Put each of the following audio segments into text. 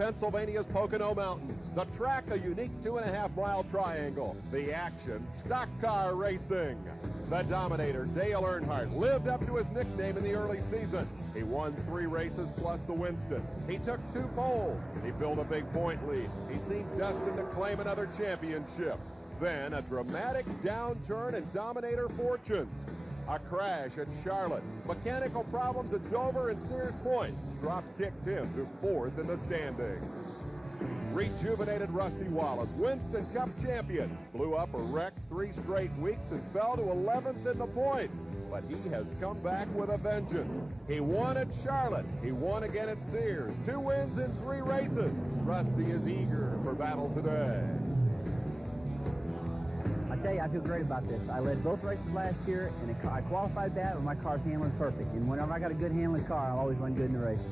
Pennsylvania's Pocono Mountains. The track, a unique 2.5-mile triangle. The action, stock car racing. The Dominator, Dale Earnhardt, lived up to his nickname in the early season. He won 3 races plus the Winston. He took 2 poles, and he built a big point lead. He seemed destined to claim another championship. Then a dramatic downturn in Dominator fortunes. A crash at Charlotte, mechanical problems at Dover and Sears Point drop-kicked him to 4th in the standings. Rejuvenated Rusty Wallace, Winston Cup champion, blew up a wreck 3 straight weeks and fell to 11th in the points. But he has come back with a vengeance. He won at Charlotte. He won again at Sears. 2 wins in 3 races. Rusty is eager for battle today. I tell you, I feel great about this. I led both races last year, and I qualified that when my car's handling perfect. And whenever I got a good handling car, I'll always run good in the race.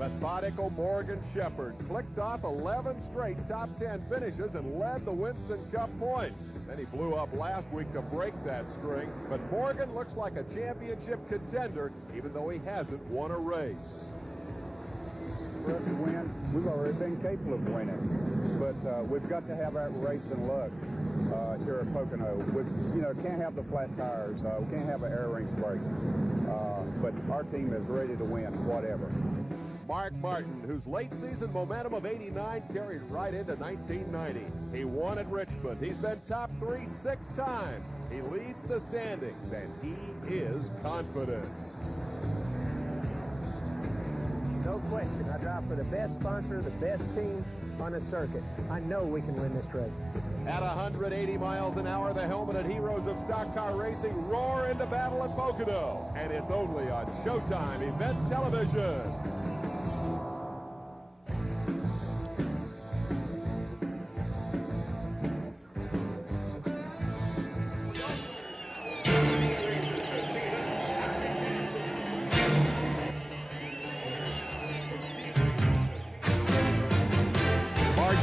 Methodical Morgan Shepherd clicked off 11 straight top 10 finishes and led the Winston Cup points. Then he blew up last week to break that string, but Morgan looks like a championship contender, even though he hasn't won a race. For us to win, we've already been capable of winning, but we've got to have that racing luck here at Pocono. We, can't have the flat tires. We can't have an air ring break. But our team is ready to win, whatever. Mark Martin, whose late season momentum of '89 carried right into 1990. He won at Richmond. He's been top 3 6 times. He leads the standings, and he is confident. No question. I drive for the best sponsor, the best team on the circuit. I know we can win this race. At 180 miles an hour, the helmeted heroes of stock car racing roar into battle at Pocono. And it's only on Showtime Event Television.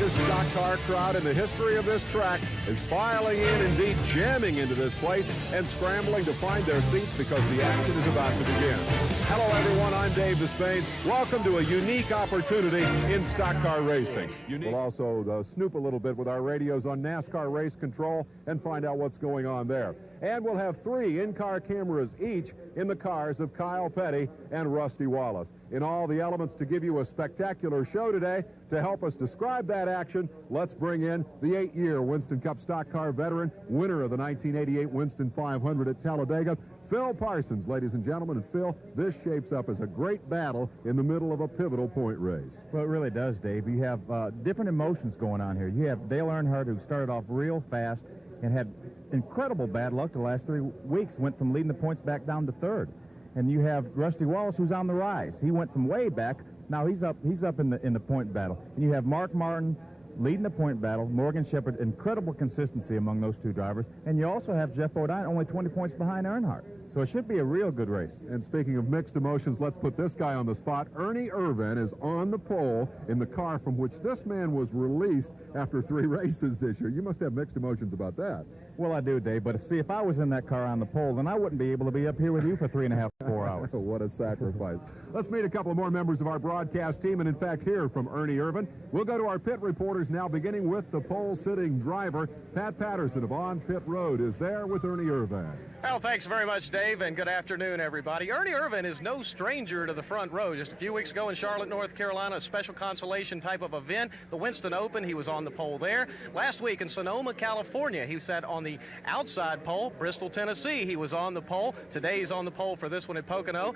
Stock car crowd in the history of this track is filing in, indeed jamming into this place and scrambling to find their seats because the action is about to begin. Hello everyone, I'm Dave Despain. Welcome to a unique opportunity in stock car racing. We'll also snoop a little bit with our radios on NASCAR race control and find out what's going on there. And we'll have 3 in-car cameras each in the cars of Kyle Petty and Rusty Wallace. In all the elements to give you a spectacular show today, to help us describe that action, let's bring in the 8-year Winston Cup stock car veteran, winner of the 1988 Winston 500 at Talladega, Phil Parsons, ladies and gentlemen. And Phil, this shapes up as a great battle in the middle of a pivotal point race. Well, it really does, Dave. You have different emotions going on here. You have Dale Earnhardt, who started off real fast and had incredible bad luck the last 3 weeks, went from leading the points back down to 3rd. And you have Rusty Wallace, who's on the rise. He went from way back. Now he's up in the point battle. And you have Mark Martin leading the point battle, Morgan Shepherd, incredible consistency among those 2 drivers. And you also have Jeff Bodine only 20 points behind Earnhardt. So it should be a real good race. And speaking of mixed emotions, let's put this guy on the spot. Ernie Irvan is on the pole in the car from which this man was released after 3 races this year. You must have mixed emotions about that. Well, I do, Dave, but if I was in that car on the pole, then I wouldn't be able to be up here with you for 3.5, 4 hours. What a sacrifice. Let's meet a couple more members of our broadcast team, and in fact, hear from Ernie Irvan. We'll go to our pit reporters now, beginning with the pole-sitting driver. Pat Patterson of On Pit Road is there with Ernie Irvan. Well, thanks very much, Dave, and good afternoon, everybody. Ernie Irvan is no stranger to the front row. Just a few weeks ago in Charlotte, North Carolina, a special consolation type of event, the Winston Open, he was on the pole there. Last week in Sonoma, California, he sat on the outside pole. Bristol, Tennessee, he was on the pole. Today he's on the pole for this one at Pocono.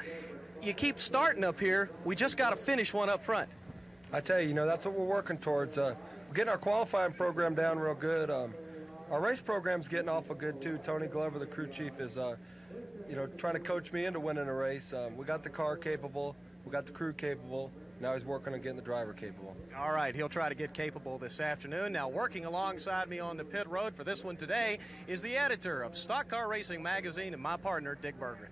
You keep starting up here. We just got to finish one up front. I tell you, that's what we're working towards. We're getting our qualifying program down real good. Our race program's getting awful good, too. Tony Glover, the crew chief, is, trying to coach me into winning a race. We got the car capable. We got the crew capable. Now he's working on getting the driver capable. All right, he'll try to get capable this afternoon. Now, working alongside me on the pit road for this one today is the editor of Stock Car Racing Magazine and my partner, Dick Berggren.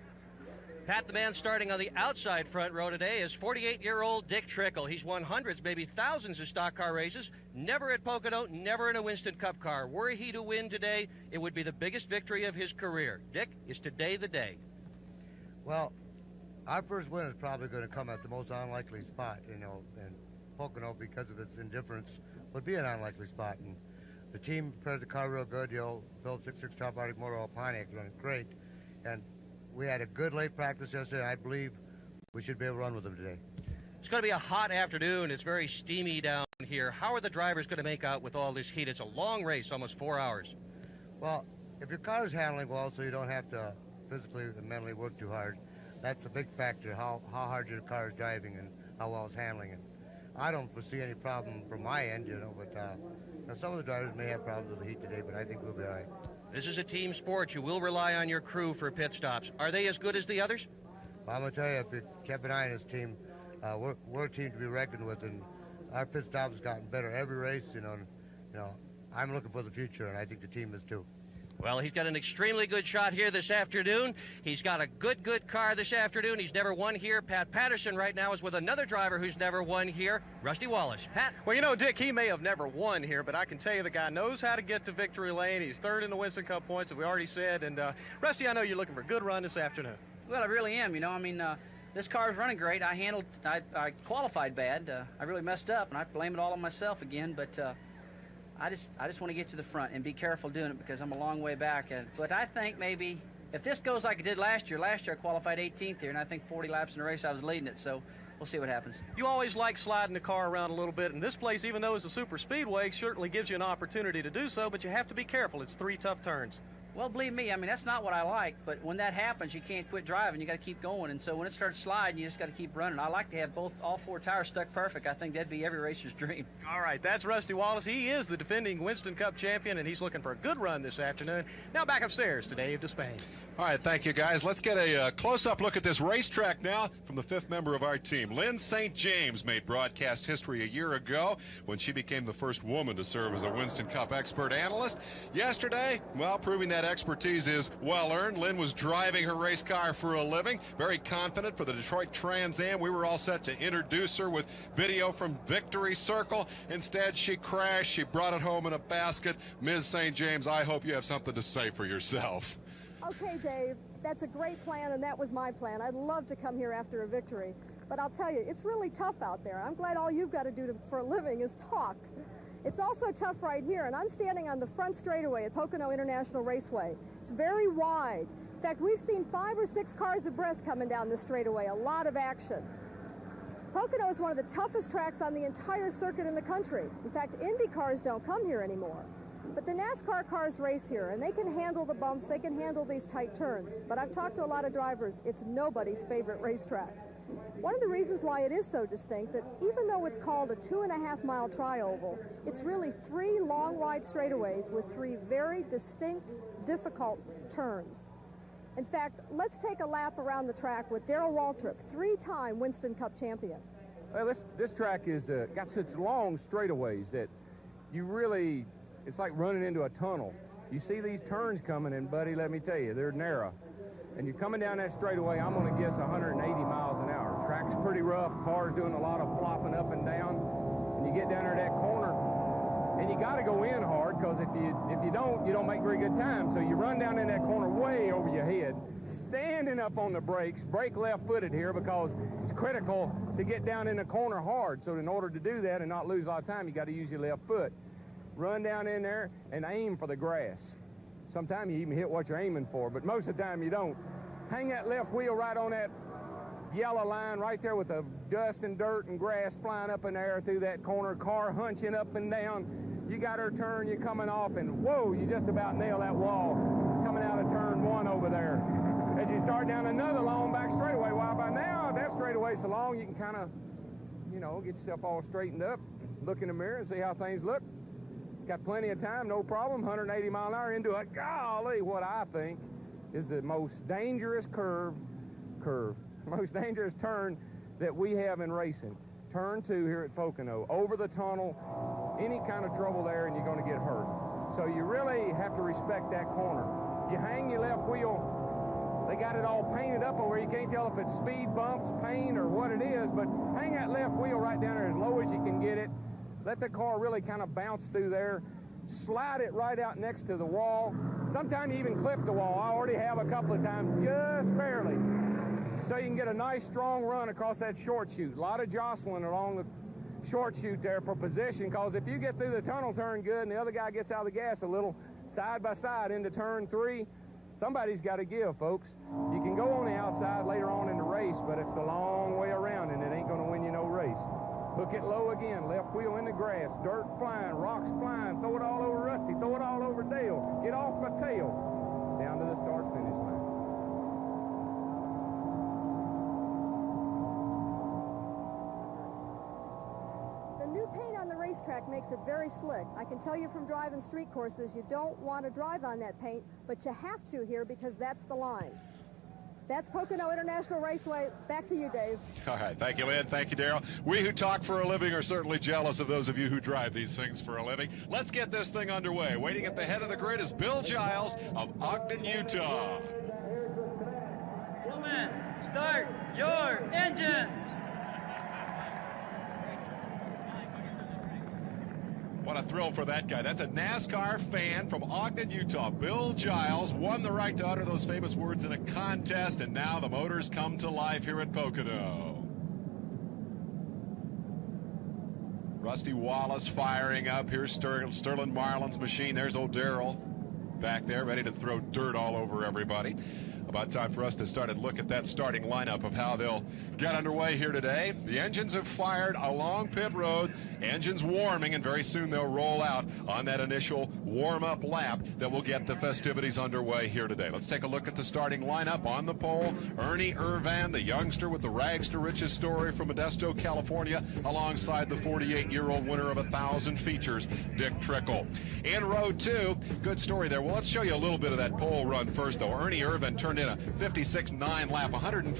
Pat, the man starting on the outside front row today is 48-year-old Dick Trickle. He's won hundreds, maybe thousands of stock car races, never at Pocono, never in a Winston Cup car. Were he to win today, it would be the biggest victory of his career. Dick, is today the day? Well, our first win is probably going to come at the most unlikely spot, and Pocono because of its indifference would be an unlikely spot. And the team prepared the car real good. The old Phillips 66 Top Arctic motor oil Pontiac running great. And we had a good late practice yesterday. I believe we should be able to run with them today. It's going to be a hot afternoon. It's very steamy down here. How are the drivers going to make out with all this heat? It's a long race, almost 4 hours. Well, if your car is handling well, so you don't have to physically and mentally work too hard, that's a big factor, how hard your car is driving and how well it's handling it. I don't foresee any problem from my end, but some of the drivers may have problems with the heat today, but I think we'll be all right. This is a team sport. You will rely on your crew for pit stops. Are they as good as the others? Well, I'm going to tell you, if Kevin and I and his team, we're a team to be reckoned with, and our pit stops has gotten better every race. I'm looking for the future, and I think the team is too. Well, he's got an extremely good shot here this afternoon. He's got a good car this afternoon. He's never won here. Pat Patterson right now is with another driver who's never won here, Rusty Wallace. Pat? Well, Dick, he may have never won here, but I can tell you the guy knows how to get to victory lane. He's third in the Winston Cup points, as we already said. And, Rusty, I know you're looking for a good run this afternoon. Well, I really am. This car is running great. I qualified bad. I really messed up, and I blame it all on myself again, but I just want to get to the front and be careful doing it because I'm a long way back. But I think maybe if this goes like it did last year I qualified 18th here, and I think 40 laps in the race I was leading it, so we'll see what happens. You always like sliding the car around a little bit, and this place, even though it's a super speedway, certainly gives you an opportunity to do so, but you have to be careful. It's 3 tough turns. Well, believe me, that's not what I like, but when that happens, you can't quit driving. You got to keep going, and so when it starts sliding, you just got to keep running. I like to have all 4 tires stuck perfect. I think that'd be every racer's dream. All right, that's Rusty Wallace. He is the defending Winston Cup champion, and he's looking for a good run this afternoon. Now back upstairs to Dave Despain. All right, thank you, guys. Let's get a close-up look at this racetrack now from the 5th member of our team. Lynn St. James made broadcast history a year ago when she became the first woman to serve as a Winston Cup expert analyst. Yesterday, well, proving that expertise is well-earned, Lynn was driving her race car for a living, very confident for the Detroit Trans Am. We were all set to introduce her with video from Victory Circle. Instead, she crashed. She brought it home in a basket. Ms. St. James, I hope you have something to say for yourself. Okay, Dave, that's a great plan, and that was my plan. I'd love to come here after a victory, but I'll tell you, it's really tough out there. I'm glad all you've got to do for a living is talk. It's also tough right here, and I'm standing on the front straightaway at Pocono International Raceway. It's very wide. In fact, we've seen 5 or 6 cars abreast coming down this straightaway, a lot of action. Pocono is one of the toughest tracks on the entire circuit in the country. In fact, Indy cars don't come here anymore. But the NASCAR cars race here, and they can handle the bumps, they can handle these tight turns. But I've talked to a lot of drivers, it's nobody's favorite racetrack. One of the reasons why it is so distinct that even though it's called a 2.5-mile tri-oval, it's really 3 long, wide straightaways with 3 very distinct, difficult turns. In fact, let's take a lap around the track with Darrell Waltrip, 3-time Winston Cup champion. Well, this track is got such long straightaways that you really... It's like running into a tunnel. You see these turns coming, and, buddy, let me tell you, they're narrow. And you're coming down that straightaway, I'm going to guess 180 miles an hour. Track's pretty rough. Cars doing a lot of flopping up and down. And you get down there that corner, and you got to go in hard, because if you don't, you don't make very good time. So you run down in that corner way over your head, standing up on the brakes, brake left-footed here, because it's critical to get down in the corner hard. So in order to do that and not lose a lot of time, you got to use your left foot. Run down in there and aim for the grass. Sometimes you even hit what you're aiming for, but most of the time you don't. Hang that left wheel right on that yellow line right there with the dust and dirt and grass flying up in the air through that corner, car hunching up and down. You got her turn, you're coming off, and whoa, you just about nail that wall coming out of turn 1 over there. As you start down another long back straightaway, well, by now that straightaway's so long you can kind of, get yourself all straightened up, look in the mirror and see how things look. Got plenty of time, no problem, 180 mile an hour into a, golly, what I think is the most dangerous most dangerous turn that we have in racing. Turn 2 here at Pocono, over the tunnel, any kind of trouble there and you're going to get hurt. So you really have to respect that corner. You hang your left wheel, they got it all painted up over, you can't tell if it's speed bumps, paint, or what it is, but hang that left wheel right down there as low as you can get it. Let the car really kind of bounce through there. Slide it right out next to the wall. Sometimes you even clip the wall. I already have a couple of times, just barely. So you can get a nice strong run across that short chute. A lot of jostling along the short shoot there for position, because if you get through the tunnel turn good and the other guy gets out of the gas a little, side by side into turn 3, somebody's got to give, folks. You can go on the outside later on in the race, but it's a long way around, and it ain't going to win you no race. Hook it low again, left wheel in the grass, dirt flying, rocks flying, throw it all over Rusty, throw it all over Dale, get off my tail, down to the start-finish line. The new paint on the racetrack makes it very slick. I can tell you from driving street courses, you don't want to drive on that paint, but you have to here because that's the line. That's Pocono International Raceway. Back to you, Dave. All right. Thank you, Lynn. Thank you, Daryl. We who talk for a living are certainly jealous of those of you who drive these things for a living. Let's get this thing underway. Waiting at the head of the grid is Bill Giles of Ogden, Utah. Gentlemen, start your engines. What a thrill for that guy. That's a NASCAR fan from Ogden, Utah. Bill Giles won the right to utter those famous words in a contest, and now the motors come to life here at Pocono. Rusty Wallace firing up. Here's Sterling Marlin's machine. There's old Darrell back there ready to throw dirt all over everybody. About time for us to start and look at that starting lineup of how they'll get underway here today. The engines have fired along pit road. Engines warming, and very soon they'll roll out on that initial warm-up lap that will get the festivities underway here today. Let's take a look at the starting lineup. On the pole, Ernie Irvan, the youngster with the rags to riches story from Modesto, California, alongside the 48-year-old winner of 1,000 features, Dick Trickle. In row 2, good story there. Well, let's show you a little bit of that pole run first, though. Ernie Irvan turned in a 56.9 lap, 158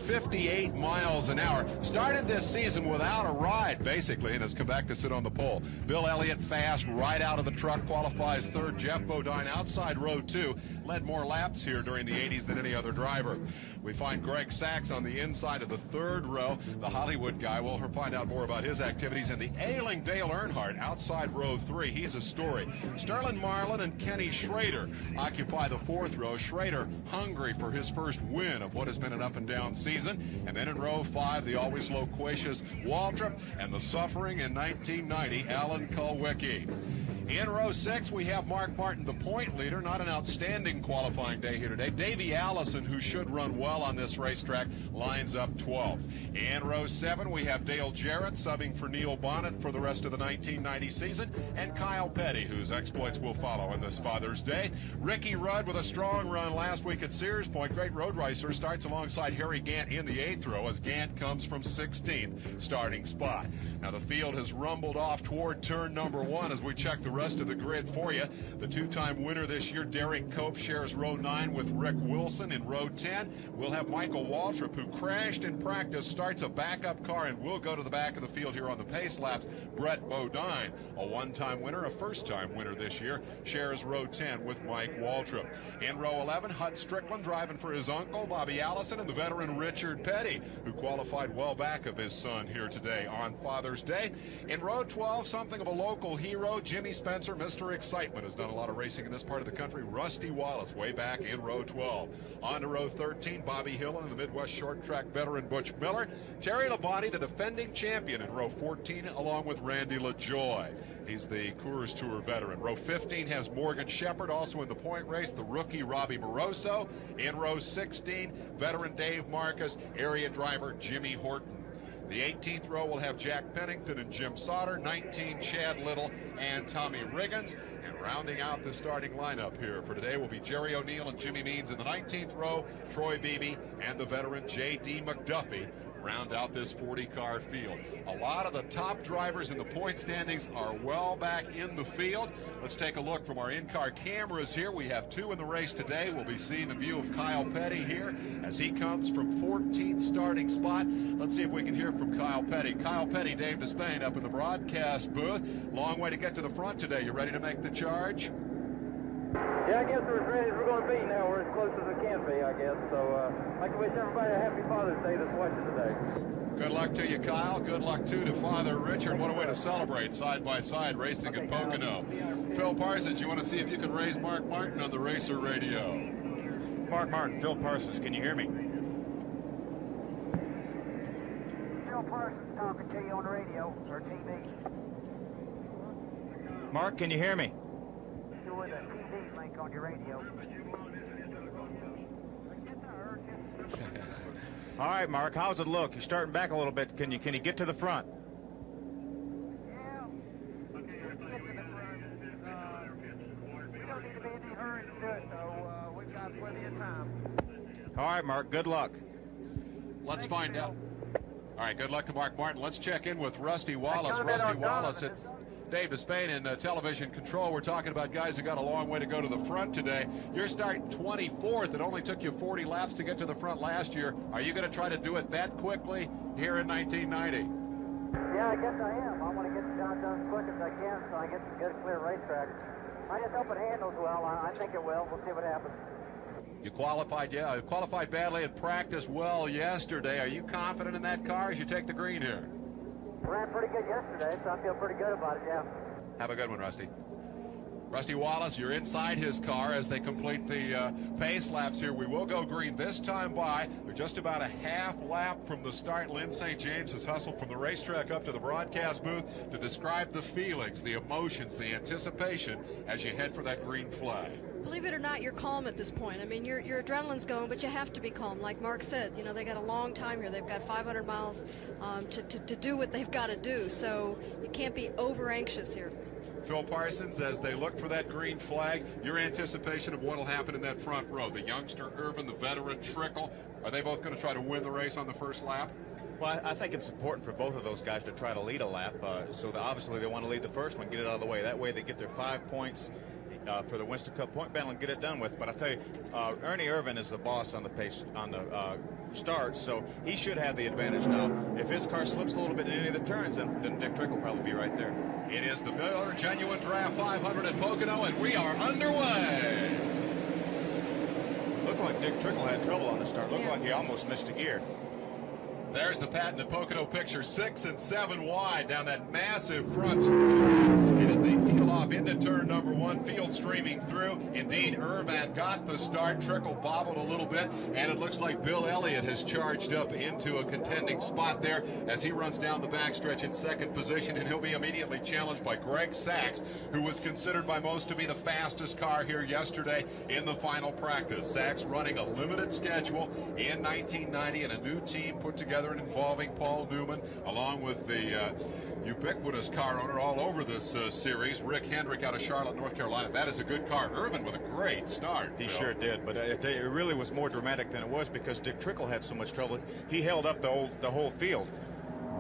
miles an hour. Started this season without a ride, basically, and has come back to sit on the pole. Bill Elliott fast right out of the truck, qualifies third. Jeff Bodine outside row 2, led more laps here during the 80s than any other driver. We find Greg Sachs on the inside of the third row, the Hollywood guy. We'll find out more about his activities. And the ailing Dale Earnhardt outside row 3. He's a story. Sterling Marlin and Kenny Schrader occupy the fourth row. Schrader hungry for his first win of what has been an up-and-down season. And then in row 5, the always loquacious Waltrip and the suffering in 1990, Alan Kulwicki. In row 6, we have Mark Martin, the point leader. Not an outstanding qualifying day here today. Davey Allison, who should run well on this racetrack, lines up 12th. In row 7, we have Dale Jarrett subbing for Neil Bonnet for the rest of the 1990 season, and Kyle Petty, whose exploits will follow on this Father's Day. Ricky Rudd with a strong run last week at Sears Point. Great road racer, starts alongside Harry Gant in the 8th row as Gant comes from 16th starting spot. Now the field has rumbled off toward turn number 1 as we check the rest of the grid for you. The two-time winner this year, Derek Cope, shares row 9 with Rick Wilson. In row 10, we'll have Michael Waltrip, who crashed in practice, starts a backup car and will go to the back of the field here on the pace laps. Brett Bodine, a one-time winner, a first-time winner this year, shares row 10 with Mike Waltrip. In row 11, Hut Strickland driving for his uncle, Bobby Allison, and the veteran Richard Petty, who qualified well back of his son here today on Father's Day. In row 12, something of a local hero, Jimmy Spencer, Mr. Excitement, has done a lot of racing in this part of the country. Rusty Wallace way back in row 12. On to row 13, Bobby Hillen and the Midwest short track veteran Butch Miller. Terry Labonte, the defending champion, in row 14, along with Randy LaJoy. He's the Coors Tour veteran. Row 15 has Morgan Shepherd, also in the point race, the rookie Robbie Moroso. In row 16, veteran Dave Marcus, area driver Jimmy Horton. The 18th row will have Jack Pennington and Jim Sauter, 19 Chad Little and Tommy Riggins. And rounding out the starting lineup here for today will be Jerry O'Neill and Jimmy Means in the 19th row, Troy Beebe and the veteran J.D. McDuffie round out this 40-car field. A lot of the top drivers in the point standings are well back in the field. Let's take a look from our in-car cameras here. We have 2 in the race today. We'll be seeing the view of Kyle Petty here as he comes from 14th starting spot. Let's see if we can hear from Kyle Petty. Kyle Petty, Dave Despain up in the broadcast booth. Long way to get to the front today. You ready to make the charge? Yeah, I guess we're as ready as we're going to be now. We're as close as we can be, I guess. So I'd like to wish everybody a happy Father's Day that's watching today. Good luck to you, Kyle. Good luck, too, to Father Richard. What a way to celebrate side-by-side racing at Pocono. Phil Parsons, you want to see if you can raise Mark Martin on the Racer Radio? Mark Martin, Phil Parsons, can you hear me? Phil Parsons talking to you on the radio, or TV. Mark, can you hear me? With a TV link on your radio. All right, Mark, how's it look? You're starting back a little bit. Can you get to the front? All right, Mark, good luck. Let's find out. All right, good luck to Mark Martin. Let's check in with Rusty Wallace. Rusty Wallace, it's Dave Despain in television control. We're talking about guys who got a long way to go to the front today. You're starting 24th. It only took you 40 laps to get to the front last year. Are you going to try to do it that quickly here in 1990? Yeah, I guess I am. I want to get the job done as quick as I can so I get to get a clear racetrack. I just hope it handles well. I think it will. We'll see what happens. You qualified, yeah. You qualified badly and practiced well yesterday. Are you confident in that car as you take the green here? Ran pretty good yesterday, so I feel pretty good about it, yeah. Have a good one, Rusty. Rusty Wallace, you're inside his car as they complete the pace laps here. We will go green this time by. We're just about a half lap from the start. Lynn St. James has hustled from the racetrack up to the broadcast booth to describe the feelings, the emotions, the anticipation as you head for that green flag. Believe it or not, you're calm at this point. I mean, your adrenaline's going, but you have to be calm. Like Mark said, you know, they got a long time here. They've got 500 miles to do what they've got to do, so you can't be over anxious here. Phil Parsons, as they look for that green flag, your anticipation of what will happen in that front row. The youngster Irvin, the veteran Trickle, are they both going to try to win the race on the first lap? Well, I think it's important for both of those guys to try to lead a lap. So obviously they want to lead the first one, get it out of the way. That way they get their 5 points for the Winston Cup point battle and get it done with. But I tell you, Ernie Irvin is the boss on the pace on the start, so he should have the advantage now. If his car slips a little bit in any of the turns, then Dick Trickle will probably be right there. It is the Miller Genuine Draft 500 at Pocono, and we are underway. Looked like Dick Trickle had trouble on the start. Looked like he almost missed a gear. There's the patented Pocono picture, 6 and 7 wide down that massive front straightaway. And as they peel off into turn number 1, field streaming through. Indeed, Irvin got the start. Trickle bobbled a little bit, and it looks like Bill Elliott has charged up into a contending spot there as he runs down the backstretch in second position, and he'll be immediately challenged by Greg Sachs, who was considered by most to be the fastest car here yesterday in the final practice. Sachs running a limited schedule in 1990 and a new team put together involving Paul Newman, along with the ubiquitous car owner all over this series, Rick Hendrick out of Charlotte, North Carolina. That is a good car. Irvin with a great start. He sure did, but it really was more dramatic than it was because Dick Trickle had so much trouble. He held up the whole field.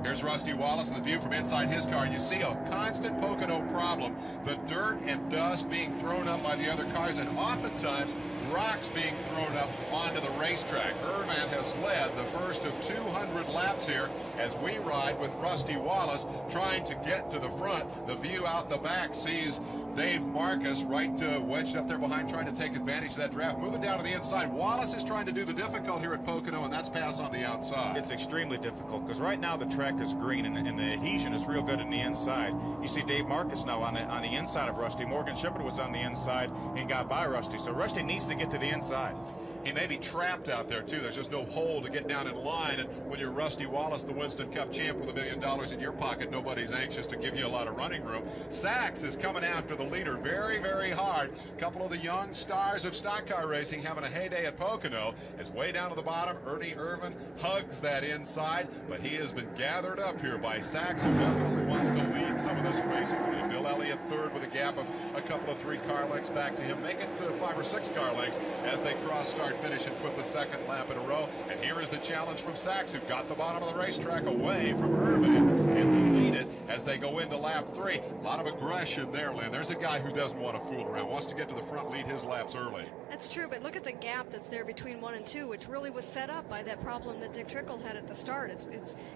Here's Rusty Wallace and the view from inside his car. You see a constant Pocono problem, the dirt and dust being thrown up by the other cars, and oftentimes rocks being thrown up onto the racetrack. Irvin has led the first of 200 laps here as we ride with Rusty Wallace trying to get to the front. The view out the back sees Dave Marcus right wedged up there behind, trying to take advantage of that draft. Moving down to the inside, Wallace is trying to do the difficult here at Pocono, and that's pass on the outside. It's extremely difficult because right now the track is green and the adhesion is real good in the inside. You see Dave Marcus now on the inside of Rusty. Morgan Shepard was on the inside and got by Rusty, so Rusty needs to get to the inside. He may be trapped out there, too. There's just no hole to get down in line. And when you're Rusty Wallace, the Winston Cup champ with $1 million in your pocket, nobody's anxious to give you a lot of running room. Sachs is coming after the leader very, very hard. A couple of the young stars of stock car racing having a heyday at Pocono. Is way down to the bottom. Ernie Irvin hugs that inside, but he has been gathered up here by Sachs, who definitely wants to lead some of this race. Bill Elliott third with a gap of a couple of 3 car lengths back to him. Make it to 5 or 6 car lengths as they cross start finish and put the second lap in a row. And here is the challenge from Sachs, who got the bottom of the racetrack away from Irvin and he lead it as they go into lap 3. A lot of aggression there, Lynn. There's a guy who doesn't want to fool around, wants to get to the front, lead his laps early. That's true, but look at the gap that's there between 1 and 2, which really was set up by that problem that Dick Trickle had at the start. It's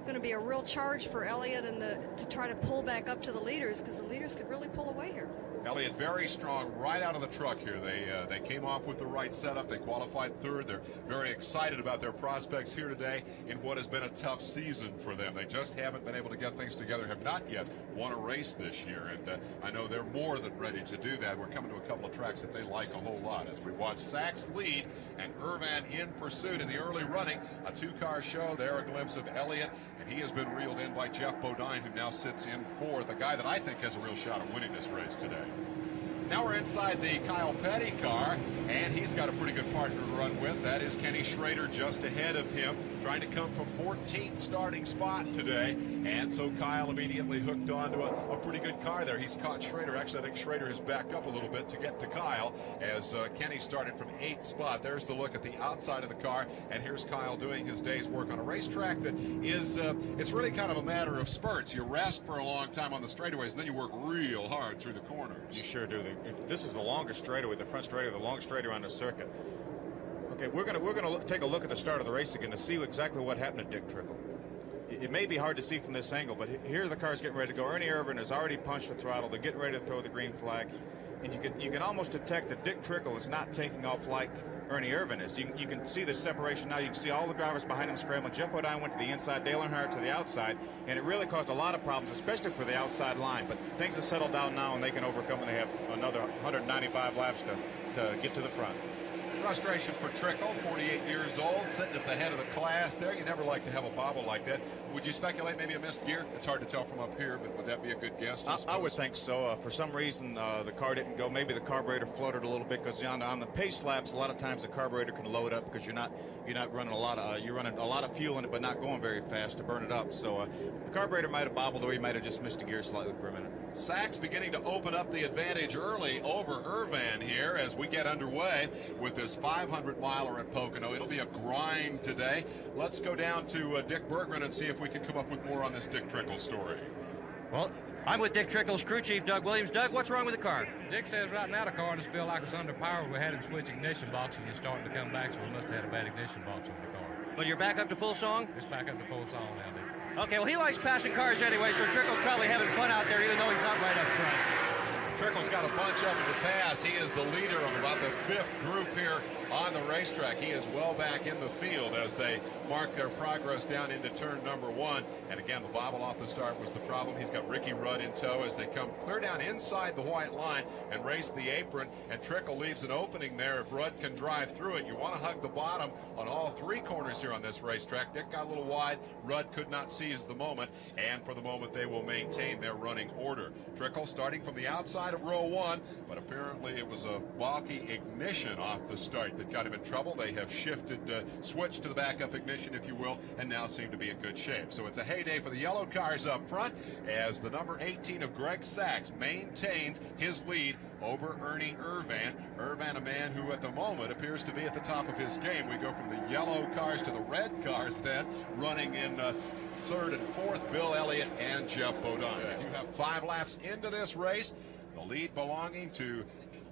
going to be a real charge for Elliott and to try to pull back up to the leaders, because the leaders could really pull away here. Elliott very strong right out of the truck here. They came off with the right setup. They qualified third. They're very excited about their prospects here today in what has been a tough season for them. They just haven't been able to get things together, have not yet won a race this year, and I know they're more than ready to do that. We're coming to a couple of tracks that they like a whole lot as we watch Sachs lead and Irvin in pursuit in the early running. A 2-car show there, a glimpse of Elliott, and he has been reeled in by Jeff Bodine, who now sits in 4th, the guy that I think has a real shot at winning this race today. Now we're inside the Kyle Petty car, and he's got a pretty good partner to run with. That is Kenny Schrader just ahead of him, trying to come from 14th starting spot today. And so Kyle immediately hooked onto a pretty good car there. He's caught Schrader. Actually, I think Schrader has backed up a little bit to get to Kyle as Kenny started from 8th spot. There's the look at the outside of the car, and here's Kyle doing his day's work on a racetrack that is, it's really kind of a matter of spurts. You rest for a long time on the straightaways, and then you work real hard through the corners. You sure do. This is the longest straightaway, the front straightaway, the longest straightaway on the circuit. Okay, we're gonna take a look at the start of the race again to see exactly what happened to Dick Trickle. It may be hard to see from this angle, but here the car's getting ready to go. Ernie Irvin has already punched the throttle. They're getting ready to throw the green flag. And you can almost detect that Dick Trickle is not taking off like Ernie Irvin is. You can see the separation now. You can see all the drivers behind him scrambling. Jeff Bodine went to the inside, Dale Earnhardt to the outside, and it really caused a lot of problems, especially for the outside line. But things have settled down now, and they can overcome, and they have another 195 laps to get to the front. Frustration for Trickle, 48 years old, sitting at the head of the class there. You never like to have a bobble like that. Would you speculate maybe a missed gear? It's hard to tell from up here, but would that be a good guess? I would think so. For some reason, the car didn't go. Maybe the carburetor floated a little bit, because on the pace laps, a lot of times the carburetor can load up because you're not running a lot of you're running a lot of fuel in it, but not going very fast to burn it up. So the carburetor might have bobbled, or he might have just missed a gear slightly for a minute. Sachs beginning to open up the advantage early over Irvan here as we get underway with this 500-miler at Pocono. It'll be a grind today. Let's go down to Dick Bergman and see if we can come up with more on this Dick Trickle story. Well, I'm with Dick Trickle's crew chief, Doug Williams. Doug, what's wrong with the car? Dick says right now the car just feels like it's underpowered. We had him switch ignition box and it's starting to come back, so we must have had a bad ignition box on the car. But you're back up to full song? It's back up to full song now, Dick. Okay, well, he likes passing cars anyway, so Trickle's probably having fun out there, even though he's not right up front. Trickle's got a bunch of them to pass. He is the leader of about the 5th group here on the racetrack. He is well back in the field as they mark their progress down into turn number 1. And again, the bobble off the start was the problem. He's got Ricky Rudd in tow as they come clear down inside the white line and race the apron. And Trickle leaves an opening there if Rudd can drive through it. You want to hug the bottom on all 3 corners here on this racetrack. Dick got a little wide. Rudd could not seize the moment. And for the moment, they will maintain their running order. Trickle starting from the outside of row 1, but apparently it was a balky ignition off the start that got him in trouble. They have shifted, switched to the backup ignition, if you will, and now seem to be in good shape. So it's a heyday for the yellow cars up front as the number 18 of Greg Sachs maintains his lead over Ernie Irvan. Irvan, a man who at the moment appears to be at the top of his game. We go from the yellow cars to the red cars then, running in 3rd and 4th, Bill Elliott and Jeff Bodine. You have 5 laps into this race, the lead belonging to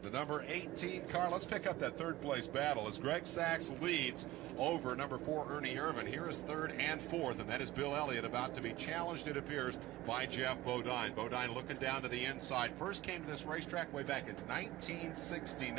the number 18 car. Let's pick up that 3rd place battle as Greg Sachs leads over number 4 Ernie Irvan. Here is 3rd and 4th, and that is Bill Elliott about to be challenged, it appears, by Jeff Bodine. Bodine looking down to the inside. First came to this racetrack way back in 1969.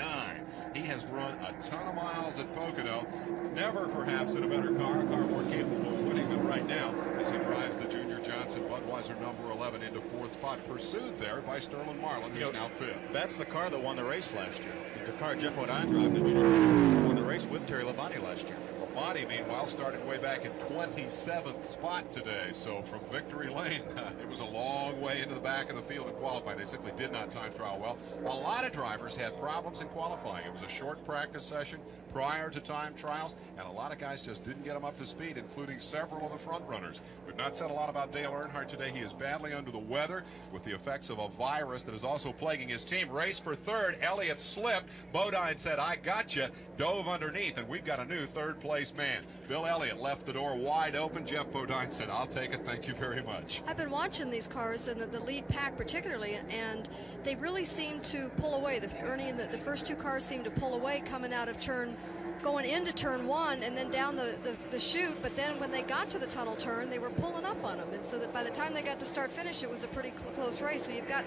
He has run a ton of miles at Pocono. Never perhaps in a better car, a car more capable of winning than right now as he drives the Junior Johnson Budweiser number 11 into 4th spot, pursued there by Sterling Marlin, who's now 5th. That's the car that won the race last year. The car Jeff Bodine drive, the Junior Johnson, won the race with Terry Labonte last year. Labonte, meanwhile, started way back in 27th spot today, so from victory lane, it was a long way into the back of the field in qualifying. They simply did not time trial well. A lot of drivers had problems in qualifying. It was a short practice session prior to time trials, and a lot of guys just didn't get them up to speed, including several of the front runners. We've not said a lot about Dale Earnhardt today. He is badly under the weather with the effects of a virus that is also plaguing his team. Race for 3rd. Elliott slipped. Bodine said, "I gotcha," dove underneath, and we've got a new 3rd place man. Bill Elliott left the door wide open. Jeff Bodine said, "I'll take it. Thank you very much." I've been watching these cars, and the lead pack particularly, and they really seem to pull away. Ernie and the first 2 cars seem to pull away coming out of going into turn 1 and then down the chute, but then when they got to the tunnel turn, they were pulling up on them, and so that by the time they got to start finish, it was a pretty close race. So you've got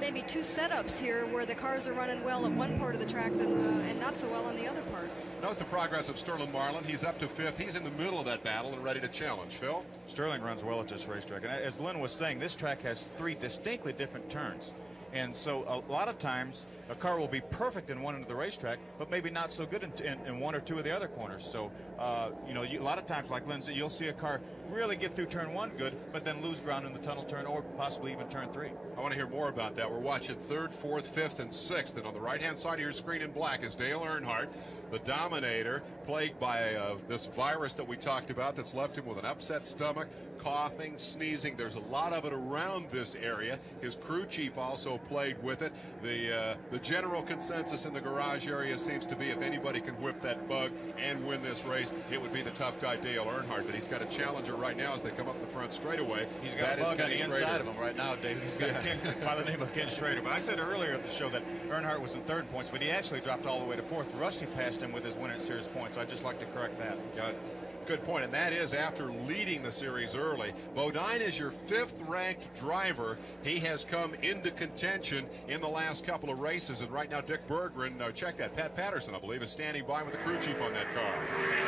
maybe two setups here where the cars are running well at one part of the track and not so well on the other part. Note the progress of Sterling Marlin. He's up to 5th. He's in the middle of that battle and ready to challenge. Phil? Sterling runs well at this racetrack, and as Lynn was saying, this track has 3 distinctly different turns. And so a lot of times a car will be perfect in one end of the racetrack, but maybe not so good in 1 or 2 of the other corners. So, a lot of times, like Lynn said, you'll see a car really get through turn 1 good, but then lose ground in the tunnel turn or possibly even turn 3. I want to hear more about that. We're watching 3rd, 4th, 5th, and 6th. And on the right-hand side of your screen in black is Dale Earnhardt, the Dominator, plagued by this virus that we talked about that's left him with an upset stomach, coughing, sneezing. There's a lot of it around this area. His crew chief also plagued with it. The general consensus in the garage area seems to be if anybody can whip that bug and win this race, it would be the tough guy Dale Earnhardt. But he's got a challenger right now as they come up the front straightaway. He's got a bug on the inside of him right now, Dave. He's got a kid by the name of Ken Schrader. But I said earlier at the show that Earnhardt was in 3rd points, but he actually dropped all the way to 4th. Rusty passed him with his winner series points. I'd just like to correct that. Got it. Good point, and that is after leading the series early. Bodine is your 5th-ranked driver. He has come into contention in the last couple of races, and right now Dick Berggren, check that, Pat Patterson, I believe, is standing by with the crew chief on that car.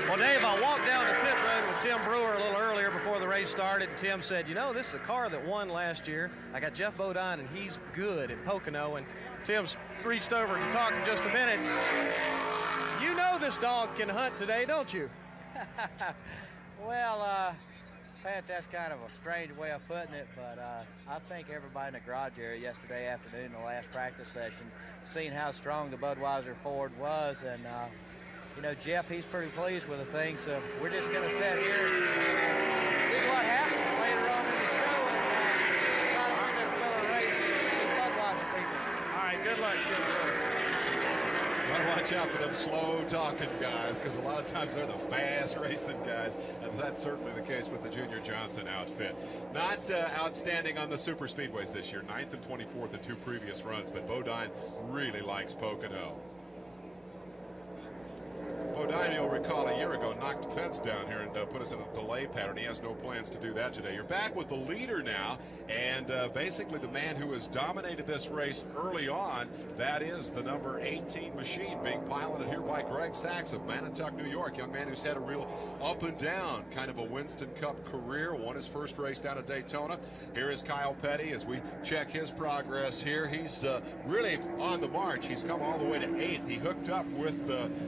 Well, Dave, I walked down the pit road with Tim Brewer a little earlier before the race started, and Tim said, you know, this is a car that won last year. I got Jeff Bodine, and he's good at Pocono, and Tim's reached over to talk in just a minute. You know this dog can hunt today, don't you? Well, Pat, that's kind of a strange way of putting it, but I think everybody in the garage area yesterday afternoon, the last practice session, seen how strong the Budweiser Ford was, and you know, Jeff, he's pretty pleased with the thing, so we're just going to sit here and see what happens later on in the show and try to win this Miller race with the Budweiser people. All right, good luck, Tim. Watch out for them slow-talking guys, because a lot of times they're the fast-racing guys, and that's certainly the case with the Junior Johnson outfit. Not outstanding on the super speedways this year, 9th and 24th in 2 previous runs, but Bodine really likes Pocono. Bodine, you'll recall, a year ago knocked the fence down here and put us in a delay pattern. He has no plans to do that today. You're back with the leader now, and basically the man who has dominated this race early on, that is the number 18 machine being piloted here by Greg Sachs of Manitowoc, New York. Young man who's had a real up and down kind of a Winston Cup career. Won his first race down at Daytona. Here is Kyle Petty as we check his progress here. He's really on the march. He's come all the way to 8th. He hooked up with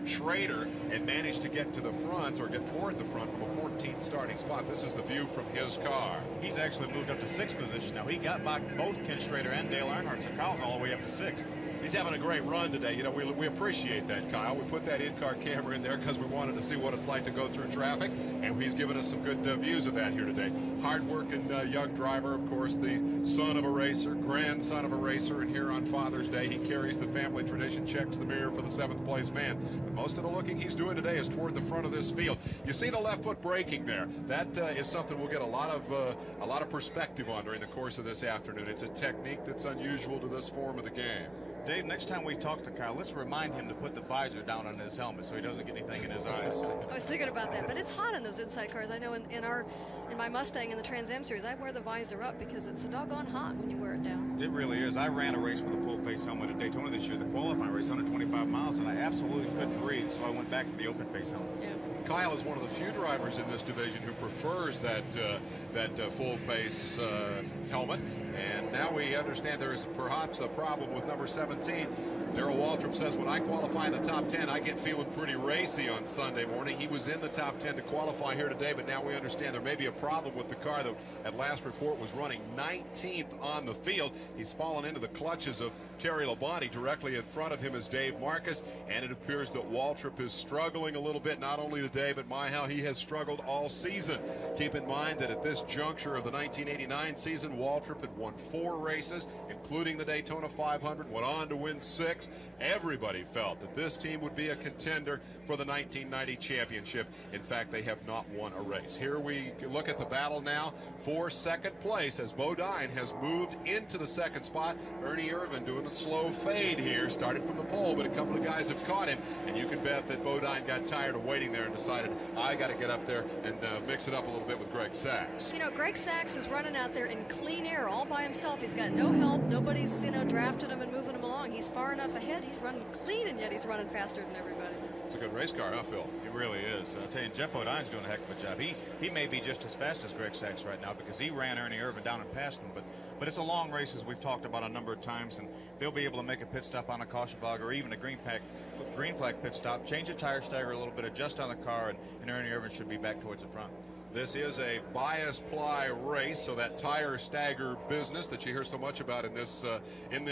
Schrader and managed to get to the front, or get toward the front, from a 14th starting spot. This is the view from his car. He's actually moved up to 6th position now. He got by both Ken Schrader and Dale Earnhardt, so Kyle's all the way up to 6th. He's having a great run today. You know, we appreciate that, Kyle. We put that in-car camera in there because we wanted to see what it's like to go through traffic, and he's given us some good views of that here today. Hard-working young driver, of course, the son of a racer, grandson of a racer, and here on Father's Day, he carries the family tradition, checks the mirror for the 7th place man. But most of the looking he's doing today is toward the front of this field. You see the left foot braking there. That is something we'll get a lot of perspective on during the course of this afternoon. It's a technique that's unusual to this form of the game. Dave, next time we talk to Kyle, let's remind him to put the visor down on his helmet so he doesn't get anything in his eyes. I was thinking about that, but it's hot in those inside cars. I know in my Mustang in the Trans Am series, I wear the visor up because it's so doggone hot when you wear it down. It really is. I ran a race with a full face helmet at Daytona this year, the qualifying race, 125 miles, and I absolutely couldn't breathe, so I went back to the open face helmet. Yeah. Kyle is one of the few drivers in this division who prefers that full face helmet, and now we understand there is perhaps a problem with number 17. Darrell Waltrip says, when I qualify in the top 10, I get feeling pretty racy on Sunday morning. He was in the top 10 to qualify here today, but now we understand there may be a problem with the car that at last report was running 19th on the field. He's fallen into the clutches of Terry Labonte. Directly in front of him is Dave Marcus, and it appears that Waltrip is struggling a little bit, not only today, but how he has struggled all season. Keep in mind that at this juncture of the 1989 season, Waltrip had won 4 races, including the Daytona 500, went on to win 6. Everybody felt that this team would be a contender for the 1990 championship. In fact, they have not won a race. Here we look at the battle now for second place as Bodine has moved into the second spot. Ernie Irvin doing a slow fade here, started from the pole, but a couple of guys have caught him, and you can bet that Bodine got tired of waiting there and decided, I got to get up there and mix it up a little bit with Greg Sachs. You know, Greg Sachs is running out there in clean air all by himself. He's got no help. Nobody's, drafted him and moving him along. He's far enough ahead. He's running clean, and yet he's running faster than everybody. It's a good race car, huh, Phil? It really is. I'll tell you, Jeff Bodine's doing a heck of a job. He may be just as fast as Greg Sachs right now because he ran Ernie Irvin down and passed him, but it's a long race, as we've talked about a number of times, and they'll be able to make a pit stop on a caution flag or even a green flag pit stop, change the tire stagger a little bit, adjust on the car, and Ernie Irvin should be back towards the front. This is a bias ply race, so that tire stagger business that you hear so much about in this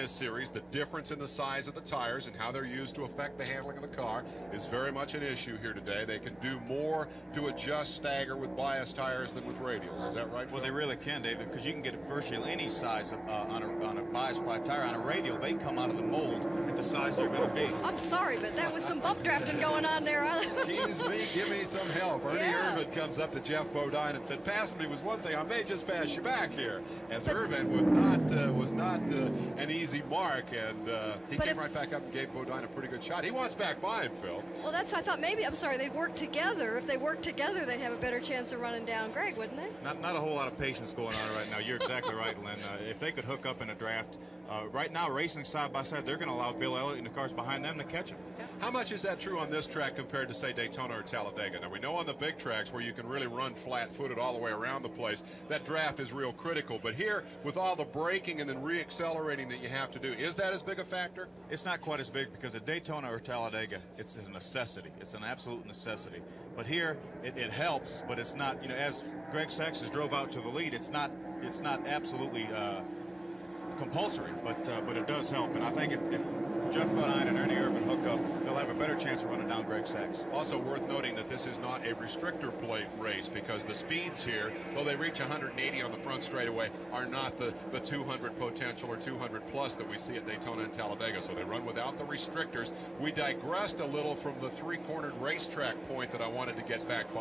series, the difference in the size of the tires and how they're used to affect the handling of the car is very much an issue here today. They can do more to adjust stagger with bias tires than with radials. Is that right, Phil? Well, they really can, David, because you can get virtually any size on a bias ply tire. On a radial, they come out of the mold at the size they're going to be. I'm sorry, but that was some bump drafting going on there. Excuse me, give me some help. Ernie Irvin comes up to Jeff Bodine and said, passing me was one thing, I may just pass you back here. As Irvin was not an easy mark, and he came right back up and gave Bodine a pretty good shot. He wants back by him, Phil. Well, that's why I thought maybe, I'm sorry, they'd work together. If they worked together, they'd have a better chance of running down Greg, wouldn't they? Not a whole lot of patience going on right now. You're exactly right, Lynn. If they could hook up in a draft, right now, racing side by side, they're going to allow Bill Elliott and the cars behind them to catch him. How much is that true on this track compared to, say, Daytona or Talladega? Now, we know on the big tracks where you can really run flat-footed all the way around the place, that draft is real critical. But here, with all the braking and then re-accelerating that you have to do, is that as big a factor? It's not quite as big because at Daytona or Talladega, it's a necessity. It's an absolute necessity. But here, it helps, but it's not, as Greg Sachs has drove out to the lead, it's not absolutely compulsory, but it does help. And I think if Jeff Bodine and Ernie Irvin hook up, they'll have a better chance of running down Greg Sachs. Also worth noting that this is not a restrictor plate race because the speeds here, though they reach 180 on the front straightaway, are not the 200 potential or 200 plus that we see at Daytona and Talladega. So they run without the restrictors. We digressed a little from the three-cornered racetrack point that I wanted to get back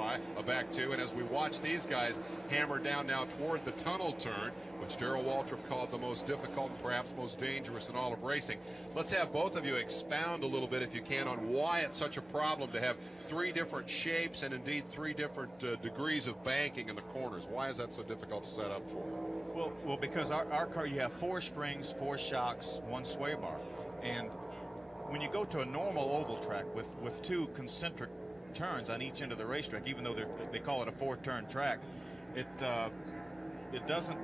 to. And as we watch these guys hammer down now toward the tunnel turn, which Darrell Waltrip called the most difficult and perhaps most dangerous in all of racing. Let's have both of you expound a little bit, if you can, on why it's such a problem to have three different shapes and indeed three different degrees of banking in the corners. Why is that so difficult to set up for? Well, because our car, you have 4 springs, 4 shocks, 1 sway bar. And when you go to a normal oval track with 2 concentric turns on each end of the racetrack, even though they call it a 4-turn track, it doesn't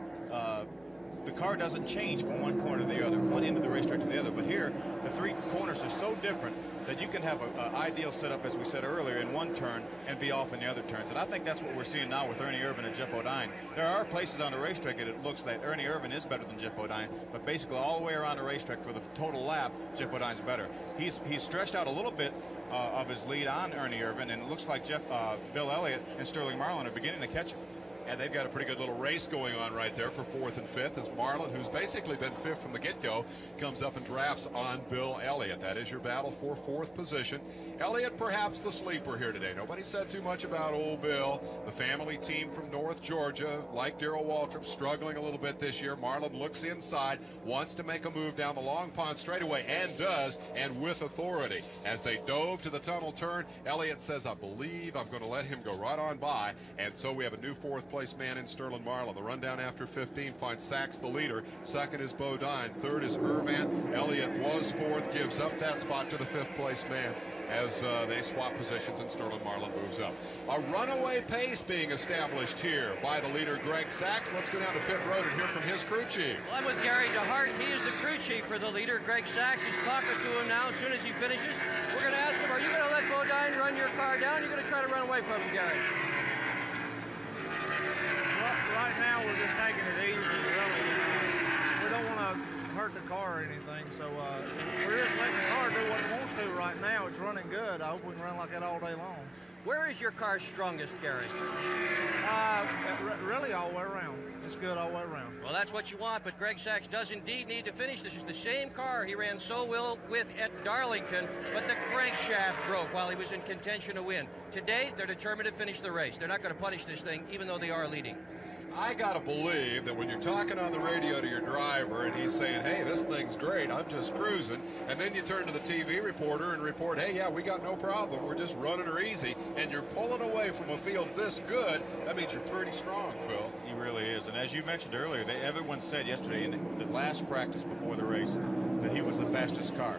the car doesn't change from one corner to the other, one end of the racetrack to the other. But here, the 3 corners are so different that you can have an ideal setup, as we said earlier, in one turn and be off in the other turns. And I think that's what we're seeing now with Ernie Irvin and Jeff Bodine. There are places on the racetrack that it looks like Ernie Irvin is better than Jeff Bodine, but basically all the way around the racetrack for the total lap, Jeff Bodine's better. He's stretched out a little bit of his lead on Ernie Irvin, and it looks like Bill Elliott and Sterling Marlin are beginning to catch him. And they've got a pretty good little race going on right there for 4th and 5th as Marlin, who's basically been 5th from the get-go, comes up and drafts on Bill Elliott. That is your battle for 4th position. Elliott perhaps the sleeper here today. Nobody said too much about old Bill. The family team from North Georgia, like Darrell Waltrip, struggling a little bit this year. Marlin looks inside, wants to make a move down the Long Pond straightaway, and does, and with authority. As they dove to the tunnel turn, Elliott says, I believe I'm going to let him go right on by. And so we have a new 4th place man in Sterling Marlin. The rundown after 15 finds Sachs the leader. 2nd is Bodine. 3rd is Irvin. Elliott was 4th, gives up that spot to the 5th place man as they swap positions and Sterling Marlin moves up. A runaway pace being established here by the leader, Greg Sachs. Let's go down to pit road and hear from his crew chief. Well, I'm with Gary DeHart. He is the crew chief for the leader, Greg Sachs. He's talking to him now. As soon as he finishes, we're going to ask him, are you going to let Bodine run your car down? Or are you going to try to run away from him, Gary? Well, right now we're just taking it easy. Really. We don't want to hurt the car or anything, so we're just letting the car do what it wants to right now. It's running good. I hope we can run like that all day long. Where is your car strongest, Gary? Really all the way around. It's good all the way around. Well, that's what you want, but Greg Sachs does indeed need to finish. This is the same car he ran so well with at Darlington, but the crankshaft broke while he was in contention to win. Today, they're determined to finish the race. They're not going to punish this thing, even though they are leading. I got to believe that when you're talking on the radio to your driver and he's saying, hey, this thing's great, I'm just cruising, and then you turn to the TV reporter and report, hey, yeah, we got no problem, we're just running her easy, and you're pulling away from a field this good, that means you're pretty strong, Phil. He really is. And as you mentioned earlier, everyone said yesterday in the last practice before the race that he was the fastest car.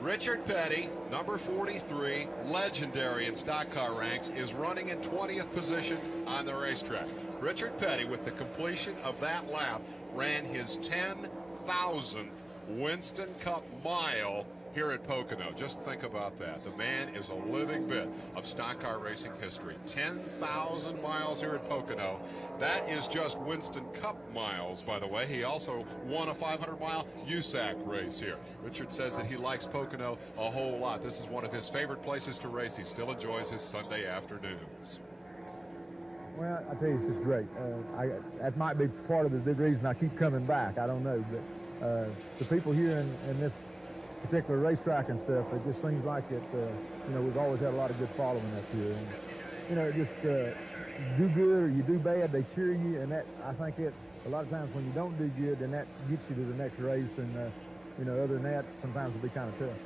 Richard Petty, number 43, legendary in stock car ranks, is running in 20th position on the racetrack. Richard Petty, with the completion of that lap, ran his 10,000th Winston Cup mile here at Pocono. Just think about that. The man is a living bit of stock car racing history. 10,000 miles here at Pocono. That is just Winston Cup miles, by the way. He also won a 500-mile USAC race here. Richard says that he likes Pocono a whole lot. This is one of his favorite places to race. He still enjoys his Sunday afternoons. Well, I tell you, it's just great. That might be part of the big reason I keep coming back. I don't know, but the people here in this particular racetrack and stuff, it just seems like it. You know, we've always had a lot of good following up here, and you know, just do good or you do bad, they cheer you, and that I think a lot of times when you don't do good, then that gets you to the next race, and you know, other than that, sometimes it'll be kind of tough.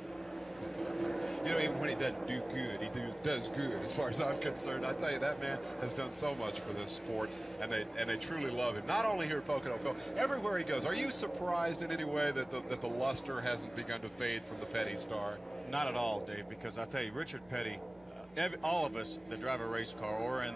You know, even when he doesn't do good, he does good as far as I'm concerned. I tell you, that man has done so much for this sport, and they truly love him. Not only here at Pocono, Phil, everywhere he goes. Are you surprised in any way that the luster hasn't begun to fade from the Petty star? Not at all, Dave, because I tell you, Richard Petty, all of us that drive a race car or in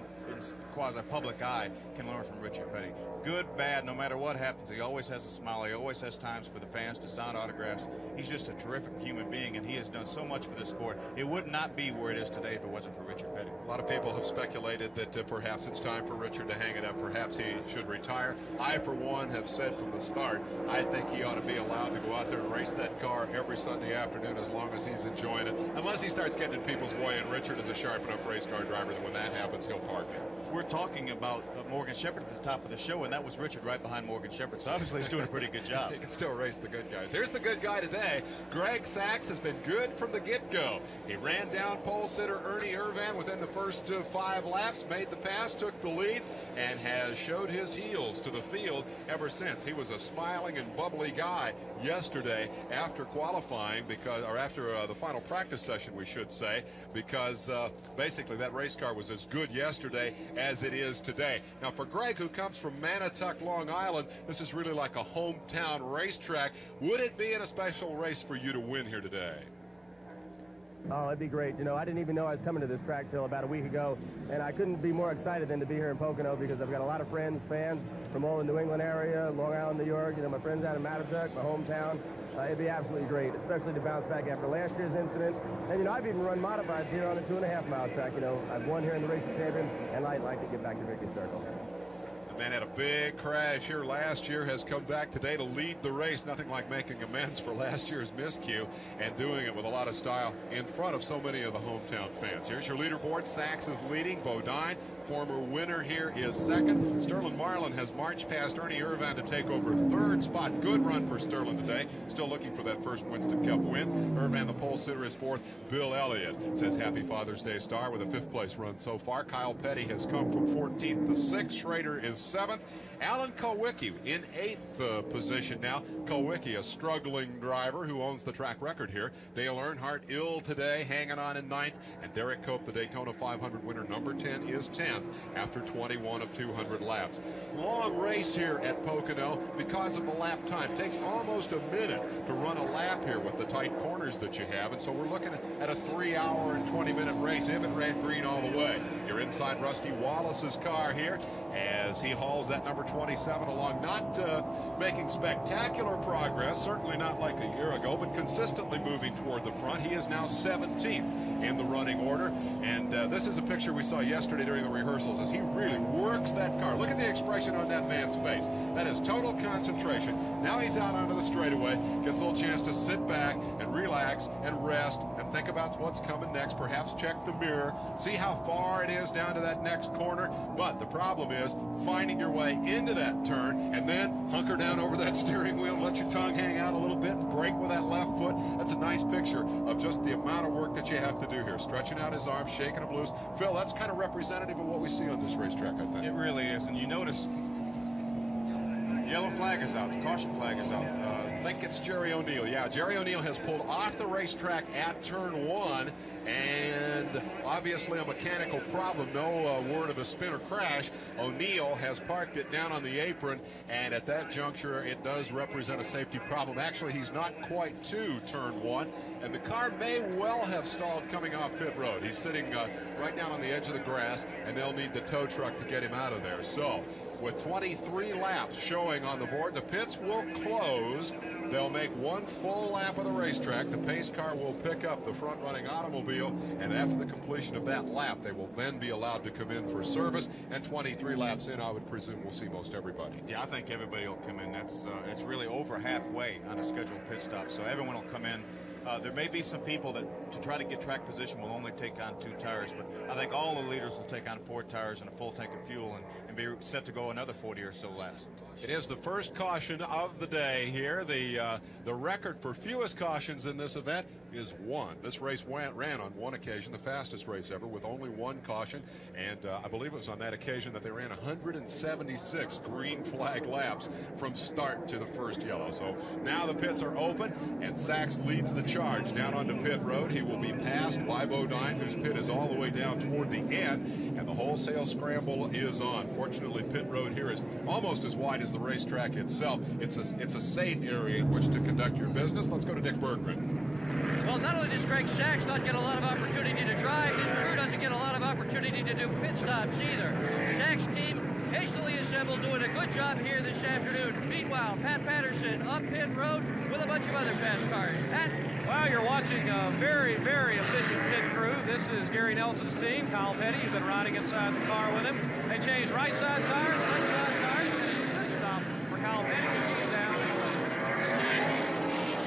quasi-public eye can learn from Richard Petty. Good, bad, no matter what happens, he always has a smile. He always has times for the fans to sign autographs. He's just a terrific human being, and he has done so much for this sport. It would not be where it is today if it wasn't for Richard Petty. A lot of people have speculated that perhaps it's time for Richard to hang it up. Perhaps he should retire. I, for one, have said from the start, I think he ought to be allowed to go out there and race that car every Sunday afternoon as long as he's enjoying it. Unless he starts getting in people's way, and Richard is a sharp enough race car driver that when that happens, he'll park it. We're talking about Morgan Shepherd at the top of the show, and that was Richard right behind Morgan Shepherd, so obviously he's doing a pretty good job. He can still race the good guys. Here's the good guy today. Greg Sachs has been good from the get-go. He ran down pole sitter Ernie Irvan within the first 5 laps, made the pass, took the lead, and has showed his heels to the field ever since. He was a smiling and bubbly guy yesterday after qualifying, after the final practice session, we should say, because basically that race car was as good yesterday as it is today. Now, for Greg, who comes from Manatuck, Long Island, this is really like a hometown racetrack. Would it be in a special race for you to win here today? Oh, it'd be great. You know, I didn't even know I was coming to this track till about a week ago, and I couldn't be more excited than to be here in Pocono because I've got a lot of friends, fans from all the New England area, Long Island, New York, you know, my friends out in Manatuck, my hometown. It'd be absolutely great, especially to bounce back after last year's incident. And, you know, I've even run modifieds here on the 2.5-mile track. You know, I've won here in the Racing Champions, and I'd like to get back to Victory Circle. The man had a big crash here last year, has come back today to lead the race. Nothing like making amends for last year's miscue and doing it with a lot of style in front of so many of the hometown fans. Here's your leaderboard. Sachs is leading. Bodine, former winner here, is second. Sterling Marlin has marched past Ernie Irvan to take over 3rd spot. Good run for Sterling today. Still looking for that first Winston Cup win. Irvan, the pole sitter, is 4th. Bill Elliott says happy Father's Day star with a 5th place run so far. Kyle Petty has come from 14th to 6th. Schrader is 7th. Alan Kowicki in 8th position now. Kowicki, a struggling driver who owns the track record here. Dale Earnhardt ill today, hanging on in 9th. And Derek Cope, the Daytona 500 winner, number 10, is 10th after 21 of 200 laps. Long race here at Pocono because of the lap time. Takes almost a minute to run a lap here with the tight corners that you have. And so we're looking at a 3-hour and 20-minute race if it ran green all the way. You're inside Rusty Wallace's car here as he hauls that number 27 along, not making spectacular progress, certainly not like a year ago, but consistently moving toward the front. He is now 17th in the running order, and this is a picture we saw yesterday during the rehearsals as he really works that car. Look at the expression on that man's face. That is total concentration. Now he's out onto the straightaway, gets a little chance to sit back and relax and rest and think about what's coming next, perhaps check the mirror, see how far it is down to that next corner. But the problem is finding your way into that turn and then hunker down over that steering wheel, let your tongue hang out a little bit and brake with that left foot. That's a nice picture of just the amount of work that you have to do here. Stretching out his arms, shaking them loose. Phil, that's kind of representative of what we see on this racetrack, I think. It really is, and you notice yellow flag is out, the caution flag is out. I think it's Jerry O'Neill. Yeah, Jerry O'Neill has pulled off the racetrack at turn 1, and obviously a mechanical problem. No word of a spin or crash. O'Neill has parked it down on the apron, and at that juncture it does represent a safety problem. Actually, he's not quite to turn 1, and the car may well have stalled coming off pit road. He's sitting right down on the edge of the grass, and they'll need the tow truck to get him out of there. So with 23 laps showing on the board. The pits will close. They'll make one full lap of the racetrack. The pace car will pick up the front-running automobile, and after the completion of that lap, they will then be allowed to come in for service. And 23 laps in, I would presume we'll see most everybody. Yeah, I think everybody will come in. It's really over halfway on a scheduled pit stop, so everyone will come in. There may be some people that, to try to get track position, will only take on 2 tires, but I think all the leaders will take on 4 tires and a full tank of fuel and be set to go another 40 or so laps. It is the first caution of the day here. The record for fewest cautions in this event is 1. This race ran on one occasion, the fastest race ever, with only 1 caution, and I believe it was on that occasion that they ran 176 green flag laps from start to the first yellow. So now the pits are open, and Sachs leads the charge down onto pit road. He will be passed by Bodine, whose pit is all the way down toward the end, and the wholesale scramble is on. Fortunately, pit road here is almost as wide as the racetrack itself. It's a safe area in which to conduct your business. Let's go to Dick Berggren. Well, not only does Greg Sachs not get a lot of opportunity to drive, his crew doesn't get a lot of opportunity to do pit stops either. Sachs' team hastily assembled, doing a good job here this afternoon. Meanwhile, Pat Patterson up pit road with a bunch of other fast cars. Pat? Well, you're watching a very, very efficient pit crew. This is Gary Nelson's team. Kyle Petty, you've been riding inside the car with him. They changed right side tires, left side tires, and it's a good stop for Kyle Petty. He's down.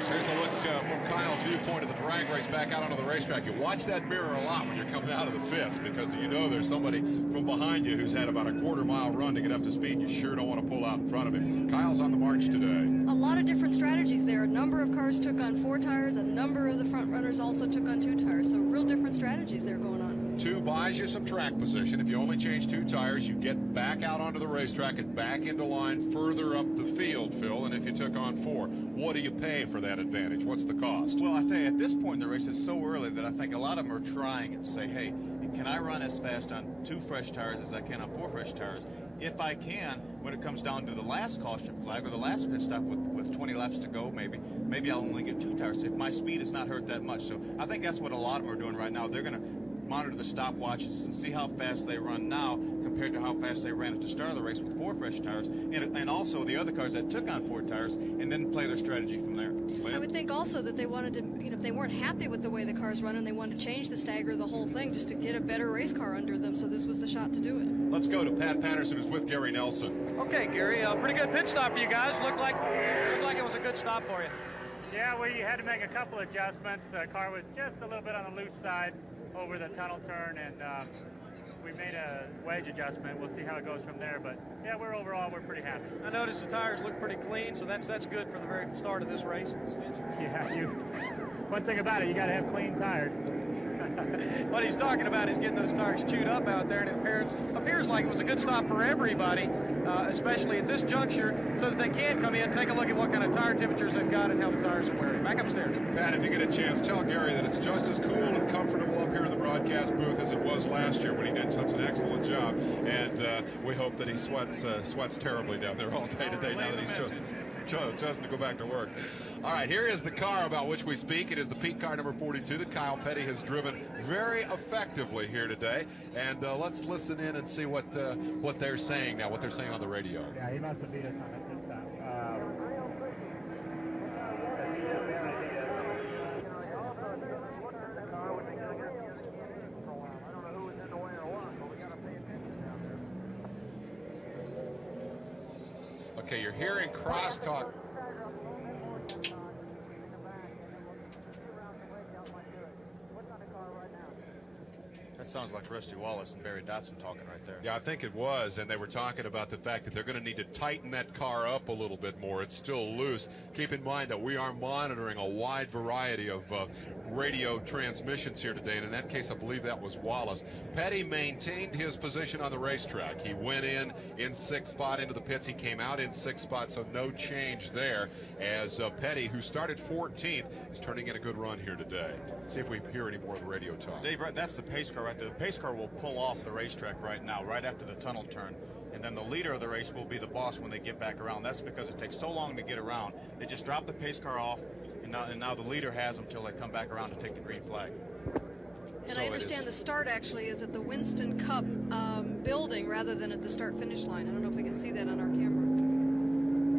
Here's the look from Kyle's viewpoint of the drag race back out onto the racetrack. You watch that mirror a lot when you're coming out of the pits, because you know there's somebody from behind you who's had about a quarter-mile run to get up to speed. You sure don't want to pull out in front of him. Kyle's on the march today. A lot of different strategies there. A number of cars took on 4 tires. A number of the front runners also took on 2 tires. So real different strategies there going on. 2 buys you some track position. If you only change 2 tires, you get back out onto the racetrack and back into line further up the field, Phil. And if you took on 4, what do you pay for that advantage? What's the cost? Well, I tell you, at this point in the race, it's so early that I think a lot of them are trying it to say, hey, can I run as fast on 2 fresh tires as I can on 4 fresh tires? If I can, when it comes down to the last caution flag or the last pit stop with 20 laps to go, maybe I'll only get 2 tires if my speed is not hurt that much. So I think that's what a lot of them are doing right now. They're going to monitor the stopwatches and see how fast they run now compared to how fast they ran at the start of the race with 4 fresh tires, and also the other cars that took on 4 tires, and then play their strategy from there. I would think also that they wanted to, if they weren't happy with the way the cars run, and they wanted to change the stagger, the whole thing, just to get a better race car under them, so this was the shot to do it. Let's go to Pat Patterson, who's with Gary Nelson. Okay, Gary, pretty good pit stop for you guys. Looked like it was a good stop for you. Yeah, we had to make a couple adjustments. The car was just a little bit on the loose side over the tunnel turn, and we made a wedge adjustment. We'll see how it goes from there, but yeah, we're pretty happy. I noticed the tires look pretty clean, so that's good for the very start of this race. Yeah, one thing about it, you got to have clean tires. What he's talking about is getting those tires chewed up out there, and it appears like it was a good stop for everybody, especially at this juncture, so that they can come in, take a look at what kind of tire temperatures they've got and how the tires are wearing. Back upstairs. Pat, if you get a chance, tell Gary that it's just as cool and comfortable up here in the broadcast booth as it was last year when he did such an excellent job, and we hope that he sweats terribly down there all day today now that he's chosen to go back to work. All right, here is the car about which we speak. It is the Pete car number 42 that Kyle Petty has driven very effectively here today. And let's listen in and see what they're saying now, what they're saying on the radio. Yeah, he must have beat us on that pit stop. Okay, you're hearing crosstalk. That sounds like Rusty Wallace and Barry Dotson talking right there. Yeah, I think it was, and they were talking about the fact that they're going to need to tighten that car up a little bit more. It's still loose. Keep in mind that we are monitoring a wide variety of radio transmissions here today, and in that case, I believe that was Wallace. Petty maintained his position on the racetrack. He went in 6th spot into the pits. He came out in 6th spot, so no change there, as Petty, who started 14th, is turning in a good run here today. See if we hear any more of the radio talk. Dave, that's the pace car right there. The pace car will pull off the racetrack right now, right after the tunnel turn. And then the leader of the race will be the boss when they get back around. That's because it takes so long to get around. They just drop the pace car off, and now the leader has them until they come back around to take the green flag. And I understand the start actually is at the Winston Cup building rather than at the start-finish line. I don't know if we can see that on our camera.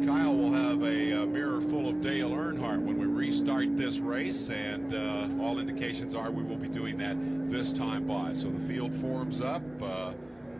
Kyle will have a mirror full of Dale Earnhardt when we restart this race, and all indications are we will be doing that this time by. So the field forms up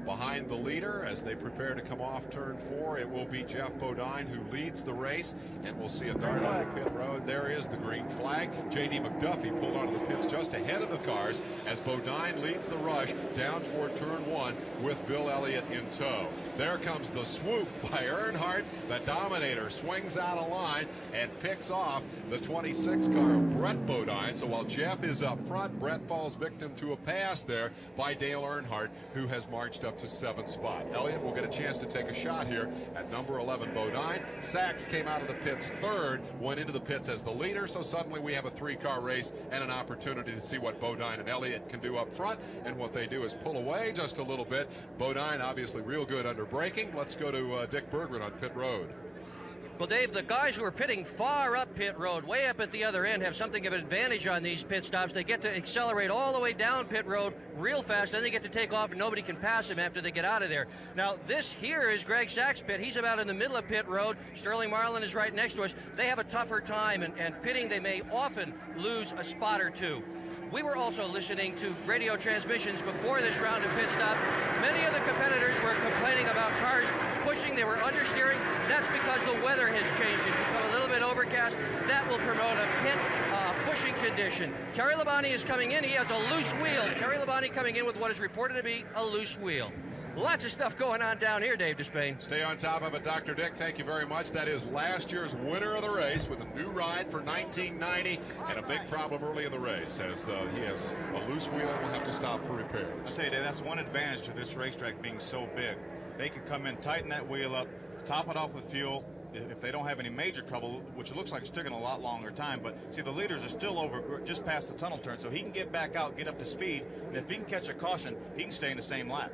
behind the leader as they prepare to come off turn 4. It will be Jeff Bodine who leads the race, and we'll see a dart on the pit road. There is the green flag. J.D. McDuffie pulled onto the pits just ahead of the cars as Bodine leads the rush down toward turn 1 with Bill Elliott in tow. There comes the swoop by Earnhardt. The Dominator swings out of line and picks off the 26 car of Brett Bodine. So while Jeff is up front, Brett falls victim to a pass there by Dale Earnhardt, who has marched up to 7th spot. Elliott will get a chance to take a shot here at number 11 Bodine. Sachs came out of the pits 3rd, went into the pits as the leader, so suddenly we have a 3-car race and an opportunity to see what Bodine and Elliott can do up front, and what they do is pull away just a little bit. Bodine obviously real good under braking. Let's go to Dick Berggren on pit road. Well, Dave, the guys who are pitting far up pit road, way up at the other end, have something of an advantage on these pit stops. They get to accelerate all the way down pit road real fast, then they get to take off and nobody can pass them after they get out of there. Now, this here is Greg Sachs' pit. He's about in the middle of pit road. Sterling Marlin is right next to us. They have a tougher time, and pitting, they may often lose a spot or two. We were also listening to radio transmissions before this round of pit stops. Many of the competitors were complaining about cars pushing. They were understeering. That's because the weather has changed. It's become a little bit overcast. That will promote a pit pushing condition. Terry Labonte is coming in. He has a loose wheel. Terry Labonte coming in with what is reported to be a loose wheel. Lots of stuff going on down here, Dave Despain. Stay on top of it, Dr. Dick. Thank you very much. That is last year's winner of the race with a new ride for 1990 and a big problem early in the race as he has a loose wheel and will have to stop for repairs. I'll tell you, Dave, that's one advantage to this racetrack being so big. They can come in, tighten that wheel up, top it off with fuel. If they don't have any major trouble, which it looks like it's taking a lot longer time, but see, the leaders are still over just past the tunnel turn, so he can get back out, get up to speed, and if he can catch a caution, he can stay in the same lap.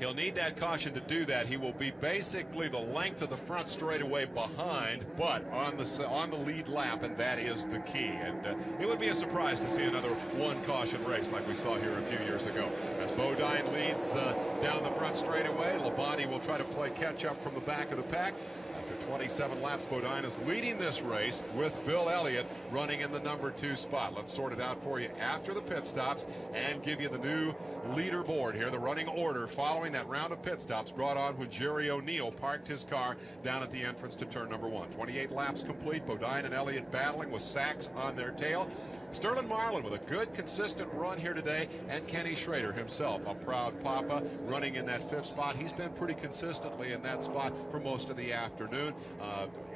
He'll need that caution to do that. He will be basically the length of the front straightaway behind, but on the lead lap, and that is the key. And it would be a surprise to see another one caution race like we saw here a few years ago. As Bodine leads down the front straightaway, Labonte will try to play catch up from the back of the pack. After 27 laps, Bodine is leading this race with Bill Elliott running in the number 2 spot. Let's sort it out for you after the pit stops and give you the new leaderboard here, the running order following that round of pit stops brought on when Jerry O'Neill parked his car down at the entrance to turn number 1. 28 laps complete. Bodine and Elliott battling with Sachs on their tail. Sterling Marlin with a good, consistent run here today, and Kenny Schrader himself, a proud papa, running in that 5th spot. He's been pretty consistently in that spot for most of the afternoon,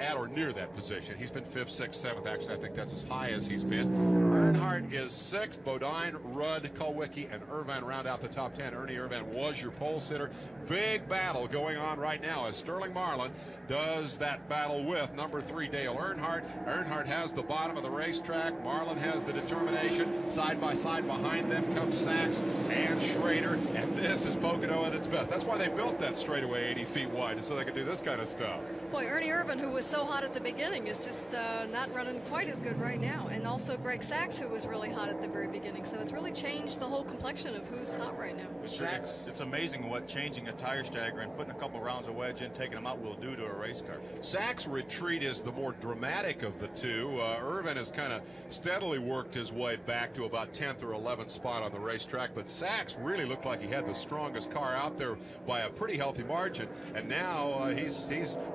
at or near that position. He's been 5th, 6th, 7th. Actually, I think that's as high as he's been. Earnhardt is 6th. Bodine, Rudd, Kulwicki, and Irvine round out the top 10. Ernie Irvine was your pole sitter. Big battle going on right now as Sterling Marlin does that battle with number 3 Dale Earnhardt. Earnhardt has the bottom of the racetrack. Marlin has the determination. Side by side behind them comes Sachs and Schrader, and this is Pocono at its best. That's why they built that straightaway 80 feet wide, so they could do this kind of stuff. Boy, Ernie Irvine, who was so hot at the beginning, is just not running quite as good right now. And also Greg Sachs, who was really hot at the very beginning. So it's really changed the whole complexion of who's hot right now. Sachs, it's amazing what changing a tire stagger and putting a couple rounds of wedge in, taking them out, will do to a race car. Sachs' retreat is the more dramatic of the two. Irvine has kind of steadily worked his way back to about 10th or 11th spot on the racetrack, but Sachs really looked like he had the strongest car out there by a pretty healthy margin, and now he's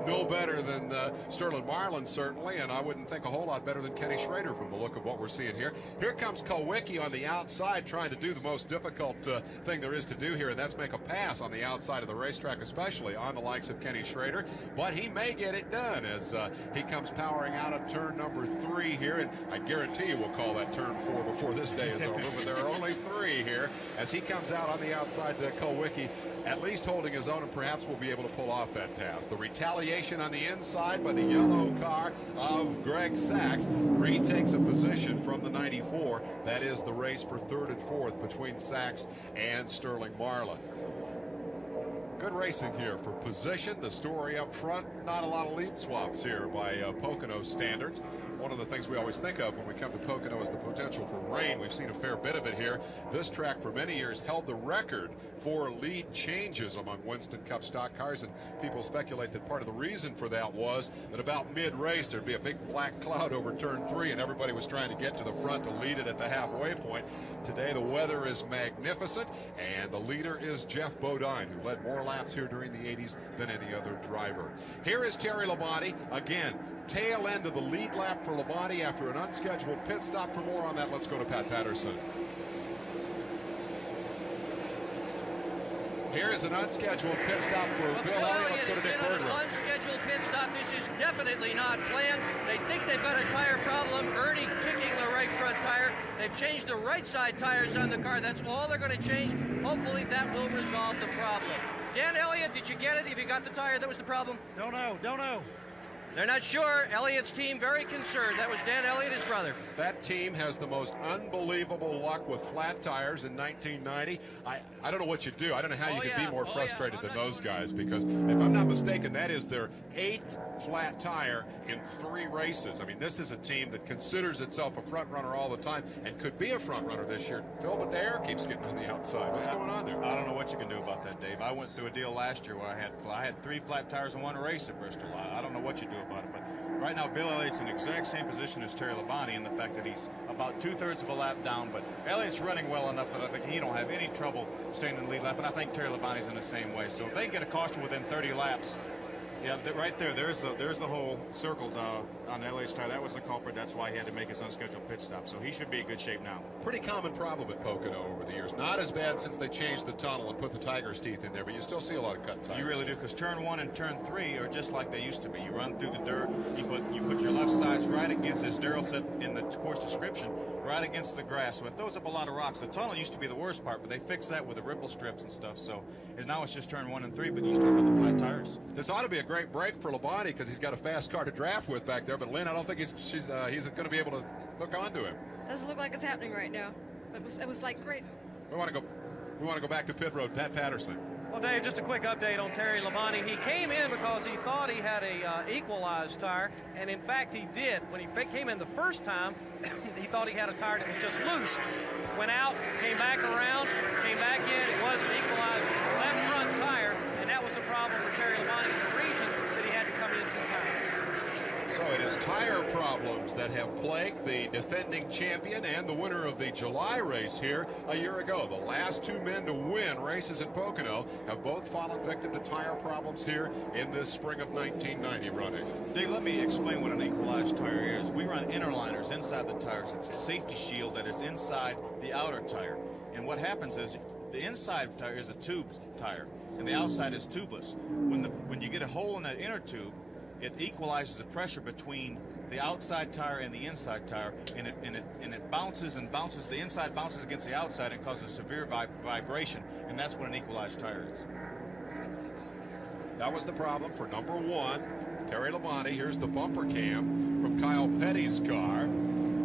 no better than Sterling Marlin, certainly, and I wouldn't think a whole lot better than Kenny Schrader from the look of what we're seeing here. Here comes Kulwicki on the outside trying to do the most difficult thing there is to do here, and that's make a pass on the outside of the racetrack, especially on the likes of Kenny Schrader, but he may get it done as he comes powering out of turn number 3 here, and I guarantee you we'll call that turn 4 before this day is over, but there are only 3 here as he comes out on the outside. Kulwicki at least holding his own, and perhaps will be able to pull off that pass. The retaliation on the inside by the yellow car of Greg Sachs retakes a position from the 94. That is the race for 3rd and 4th between Sachs and Sterling Marlin. Good racing here for position. The story up front, not a lot of lead swaps here by Pocono standards. One of the things we always think of when we come to Pocono is the potential for rain. We've seen a fair bit of it here. This track for many years held the record for lead changes among Winston Cup stock cars, and people speculate that part of the reason for that was that about mid-race there'd be a big black cloud over turn 3 and everybody was trying to get to the front to lead it at the halfway point. Today the weather is magnificent, and the leader is Jeff Bodine, who led more laps here during the 80s than any other driver. Here is Terry Labonte again. Tail end of the lead lap for Labonte after an unscheduled pit stop. For more on that, let's go to Pat Patterson. Here is an unscheduled pit stop for Bill Elliott. Let's go to Dick Berger. Unscheduled pit stop. This is definitely not planned. They think they've got a tire problem. Ernie kicking the right front tire. They've changed the right side tires on the car. That's all they're going to change. Hopefully that will resolve the problem. Dan Elliott, did you get it? Have you got the tire that was the problem? Don't know. They're not sure. Elliott's team very concerned. That was Dan Elliott, his brother. That team has the most unbelievable luck with flat tires in 1990. I don't know what you do. I don't know how you could be more frustrated than those guys, because if I'm not mistaken, that is their 8th flat tire in 3 races. I mean, this is a team that considers itself a front runner all the time and could be a front runner this year. Phil, but the air keeps getting on the outside. What's going on there? I don't know what you can do about that, Dave. I went through a deal last year where I had 3 flat tires in 1 race at Bristol. I don't know what you do about it, but right now Bill Elliott's in the exact same position as Terry Labonte in the fact that he's about 2/3 of a lap down, but Elliott's running well enough that I think he don't have any trouble staying in the lead lap, and I think Terry Labonte's in the same way. So if they can get a caution within 30 laps, yeah, right there's the whole circled on Elliott's tire. That was the culprit. That's why he had to make his unscheduled pit stop. So he should be in good shape now. Pretty common problem at Pocono over the years. Not as bad since they changed the tunnel and put the tiger's teeth in there, but you still see a lot of cut tires. You really do, because turn 1 and turn 3 are just like they used to be. You run through the dirt. You put your left sides right against, as Darrell said in the course description, right against the grass. So it throws up a lot of rocks. The tunnel used to be the worst part, but they fixed that with the ripple strips and stuff. So now it's just turn 1 and 3, but you start with the flat tires. This ought to be a great break for Labonte because he's got a fast car to draft with back there. But Lynn, I don't think he's going to be able to hook onto him. Doesn't look like it's happening right now. It was like great. We want to go back to pit road. Pat Patterson. Well, Dave, just a quick update on Terry Labonte. He came in because he thought he had a equalized tire, and in fact he did. When he came in the first time, he thought he had a tire that was just loose. Went out, came back around, came back in. It was an equalized left front tire, and that was the problem with Terry Labonte, the reason that he had to come in 2 times. So it is tire problems that have plagued the defending champion and the winner of the July race here a year ago. The last 2 men to win races at Pocono have both fallen victim to tire problems here in this spring of 1990 running. Dave, let me explain what an equalized tire is. We run interliners inside the tires. It's a safety shield that is inside the outer tire. And what happens is the inside tire is a tube tire, and the outside is tubeless. When you get a hole in that inner tube, it equalizes the pressure between the outside tire and the inside tire, and it bounces and bounces. The inside bounces against the outside and causes severe vibration, and that's what an equalized tire is. That was the problem for number 1, Terry Labonte. Here's the bumper cam from Kyle Petty's car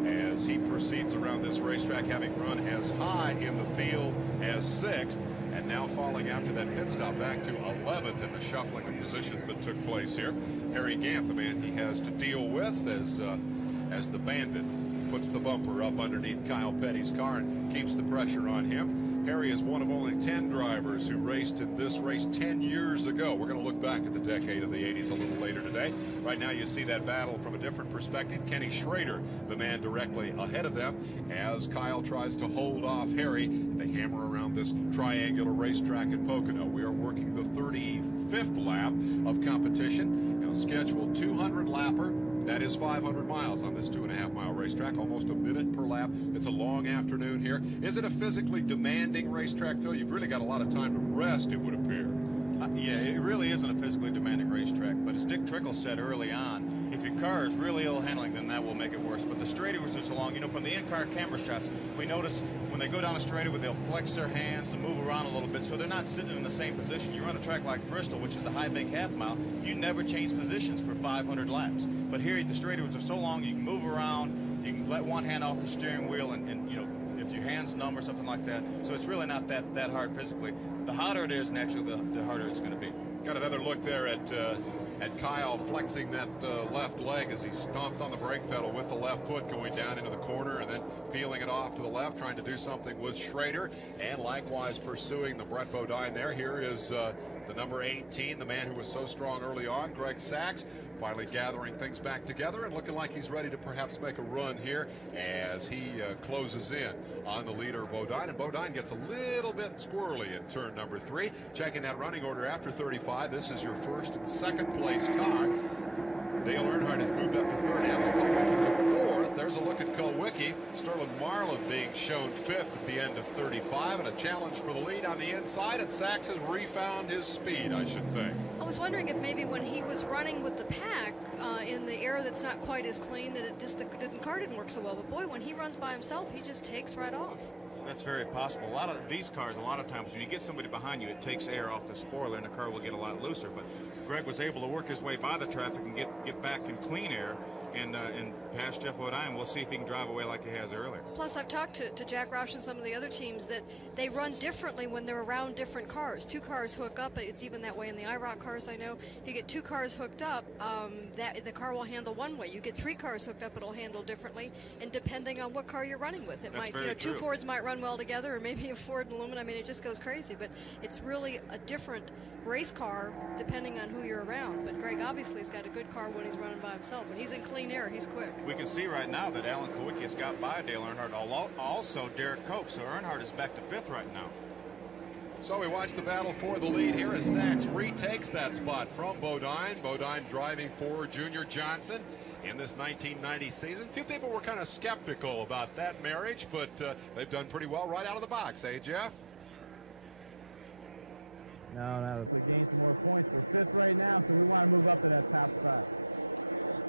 as he proceeds around this racetrack, having run as high in the field as 6th, and now falling after that pit stop back to 11th in the shuffling of positions that took place here. Harry Gamp, the man he has to deal with as the bandit puts the bumper up underneath Kyle Petty's car and keeps the pressure on him. Harry is one of only 10 drivers who raced in this race 10 years ago. We're going to look back at the decade of the 80s a little later today. Right now you see that battle from a different perspective. Kenny Schrader, the man directly ahead of them, as Kyle tries to hold off Harry. They hammer around this triangular racetrack at Pocono. We are working the 35th lap of competition. Now scheduled 200 lapper. That is 500 miles on this 2.5-mile racetrack, almost a minute per lap. It's a long afternoon here. Is it a physically demanding racetrack, Phil? You've really got a lot of time to rest, it would appear. Yeah, it really isn't a physically demanding racetrack, but as Dick Trickle said early on, if your car is really ill handling, then that will make it worse. But the straightaway was so long. You know, from the in-car camera shots, we notice when they go down a straightaway, they'll flex their hands and move around a little bit, so they're not sitting in the same position. You run a track like Bristol, which is a high bank half mile, you never change positions for 500 laps. But here, the straightaways are so long, you can move around, you can let one hand off the steering wheel, and you know, if your hand's numb or something like that. So it's really not that hard physically. The hotter it is, naturally, the harder it's going to be. Got another look there at Kyle flexing that left leg as he stomped on the brake pedal with the left foot, going down into the corner and then peeling it off to the left, trying to do something with Schrader, and likewise pursuing the Brett Bodine there. Here is the number 18, the man who was so strong early on, Greg Sachs, finally gathering things back together and looking like he's ready to perhaps make a run here as he closes in on the leader, Bodine. And Bodine gets a little bit squirrely in turn number 3. Checking that running order after 35. This is your first and second place car. Dale Earnhardt has moved up to third, and to fourth. There's a look at Kulwicki. Sterling Marlin being shown fifth at the end of 35, and a challenge for the lead on the inside, and Sachs has refound his speed, I should think. I was wondering if maybe when he was running with the pack in the air that's not quite as clean, that it just the car didn't work so well. But boy, when he runs by himself, he just takes right off. That's very possible. A lot of these cars, a lot of times when you get somebody behind you, it takes air off the spoiler and the car will get a lot looser. But Greg was able to work his way by the traffic and get back in clean air and past Jeff Bodine. We'll see if he can drive away like he has earlier. Plus, I've talked to Jack Roush and some of the other teams that they run differently when they're around different cars. 2 cars hook up. It's even that way in the IROC cars, I know. If you get 2 cars hooked up, the car will handle one way. You get 3 cars hooked up, it'll handle differently, and depending on what car you're running with. It That's might, very 2 true. Fords might run well together, or maybe a Ford and aluminum. I mean, it just goes crazy. But it's really a different race car depending on who you're around. But Greg obviously has got a good car when he's running by himself. When he's in clean air, he's quick. We can see right now that Alan Kulwicki has got by Dale Earnhardt, also Derek Cope. So Earnhardt is back to 5th right now. So we watch the battle for the lead here as Sachs retakes that spot from Bodine. Bodine driving for Junior Johnson in this 1990 season. A few people were kind of skeptical about that marriage, but they've done pretty well right out of the box, eh, Jeff? No. If we gain some more points, we're 5th right now, so we want to move up to that top spot.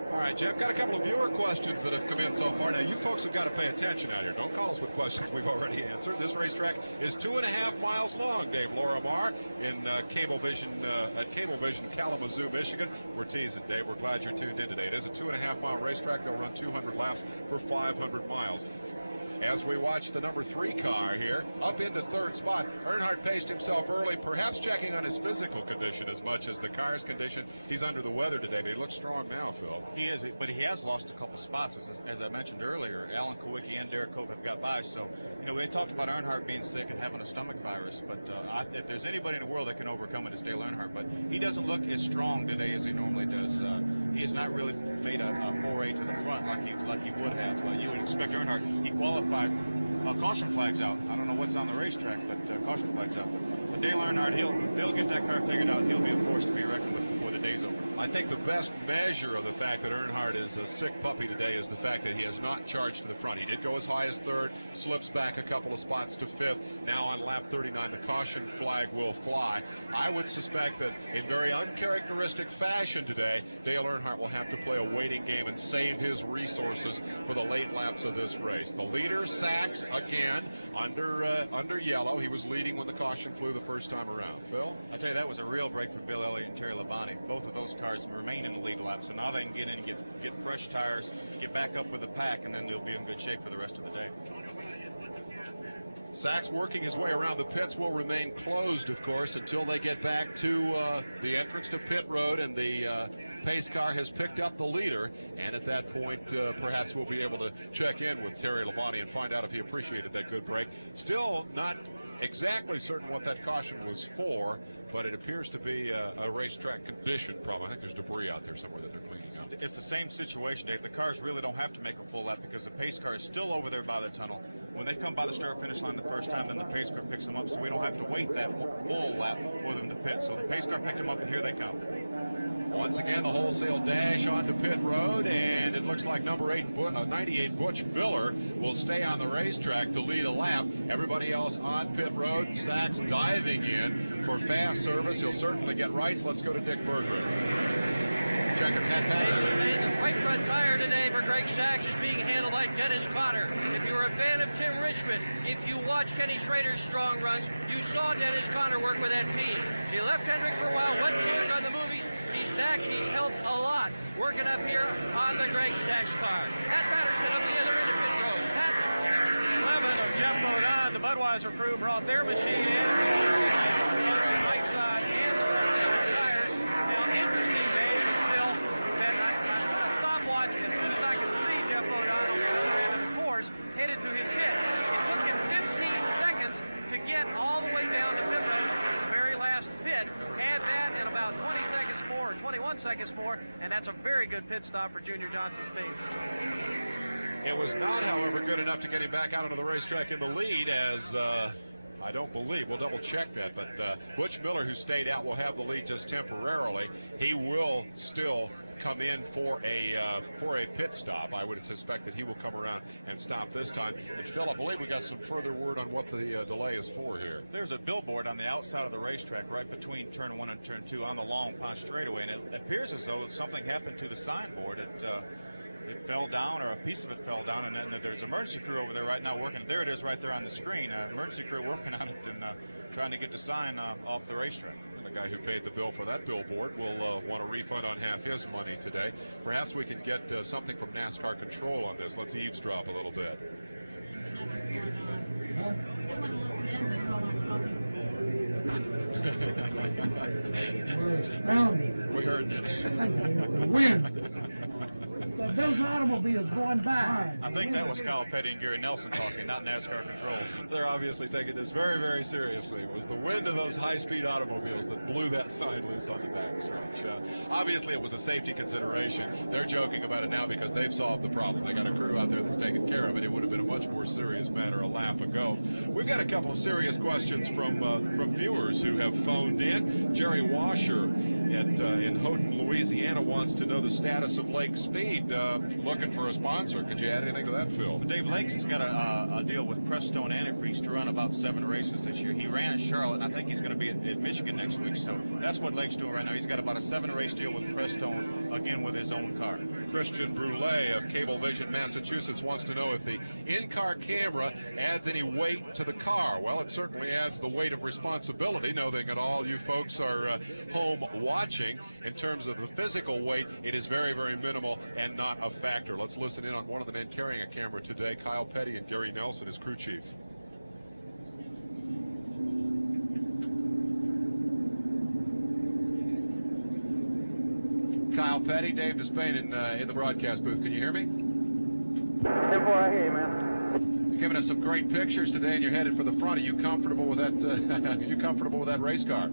All right, Jeff, got a couple of viewer questions that have come in so far. Now, you folks have got to pay attention out here. Don't call us with questions we've already answered. This racetrack is 2.5 miles long, Dave Lorimar, in at Cablevision, Kalamazoo, Michigan. We're teasing, Dave. We're glad you're tuned in today. It is a 2.5-mile racetrack. They'll run 200 laps for 500 miles. As we watch the number 3 car here up into 3rd spot, Earnhardt paced himself early, perhaps checking on his physical condition as much as the car's condition. He's under the weather today, but he looks strong now, Phil. He is, but he has lost a couple spots, as I mentioned earlier. Alan Kulwicki and Derek Cope have got by. So, we talked about Earnhardt being sick and having a stomach virus, but if there's anybody in the world that can overcome it, it's Dale Earnhardt. But he doesn't look as strong today as he normally does. He has not really made a foray to the front like he would have. You would expect Earnhardt. He qualified. Caution flags out. I don't know what's on the racetrack, but caution flags out. But Dale Earnhardt, they'll get that car figured out. He'll be a force to be reckoned with before the day's over. I think the best measure of the fact that Earnhardt is a sick puppy today is the fact that he has not charged to the front. He did go as high as 3rd, slips back a couple of spots to 5th. Now on lap 39, the caution flag will fly. I would suspect that in very uncharacteristic fashion today, Dale Earnhardt will have to play a waiting game and save his resources for the late laps of this race. The leader, Sachs, again, under yellow. He was leading when the caution flew the first time around. Phil? I tell you, that was a real break for Bill Elliott and Terry Labonte. Both of those cars remain in the lead lap, so now they can get in and get fresh tires, get back up with the pack, and then they'll be in good shape for the rest of the day. Sachs working his way around the pits will remain closed, of course, until they get back to the entrance to pit road, and the pace car has picked up the leader. And at that point, perhaps we'll be able to check in with Terry Labonte and find out if he appreciated that good break. Still not exactly certain what that caution was for, but it appears to be a racetrack condition problem. I think there's debris out there somewhere that they're cleaning up. It's the same situation, Dave. The cars really don't have to make a full lap because the pace car is still over there by the tunnel. When they come by the start-finish line the first time, then the pace car picks them up, so we don't have to wait that full lap for them to pit. So the pace car picked them up, and here they come. Once again, the wholesale dash onto pit road, and it looks like number 98 Butch Miller will stay on the racetrack to lead a lap. Everybody else on pit road. Sachs diving in for fast service. He'll certainly get rights. Let's go to Dick Berggren. Checking Pat Patterson. The right front tire today for Greg Sachs is being handled by Dennis Conner. If you were a fan of Tim Richmond, if you watched Kenny Schrader's strong runs, you saw Dennis Conner work with that team. He left Hendrick for a while, went to work on the movies. He's back. He's helped a lot working up here on the Greg Sachs car. Pat Patterson up the other end of pit road. Pat. 11 of Jeff Bodine, the Budweiser crew brought their machine in. The right side and the left side tires. Now, interesting, Dave, still, that I stopped watching. As soon as I could see Jeff Bodine on the other end of the course, headed to his pit. It took him 15 seconds to get all the way down to pit road, the very last pit. Add that and about 20 seconds more, or 21 seconds more, and that's a very good pit stop for Junior Johnson's team. It was not, however, good enough to get him back out onto the racetrack in the lead, as I don't believe, we'll double check that, but Butch Miller, who stayed out, will have the lead just temporarily. He will still come in for a pit stop. I would suspect that he will come around and stop this time. And Phil, I believe we got some further word on what the delay is for here. There's a billboard on the outside of the racetrack right between turn 1 and turn 2 on the Long Pond straightaway, and it appears as though something happened to the signboard. It fell down, or a piece of it fell down, and then there's emergency crew over there right now working. There it is right there on the screen. Emergency crew working on it and trying to get the sign off the racetrack. And the guy who paid the bill for that billboard will want a refund on half his money today. Perhaps we can get something from NASCAR Control on this. Let's eavesdrop a little bit. We're astounded. We heard that. The wind. Those automobiles going by. I think that was Kyle Petty and Gary Nelson talking, not NASCAR Control. They're obviously taking this very, very seriously. It was the wind of those high-speed automobiles that blew that sign loose on the backstretch. Obviously, it was a safety consideration. They're joking about it now because they've solved the problem. They got a crew out there that's taken care of it. It would have been a much more serious matter a lap ago. We've got a couple of serious questions from viewers who have phoned in. Jerry Washer in Houghton, Louisiana, wants to know the status of Lake Speed. Looking for a sponsor. Could you add anything to that, Phil? Dave Lake's got a deal with Prestone Antifreeze to run about 7 races this year. He ran in Charlotte, and I think he's going to be at Michigan next week. So that's what Lake's doing right now. He's got about a 7-race deal with Prestone, again with his own car. Christian Brule of Cablevision, Massachusetts, wants to know if the in-car camera adds any weight to the car. Well, it certainly adds the weight of responsibility, knowing that all you folks are home watching. In terms of the physical weight, it is very, very minimal and not a factor. Let's listen in on one of the men carrying a camera today, Kyle Petty and Gary Nelson, his crew chief. Kyle Petty, Dave Despain in the broadcast booth. Can you hear me? 10-4, I hear you, man. You're giving us some great pictures today, and you're headed for the front. Are you comfortable with that? Are you comfortable with that race car?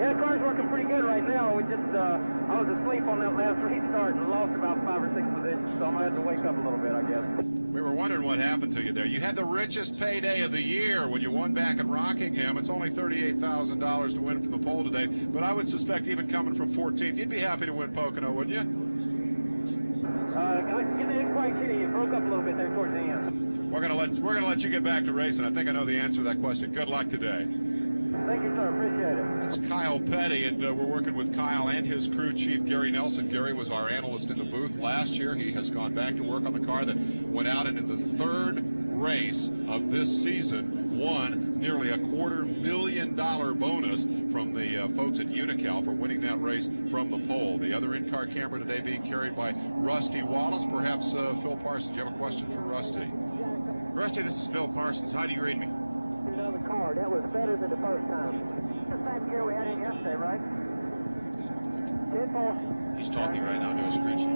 Yeah, the car's working pretty good right now. We just, I was asleep on that last restart and lost about 5 or 6 positions, so I'm gonna have to wake up a little bit, I guess. We were wondering what happened to you there. You had the richest payday of the year when you won back in Rockingham. It's only $38,000 to win from the pole today, but I would suspect even coming from 14th, you'd be happy to win Pocono, wouldn't you? I didn't quite hear you. You broke up a little bit there towards the end. We're gonna let you get back to racing. I think I know the answer to that question. Good luck today. Thank you, sir. Appreciate it. It's Kyle Petty, and we're working with Kyle and his crew chief, Gary Nelson. Gary was our analyst in the booth last year. He has gone back to work on the car that went out, and in the 3rd race of this season, won nearly a $250,000 bonus from the folks at Unocal for winning that race from the pole. The other in-car camera today being carried by Rusty Wallace. Perhaps Phil Parsons, you have a question for Rusty? Rusty, this is Phil Parsons. How do you read me? On the car, that was better than the first time. The same gear we had in yesterday, right? 10-4. He's talking right now to his crew chief.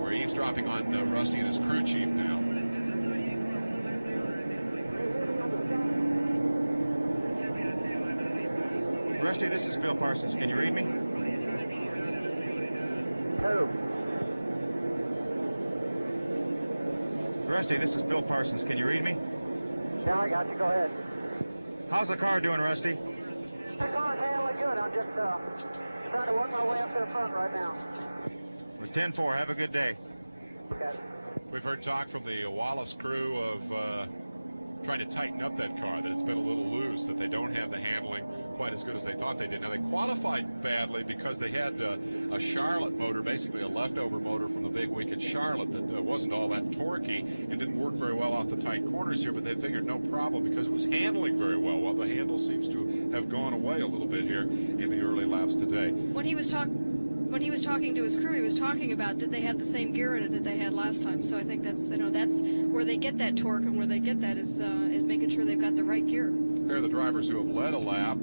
We're eavesdropping on Rusty and his crew chief now. Rusty, this is Phil Parsons. Can you read me? Who? Rusty, this is Phil Parsons. Can you read me? Yeah, I got you. Go ahead. How's the car doing, Rusty? The car's handling good. I'm just trying to work my way up to the front right now. We're 10-4. Have a good day. Okay. We've heard talk from the Wallace crew of trying to tighten up that car, that it's been a little loose, that they don't have the handling quite as good as they thought they did. Now, they qualified badly because they had a Charlotte motor, basically a leftover motor from the big week at Charlotte that wasn't all that torquey and didn't work very well off the tight corners here, but they figured no problem because it was handling very well. Well, the handle seems to have gone away a little bit here in the early laps today. When he was talking when he was talking to his crew, he was talking about did they have the same gear in it that they had last time. So I think that's, you know, that's where they get that torque, and where they get that is making sure they've got the right gear. They're the drivers who have led a lap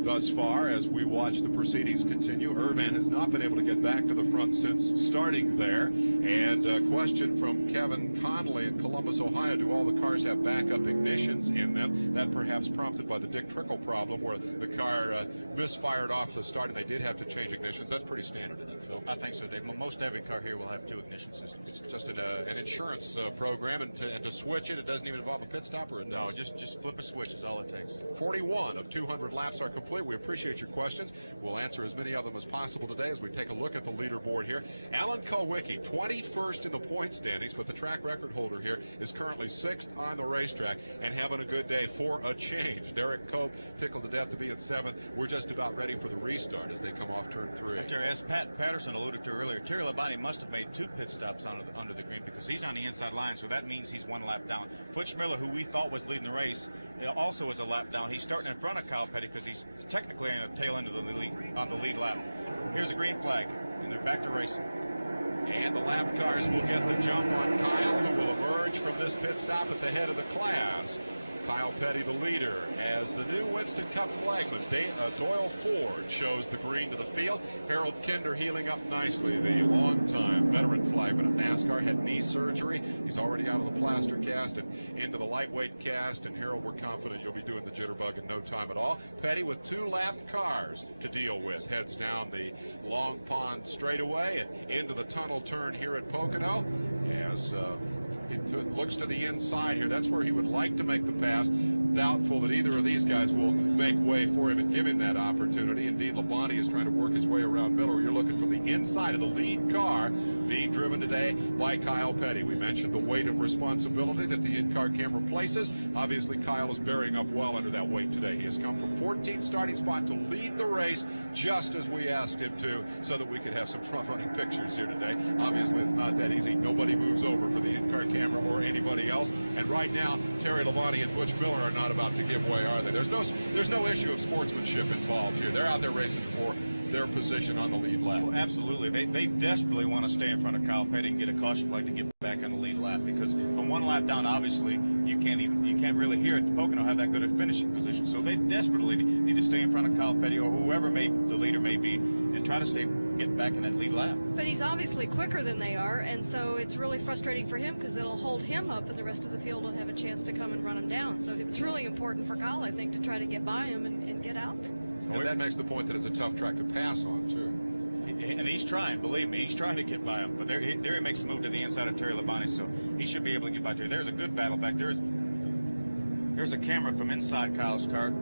thus far as we watch the proceedings continue. Irvan has not been able to get back to the front since starting there. And a question from Kevin Connolly in Columbus, Ohio. Do all the cars have backup ignitions in them? That perhaps prompted by the Dick Trickle problem where the car misfired off the start and they did have to change ignitions. That's pretty standard, isn't it, Phil? I think so, Dave. Most every car here will have 2 ignition systems. It's just an insurance program, and to switch it, it doesn't even involve a pit stop, or it does? No, just flip a switch is all it takes. 41 of 200 laps are complete. We appreciate your questions. We'll answer as many of them as possible today as we take a look at the leaderboard here. Alan Kulwicki, 21st in the point standings, but the track record holder here is currently 6th on the racetrack and having a good day for a change. Derek Cope tickled to death to be at 7th. We're just about ready for the restart as they come off turn 3. As Pat Patterson alluded to earlier, Terry Labonte must have made 2 pit stops under the green because he's on the inside line, so that means he's 1 lap down. Butch Miller, who we thought was leading the race, also is a lap down. He's starting in front of Kyle Petty because he's technically on the tail end of the lead, on the lead lap. Here's a green flag, and they're back to racing. And the lap cars will get the jump on Kyle, who will emerge from this pit stop at the head of the class. Kyle Petty, the leader, as the new Winston Cup flagman, Doyle Ford, shows the green to the field. Harold Kinder healing up nicely, the longtime veteran flagman of NASCAR, had knee surgery. He's already out of the plaster cast and into the lightweight cast, and Harold, we're confident you'll be doing the jitterbug in no time at all. Petty, with 2 lap cars to deal with, heads down the Long Pond straightaway and into the tunnel turn here at Pocono as he looks to the inside here. That's where he would like to make the pass. Doubtful that either of these guys will make way for him and give him that opportunity. Indeed, Labonte is trying to work his way around Miller. You're looking from the inside of the lead car being driven today by Kyle Petty. We mentioned the weight of responsibility that the in-car camera places. Obviously, Kyle is bearing up well under that weight today. He has come from 14th starting spot to lead the race just as we asked him to, so that we could have some front-running pictures here today. Obviously, it's not that easy. Nobody moves over for the in-car camera or anybody else. And right now, Terry Labonte and Butch Miller are not about to give way, are they? There's no issue of sportsmanship involved here. They're out there racing for their position on the lead lap. Well, absolutely. They desperately want to stay in front of Kyle Petty and get a caution flag to get back on the lead lap, because from 1 lap down, obviously you can't really hear it. Pocono have that good a finishing position, so they desperately need to stay in front of Kyle Petty or whoever the leader may be and try to get back in that lead lap. But he's obviously quicker than they are, and so it's really frustrating for him because it'll hold him up and the rest of the field will have a chance to come and run him down. So it's really important for Kyle, I think, to try to get by him and get out. And that makes the point that it's a tough track to pass on, too. And he's trying, believe me, he's trying to get by him. But there he makes a move to the inside of Terry Labonte, so he should be able to get by Terry. There's a good battle back there. There's a camera from inside Kyle's car.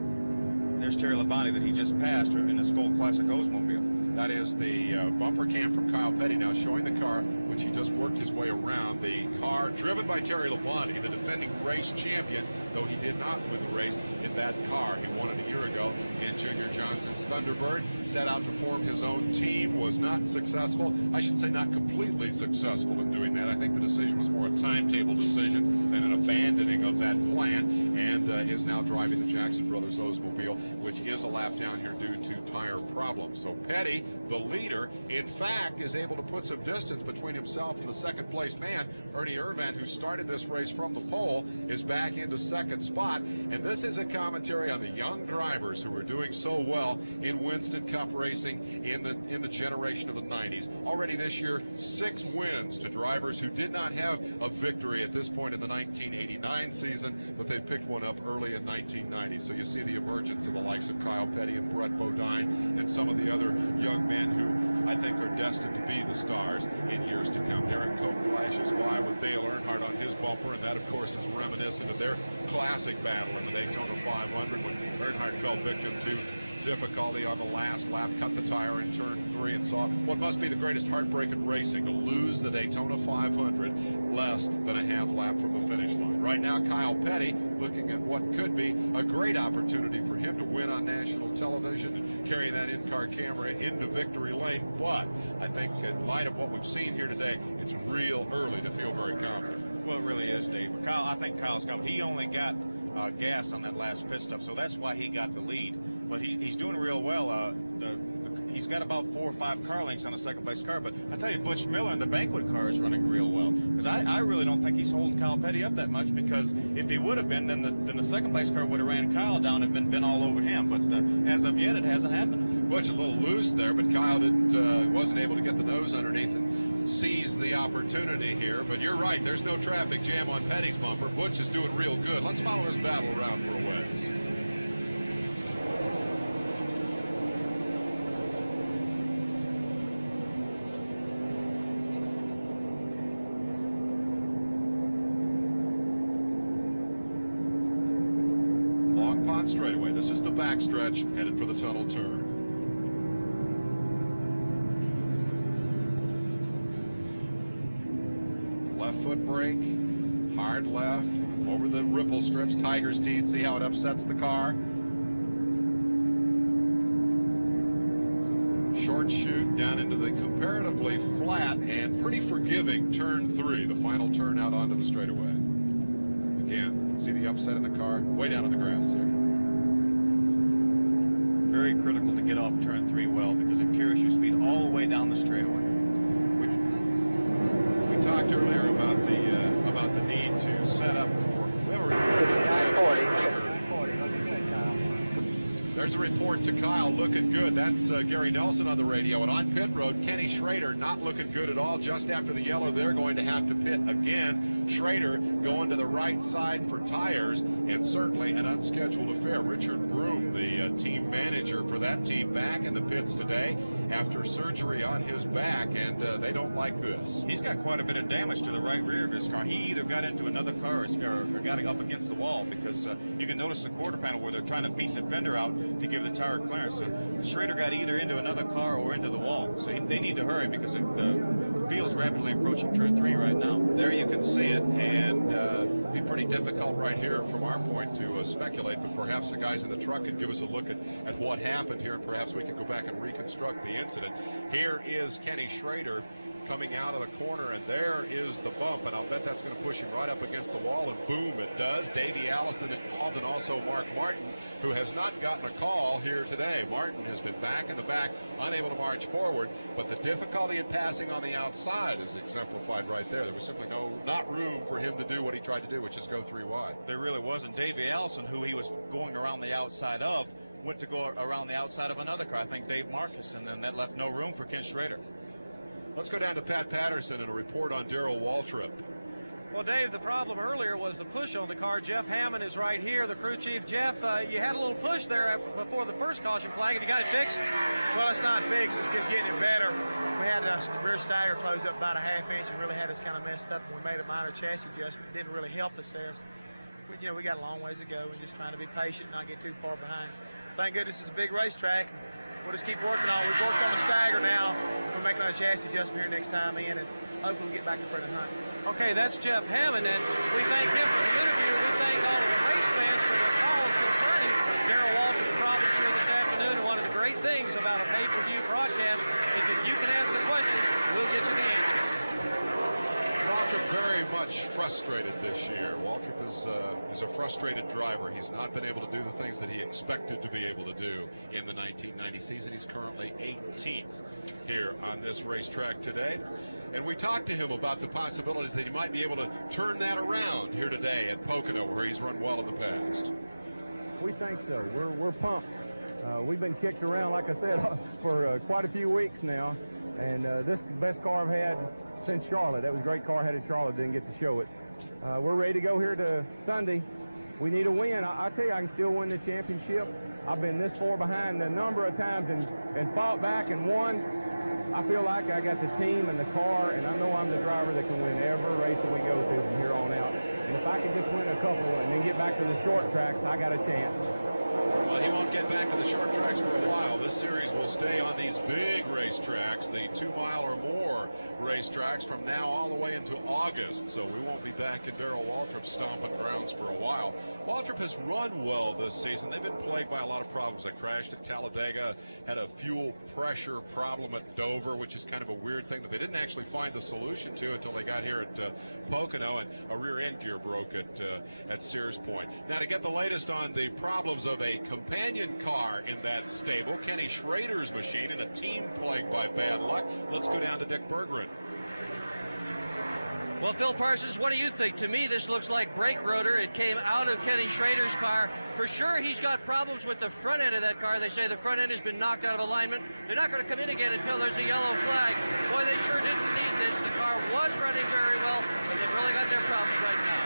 There's Terry Labonte that he just passed in the Skoll Classic Oldsmobile. That is the bumper cam from Kyle Petty now showing the car, which he just worked his way around. The car driven by Terry Labonte, the defending race champion, though he did not win the race in that car. He won it a year ago in Junior Johnson's Thunderbird. Set out to form his own team, was not successful. I should say not completely successful in doing that. I think the decision was more a timetable decision than an abandoning of that plan, and is now driving the Jackson Brothers Oldsmobile, which is a lap down here due to tire problems. So Petty, the leader, in fact, is able to put some distance between himself and the second place man. Ernie Irvan, who started this race from the pole, is back into second spot. And this is a commentary on the young drivers who are doing so well in Winston Cup racing in the generation of the 90s. Already this year, 6 wins to drivers who did not have a victory at this point in the 1989 season, but they picked one up early in 1990. So you see the emergence of the likes of Kyle Petty and Brett Bodine and some of the other young men who I think are destined to be the stars in years to come. Derek Cope flashes by with Dale Earnhardt on his bumper, and that, of course, is reminiscent of their classic battle in the Daytona 500 when Earnhardt fell victim to difficulty on the last lap, cut the tire in turn 3, and saw what must be the greatest heartbreak in racing, to lose the Daytona 500 less than a half lap from the finish line. Right now, Kyle Petty looking at what could be a great opportunity for him to win on national television and carry that in-car camera into victory lane, but I think in light of what we've seen here today, it's real early to feel very confident. Well, it really is, Dave. But I think Kyle's confident. He only got gas on that last pit stop, so that's why he got the lead. But he's doing real well. he's got about 4 or 5 car lengths on the second place car. But I tell you, Butch Miller in the banquet car is running real well. Because I really don't think he's holding Kyle Petty up that much, because if he would have been, then the second place car would have ran Kyle down and been all over him. But as of yet, it hasn't happened. Butch a little loose there, but Kyle wasn't able to get the nose underneath and seize the opportunity here. But you're right, there's no traffic jam on Petty's bumper. Butch is doing real good. Let's follow this battle around for a ways. Long Pond straightaway. This is the backstretch headed for the tunnel turn. Left foot brake, hard left, over the ripple strips, tiger's teeth. See how it upsets the car. Short chute down into the comparatively flat and pretty forgiving turn 3, the final turn out onto the straightaway. Again, see the upset in the car? Way down on the grass here. Very critical to get off turn 3 well, because it carries your speed all the way down the straightaway. We talked earlier about the need to set up for whoever. 940, looking good, Kyle. There's a report to Kyle, looking good. That's Gary Nelson on the radio. And on pit road, Kenny Schrader not looking good at all. Just after the yellow, they're going to have to pit again. Schrader going to the right side for tires, and certainly an unscheduled affair. Richard Broom, the team manager for that team, back in the pits today after surgery on his back, and they don't like this. He's got quite a bit of damage to the right rear of his car. He either got into another car or got up against the wall, because you can notice the quarter panel where they're trying to beat the fender out to give the tire clearance. So Schrader got either into another car or into the wall. So they need to hurry, because the field's rapidly approaching turn 3 right now. There you can see it, and be pretty difficult right here from our point to speculate, but perhaps the guys in the truck could give us a look at what happened here, and perhaps we can go back and reconstruct the incident. Here is Kenny Schrader coming out of the corner, and there is the bump, and I'll bet that's going to push him right up against the wall, and boom, it does. Davey Allison involved, and also Mark Martin, who has not gotten a call here today. Martin has been back in the back, unable to march forward, but the difficulty in passing on the outside is exemplified right there. There was simply not room for him to do what he tried to do, which is go 3 wide. There really wasn't. Davey Allison, who he was going around the outside of, went to go around the outside of another car, I think Dave Marcus, and then that left no room for Ken Schrader. Let's go down to Pat Patterson and a report on Darrell Waltrip. Well, Dave, the problem earlier was the push on the car. Jeff Hammond is right here, the crew chief. Jeff, you had a little push there before the first caution flag. Have you got it fixed? Well, it's not fixed. It's just getting it better. We had the rear stagger close up about a ½ inch and really had us kind of messed up, and we made a minor chassis adjustment. It didn't really help us there. We got a long ways to go. We're just trying to be patient, not get too far behind. Thank goodness it's a big racetrack. We'll just keep working on it. We've worked on the stagger now. We're making a chassis adjustment here next time in, and hopefully we'll get back in front of the hunt. Okay, that's Jeff Hammond, and we thank him for the interview. We thank all of the race fans for their calls concerning Darrell Waltrip's problems here this afternoon. And one of the great things about a pay-per-view broadcast is if you can ask the question, we'll get you the answer. Waltrip very much frustrated this year. Waltrip is a frustrated driver. He's not been able to do the things that he expected to be able to do in the 1990 season. He's currently 18th here on this racetrack today. And we talked to him about the possibilities that he might be able to turn that around here today at Pocono, where he's run well in the past. We think so. We're pumped. We've been kicked around, like I said, for quite a few weeks now. And this is the best car I've had since Charlotte. That was a great car I had at Charlotte. Didn't get to show it. We're ready to go here to Sunday. We need a win. I tell you, I can still win the championship. I've been this far behind a number of times and fought back and won. I feel like I got the team and the car, and I know I'm the driver that can win every race that we go through from here on out. And if I could just win a couple and then get back to the short tracks, I got a chance. Well, he won't get back to the short tracks for a while. This series will stay on these big racetracks, the 2-mile or more racetracks, from now all the way into August. So we won't be back in Darrell Waltrip's stomping grounds for a while. Waltrip has run well this season. They've been plagued by a lot of problems. They crashed at Talladega, had a fuel pressure problem at Dover, which is kind of a weird thing that they didn't actually find the solution to until they got here at Pocono, and a rear end gear broke at Sears Point. Now, to get the latest on the problems of a companion car in that stable, Kenny Schrader's machine, in a team plagued by bad luck. Let's go down to Dick Berggren. Well, Phil Parsons, what do you think? To me, this looks like brake rotor. It came out of Kenny Schrader's car. For sure, he's got problems with the front end of that car. They say the front end has been knocked out of alignment. They're not going to come in again until there's a yellow flag. Boy, they sure didn't need this. The car was running very well, but they've really got their problems right now.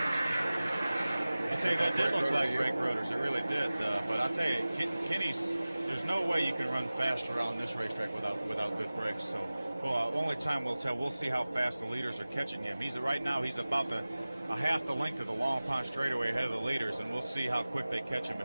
I'll tell you, that did look like brake rotors. It really did. But I'll tell you, Kenny's, there's no way you can run faster on this racetrack without good brakes. So, well, only time will tell. We'll see how fast the leaders are catching him. Right now, he's about a half the length of the Long Pond straightaway ahead of the leaders, and we'll see how quick they catch him.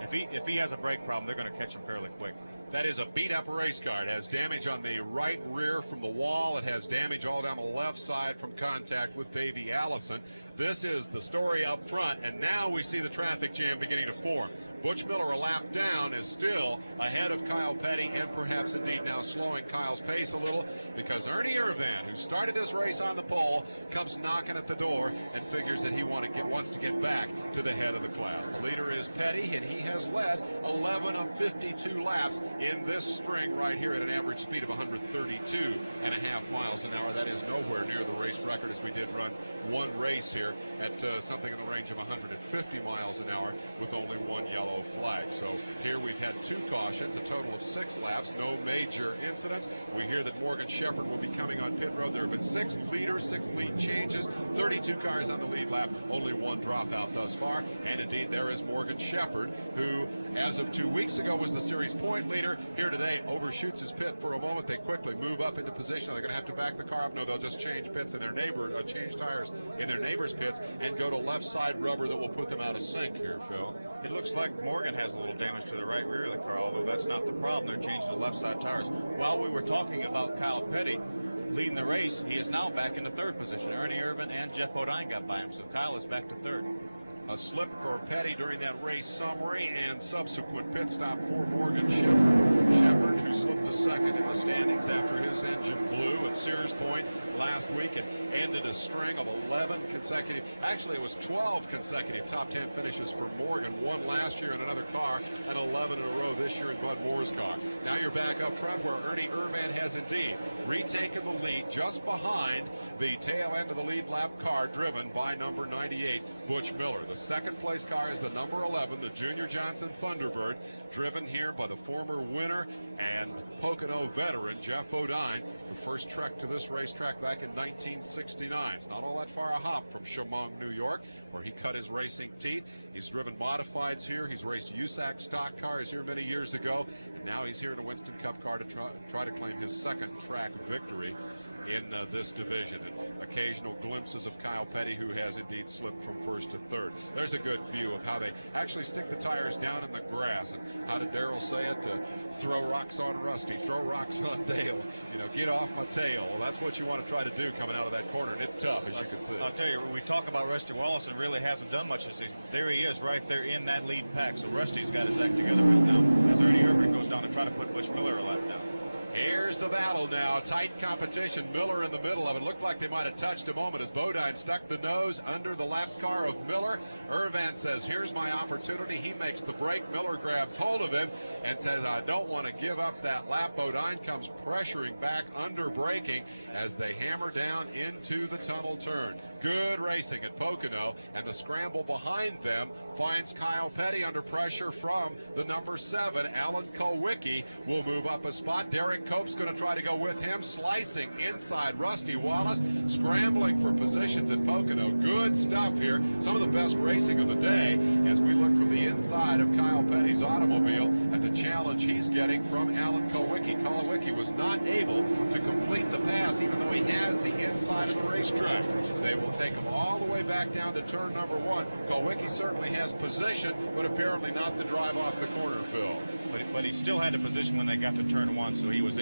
If he has a brake problem, they're going to catch him fairly quick. That is a beat-up race car. It has damage on the right rear from the wall. It has damage all down the left side from contact with Davey Allison. This is the story up front, and now we see the traffic jam beginning to form. Butch Miller, a lap down, is still ahead of Kyle Petty, and perhaps indeed now slowing Kyle's pace a little, because Ernie Irvan, who started this race on the pole, comes knocking at the door and figures that he wants to get back to the head of the class. The leader is Petty, and he has led 11 of 52 laps in this string right here at an average speed of 132.5 miles an hour. That is nowhere near the race record, as we did run one race here at something in the range of 150 miles an hour with only one yellow flag. So here we've had 2 cautions, a total of 6 laps, no major incidents. We hear that Morgan Shepherd will be coming on pit road. There have been 6 leaders, 6 lead changes, 32 cars on the lead lap, only 1 dropout thus far. And indeed, there is Morgan Shepherd, who, as of 2 weeks ago, was the series point leader. Here today, overshoots his pit for a moment. They quickly move up into position. They're going to have to back the car up. No, they'll just change pits in their change tires in their neighbor's pits and go to left side rubber that will put them out of sync here, Phil. It looks like Morgan has a little damage to the right rear of the car, although that's not the problem. They're changing the left side tires. While we were talking about Kyle Petty leading the race, he is now back in the 3rd position. Ernie Irvan and Jeff Bodine got by him, so Kyle is back to 3rd. A slip for Petty during that race summary and subsequent pit stop for Morgan Shepherd. Shepherd, who slipped to 2nd in the standings after his engine blew at Sears Point last week and ended a string of 11 consecutive, actually it was 12 consecutive top 10 finishes for Morgan, 1 last year in another car and 11 in a row this year in Bud Moore's car. Now you're back up front where Ernie Irvan has indeed retaken the lead just behind the tail end of the lead lap car driven by number 98, Butch Miller. The 2nd place car is the number 11, the Junior Johnson Thunderbird, driven here by the former winner and Pocono veteran Jeff Bodine, who first trekked to this racetrack back in 1969. It's not all that far a hop from Chemung, New York, where he cut his racing teeth. He's driven modifieds here. He's raced USAC stock cars here many years ago, and now he's here in a Winston Cup car to try to claim his 2nd track victory in this division. And occasional glimpses of Kyle Petty, who has indeed slipped from 1st to 3rd. There's a good view of how they actually stick the tires down in the grass. And how did Darrell say it? Throw rocks on Rusty, throw rocks on Dale. You know, get off my tail. Well, that's what you want to try to do coming out of that corner, and it's tough, as you can see. I'll tell you, we talk about Rusty Wallace and really hasn't done much. There he is right there in that lead pack. So Rusty's got his act together right now as Ernie Irvan goes down to try to put Butch Miller a lap down. Here's the battle now. Tight competition. Miller in the middle of it. Looked like they might have touched a moment as Bodine stuck the nose under the lap car of Miller. Irvan says, here's my opportunity. He makes the break. Miller grabs hold of him and says, I don't want to give up that lap. Bodine comes pressuring back, under braking as they hammer down into the tunnel turn. Good racing at Pocono, and the scramble behind them finds Kyle Petty under pressure from the number 7. Alan Kulwicki will move up a spot. Derek Cope's going to try to go with him, slicing inside Rusty Wallace, scrambling for positions at Pocono. Good stuff here. Some of the best racing of the day as we look from the inside of Kyle Petty's automobile at the challenge he's getting from Alan Kulwicki. Kulwicki was not able to complete the pass, even though he has the inside of the racetrack. They will take him all the way back down to turn number 1. Kulwicki certainly has position, but apparently not the drive off the corner, Phil. But he still had a position when they got to turn 1, so he was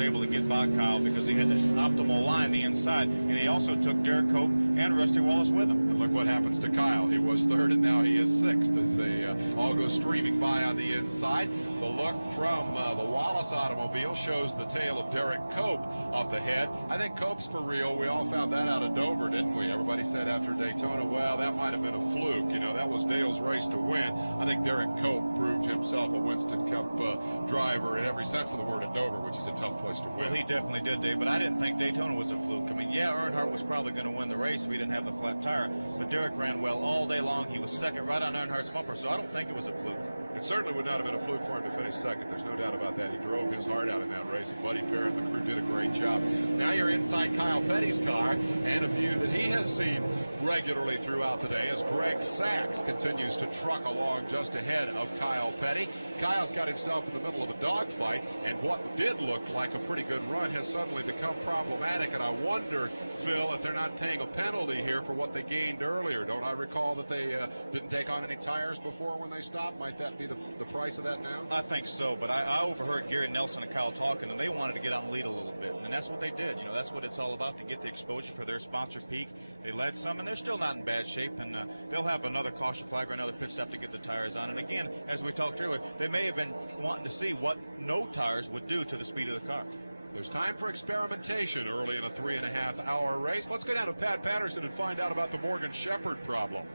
able to get by Kyle because he had the optimal line the inside, and he also took Derek Cope and Rusty Wallace with him. And look what happens to Kyle. He was third, and now he is sixth as they all go streaming by on the inside. The look from the Wallace automobile shows the tail of Derek Cope up ahead. I think Cope's for real. We all found that out of Dover, didn't we? Everybody said after Daytona, well, that might have been a fluke. You know, that was Dale's race to win. I think Derek Cope proved himself a Winston Cup driver in every sense of the word at Dover, which is a tough place to win. Well, he definitely did, Dave, but I didn't think Daytona was a fluke. I mean, yeah, Earnhardt was probably going to win the race if he didn't have the flat tire, but Derek ran well all day long. He was second right on Earnhardt's bumper, so I don't think it was a fluke. It certainly would not have been a fluke for him to finish second. There's no doubt about that. He drove his heart out in that race, and Buddy Parrott and the crew did a great job. Now you're inside Kyle Petty's car, and a view that he has seen regularly throughout the day as Greg Sachs continues to truck along just ahead of Kyle Petty. Kyle's got himself in the middle of a dogfight, and what did look like a pretty good run has suddenly become problematic, and I wonder, Phil, if they're not paying a penalty here for what they gained earlier. Don't I recall that they didn't take on any tires before when they stopped? Might that be the price of that now? I think so, but I overheard Gary Nelson and Kyle talking, and they wanted to get out and lead a little bit, and that's what they did. You know, that's what it's all about, to get the exposure for their sponsor Peak. They led some, and they're still not in bad shape, and they'll have another caution flag or another pit stop to get the tires on. And again, as we talked earlier, they may have been wanting to see what no tires would do to the speed of the car. There's time for experimentation early in a 3.5-hour race. Let's go down to Pat Patterson and find out about the Morgan Shepherd problem.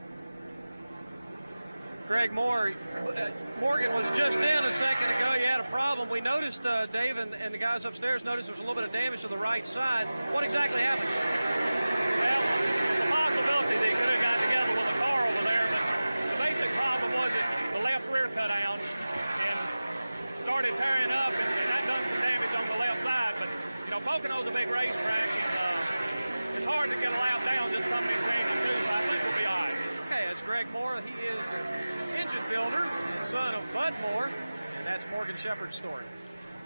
Greg Moore, Morgan was just in a second ago. You had a problem. We noticed, Dave and the guys upstairs noticed there was a little bit of damage to the right side. What exactly happened? Well, it's a possibility they could have got together with a car over there, but the basic problem was that the left rear cut down and started tearing up, and that done some damage on the left side. But, you know, Pocono's a big racetrack, and it's hard to get a lap down just coming and changing too, so I think we'll be all right. Okay, that's Greg Moore. He is an engine builder and son of Bud Moore, and that's Morgan Shepherd's story.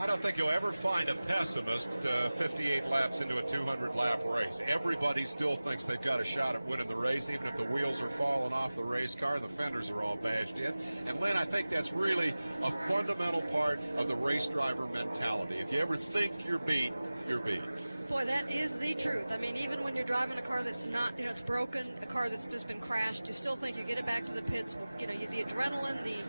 I don't think you'll ever find a pessimist 58 laps into a 200-lap race. Everybody still thinks they've got a shot at winning the race, even if the wheels are falling off the race car and the fenders are all badged in. And, Lynn, I think that's really a fundamental part of the race driver mentality. If you ever think you're beat, you're beat. Boy, that is the truth. I mean, even when you're driving a car that's not, you know, it's broken, a car that's just been crashed, you still think you get it back to the pits. You know, the adrenaline, the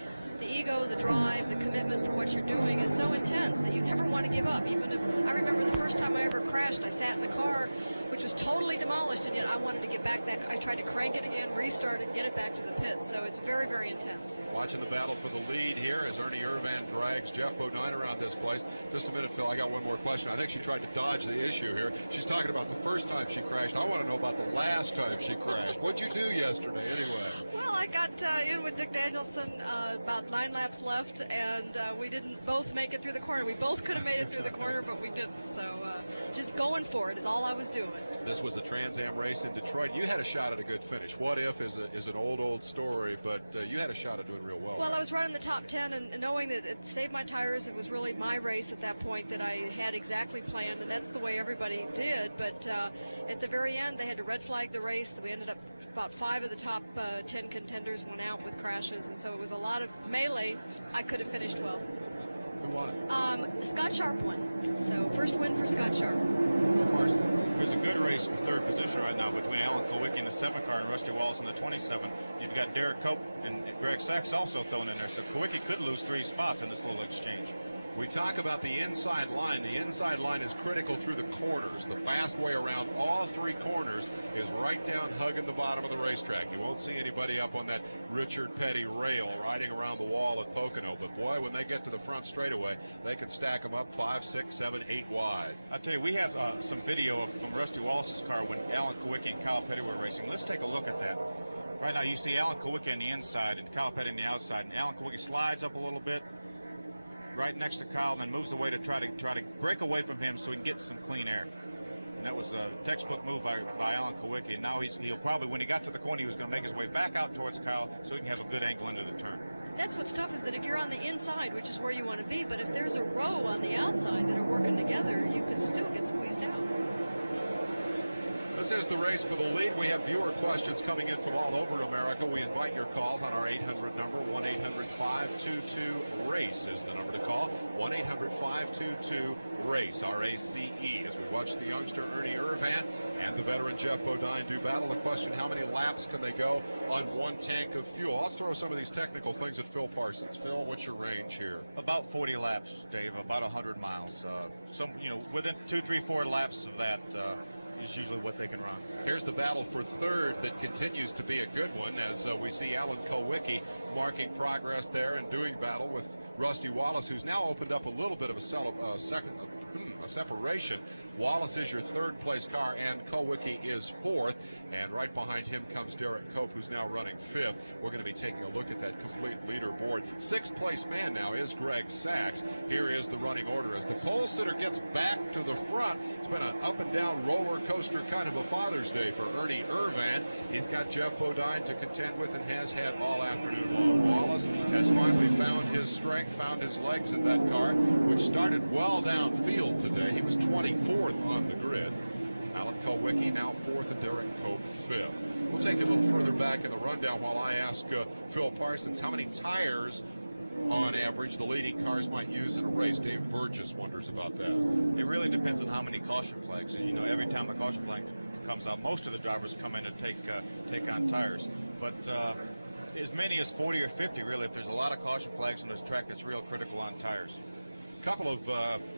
ego, the drive, the commitment for what you're doing is so intense that you never want to give up. Even if, I remember the first time I ever crashed, I sat in the car, which was totally demolished, and yet I wanted to get back that, I tried to crank it again, restart it, get it back to the pits. So it's very, very intense. Watching the battle for the lead here as Ernie Irvan drags Jeff Bodine around this place. Just a minute, Phil, I got one more question. I think she tried to dodge the issue here. She's talking about the first time she crashed. I want to know about the last time she crashed. What'd you do yesterday anyway? Well, I got in with Dick Danielson about 9 laps left, and we didn't both make it through the corner. We both could have made it through the corner, but we didn't. So just going for it is all I was doing. This was the Trans Am race in Detroit. You had a shot at a good finish. What if is an old story, but you had a shot at doing real well. Well, I was running the top 10, and knowing that it saved my tires, it was really my race at that point that I had exactly planned, and that's the way everybody did. But at the very end, they had to red flag the race. We ended up about 5 of the top 10 contenders went out with crashes, and so it was a lot of melee. I could have finished well. Who won it? Scott Sharp won. So first win for Scott Sharp. There's a good race for third position right now between Alan Kulwicki in the 7 car and Rusty Wallace in the 27. You've got Derek Cope and Greg Sachs also thrown in there, so Kulwicki could lose 3 spots in this little exchange. We talk about the inside line. The inside line is critical through the corners. The fast way around all 3 corners is right down hugging the bottom of the racetrack. You won't see anybody up on that Richard Petty rail riding around the wall at Pocono. But, boy, when they get to the front straightaway, they can stack them up 5, 6, 7, 8 wide. I tell you, we have some video from Rusty Wallace's car when Alan Kulwicki and Kyle Petty were racing. Let's take a look at that. Right now you see Alan Kulwicki on the inside and Kyle Petty on the outside. And Alan Kulwicki slides up a little bit right next to Kyle, and then moves away to try to break away from him so he can get some clean air. And that was a textbook move by Alan Kulwicki. And now he'll probably, when he got to the corner, he was going to make his way back out towards Kyle so he can have a good angle into the turn. That's what's tough, is that if you're on the inside, which is where you want to be, but if there's a row on the outside that are working together, you could still get squeezed out. This This is the race for the lead. We have viewer questions coming in from all over America. We invite your calls on our 800 number. 1-800-522-RACE is the number to call. 1-800-522-RACE, R-A-C-E. As we watch the youngster Ernie Irvan and the veteran Jeff Bodine do battle, the question, how many laps can they go on one tank of fuel? Let's throw some of these technical things at Phil Parsons. Phil, what's your range here? About 40 laps, Dave, about 100 miles. Within 2, 3, 4 laps of that is usually what they can run. Here's the battle for third that continues to be a good one, as we see Alan Kulwicki marking progress there and doing battle with Rusty Wallace, who's now opened up a little bit of a separation. Wallace is your third place car, and Kulwicki is fourth, and right behind him comes Derek Cope, who's now running fifth. We're going to be taking a look at that complete leaderboard. Sixth place man now is Greg Sachs. Here is the running order as the pole sitter gets back to the front. It's been an up and down roller coaster kind of a Father's Day for Ernie Irvan. He's got Jeff Bodine to contend with and has had all afternoon long. Wallace has finally found his strength, found his legs in that car, which started well downfield today. He was 24th on the grid. Alan Kulwicki now fourth and Derek Cope fifth. We'll take you a little further back in the rundown while I ask Phil Parsons how many tires on average the leading cars might use in a race. Dave Burgess wonders about that. It really depends on how many caution flags. As you know, every time the caution flag comes out, most of the drivers come in to take on tires. But as many as 40 or 50, really, if there's a lot of caution flags on this track, that's real critical on tires. Couple of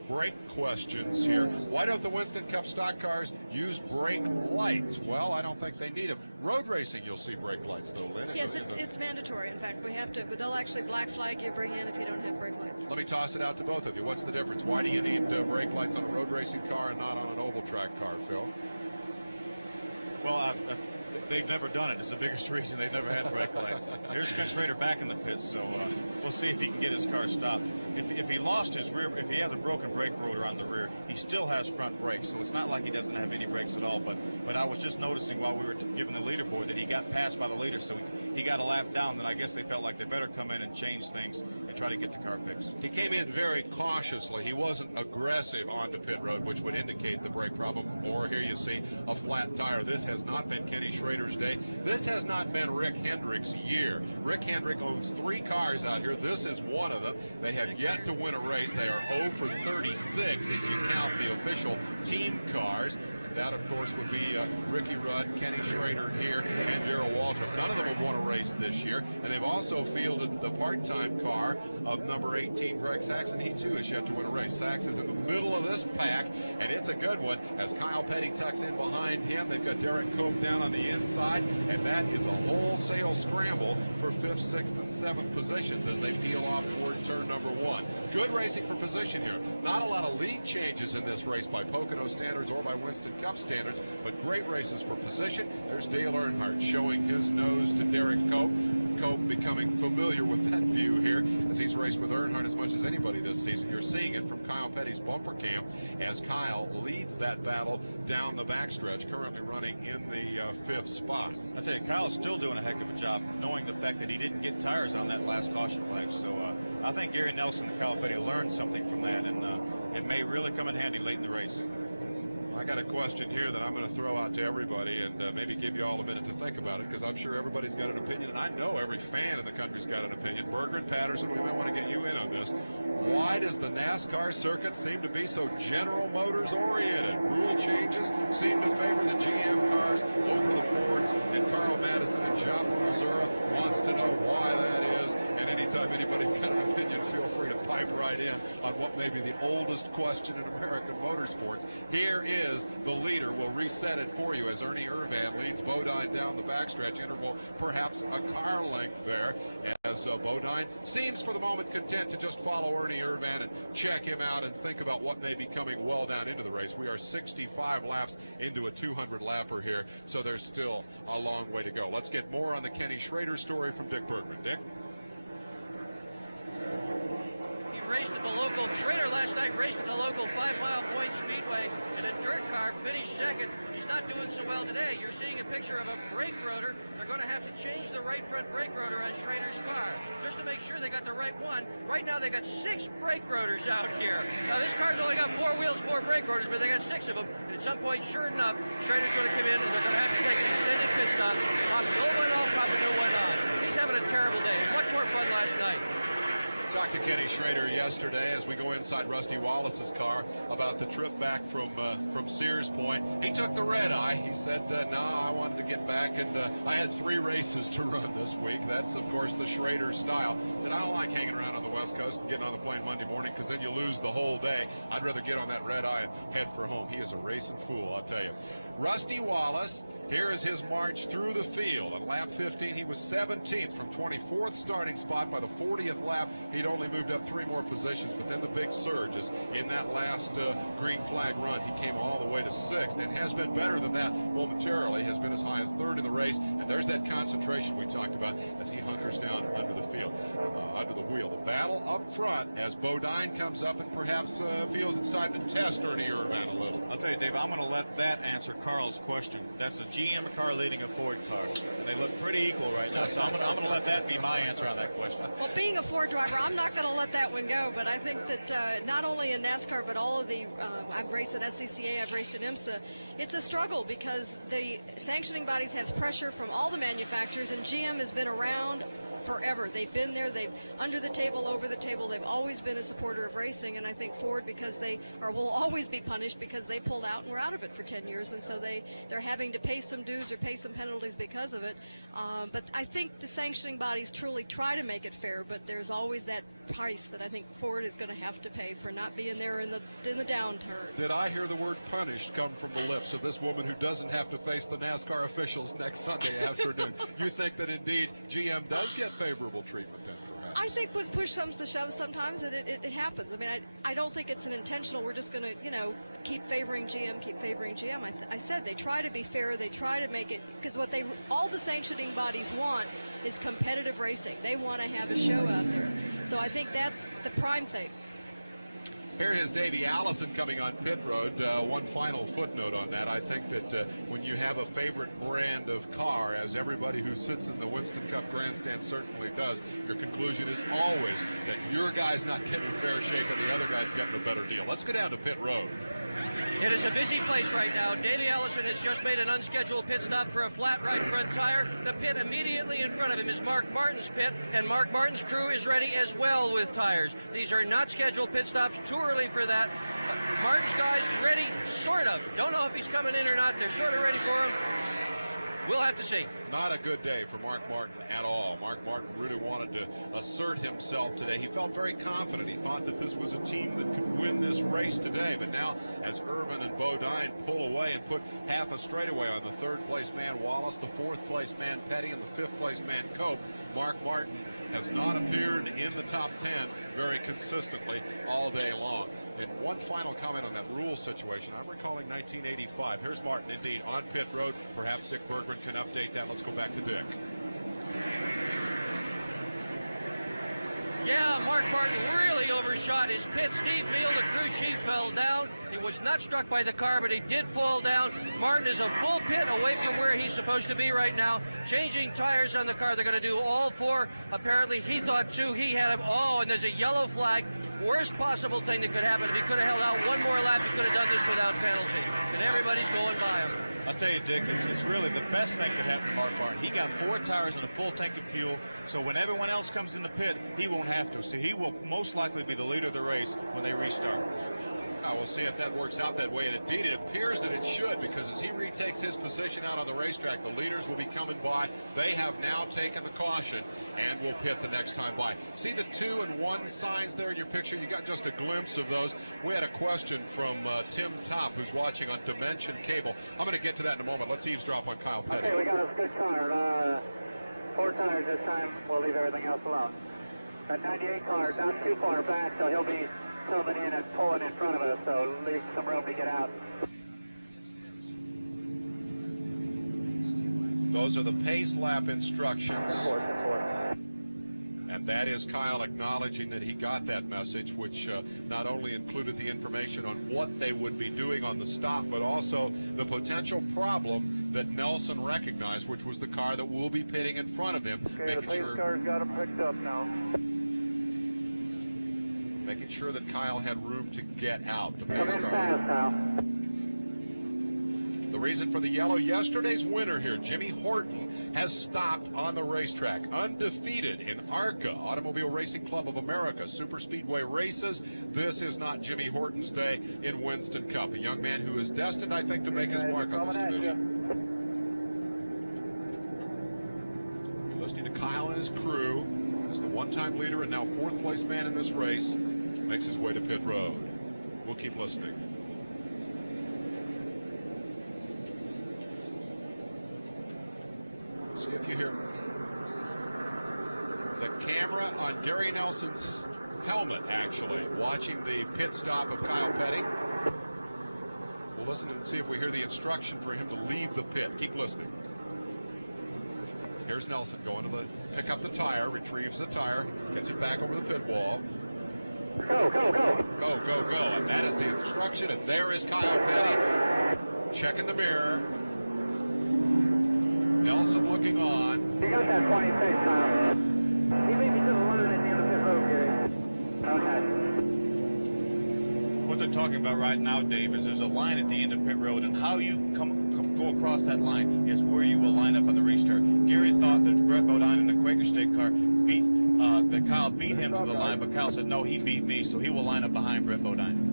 brake questions here. Why don't the Winston Cup stock cars use brake lights? Well, I don't think they need them. Road racing, you'll see brake lights, though, Lynn. Yes, it's mandatory. In fact, we have to, but they'll actually black flag you bring in if you don't have brake lights. Let me toss it out to both of you. What's the difference? Why do you need brake lights on a road racing car and not on an oval track car, Phil? Well, they've never done it. It's the biggest reason they've never had brake lights. Here's Ken Schrader back in the pits, so we'll see if he can get his car stopped. If he lost his rear, if he has a broken brake rotor on the rear, he still has front brakes, so it's not like he doesn't have any brakes at all. But I was just noticing while we were giving the leaderboard that he got passed by the leader, so he got a lap down. Then I guess they felt like they better come in and change things and try to get the car fixed. He came in very cautiously. He wasn't aggressive onto pit road, which would indicate the brake problem. Or here you see a flat tire. This has not been Kenny Schrader's day. This has not been Rick Hendrick's year. Rick Hendrick owns 3 cars out here. This is one of them. They have yet to win a race. They are 0 for 36 if you count the official team cars. That, of course, would be Ricky Rudd, Kenny Schrader here, and Darrell Waltrip. None of them have won a race this year, and they've also fielded the part-time car of number 18, Greg Sachs, and he, too, has yet to win a race. Sachs is in the middle of this pack, and it's a good one as Kyle Petty tucks in behind him. They've got Derek Cope down on the inside, and that is a wholesale scramble for 5th, 6th, and 7th positions as they peel off toward turn number 1. Good racing for position here. Not a lot of lead changes in this race by Pocono standards or by Winston Cup standards, but great races for position. There's Dale Earnhardt showing his nose to Derek Cope. Cope becoming familiar with that view here as he's raced with Earnhardt as much as anybody this season. You're seeing it from Kyle Petty's bumper cam as Kyle leads that battle down the backstretch, currently running in the 5th spot. I tell you, Kyle's still doing a heck of a job knowing the fact that he didn't get tires on that last caution flag. So I think Gary Nelson and Kyle Petty learned something from that, and it may really come in handy late in the race. I got a question here that I'm going to throw out to everybody and maybe give you all a minute to think about it, because I'm sure everybody's got an opinion, and I know every fan in the country's got an opinion. Berger and Patterson, we might want to get you in on this. Why does the NASCAR circuit seem to be so General Motors oriented? Rule changes seem to favor the GM cars over the Fords, and Carl Madison in Joplin, Missouri wants to know why that is. And anytime anybody's got an opinion, feel free to pipe right in on what may be the oldest question in American motorsports. Here is the leader. We'll reset it for you as Ernie Irvan leads Bodine down the backstretch interval, perhaps a car length there, as Bodine seems for the moment content to just follow Ernie Irvan and check him out and think about what may be coming well down into the race. We are 65 laps into a 200-lapper here, so there's still a long way to go. Let's get more on the Kenny Schrader story from Dick Bergman. Dick? Raced at the local Schrader last night, raced at the local local 5-mile point speedway in a dirt car, finished second. He's not doing so well today. You're seeing a picture of a brake rotor. They're going to have to change the right front brake rotor on Schrader's car just to make sure they got the right one. Right now they got 6 brake rotors out here. Now this car's only got 4 wheels, 4 brake rotors, but they got 6 of them. And at some point, sure enough, Schrader's going to come in and they're going to have to take an extended pit stop. Pop the old one off, pop a new one on. He's having a terrible day. Much more fun last night. Talked to Kenny Schrader yesterday as we go inside Rusty Wallace's car about the trip back from Sears Point. He took the red eye. He said, no, I wanted to get back, and I had 3 races to run this week. That's, of course, the Schrader style. He said, I don't like hanging around on the West Coast and getting on the plane Monday morning because then you lose the whole day. I'd rather get on that red eye and head for home. He is a racing fool, I'll tell you. Rusty Wallace, here is his march through the field. On lap 15, he was 17th from 24th starting spot. By the 40th lap, he'd only moved up 3 more positions, but then the big surge is in that last green flag run. He came all the way to 6th and has been better than that momentarily, has been as high as 3rd in the race, and there's that concentration we talked about as he hunkers down under the wheel. The battle up front as Bodine comes up and perhaps feels it's time to test Ernie Irvan a little. I'll tell you, Dave, I'm going to let that answer Carl's question. That's a GM car leading a Ford car, and they look pretty equal right now, so I'm going to let that be my answer on that question. Well, being a Ford driver, I'm not going to let that one go, but I think that not only in NASCAR, but all of the, I've raced in SCCA, I've raced in IMSA, it's a struggle because the sanctioning bodies have pressure from all the manufacturers, and GM has been around forever. They've been there, they've under the table, over the table, they've always been a supporter of racing, and I think Ford, because they will always be punished because they pulled out and were out of it for 10 years, and so they're having to pay some dues or pay some penalties because of it. But I think the sanctioning bodies truly try to make it fair, but there's always that price that I think Ford is going to have to pay for not being there in the downturn. Did I hear the word punished come from the lips of this woman who doesn't have to face the NASCAR officials next Sunday afternoon? You think that indeed GM does get favorable treatment then, perhaps? I think with push comes to shove sometimes it happens. I mean, I don't think it's an intentional, we're just going to, keep favoring GM, keep favoring GM. I said they try to be fair, they try to make it, because what all the sanctioning bodies want is competitive racing. They want to have a show out there. So I think that's the prime thing. Here is Davey Allison coming on pit road. One final footnote on that. I think that when you have a favorite brand of car, as everybody who sits in the Winston Cup grandstand certainly does, your conclusion is always that your guy's not getting a fair shake and the other guy's getting a better deal. Let's go down to pit road. It is a busy place right now. Davey Allison has just made an unscheduled pit stop for a flat right front tire. The pit immediately in front of him is Mark Martin's pit, and Mark Martin's crew is ready as well with tires. These are not scheduled pit stops, too early for that. But Martin's guys ready, sort of. Don't know if he's coming in or not. They're sort of ready for him. We'll have to see. Not a good day for Mark Martin at all. Mark Martin really wanted to assert himself today. He felt very confident. He thought that this was a team that could win this race today. But now, as Irvin and Bodine pull away and put half a straightaway on the 3rd place man Wallace, the 4th place man Petty, and the 5th place man Cope, Mark Martin has not appeared in the top 10 very consistently all day long. And one final comment on that rule situation. I'm recalling 1985. Here's Martin, indeed, on pit road. Perhaps Dick Bergman can update that. Let's go back to Dick. Yeah, Mark Martin really overshot his pit. Steve Neal, the crew chief, fell down. He was not struck by the car, but he did fall down. Martin is a full pit away from where he's supposed to be right now. Changing tires on the car. They're going to do all 4. Apparently, he thought 2. He had him. Oh, and there's a yellow flag. Worst possible thing that could happen. If he could have held out one more lap, he could have done this without penalty. And everybody's going by him. I'll tell you, Dick, it's really the best thing that happened to Mark Martin. He got 4 tires and a full tank of fuel, so when everyone else comes in the pit, he won't have to. So he will most likely be the leader of the race when they restart. We'll see if that works out that way, and indeed it appears that it should, because as he retakes his position out on the racetrack, the leaders will be coming by. They have now taken the caution and will pit the next time by. See the 2 and 1 signs there in your picture? You got just a glimpse of those. We had a question from Tim Topp, who's watching on Dimension Cable. I'm going to get to that in a moment. Let's eavesdrop on Kyle Petty. Okay, we got a good car. 4 tires this time. We'll leave everything else alone. That 98 car not too far back, so he'll be coming in and pulling in front of us, so leave some room to get out. Those are the pace lap instructions. Four. And That is Kyle acknowledging that he got that message, which not only included the information on what they would be doing on the stop, but also the potential problem that Nelson recognized, which was the car that will be pitting in front of him. Okay, the pace car's got him picked up now. Making sure that Kyle had room to get out, the pace car. Fast now. The reason for the yellow, yesterday's winner here, Jimmy Horton, has stopped on the racetrack, undefeated in ARCA, Automobile Racing Club of America, Super Speedway races. This is not Jimmy Horton's day in Winston Cup, a young man who is destined, I think, to make his mark on this division. You're listening to Kyle and his crew as the one-time leader and now fourth-place man in this race makes his way to pit road. We'll keep listening. See if you hear the camera on Gary Nelson's helmet, actually, watching the pit stop of Kyle Petty. We'll listen and see if we hear the instruction for him to leave the pit. Keep listening. Here's Nelson going to pick up the tire, retrieves the tire, gets it back over the pit wall. Go, go, go. Go, go, go. And that is the instruction. And there is Kyle Petty checking the mirror. Nelson looking on. You got that 26, Kyle. He beat me to the line at the end of pit road, Gary. Okay. What they're talking about right now, Dave, is there's a line at the end of pit road, and how you go across that line is where you will line up on the restart. Gary thought that Brett Bodine in the Quaker State car that Kyle beat him to the line, but Kyle said, no, he beat me, so he will line up behind Brett Bodine.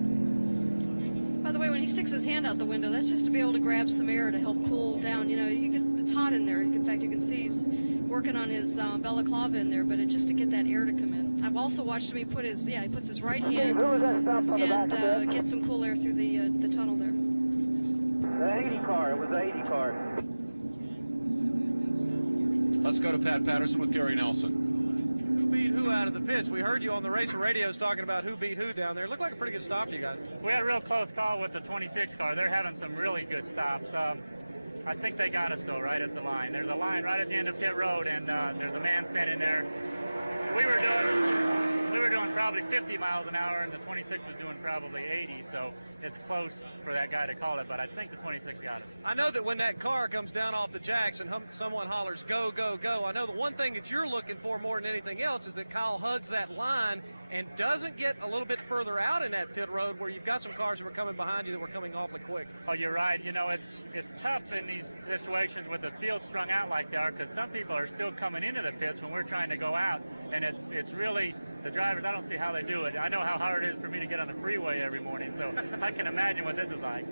By the way, when he sticks his hand out the window, that's just to be able to grab some air to help cool down. You know, it's hot in there. In fact, you can see he's working on his balaclava in there, but just to get that air to come in. I've also watched him. He puts his right hand and get some cool air through the tunnel there. The 80 car. It was the 80 car. Let's go to Pat Patterson with Gary Nelson. Who beat who out of the pits? We heard you on the racer radios talking about who beat who down there. It looked like a pretty good stop to you guys. We had a real close call with the 26 car. They're having some really good stops. I think they got us though right at the line. There's a line right at the end of pit road, and there's a man standing there. We were doing probably 50 miles an hour, and the 26 was doing probably 80, so it's close for that guy to call it, but I think the 26 got us. I know that when that car comes down off the jacks and someone hollers, go, go, go, I know the one thing that you're looking for more than anything else is that Kyle hugs that line and doesn't get a little bit further out in that pit road where you've got some cars that were coming behind you that were coming awfully quick. Oh, you're right. You know, it's tough in these situations with the field strung out like they are, because some people are still coming into the pits when we're trying to go out, and it's really the drivers. I don't see how they do it. I know how hard it is for me to get on the freeway every morning, so I can imagine what this is like.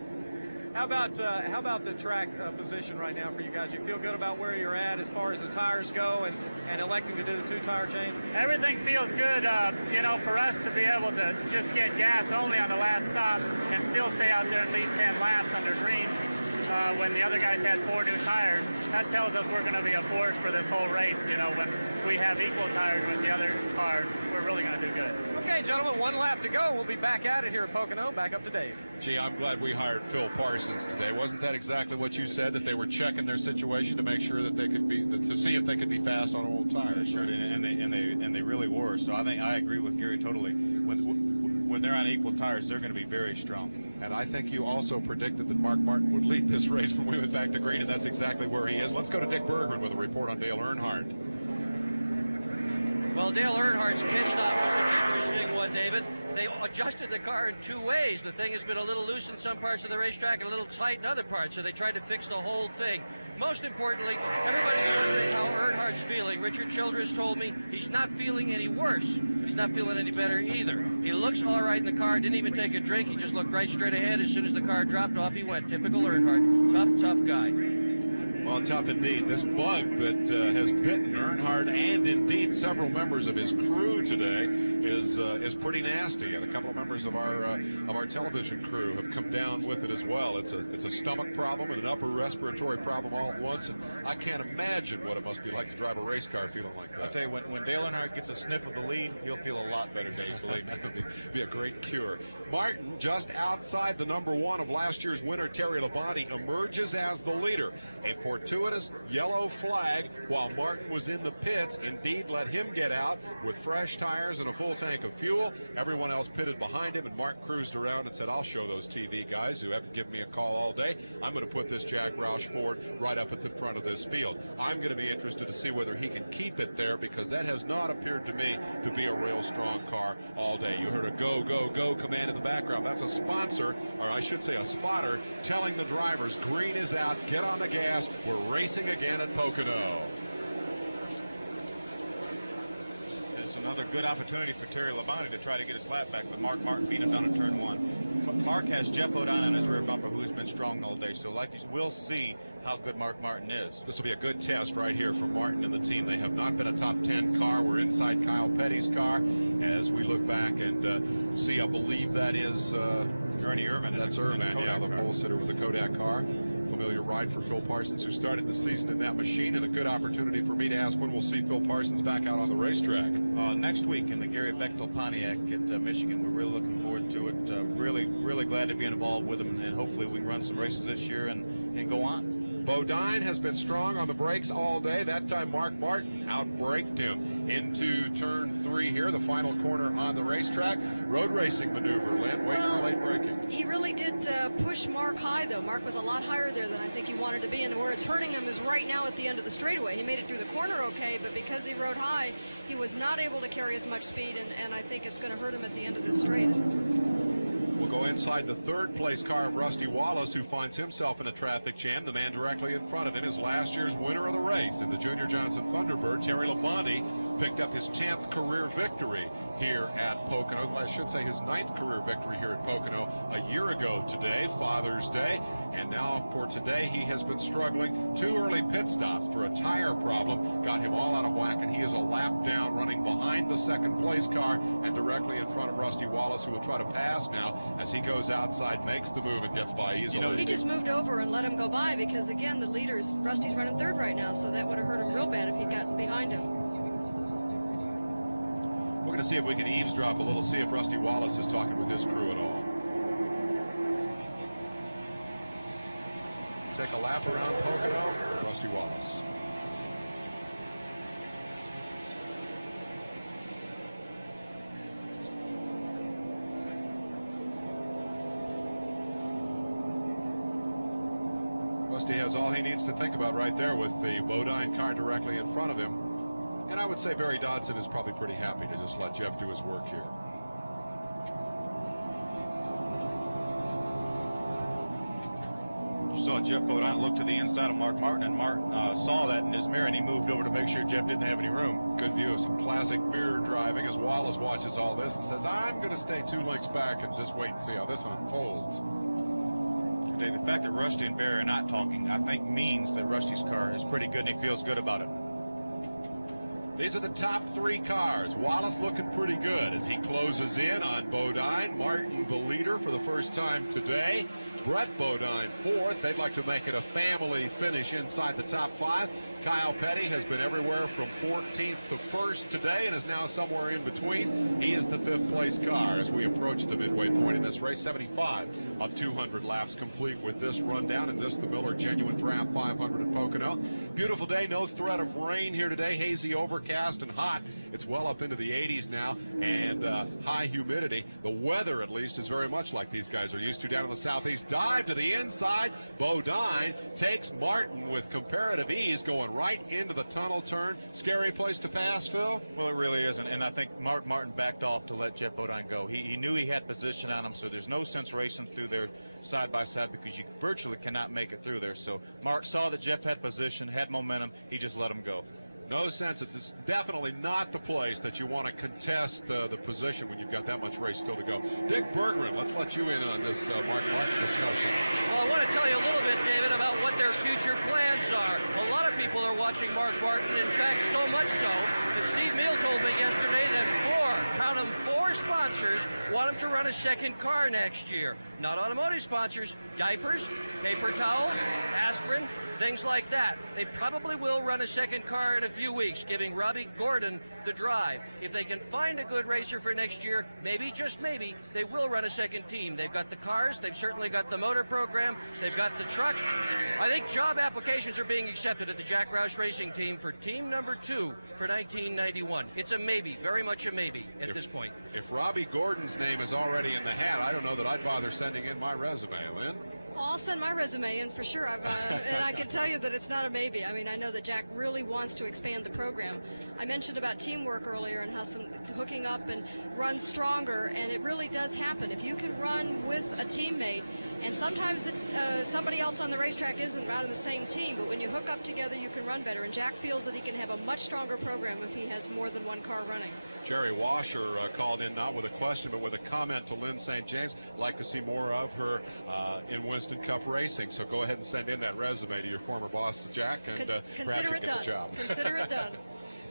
How about the track position right now for you guys? You feel good about where you're at as far as the tires go and electing to do the two-tire change? Everything feels good. You know, for us to be able to just get gas only on the last stop and still stay out there and lead 10 laps under green when the other guys had 4 new tires, that tells us we're going to be a force for this whole race. You know, when we have equal tires with the other cars, we're really going to do good. Okay, gentlemen, 1 lap to go. We'll be back at it here at Pocono. Back up to Dave. Gee, I'm glad we hired Phil Parsons today. Wasn't that exactly what you said, that they were checking their situation to make sure that they could be, to see if they could be fast on old tires? Sure, and they really were. So I agree with Gary totally. When they're on equal tires, they're going to be very strong. And I think you also predicted that Mark Martin would lead this race when we went back to green, and that's exactly where he is. Let's go to Dick Berggren with a report on Dale Earnhardt. Well, Dale Earnhardt's pit stop was an interesting one, David. They adjusted the car in 2 ways. The thing has been a little loose in some parts of the racetrack and a little tight in other parts, so they tried to fix the whole thing. Most importantly, everybody's wondering how Earnhardt's feeling. Richard Childress told me he's not feeling any worse, but he's not feeling any better either. He looks all right in the car, didn't even take a drink. He just looked right straight ahead. As soon as the car dropped off, he went. Typical Earnhardt. Tough guy. Well, tough indeed. This bug that has bitten Earnhardt and indeed several members of his crew today is pretty nasty, and a couple of members of our television crew have come down with it as well. It's a stomach problem and an upper respiratory problem all at once, and I can't imagine what it must be like to drive a race car feeling like that. I'll tell you, when Dale Earnhardt gets a sniff of the lead, he'll feel a lot better, Dave, believe me. That would be a great cure. Martin, just outside the #1 of last year's winner, Terry Labonte, emerges as the leader. A fortuitous yellow flag while Martin was in the pits. Indeed, let him get out with fresh tires and a full tank of fuel. Everyone else pitted behind him, and Mark cruised around and said, I'll show those TV guys who haven't given me a call all day. I'm going to put this Jack Roush Ford right up at the front of this field. I'm going to be interested to see whether he can keep it there, because that has not appeared to me to be a real strong car all day. You heard a go, go, go command in the background. That's a sponsor, or I should say a spotter, telling the drivers green is out, get on the gas, we're racing again at Pocono. It's another good opportunity for Terry Labonte to try to get a slap back, but Mark Martin beat him down in turn one. Mark has Jeff Bodine on his rear bumper, who has been strong all day, so we'll see how good Mark Martin is. This will be a good test right here for Martin and the team. They have not been a top 10 car. We're inside Kyle Petty's car as we look back and see, I believe that is Ernie Irvin. That's Irvin, yeah, the pole sitter with the Kodak car. Familiar ride for Phil Parsons, who started the season in that machine, and a good opportunity for me to ask when we'll see Phil Parsons back out on the racetrack. Next week in the Gary Bechtel Pontiac at Michigan. We're really looking forward to it. Really glad to be involved with him, and hopefully we can run some races this year and go on. Bodine has been strong on the brakes all day. That time Mark Martin outbraked him into turn 3 here, the final corner on the racetrack. Road racing maneuver, Lynn, waiting for late braking. He really did push Mark high, though. Mark was a lot higher there than I think he wanted to be, and where it's hurting him is right now at the end of the straightaway. He made it through the corner okay, but because he rode high, he was not able to carry as much speed, and I think it's going to hurt him at the end of this straight. We'll go inside the third place car of Rusty Wallace, who finds himself in a traffic jam. The man directly in front of him is last year's winner of the race in the Junior Johnson Thunderbird. Terry Labonte picked up his 10th career victory here at Pocono. I should say his 9th career victory here at Pocono a year ago today, Father's Day. And now for today, he has been struggling. 2 early pit stops for a tire problem got him all out of whack, and he is a lap down, running behind the second place car and directly in front of Rusty Wallace, who will try to pass now as he goes outside, makes the move, and gets by easily. You know, he just moved over and let him go by because, again, the leaders, Rusty's running third right now, so that would have hurt him real bad if he'd gotten behind him. We're going to see if we can eavesdrop a little, see if Rusty Wallace is talking with his crew at all. Take a lap around Pocono, Rusty Wallace. Rusty has all he needs to think about right there with the Bodine car directly in front of him. And I would say Barry Dodson is probably pretty happy to just let Jeff do his work here. You saw Jeff Bodine look to the inside of Mark Martin, and Mark saw that in his mirror, and he moved over to make sure Jeff didn't have any room. Good view of some classic mirror driving as Wallace watches all this and says, I'm going to stay 2 lengths back and just wait and see how this unfolds. Today, the fact that Rusty and Barry are not talking, I think, means that Rusty's car is pretty good, and he feels good about it. These are the top 3 cars. Wallace looking pretty good as he closes in on Bodine. Martin, the leader for the first time today. Brett Bodine, 4th. They'd like to make it a family finish inside the top 5. Kyle Petty has been everywhere from 14th to 1st today and is now somewhere in between. He is the 5th place car as we approach the midway point in this race. 75 of 200 laps complete with this rundown, and this the Miller Genuine Draft 500 at Pocono. Beautiful day, no threat of rain here today. Hazy, overcast, and hot. It's well up into the 80s now, and high humidity. The weather, at least, is very much like these guys are used to down in the southeast. Dive to the inside. Bodine takes Martin with comparative ease, going right into the tunnel turn. Scary place to pass, Phil? Well, it really isn't, and I think Mark Martin backed off to let Jeff Bodine go. He knew he had position on him, so there's no sense racing through there side by side because you virtually cannot make it through there. So Mark saw that Jeff had position, had momentum. He just let him go. No sense. It's definitely not the place that you want to contest the position when you've got that much race still to go. Dick Bergeron, let's let you in on this Mark Martin discussion. Well, I want to tell you a little bit, David, about what their future plans are. A lot of people are watching Mark Martin. In fact, so much so that Steve Meal told me yesterday that 4 sponsors want him to run a second car next year. not automotive sponsors, diapers, paper towels, aspirin, things like that. They probably will run a second car in a few weeks, giving Robbie Gordon the drive. If they can find a good racer for next year, maybe, just maybe, they will run a second team. They've got the cars, they've certainly got the motor program, they've got the truck. I think job applications are being accepted at the Jack Roush Racing Team for team number 2 for 1991. It's a maybe, very much a maybe at this point. If Robbie Gordon's name is already in the hat, I don't know that I'd bother sending in my resume, Lynn. Well, I'll send my resume in for sure, and I can tell you that it's not a maybe. I mean, I know that Jack really wants to expand the program. I mentioned about teamwork earlier and how some hooking up and run stronger, and it really does happen. If you can run with a teammate, and sometimes somebody else on the racetrack isn't out of the same team, but when you hook up together, you can run better, and Jack feels that he can have a much stronger program if he has more than one car running. Jerry Washer called in not with a question but with a comment to Lynn St. James. Like to see more of her in Winston Cup racing. So go ahead and send in that resume to your former boss, Jack, and perhaps you'll get the job. Consider it done.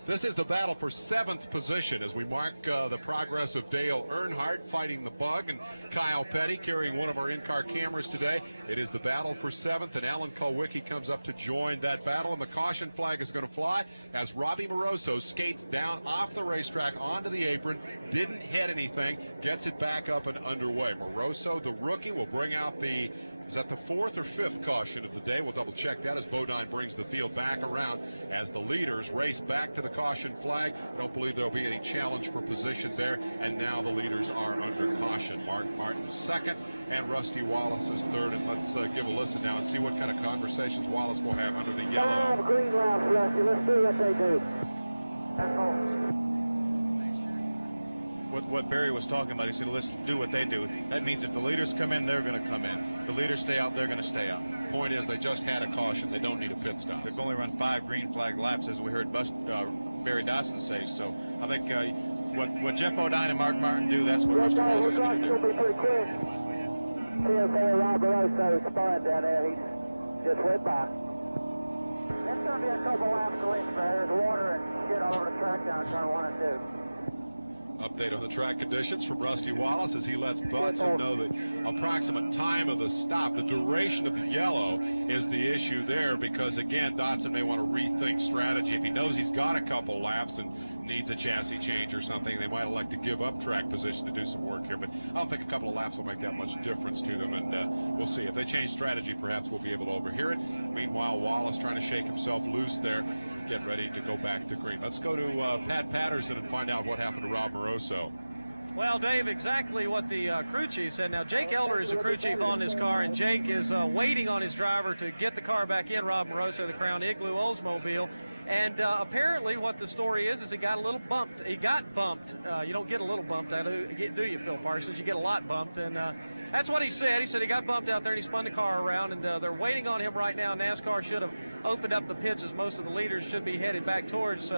This is the battle for 7th position as we mark the progress of Dale Earnhardt fighting the bug and Kyle Petty carrying one of our in-car cameras today. It is the battle for 7th, and Alan Kulwicki comes up to join that battle, and the caution flag is going to fly as Robbie Moroso skates down off the racetrack onto the apron, didn't hit anything, gets it back up and underway. Moroso, the rookie, will bring out the Is that the 4th or 5th caution of the day? We'll double check that as Bodine brings the field back around as the leaders race back to the caution flag. I don't believe there'll be any challenge for position there, and now the leaders are under caution. Mark Martin second and Rusty Wallace is third, and let's give a listen now and see what kind of conversations Wallace will have under the yellow. Green laps, Rusty. Let's see what they do. What Barry was talking about, he said, let's do what they do. That means if the leaders come in, they're going to come in. If the leaders stay out, they're going to stay out. Point is, they just had a caution. They don't need a pit stop. They've only run 5 green flag laps, as we heard Barry Dodson say. So I think what Jeff Bodine and Mark Martin do, that's what Rusty Wallace is going to do. Be pretty quick. CFA Rob Barroso spotted down there. He's just went by. It's going to be a couple laps to wait. There's water and shit all over the track down turn 1 and 2. Update on the track conditions from Rusty Wallace as he lets Budson know the approximate time of the stop. The duration of the yellow is the issue there because, again, Dodson may want to rethink strategy. If he knows he's got a couple laps and needs a chassis change or something, they might elect to give up track position to do some work here. But I don't think a couple of laps will make that much difference to them, and we'll see. If they change strategy, perhaps we'll be able to overhear it. Meanwhile, Wallace trying to shake himself loose there, getting ready to go back to green. Let's go to Pat Patterson and find out what happened to Rob Moroso. Well, Dave, exactly what the crew chief said. Now, Jake Elder is the crew chief on this car, and Jake is waiting on his driver to get the car back in, Rob Moroso, the Crown Igloo Oldsmobile. And apparently what the story is he got a little bumped. He got bumped. You don't get a little bumped, do you, Phil Parsons? You get a lot bumped. And that's what he said. He said he got bumped out there and he spun the car around, and they're waiting on him right now. NASCAR should have opened up the pits as most of the leaders should be headed back towards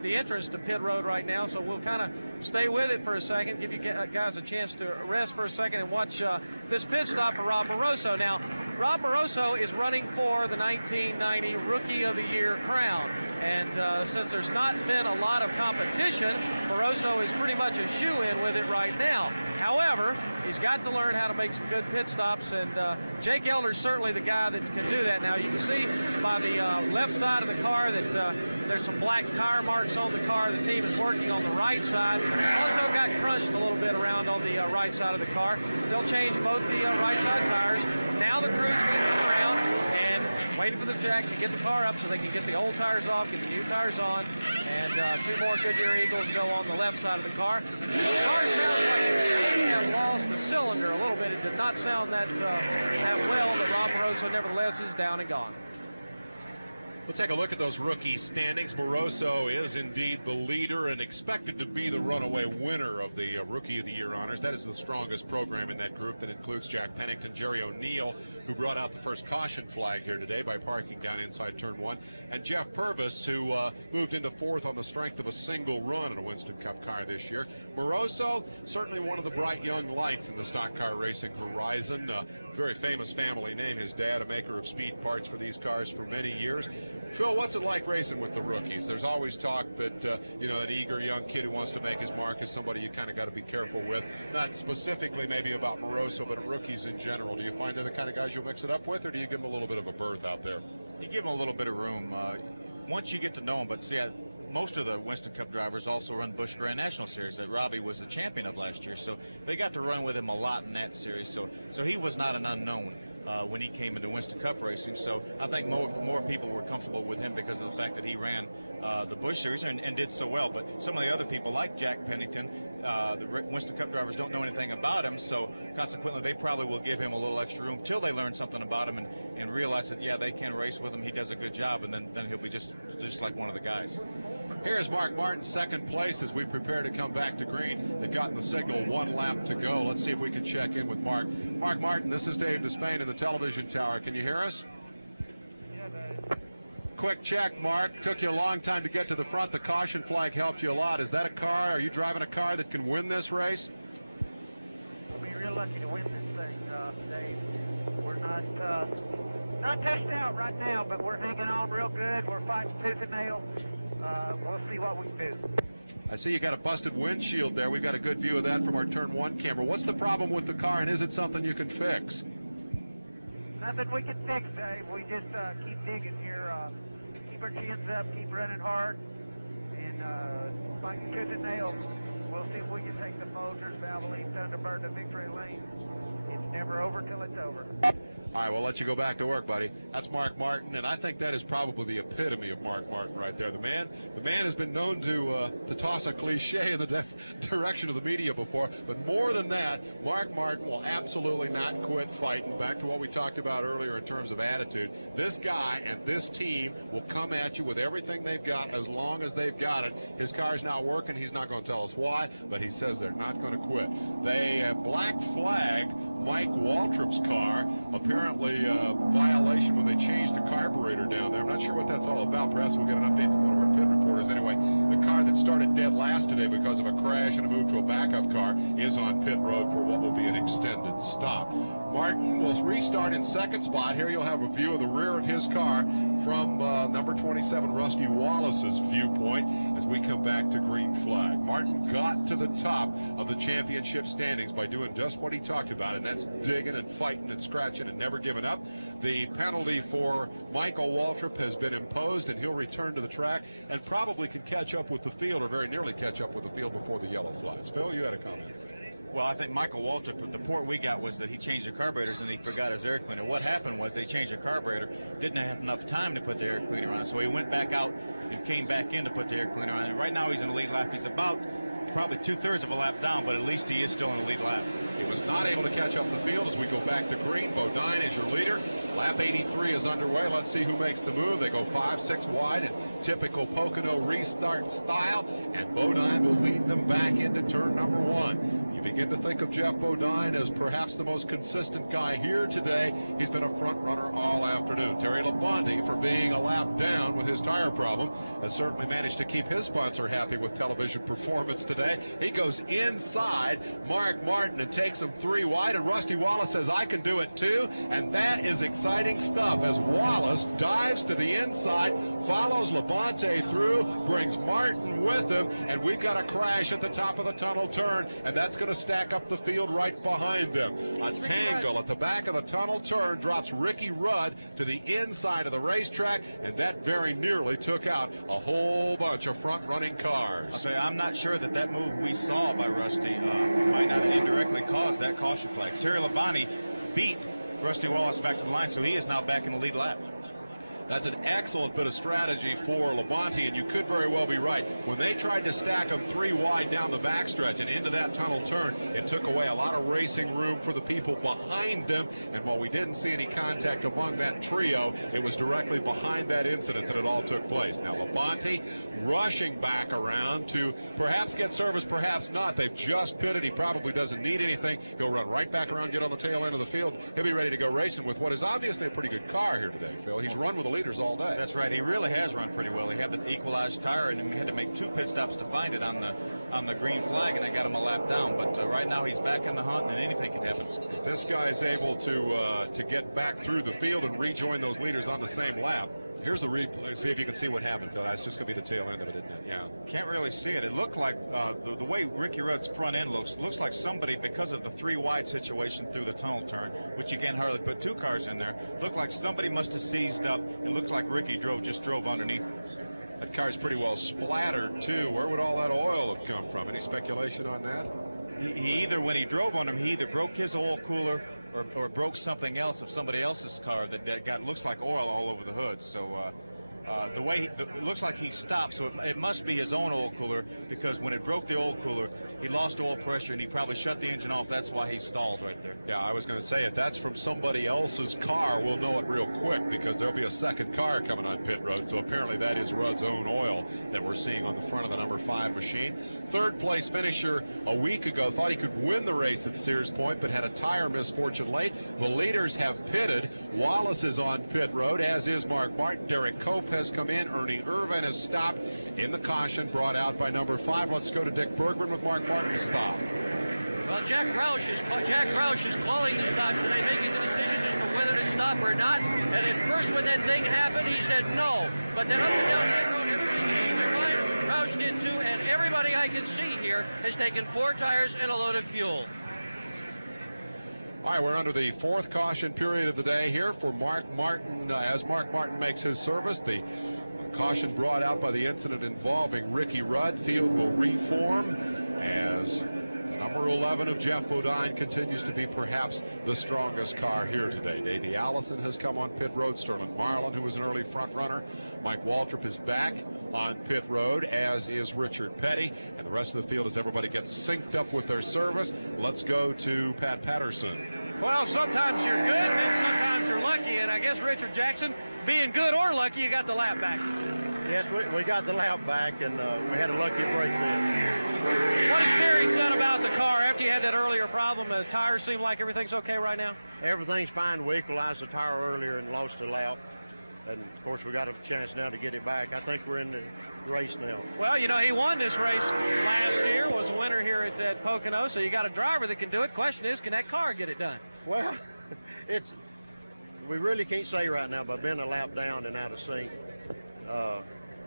the entrance to pit road right now. So we'll kind of stay with it for a second, give you guys a chance to rest for a second and watch this pit stop for Rob Moroso. Now, Rob Moroso is running for the 1990 Rookie of the Year crown. And since there's not been a lot of competition, Moroso is pretty much a shoe-in with it right now. However, he's got to learn how to make some good pit stops, and Jake Elder's certainly the guy that can do that. Now, you can see by the left side of the car that there's some black tire marks on the car. The team is working on the right side. Also got crunched a little bit around on the right side of the car. They'll change both the right side tires. Now the crew's going to come around and waiting for the Jack to get the car up so they can get the old tires off, get the new tires on, and 2 more Goodyear Eagles go on the left side of the car. The car sounds like it may have lost the cylinder a little bit. It did not sound that well, but Rob Moroso nevertheless is down and gone. We'll take a look at those rookie standings. Moroso is indeed the leader and expected to be the runaway winner of the Rookie of the Year honors. That is the strongest program in that group that includes Jack Pennington, Jerry O'Neill, who brought out the first caution flag here today by parking down inside turn 1, and Jeff Purvis, who moved into 4th on the strength of a single run in a Winston Cup car this year. Moroso, certainly one of the bright young lights in the stock car racing horizon. very famous family name. His dad, a maker of speed parts for these cars for many years. Phil, what's it like racing with the rookies? There's always talk that, you know, an eager young kid who wants to make his mark is somebody you kind of got to be careful with. Not specifically maybe about Moroso, but rookies in general. Do you find they're the kind of guys you'll mix it up with, or do you give them a little bit of a berth out there? You give them a little bit of room. Once you get to know them, but see, most of the Winston Cup drivers also run Busch Grand National Series that Robbie was the champion of last year, so they got to run with him a lot in that series. So he was not an unknown when he came into Winston Cup racing. So I think more people were comfortable with him because of the fact that he ran the Busch Series and did so well. But some of the other people, like Jack Pennington, the Winston Cup drivers don't know anything about him, so consequently they probably will give him a little extra room till they learn something about him and realize that, yeah, they can race with him, he does a good job, and then he'll be just like one of the guys. Here's Mark Martin, second place as we prepare to come back to green. They've gotten the signal, 1 lap to go. Let's see if we can check in with Mark. Mark Martin, this is Dave Despain in the television tower. Can you hear us? Yeah, Dave. Quick check, Mark. Took you a long time to get to the front. The caution flag helped you a lot. Is that a car? Are you driving a car that can win this race? We'll be real lucky to win this thing, Dave. We're not touched out right now, but we're hanging on real good. We're fighting tooth and nail. We'll see what we can do. I see you got a busted windshield there. We've got a good view of that from our turn 1 camera. What's the problem with the car, and is it something you can fix? Nothing we can fix, Dave. We just keep digging here. Keep our chins up, keep running hard, and fighting tooth and nail. We'll see if we can take the Motors, Valvoline, Thunderbird to victory lane. It's never over till it's over. All right, we'll let you go back to work, buddy. That's Mark Martin, and I think that is probably the epitome of Mark Martin right there. The man has been known to toss a cliche in the direction of the media before, but more than that, Mark Martin will absolutely not quit fighting. Back to what we talked about earlier in terms of attitude. This guy and this team will come at you with everything they've got as long as they've got it. His car's not working. He's not going to tell us why, but he says they're not going to quit. They have black flagged Mike Waltrip's car, apparently a violation when they changed the carburetor down there. I'm not sure what that's all about. Perhaps we'll get an update from one of our pit reporters. Anyway, the car that started dead last today because of a crash and a move to a backup car is on pit road for what will be an extended stop. Martin will restart in second spot. Here you'll have a view of the rear of his car from number 27, Rusty Wallace's viewpoint as we come back to green flag. Martin got to the top of the championship standings by doing just what he talked about, and that's digging and fighting and scratching and never giving up. The penalty for Michael Waltrip has been imposed, and he'll return to the track and probably can catch up with the field, or very nearly catch up with the field before the yellow flies. Phil, you had a comment. Well, I think Michael Waltrip, the report we got was that he changed the carburetors and he forgot his air cleaner. What happened was they changed the carburetor, didn't have enough time to put the air cleaner on, so he went back out and came back in to put the air cleaner on. And right now he's in the lead lap. He's about probably 2/3 of a lap down, but at least he is still in the lead lap. He was not able to catch up the field as we go back to green. Bodine is your leader. Lap 83 is underway. Let's see who makes the move. They go 5-6 wide in typical Pocono restart style, and Bodine will lead them back into turn number 1. You begin to think of Jeff Bodine as perhaps the most consistent guy here today. He's been a front runner all afternoon. Terry Labonte, for being a lap down with his tire problem, has certainly managed to keep his sponsor happy with television performance today. He goes inside Mark Martin and takes him 3 wide, and Rusty Wallace says, I can do it too, and that is exciting stuff as Wallace dives to the inside, follows Labonte through, brings Martin with him, and we've got a crash at the top of the tunnel turn, and that's going to stack up the field right behind them. A tangle at the back of the tunnel turn drops Ricky Rudd to the inside of the racetrack, and that very nearly took out a whole bunch of front-running cars. I'll tell you, I'm not sure that move we saw by Rusty might not have indirectly caused that caution flag. Terry Labonte beat Rusty Wallace back to the line, so he is now back in the lead lap. That's an excellent bit of strategy for Labonte, and you could very well be right. When they tried to stack them 3 wide down the backstretch and into that tunnel turn, it took away a lot of racing room for the people behind them, and while we didn't see any contact among that trio, it was directly behind that incident that it all took place. Now Labonte rushing back around to perhaps get service, perhaps not. They've just pitted. He probably doesn't need anything. He'll run right back around, get on the tail end of the field. He'll be ready to go racing with what is obviously a pretty good car here today, Phil. He's run with a leaders all day. That's right. He really has run pretty well. He had the equalized tire, and he had to make 2 pit stops to find it on the green flag, and they got him a lap down. But right now he's back in the hunt, and anything can happen. If this guy is able to get back through the field and rejoin those leaders on the same lap, here's the replay. See if you can see what happened, Phil. It's just going to be the tail end of it, isn't it? Yeah. Can't really see it. It looked like the way Ricky Rudd's front end looks like somebody, because of the 3 wide situation through the tunnel turn, which you can't hardly put 2 cars in there, looked like somebody must have seized up. It looked like Ricky just drove underneath him. That car's pretty well splattered, too. Where would all that oil have come from? Any speculation on that? He either, when he drove on him, he either broke his oil cooler or broke something else of somebody else's car that looks like oil all over the hood. So the way it looks like he stopped, so it must be his own oil cooler, because when it broke the oil cooler, he lost oil pressure and he probably shut the engine off. That's why he stalled right there. Yeah, I was going to say, if that's from somebody else's car, we'll know it real quick, because there'll be a second car coming on pit road. So apparently that is Rudd's own oil that we're seeing on the front of the number 5 machine. Third place finisher a week ago thought he could win the race at Sears Point, but had a tire misfortune late. The leaders have pitted. Wallace is on pit road, as is Mark Martin. Derek Cope has come in. Ernie Irvin has stopped in the caution brought out by number 5. Let's go to Dick Bergman with Mark Martin's stop. Well, Jack Roush is calling the stops today, making the decisions as to whether to stop or not. And at first, when that thing happened, he said no. But then up and down pit road, everybody changed their mind. Roush did too, and everybody I can see here has taken 4 tires and a load of fuel. All right, we're under the 4th caution period of the day here for Mark Martin. As Mark Martin makes his service, the caution brought out by the incident involving Ricky Rudd. Field will reform as the number 11 of Jeff Bodine continues to be perhaps the strongest car here today. Davey Allison has come on pit road. Sterling Marlin, who was an early front runner. Mike Waltrip is back on pit road, as is Richard Petty. And the rest of the field, as everybody gets synced up with their service. Let's go to Pat Patterson. Well, sometimes you're good and sometimes you're lucky, and I guess Richard Jackson, being good or lucky, you got the lap back. Yes, we got the lap back, and we had a lucky break then. What has Terry said about the car after you had that earlier problem? The tires seem like everything's okay right now? Everything's fine. We equalized the tire earlier and lost a lap. And, of course, we got a chance now to get it back. I think we're in the race now. Well, you know, he won this race last year, was a winner here at Pocono, so you got a driver that can do it. Question is, can that car get it done? Well, we really can't say right now, by being a lap down and out of sync.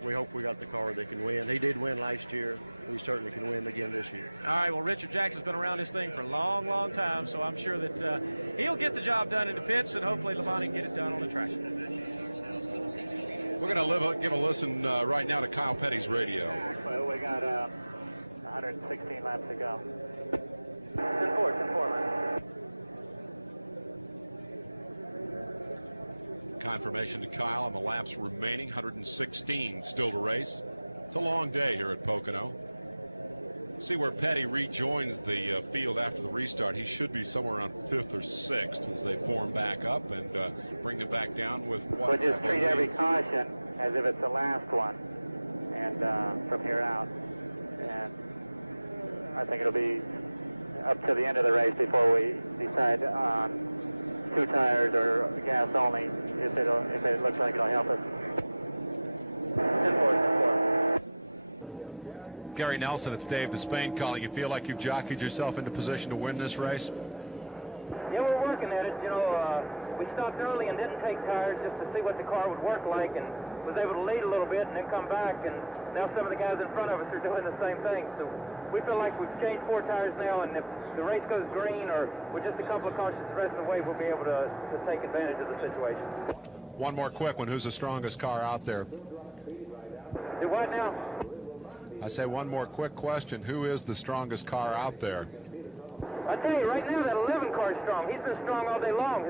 We hope we got the car that can win. He did win last year. He certainly can win again this year. All right, well, Richard Jackson's been around this thing for a long, long time, so I'm sure that he'll get the job done in the pits, and hopefully Labonte can get it done on the track. We're going to give a listen right now to Kyle Petty's radio. Well, we got 116 laps to go. 10-4, man. Confirmation to Kyle on the laps remaining, 116 still to race. It's a long day here at Pocono. See where Petty rejoins the field after the restart. He should be somewhere around 5th or 6th as they form back up and bring it back down with what. We'll just treat every caution as if it's the last one, and from here out. And I think it'll be up to the end of the race before we decide on 2 tires or gas only, if it looks like it'll help us. 10-4. Gary Nelson, it's Dave Despain calling. You feel like you've jockeyed yourself into position to win this race? Yeah, we're working at it. You know, we stopped early and didn't take tires just to see what the car would work like, and was able to lead a little bit and then come back, and now some of the guys in front of us are doing the same thing. So we feel like we've changed 4 tires now, and if the race goes green or with just a couple of cautions the rest of the way, we'll be able to take advantage of the situation. One more quick one. Who's the strongest car out there? Do what now? I say one more quick question. Who is the strongest car out there? I tell you, right now that 11 car is strong. He's been strong all day long.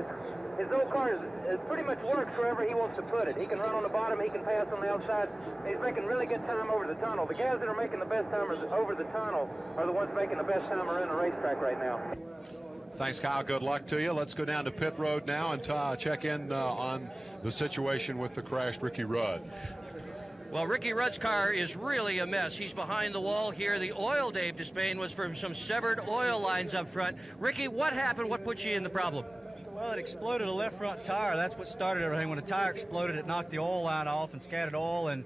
His old car is pretty much works wherever he wants to put it. He can run on the bottom, he can pass on the outside. He's making really good time over the tunnel. The guys that are making the best time over the tunnel are the ones making the best time around the racetrack right now. Thanks, Kyle. Good luck to you. Let's go down to pit road now and check in on the situation with the crashed Ricky Rudd. Well, Ricky Rudd's car is really a mess. He's behind the wall here. The oil, Dave Despain, was from some severed oil lines up front. Ricky, what happened? What put you in the problem? Well, it exploded a left front tire. That's what started everything. When the tire exploded, it knocked the oil line off and scattered oil, and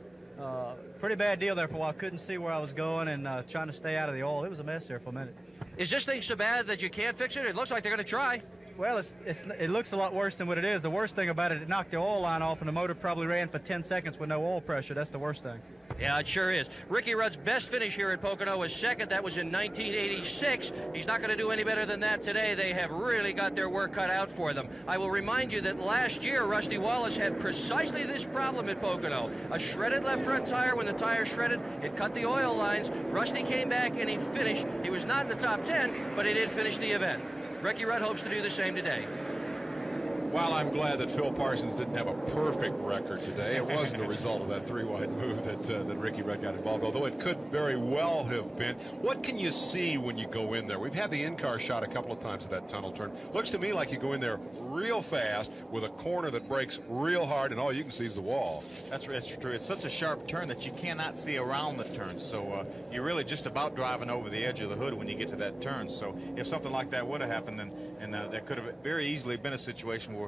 pretty bad deal there for a while. Couldn't see where I was going and trying to stay out of the oil. It was a mess there for a minute. Is this thing so bad that you can't fix it? It looks like they're going to try. Well, it looks a lot worse than what it is. The worst thing about it, it knocked the oil line off, and the motor probably ran for 10 seconds with no oil pressure. That's the worst thing. Yeah, it sure is. Ricky Rudd's best finish here at Pocono was second. That was in 1986. He's not going to do any better than that today. They have really got their work cut out for them. I will remind you that last year, Rusty Wallace had precisely this problem at Pocono. A shredded left front tire. When the tire shredded, it cut the oil lines. Rusty came back and he finished. He was not in the top 10, but he did finish the event. Ricky Rudd hopes to do the same today. Well, I'm glad that Phil Parsons didn't have a perfect record today. It wasn't a result of that three-wide move that Ricky Rudd got involved, although it could very well have been. What can you see when you go in there? We've had the in-car shot a couple of times at that tunnel turn. Looks to me like you go in there real fast with a corner that breaks real hard, and all you can see is the wall. That's true. It's such a sharp turn that you cannot see around the turn, so you're really just about driving over the edge of the hood when you get to that turn. So if something like that would have happened, then that could have very easily been a situation where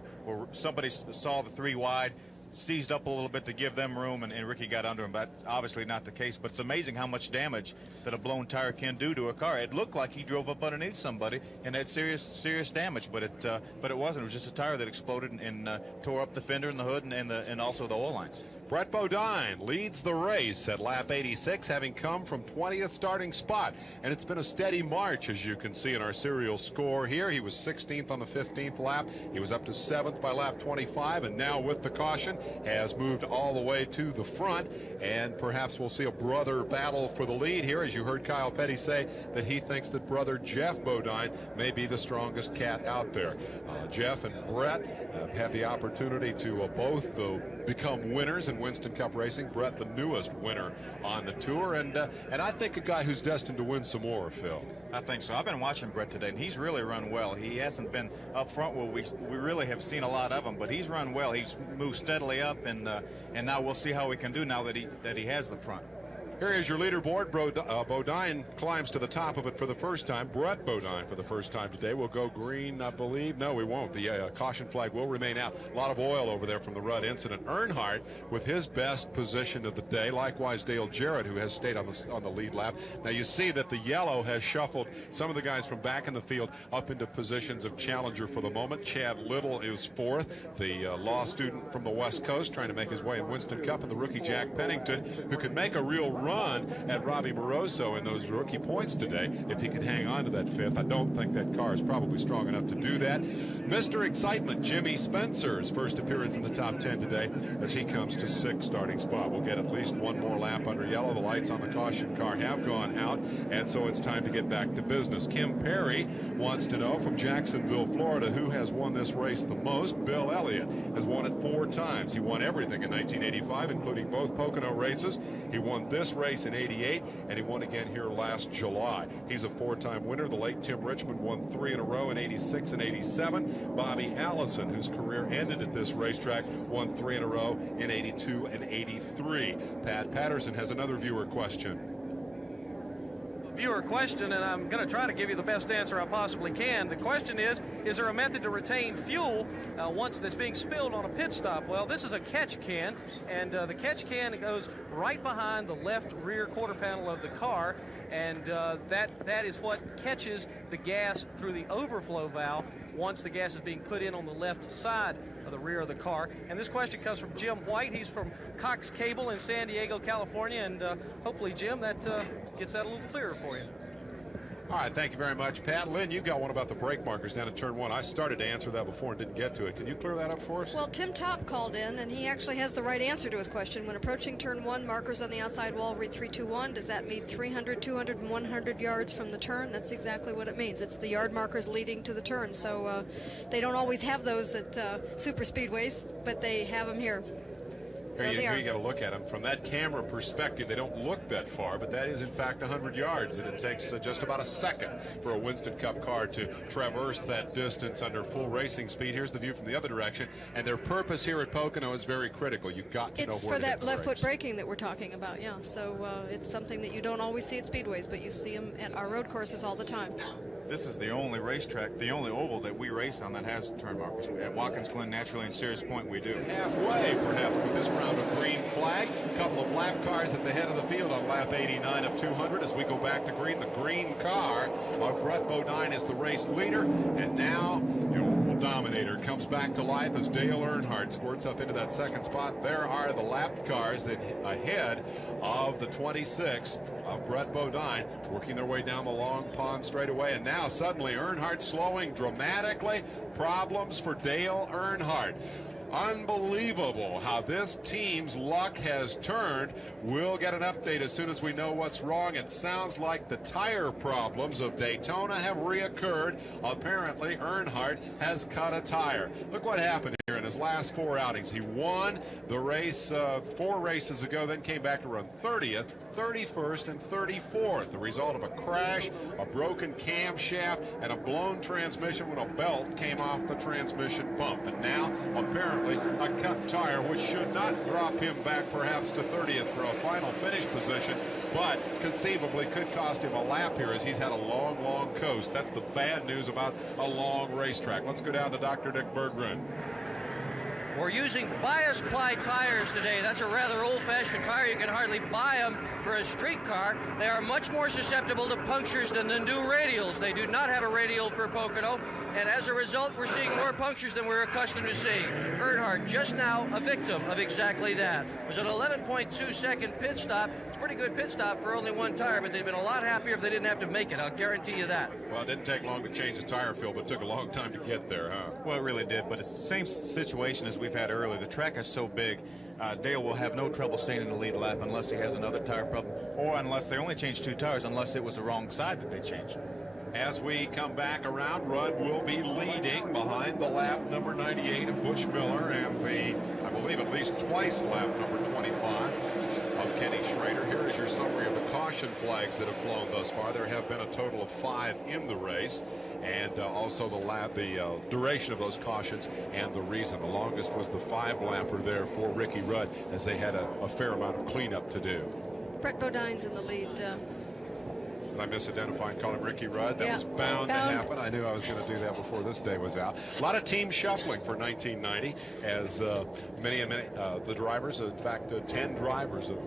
somebody saw the three wide, seized up a little bit to give them room, and Ricky got under him. That's obviously not the case, but it's amazing how much damage that a blown tire can do to a car. It looked like he drove up underneath somebody and had serious damage, but it wasn't. It was just a tire that exploded and tore up the fender and the hood and also the oil lines. Brett Bodine leads the race at lap 86, having come from 20th starting spot. And it's been a steady march, as you can see in our serial score here. He was 16th on the 15th lap. He was up to 7th by lap 25, and now with the caution has moved all the way to the front. And perhaps we'll see a brother battle for the lead here, as you heard Kyle Petty say that he thinks that brother Jeff Bodine may be the strongest cat out there. Jeff and Brett have had the opportunity to both become winners in Winston Cup racing. Brett, the newest winner on the tour, and I think a guy who's destined to win some more, Phil. I think so. I've been watching Brett today, and he's really run well. He hasn't been up front where we really have seen a lot of him, but he's run well. He's moved steadily up, and now we'll see how we can do now that he has the front. Here is your leaderboard. Bodine climbs to the top of it for the first time. Brett Bodine for the first time today. We'll go green, I believe. No, we won't. The caution flag will remain out. A lot of oil over there from the Rudd incident. Earnhardt with his best position of the day. Likewise, Dale Jarrett, who has stayed on the lead lap. Now you see that the yellow has shuffled some of the guys from back in the field up into positions of challenger for the moment. Chad Little is fourth, the law student from the West Coast, trying to make his way in Winston Cup, and the rookie Jack Pennington, who could make a real run at Robbie Moroso in those rookie points today if he could hang on to that fifth. I don't think that car is probably strong enough to do that. Mr. Excitement, Jimmy Spencer's first appearance in the top 10 today as he comes to 6th starting spot. We'll get at least one more lap under yellow. The lights on the caution car have gone out, and so it's time to get back to business. Kim Perry wants to know from Jacksonville, Florida, who has won this race the most. Bill Elliott has won it 4 times. He won everything in 1985, including both Pocono races. He won this race in 88, and he won again here last July. He's a 4-time winner. The late Tim Richmond won 3 in a row in 86 and 87. Bobby Allison, whose career ended at this racetrack, won 3 in a row in 82 and 83. Pat Patterson has another viewer question. Viewer question, and I'm going to try to give you the best answer I possibly can. The question is there a method to retain fuel once that's being spilled on a pit stop? Well, this is a catch can, and the catch can goes right behind the left rear quarter panel of the car, and that is what catches the gas through the overflow valve once the gas is being put in on the left side of the rear of the car. And this question comes from Jim White. He's from Cox Cable in San Diego, California, and hopefully, Jim, that gets that a little clearer for you. All right, thank you very much, Pat. Lynn, you got one about the brake markers down at turn 1. I started to answer that before and didn't get to it. Can you clear that up for us? Well, Tim Top called in, and he actually has the right answer to his question. When approaching turn 1, markers on the outside wall read 321. Does that mean 300, 200, and 100 yards from the turn? That's exactly what it means. It's the yard markers leading to the turn. So they don't always have those at super speedways, but they have them here. Here you got to look at them. From that camera perspective, they don't look that far, but that is, in fact, 100 yards, and it takes just about a second for a Winston Cup car to traverse that distance under full racing speed. Here's the view from the other direction, and their purpose here at Pocono is very critical. You've got to know where to hit the brakes. It's for that left-foot braking that we're talking about, yeah. So it's something that you don't always see at speedways, but you see them at our road courses all the time. this is the only racetrack, the only oval that we race on that has turn markers. At Watkins Glen, naturally, and Sears Point, we do. Halfway, perhaps, with this round of green flag. A couple of lap cars at the head of the field on lap 89 of 200 as we go back to green. The green car of Brett Bodine is the race leader, and now the oval dominator comes back to life as Dale Earnhardt squirts up into that second spot. There are the lap cars that ahead of the 26 of Brett Bodine, working their way down the long pond straightaway, and now suddenly Earnhardt slowing dramatically. Problems for Dale Earnhardt. Unbelievable how this team's luck has turned. We'll get an update as soon as we know what's wrong. It sounds like the tire problems of Daytona have reoccurred. Apparently, Earnhardt has cut a tire. Look what happened here in his last 4 outings. He won the race 4 races ago, then came back to run 30th, 31st, and 34th. The result of a crash, a broken camshaft, and a blown transmission when a belt came off the transmission pump. And now, apparently, a cut tire, which should not drop him back perhaps to 30th for a final finish position, but conceivably could cost him a lap here as he's had a long, long coast. That's the bad news about a long racetrack. Let's go down to Dr. Dick Berggren. We're using bias ply tires today. That's a rather old-fashioned tire. You can hardly buy them for a street car. They are much more susceptible to punctures than the new radials. They do not have a radial for Pocono, and as a result, we're seeing more punctures than we're accustomed to seeing. Earnhardt just now a victim of exactly that. It was an 11.2-second pit stop. It's a pretty good pit stop for only one tire, but they'd been a lot happier if they didn't have to make it. I'll guarantee you that. Well, it didn't take long to change the tire, Phil, but it took a long time to get there, huh? Well, it really did, but it's the same situation as we've had earlier. The track is so big, Dale will have no trouble staying in the lead lap unless he has another tire problem, or unless they only changed 2 tires, unless it was the wrong side that they changed. As we come back around, Rudd will be leading behind the lap number 98 of Bush Miller and the, I believe, at least twice lap number 25 of Kenny Schrader. Here is your summary of the caution flags that have flown thus far. There have been a total of 5 in the race, and also the duration of those cautions and the reason. The longest was the 5-lapper there for Ricky Rudd, as they had a fair amount of cleanup to do. Brett Bodine's in the lead. Did I misidentified and call him Ricky Rudd? That was bound to happen. I knew I was going to do that before this day was out. A lot of team shuffling for 1990 as many the drivers, in fact 10 drivers of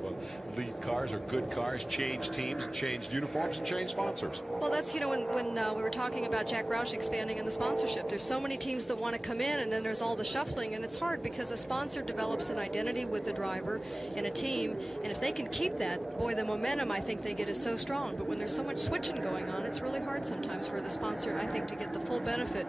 lead cars or good cars changed teams, changed uniforms, and changed sponsors. Well, that's, you know, when we were talking about Jack Roush expanding in the sponsorship, there's so many teams that want to come in, and then there's all the shuffling, and it's hard because a sponsor develops an identity with the driver and a team, and if they can keep that, boy, the momentum I think they get is so strong. But when there's so much switching going on, it's really hard sometimes for the sponsor, I think, to get the full benefit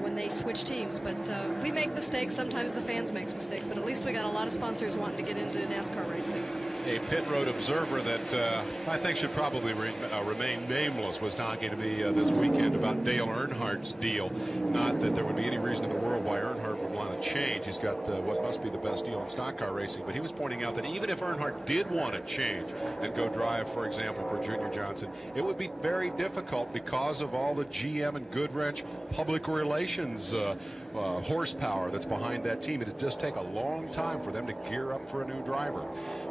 when they switch teams. But we make mistakes. Sometimes the fans make mistakes, but at least we got a lot of sponsors wanting to get into NASCAR racing. A pit road observer that I think should probably remain nameless was talking to me this weekend about Dale Earnhardt's deal. Not that there would be any reason in the world why Earnhardt would want to change. He's got what must be the best deal in stock car racing, but he was pointing out that even if Earnhardt did want to change and go drive, for example, for Junior Johnson, it would be very difficult because of all the GM and Goodwrench public relations horsepower that's behind that team. It'd just take a long time for them to gear up for a new driver.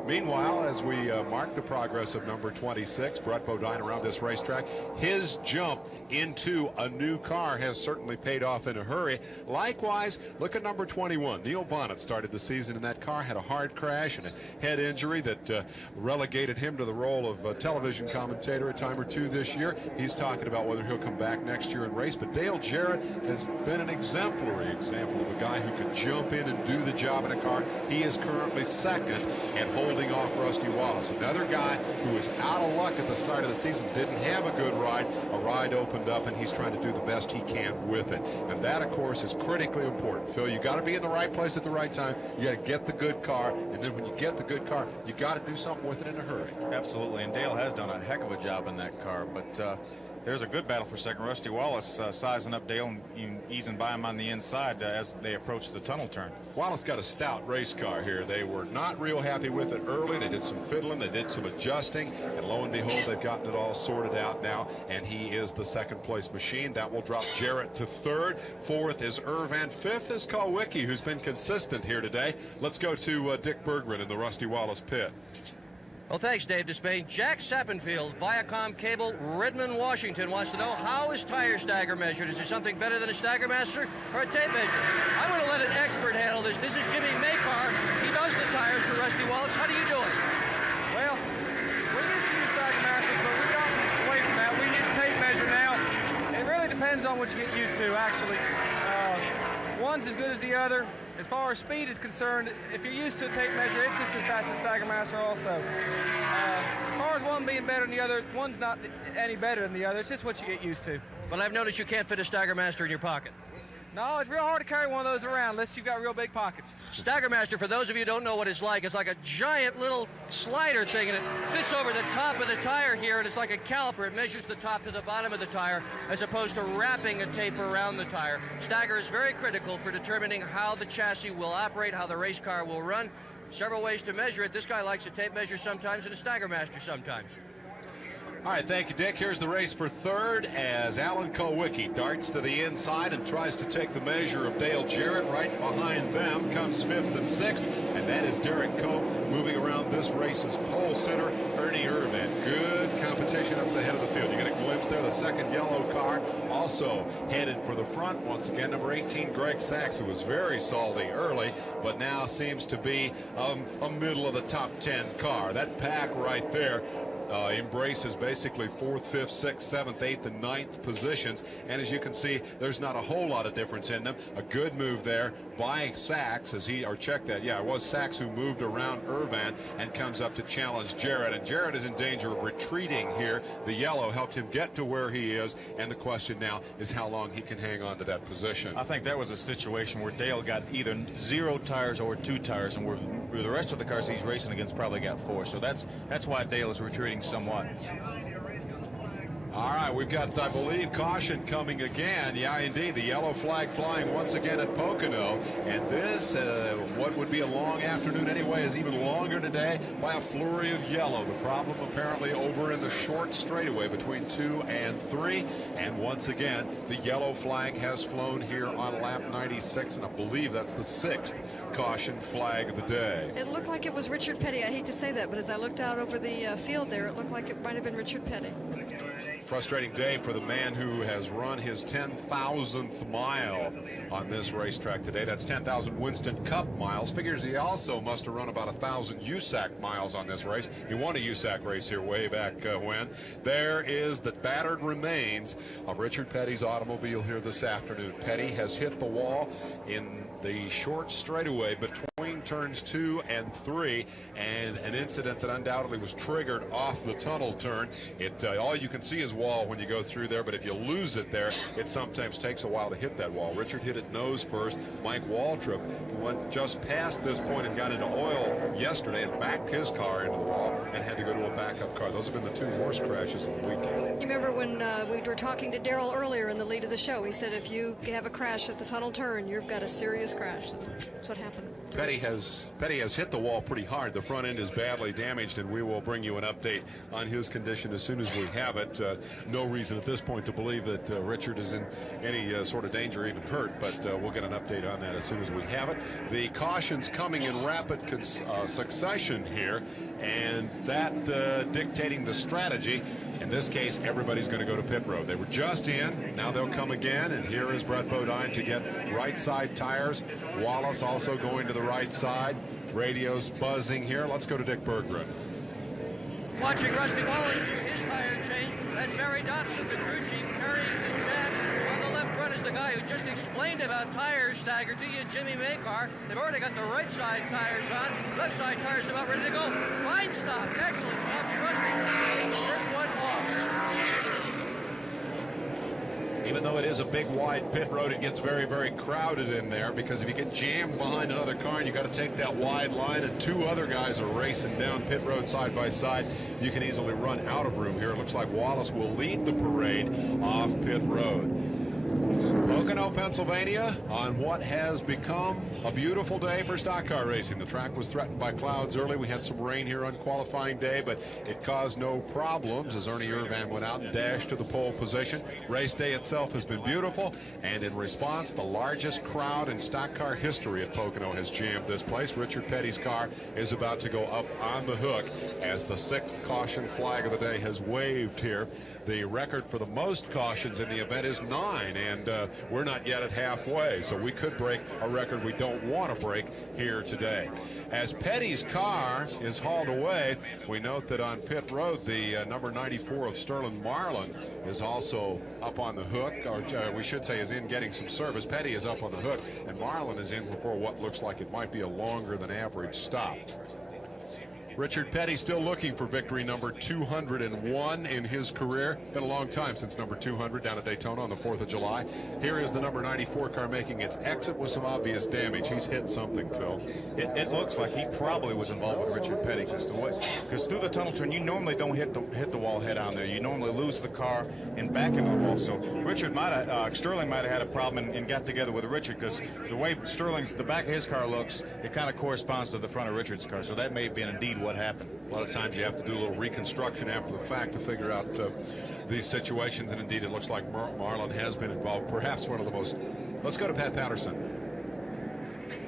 Meanwhile, as we mark the progress of number 26, Brett Bodine around this racetrack, his jump into a new car has certainly paid off in a hurry. Likewise, look at number 21. Neil Bonnet started the season in that car, had a hard crash and a head injury that relegated him to the role of television commentator a time or two this year. He's talking about whether he'll come back next year and race, but Dale Jarrett has been an exemplary example of a guy who could jump in and do the job in a car. He is currently second and holding off Rusty Wallace. Another guy who was out of luck at the start of the season, didn't have a good ride. A ride opened up, and he's trying to do the best he can with it. And that, of course, is critically important. Phil, you got to be in the right place at the right time. You got to get the good car, and then when you get the good car, you got to do something with it in a hurry. Absolutely, and Dale has done a heck of a job in that car, but there's a good battle for second. Rusty Wallace sizing up Dale and easing by him on the inside as they approach the tunnel turn. Wallace got a stout race car here. They were not real happy with it early. They did some fiddling. They did some adjusting. And lo and behold, they've gotten it all sorted out now. And he is the second place machine. That will drop Jarrett to third. Fourth is Irvan. Fifth is Kowicki, who's been consistent here today. Let's go to Dick Berggren in the Rusty Wallace pit. Well, thanks, Dave Despain. Jack Sappenfield, Viacom Cable, Redmond, Washington, wants to know, how is tire stagger measured? Is there something better than a Stagger Master or a tape measure? I'm going to let an expert handle this. This is Jimmy Makar. He does the tires for Rusty Wallace. How do you do it? Well, we used to use Stagger Masters, but we've gotten away from that. We use tape measure now. It really depends on what you get used to, actually. One's as good as the other. As far as speed is concerned, if you're used to a tape measure, it's just as fast as Stagger Master also. As far as one being better than the other, one's not any better than the other. It's just what you get used to. But I've noticed you can't fit a Stagger Master in your pocket. No, it's real hard to carry one of those around unless you've got real big pockets. Stagger Master, for those of you who don't know what it's like a giant little slider thing, and it fits over the top of the tire here, and it's like a caliper. It measures the top to the bottom of the tire, as opposed to wrapping a tape around the tire. Stagger is very critical for determining how the chassis will operate, how the race car will run. Several ways to measure it. This guy likes a tape measure sometimes and a Stagger Master sometimes. All right, thank you, Dick. Here's the race for third as Alan Kulwicki darts to the inside and tries to take the measure of Dale Jarrett. Right behind them comes fifth and sixth, and that is Derek Coe. Moving around this race's pole sitter, Ernie Irvin. Good competition up the head of the field. You get a glimpse there, the second yellow car also headed for the front. Once again, number 18, Greg Sachs, who was very salty early, but now seems to be a middle of the top 10 car. That pack right there embraces basically 4th, 5th, 6th, 7th, 8th, and 9th positions. And as you can see, there's not a whole lot of difference in them. A good move there by Sachs check that. Yeah, it was Sachs who moved around Irvan and comes up to challenge Jarrett. And Jarrett is in danger of retreating here. The yellow helped him get to where he is. And the question now is how long he can hang on to that position. I think that was a situation where Dale got either 0 tires or 2 tires, and where the rest of the cars he's racing against probably got 4. So that's why Dale is retreating somewhat. All right, we've got, I believe, caution coming again. Yeah, indeed, the yellow flag flying once again at Pocono. And this, what would be a long afternoon anyway, is even longer today by a flurry of yellow. The problem apparently over in the short straightaway between 2 and 3. And once again, the yellow flag has flown here on lap 96, and I believe that's the 6th caution flag of the day. It looked like it was Richard Petty. I hate to say that, but as I looked out over the field there, it looked like it might have been Richard Petty. Frustrating day for the man who has run his 10,000th mile on this racetrack today. That's 10,000 Winston Cup miles. Figures he also must have run about 1,000 USAC miles on this race. He won a USAC race here way back when. There is the battered remains of Richard Petty's automobile here this afternoon. Petty has hit the wall in the short straightaway between turns 2 and 3, and an incident that undoubtedly was triggered off the tunnel turn. All you can see is wall when you go through there, but if you lose it there, it sometimes takes a while to hit that wall. Richard hit it nose first. Mike Waltrip went just past this point and got into oil yesterday and backed his car into the wall and had to go to a backup car. Those have been the 2 worst crashes of the weekend. You remember when we were talking to Daryl earlier in the lead of the show, he said if you have a crash at the tunnel turn, you've got a serious crash. That's what happened. Petty has hit the wall pretty hard. The front end is badly damaged, and we will bring you an update on his condition as soon as we have it. No reason at this point to believe that Richard is in any sort of danger or even hurt, but we'll get an update on that as soon as we have it. The cautions coming in rapid succession here, and that dictating the strategy. In this case, everybody's going to go to pit road. They were just in. Now they'll come again, and here is Brett Bodine to get right side tires. Wallace also going to the right side. Radio's buzzing here. Let's go to Dick Berggren. Watching Rusty Wallace do his tire change. That's Barry Dobson, the crew chief, carrying the shaft. On the left front is the guy who just explained about tires staggered to you, Jimmy Makar. They've already got the right side tires on. Left side tires about ready to go. Fine stop. Excellent stop. Rusty, first one off. Even though it is a big wide pit road, it gets very, very crowded in there, because if you get jammed behind another car and you got to take that wide line and 2 other guys are racing down pit road side by side, you can easily run out of room here. It looks like Wallace will lead the parade off pit road. Pocono, Pennsylvania, on what has become a beautiful day for stock car racing. The track was threatened by clouds early. We had some rain here on qualifying day, but it caused no problems as Ernie Irvan went out and dashed to the pole position. Race day itself has been beautiful, and in response, the largest crowd in stock car history at Pocono has jammed this place. Richard Petty's car is about to go up on the hook as the 6th caution flag of the day has waved here. The record for the most cautions in the event is 9, and we're not yet at halfway, so we could break a record we don't want to break here today. As Petty's car is hauled away, we note that on pit road, the number 94 of Sterling Marlin is also up on the hook, or we should say is in getting some service. Petty is up on the hook, and Marlin is in for what looks like it might be a longer than average stop. Richard Petty still looking for victory number 201 in his career. Been a long time since number 200 down at Daytona on the 4th of July. Here is the number 94 car making its exit with some obvious damage. He's hit something, Phil. It looks like he probably was involved with Richard Petty because through the tunnel turn, you normally don't hit the wall head on there. You normally lose the car and back into the wall. So Richard Sterling might have had a problem and got together with Richard, because the way the back of his car looks, it kind of corresponds to the front of Richard's car. So that may have been indeed what happened. A lot of times you have to do a little reconstruction after the fact to figure out these situations, and indeed it looks like Marlin has been involved. Perhaps one of the most. Let's go to Pat Patterson.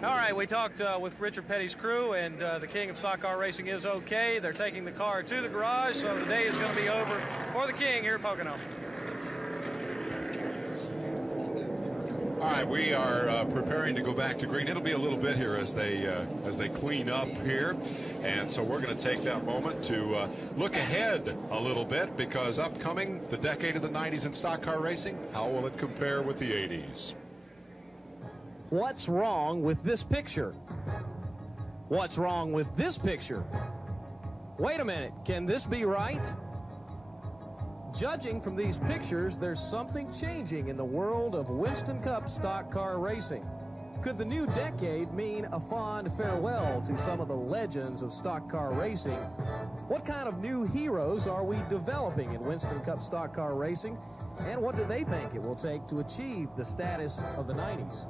All right, we talked with Richard Petty's crew, and the king of stock car racing is okay. They're taking the car to the garage, so the day is going to be over for the king here at Pocono. All right, we are preparing to go back to green. It'll be a little bit here as they clean up here, and so we're going to take that moment to look ahead a little bit, because upcoming, the decade of the 90s in stock car racing, how will it compare with the 80s? What's wrong with this picture? What's wrong with this picture? Wait a minute, can this be right? Judging from these pictures, there's something changing in the world of Winston Cup stock car racing. Could the new decade mean a fond farewell to some of the legends of stock car racing? What kind of new heroes are we developing in Winston Cup stock car racing? And what do they think it will take to achieve the status of the 90s?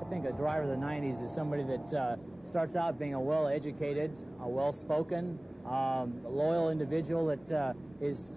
I think a driver of the 90s is somebody that starts out being a well-educated, a well-spoken, loyal individual that is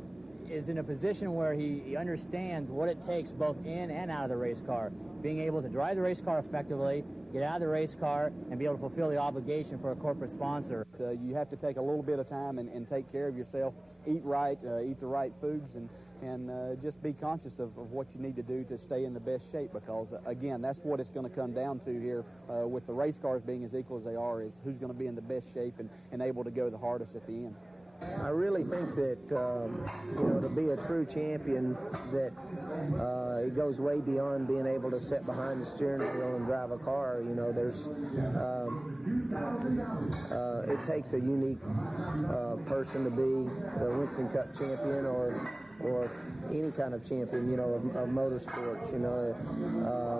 in a position where he understands what it takes both in and out of the race car. Being able to drive the race car effectively, get out of the race car, and be able to fulfill the obligation for a corporate sponsor. You have to take a little bit of time and take care of yourself, eat right, eat the right foods, and just be conscious of what you need to do to stay in the best shape, because, again, that's what it's going to come down to here with the race cars being as equal as they are, is who's going to be in the best shape and able to go the hardest at the end. I really think that, to be a true champion, that it goes way beyond being able to sit behind the steering wheel and drive a car. It takes a unique person to be the Winston Cup champion or any kind of champion, of motorsports.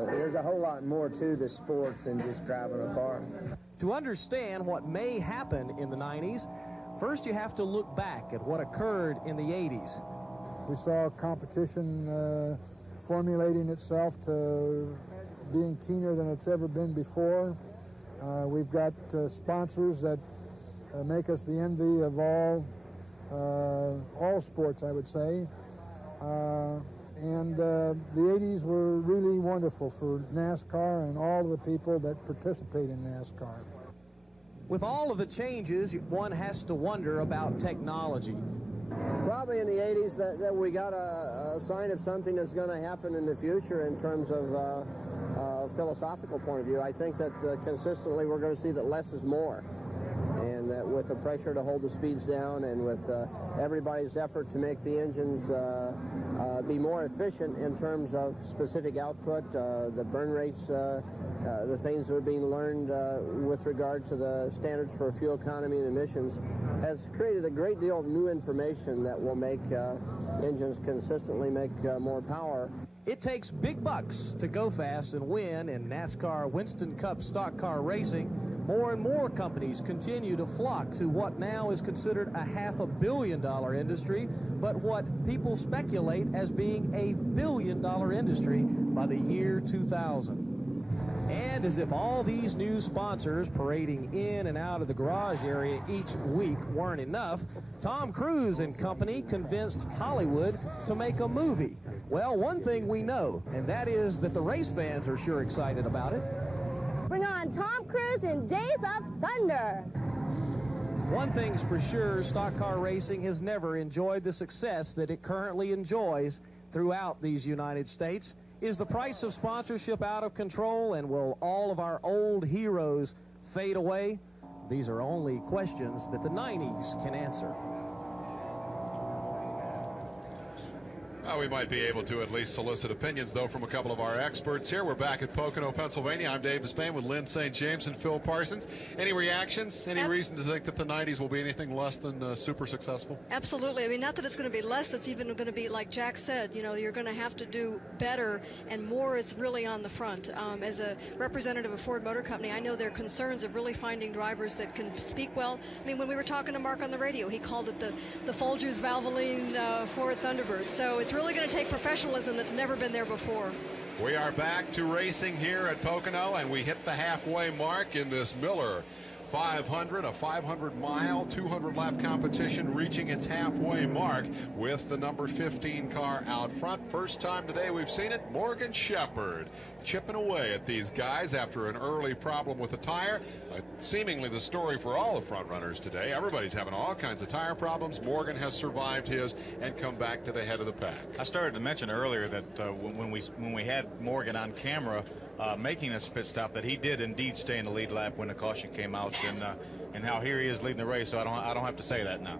There's a whole lot more to the sport than just driving a car. To understand what may happen in the 90s, first you have to look back at what occurred in the 80s. We saw competition formulating itself to being keener than it's ever been before. We've got sponsors that make us the envy of all sports, I would say. And the 80s were really wonderful for NASCAR and all of the people that participate in NASCAR. With all of the changes, one has to wonder about technology. Probably in the 80s that we got a sign of something that's going to happen in the future in terms of philosophical point of view. I think that consistently we're going to see that less is more. And that with the pressure to hold the speeds down, and with everybody's effort to make the engines be more efficient in terms of specific output, the burn rates, the things that are being learned with regard to the standards for fuel economy and emissions, has created a great deal of new information that will make engines consistently make more power. It takes big bucks to go fast and win in NASCAR Winston Cup stock car racing. More and more companies continue to flock to what now is considered a $500 million industry, but what people speculate as being a $1 billion industry by the year 2000. And as if all these new sponsors parading in and out of the garage area each week weren't enough, Tom Cruise and company convinced Hollywood to make a movie. Well, one thing we know, and that is that the race fans are sure excited about it. Bring on Tom Cruise in Days of Thunder. One thing's for sure, stock car racing has never enjoyed the success that it currently enjoys throughout these United States. Is the price of sponsorship out of control, and will all of our old heroes fade away? These are only questions that the 90s can answer. We might be able to at least solicit opinions, though, from a couple of our experts here. We're back at Pocono, Pennsylvania. I'm Dave Despain with Lynn St. James and Phil Parsons. Any reactions? Any reason to think that the 90s will be anything less than super successful? Absolutely. I mean, not that it's going to be less. It's even going to be, like Jack said, you know, you're going to have to do better, and more is really on the front. As a representative of Ford Motor Company, I know their concerns of really finding drivers that can speak well. I mean, when we were talking to Mark on the radio, he called it the Folgers Valvoline Ford Thunderbird. So it's really going to take professionalism that's never been there before. We are back to racing here at Pocono, and we hit the halfway mark in this Miller 500, a 500-mile, 200-lap competition reaching its halfway mark with the number 15 car out front. First time today we've seen it, Morgan Shepherd chipping away at these guys after an early problem with the tire. Seemingly the story for all the front runners today. Everybody's having all kinds of tire problems. Morgan has survived his and come back to the head of the pack. I started to mention earlier that when we had Morgan on camera making this pit stop, that he did indeed stay in the lead lap when the caution came out, and how here he is leading the race. So I don't have to say that now.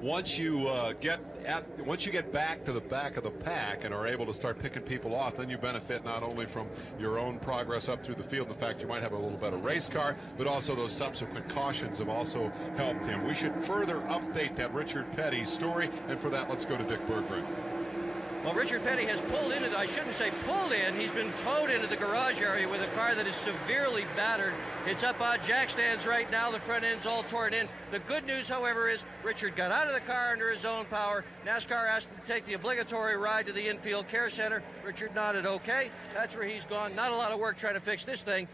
Once you get back to the back of the pack and are able to start picking people off, then you benefit not only from your own progress up through the field, and the fact you might have a little better race car, but also those subsequent cautions have also helped him. We should further update that Richard Petty story, and for that, let's go to Dick Berggren. Well, Richard Petty has pulled into, I shouldn't say pulled in, he's been towed into the garage area with a car that is severely battered. It's up on jack stands right now. The front end's all torn in. The good news, however, is Richard got out of the car under his own power. NASCAR asked him to take the obligatory ride to the infield care center. Richard nodded okay. That's where he's gone. Not a lot of work trying to fix this thing.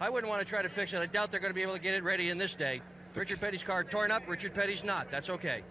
I wouldn't want to try to fix it. I doubt they're going to be able to get it ready in this day. Richard Petty's car torn up. Richard Petty's not. That's okay.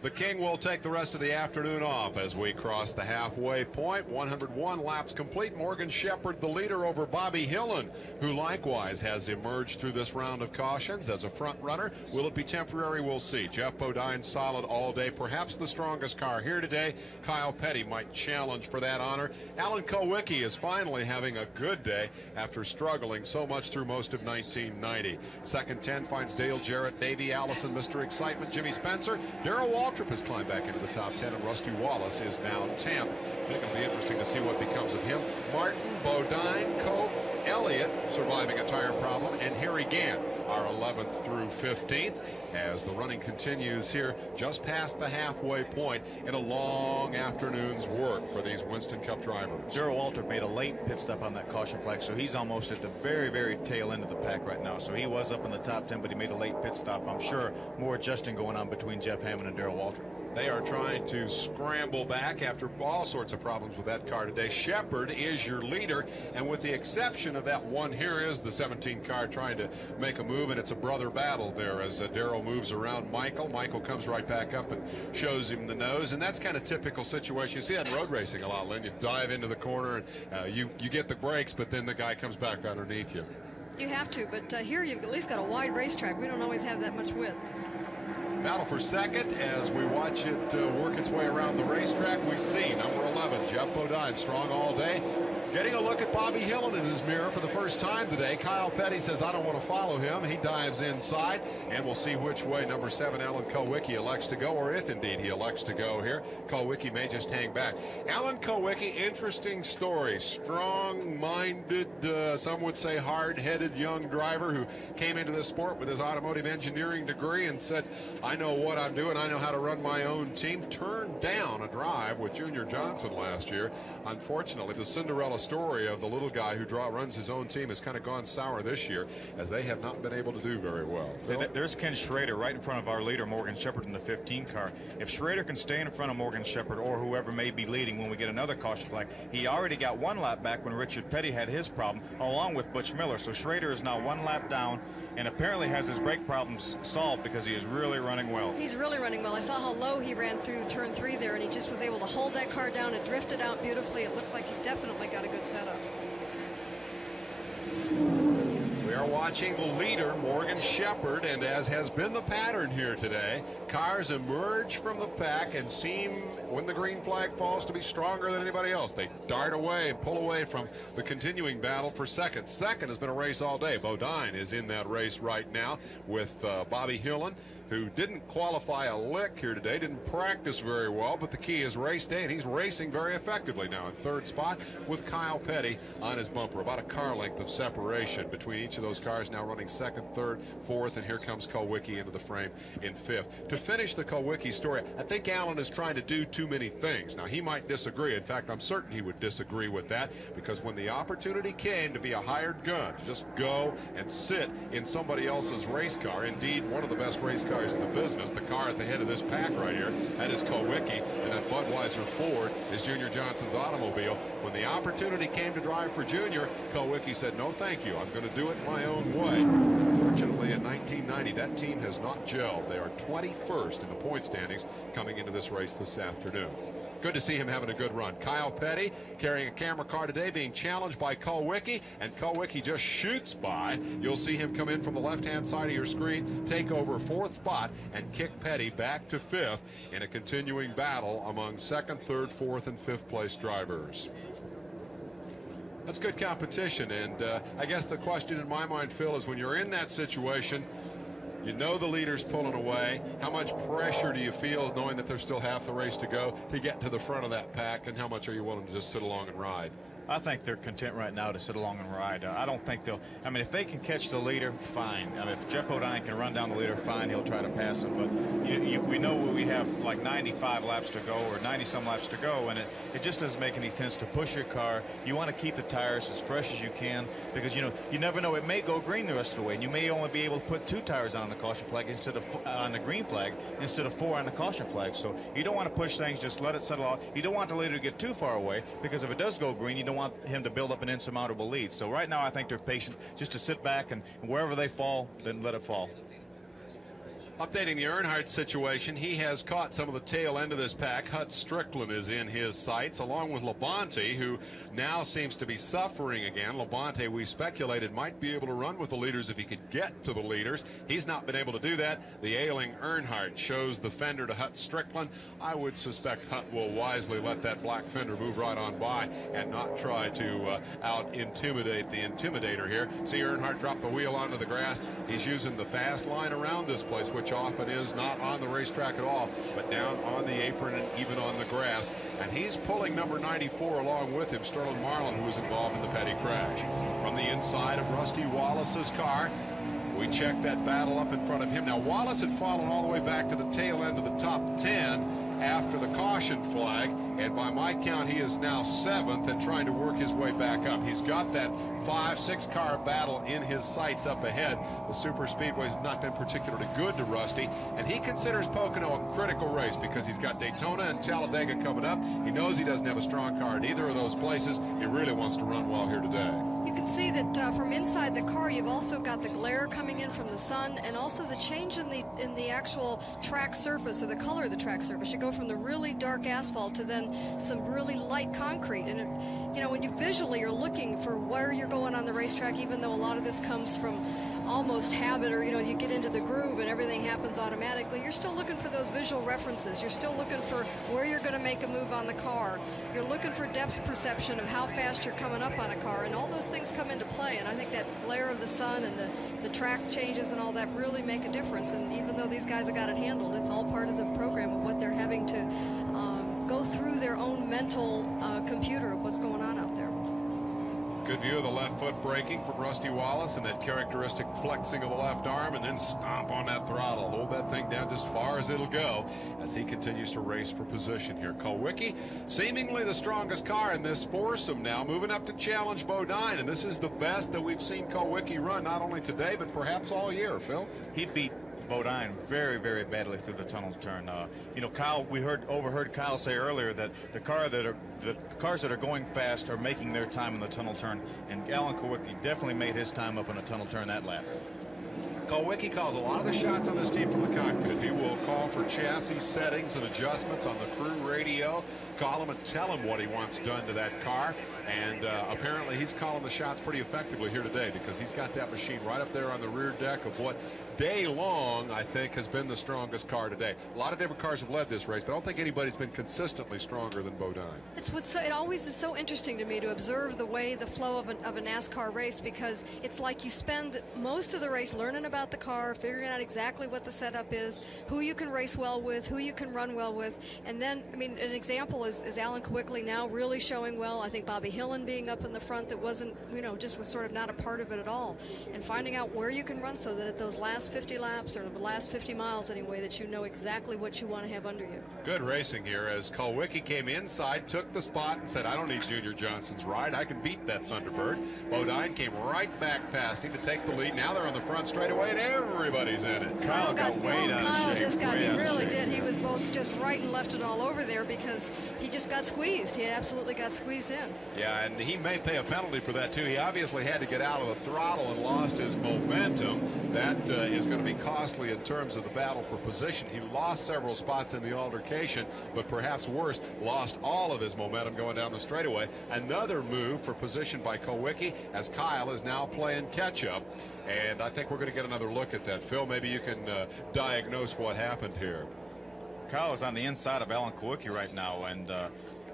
The King will take the rest of the afternoon off as we cross the halfway point. 101 laps complete. Morgan Shepherd, the leader over Bobby Hillen, who likewise has emerged through this round of cautions as a front runner. Will it be temporary? We'll see. Jeff Bodine solid all day. Perhaps the strongest car here today. Kyle Petty might challenge for that honor. Alan Kulwicki is finally having a good day after struggling so much through most of 1990. Second 10 finds Dale Jarrett, Davey Allison, Mr. Excitement, Jimmy Spencer. Darrell Waltrip has climbed back into the top 10, and Rusty Wallace is now 10th. I think it'll be interesting to see what becomes of him. Martin, Bodine, Cove, Elliott surviving a tire problem, and Harry Gant, our 11th through 15th, as the running continues here just past the halfway point in a long afternoon's work for these Winston Cup drivers. Darrell Waltrip made a late pit stop on that caution flag, so he's almost at the very, very tail end of the pack right now. So he was up in the top 10, but he made a late pit stop. I'm sure more adjusting going on between Jeff Hammond and Darrell Waltrip. They are trying to scramble back after all sorts of problems with that car today. Shepherd is your leader, and with the exception of that one, here is the 17 car trying to make a move, and it's a brother battle there as Darrell moves around Michael. Michael comes right back up and shows him the nose, and that's kind of typical situation. You see that in road racing a lot, Lynn. You dive into the corner, and you get the brakes, but then the guy comes back underneath you. You have to, but here you've at least got a wide racetrack. We don't always have that much width. Battle for second as we watch it work its way around the racetrack. We see number 11, Jeff Bodine, strong all day. Getting a look at Bobby Hillin in his mirror for the first time today. Kyle Petty says, I don't want to follow him. He dives inside, and we'll see which way number 7, Alan Kowicki, elects to go, or if indeed he elects to go here. Kowicki may just hang back. Alan Kowicki, interesting story. Strong-minded, some would say hard-headed young driver who came into this sport with his automotive engineering degree and said, I know what I'm doing. I know how to run my own team. Turned down a drive with Junior Johnson last year. Unfortunately, the Cinderella story of the little guy who runs his own team has kind of gone sour this year, as they have not been able to do very well. There's Ken Schrader right in front of our leader, Morgan Shepherd, in the 15 car. If Schrader can stay in front of Morgan Shepherd or whoever may be leading when we get another caution flag, he already got 1 lap back when Richard Petty had his problem, along with Butch Miller. So Schrader is now 1 lap down and apparently has his brake problems solved because he is really running well. He's really running well. I saw how low he ran through turn 3 there, and he just was able to hold that car down and drift it out beautifully. It looks like he's definitely got a good setup. We are watching the leader, Morgan Shepherd, and as has been the pattern here today, cars emerge from the pack and seem, when the green flag falls, to be stronger than anybody else. They dart away and pull away from the continuing battle for second. Second has been a race all day. Bodine is in that race right now with Bobby Hillin, who didn't qualify a lick here today, didn't practice very well, but the key is race day, and he's racing very effectively now in 3rd spot with Kyle Petty on his bumper. About a car length of separation between each of those cars, now running 2nd, 3rd, 4th, and here comes Kowicki into the frame in 5th. To finish the Kowicki story, I think Alan is trying to do too many things. Now, he might disagree. In fact, I'm certain he would disagree with that, because when the opportunity came to be a hired gun, to just go and sit in somebody else's race car, indeed one of the best race cars in the business, the car at the head of this pack right here, that is Kowicki, and that Budweiser Ford is Junior Johnson's automobile. When the opportunity came to drive for Junior, Kowicki said, no thank you, I'm going to do it my own way. Unfortunately, in 1990, that team has not gelled. They are 21st in the point standings coming into this race this afternoon. Good to see him having a good run. Kyle Petty carrying a camera car today, being challenged by Kowicki, and Kowicki just shoots by. You'll see him come in from the left-hand side of your screen, take over 4th spot, and kick Petty back to 5th in a continuing battle among 2nd, 3rd, 4th, and 5th place drivers. That's good competition, and I guess the question in my mind, Phil, is when you're in that situation, you know the leader's pulling away. How much pressure do you feel knowing that there's still half the race to go to get to the front of that pack, and how much are you willing to just sit along and ride? I think they're content right now to sit along and ride. I don't think they'll, I mean, if they can catch the leader, fine. I mean, if Jeff Bodine can run down the leader, fine, he'll try to pass him. But we know we have like 95 laps to go or 90-some laps to go, and it just doesn't make any sense to push your car. You want to keep the tires as fresh as you can because, you know, you never know. It may go green the rest of the way, and you may only be able to put 2 tires on the caution flag instead of on the green flag instead of 4 on the caution flag. So you don't want to push things, just let it settle out. You don't want the leader to get too far away because if it does go green, you don't want him to build up an insurmountable lead. So right now I think they're patient just to sit back and wherever they fall, then let it fall. Updating the Earnhardt situation, he has caught some of the tail end of this pack. Hut Strickland is in his sights, along with Labonte, who now seems to be suffering again. Labonte, we speculated, might be able to run with the leaders if he could get to the leaders. He's not been able to do that. The ailing Earnhardt shows the fender to Hut Strickland. I would suspect Hut will wisely let that black fender move right on by and not try to out-intimidate the intimidator here. See Earnhardt drop the wheel onto the grass. He's using the fast line around this place, which often is not on the racetrack at all, but down on the apron and even on the grass. And he's pulling number 94 along with him, Sterling Marlin, who was involved in the Petty crash. From the inside of Rusty Wallace's car, we check that battle up in front of him. Now, Wallace had fallen all the way back to the tail end of the top 10 after the caution flag, and by my count, he is now 7th and trying to work his way back up. He's got that 5-6 car battle in his sights up ahead. The super speedways have not been particularly good to Rusty, and he considers Pocono a critical race because he's got Daytona and Talladega coming up. He knows he doesn't have a strong car at either of those places. He really wants to run well here today. You can see that from inside the car, you've also got the glare coming in from the sun, and also the change in the actual track surface, or the color of the track surface. You go from the really dark asphalt to then some really light concrete, and you know, when you visually are looking for where you're going on the racetrack, even though a lot of this comes from almost habit, or you get into the groove and everything happens automatically. You're still looking for those visual references. You're still looking for where you're going to make a move on the car. You're looking for depth perception of how fast you're coming up on a car, and all those things come into play. And I think that glare of the sun and the track changes and all that really make a difference. And even though these guys have got it handled, it's all part of the program of what they're having to go through their own mental computer of what's going on out there. Good view of the left foot braking from Rusty Wallace, and that characteristic flexing of the left arm, and then stomp on that throttle. Hold that thing down just as far as it'll go as he continues to race for position here. Kulwicki, seemingly the strongest car in this foursome now, moving up to challenge Bodine, and this is the best that we've seen Kulwicki run, not only today, but perhaps all year. Phil? He beat Bodine very, very badly through the tunnel turn. Kyle, we overheard Kyle say earlier that the cars that are going fast are making their time in the tunnel turn, and Alan Kulwicki definitely made his time up in a tunnel turn that lap. Kulwicki calls a lot of the shots on this team from the cockpit. He will call for chassis settings and adjustments on the crew radio, call him and tell him what he wants done to that car, and apparently he's calling the shots pretty effectively here today, because he's got that machine right up there on the rear deck of what day long, I think, has been the strongest car today. A lot of different cars have led this race, but I don't think anybody's been consistently stronger than Bodine. It always is so interesting to me to observe the flow of a NASCAR race, because it's like you spend most of the race learning about the car, figuring out exactly what the setup is, who you can race well with, who you can run well with, and then, I mean, an example is Alan Kulwicki now really showing well. I think Bobby Hillen being up in the front that wasn't, just was sort of not a part of it at all, and finding out where you can run so that at those last 50 laps, or the last 50 miles anyway, that you know exactly what you want to have under you. Good racing here as Kulwicki came inside, took the spot, and said, I don't need Junior Johnson's ride. I can beat that Thunderbird. Bodine came right back past him to take the lead. Now they're on the front straightaway, and everybody's in it. Kyle got way down. Kyle just got, he really did. He was both just right and left it all over there, because he just got squeezed. He absolutely got squeezed in. Yeah, and he may pay a penalty for that, too. He obviously had to get out of the throttle and lost his momentum. That is going to be costly in terms of the battle for position. He lost several spots in the altercation, but perhaps worse, lost all of his momentum going down the straightaway. Another move for position by Kulwicki, as Kyle is now playing catch-up. And I think we're going to get another look at that. Phil, maybe you can diagnose what happened here. Kyle is on the inside of Alan Kulwicki right now, and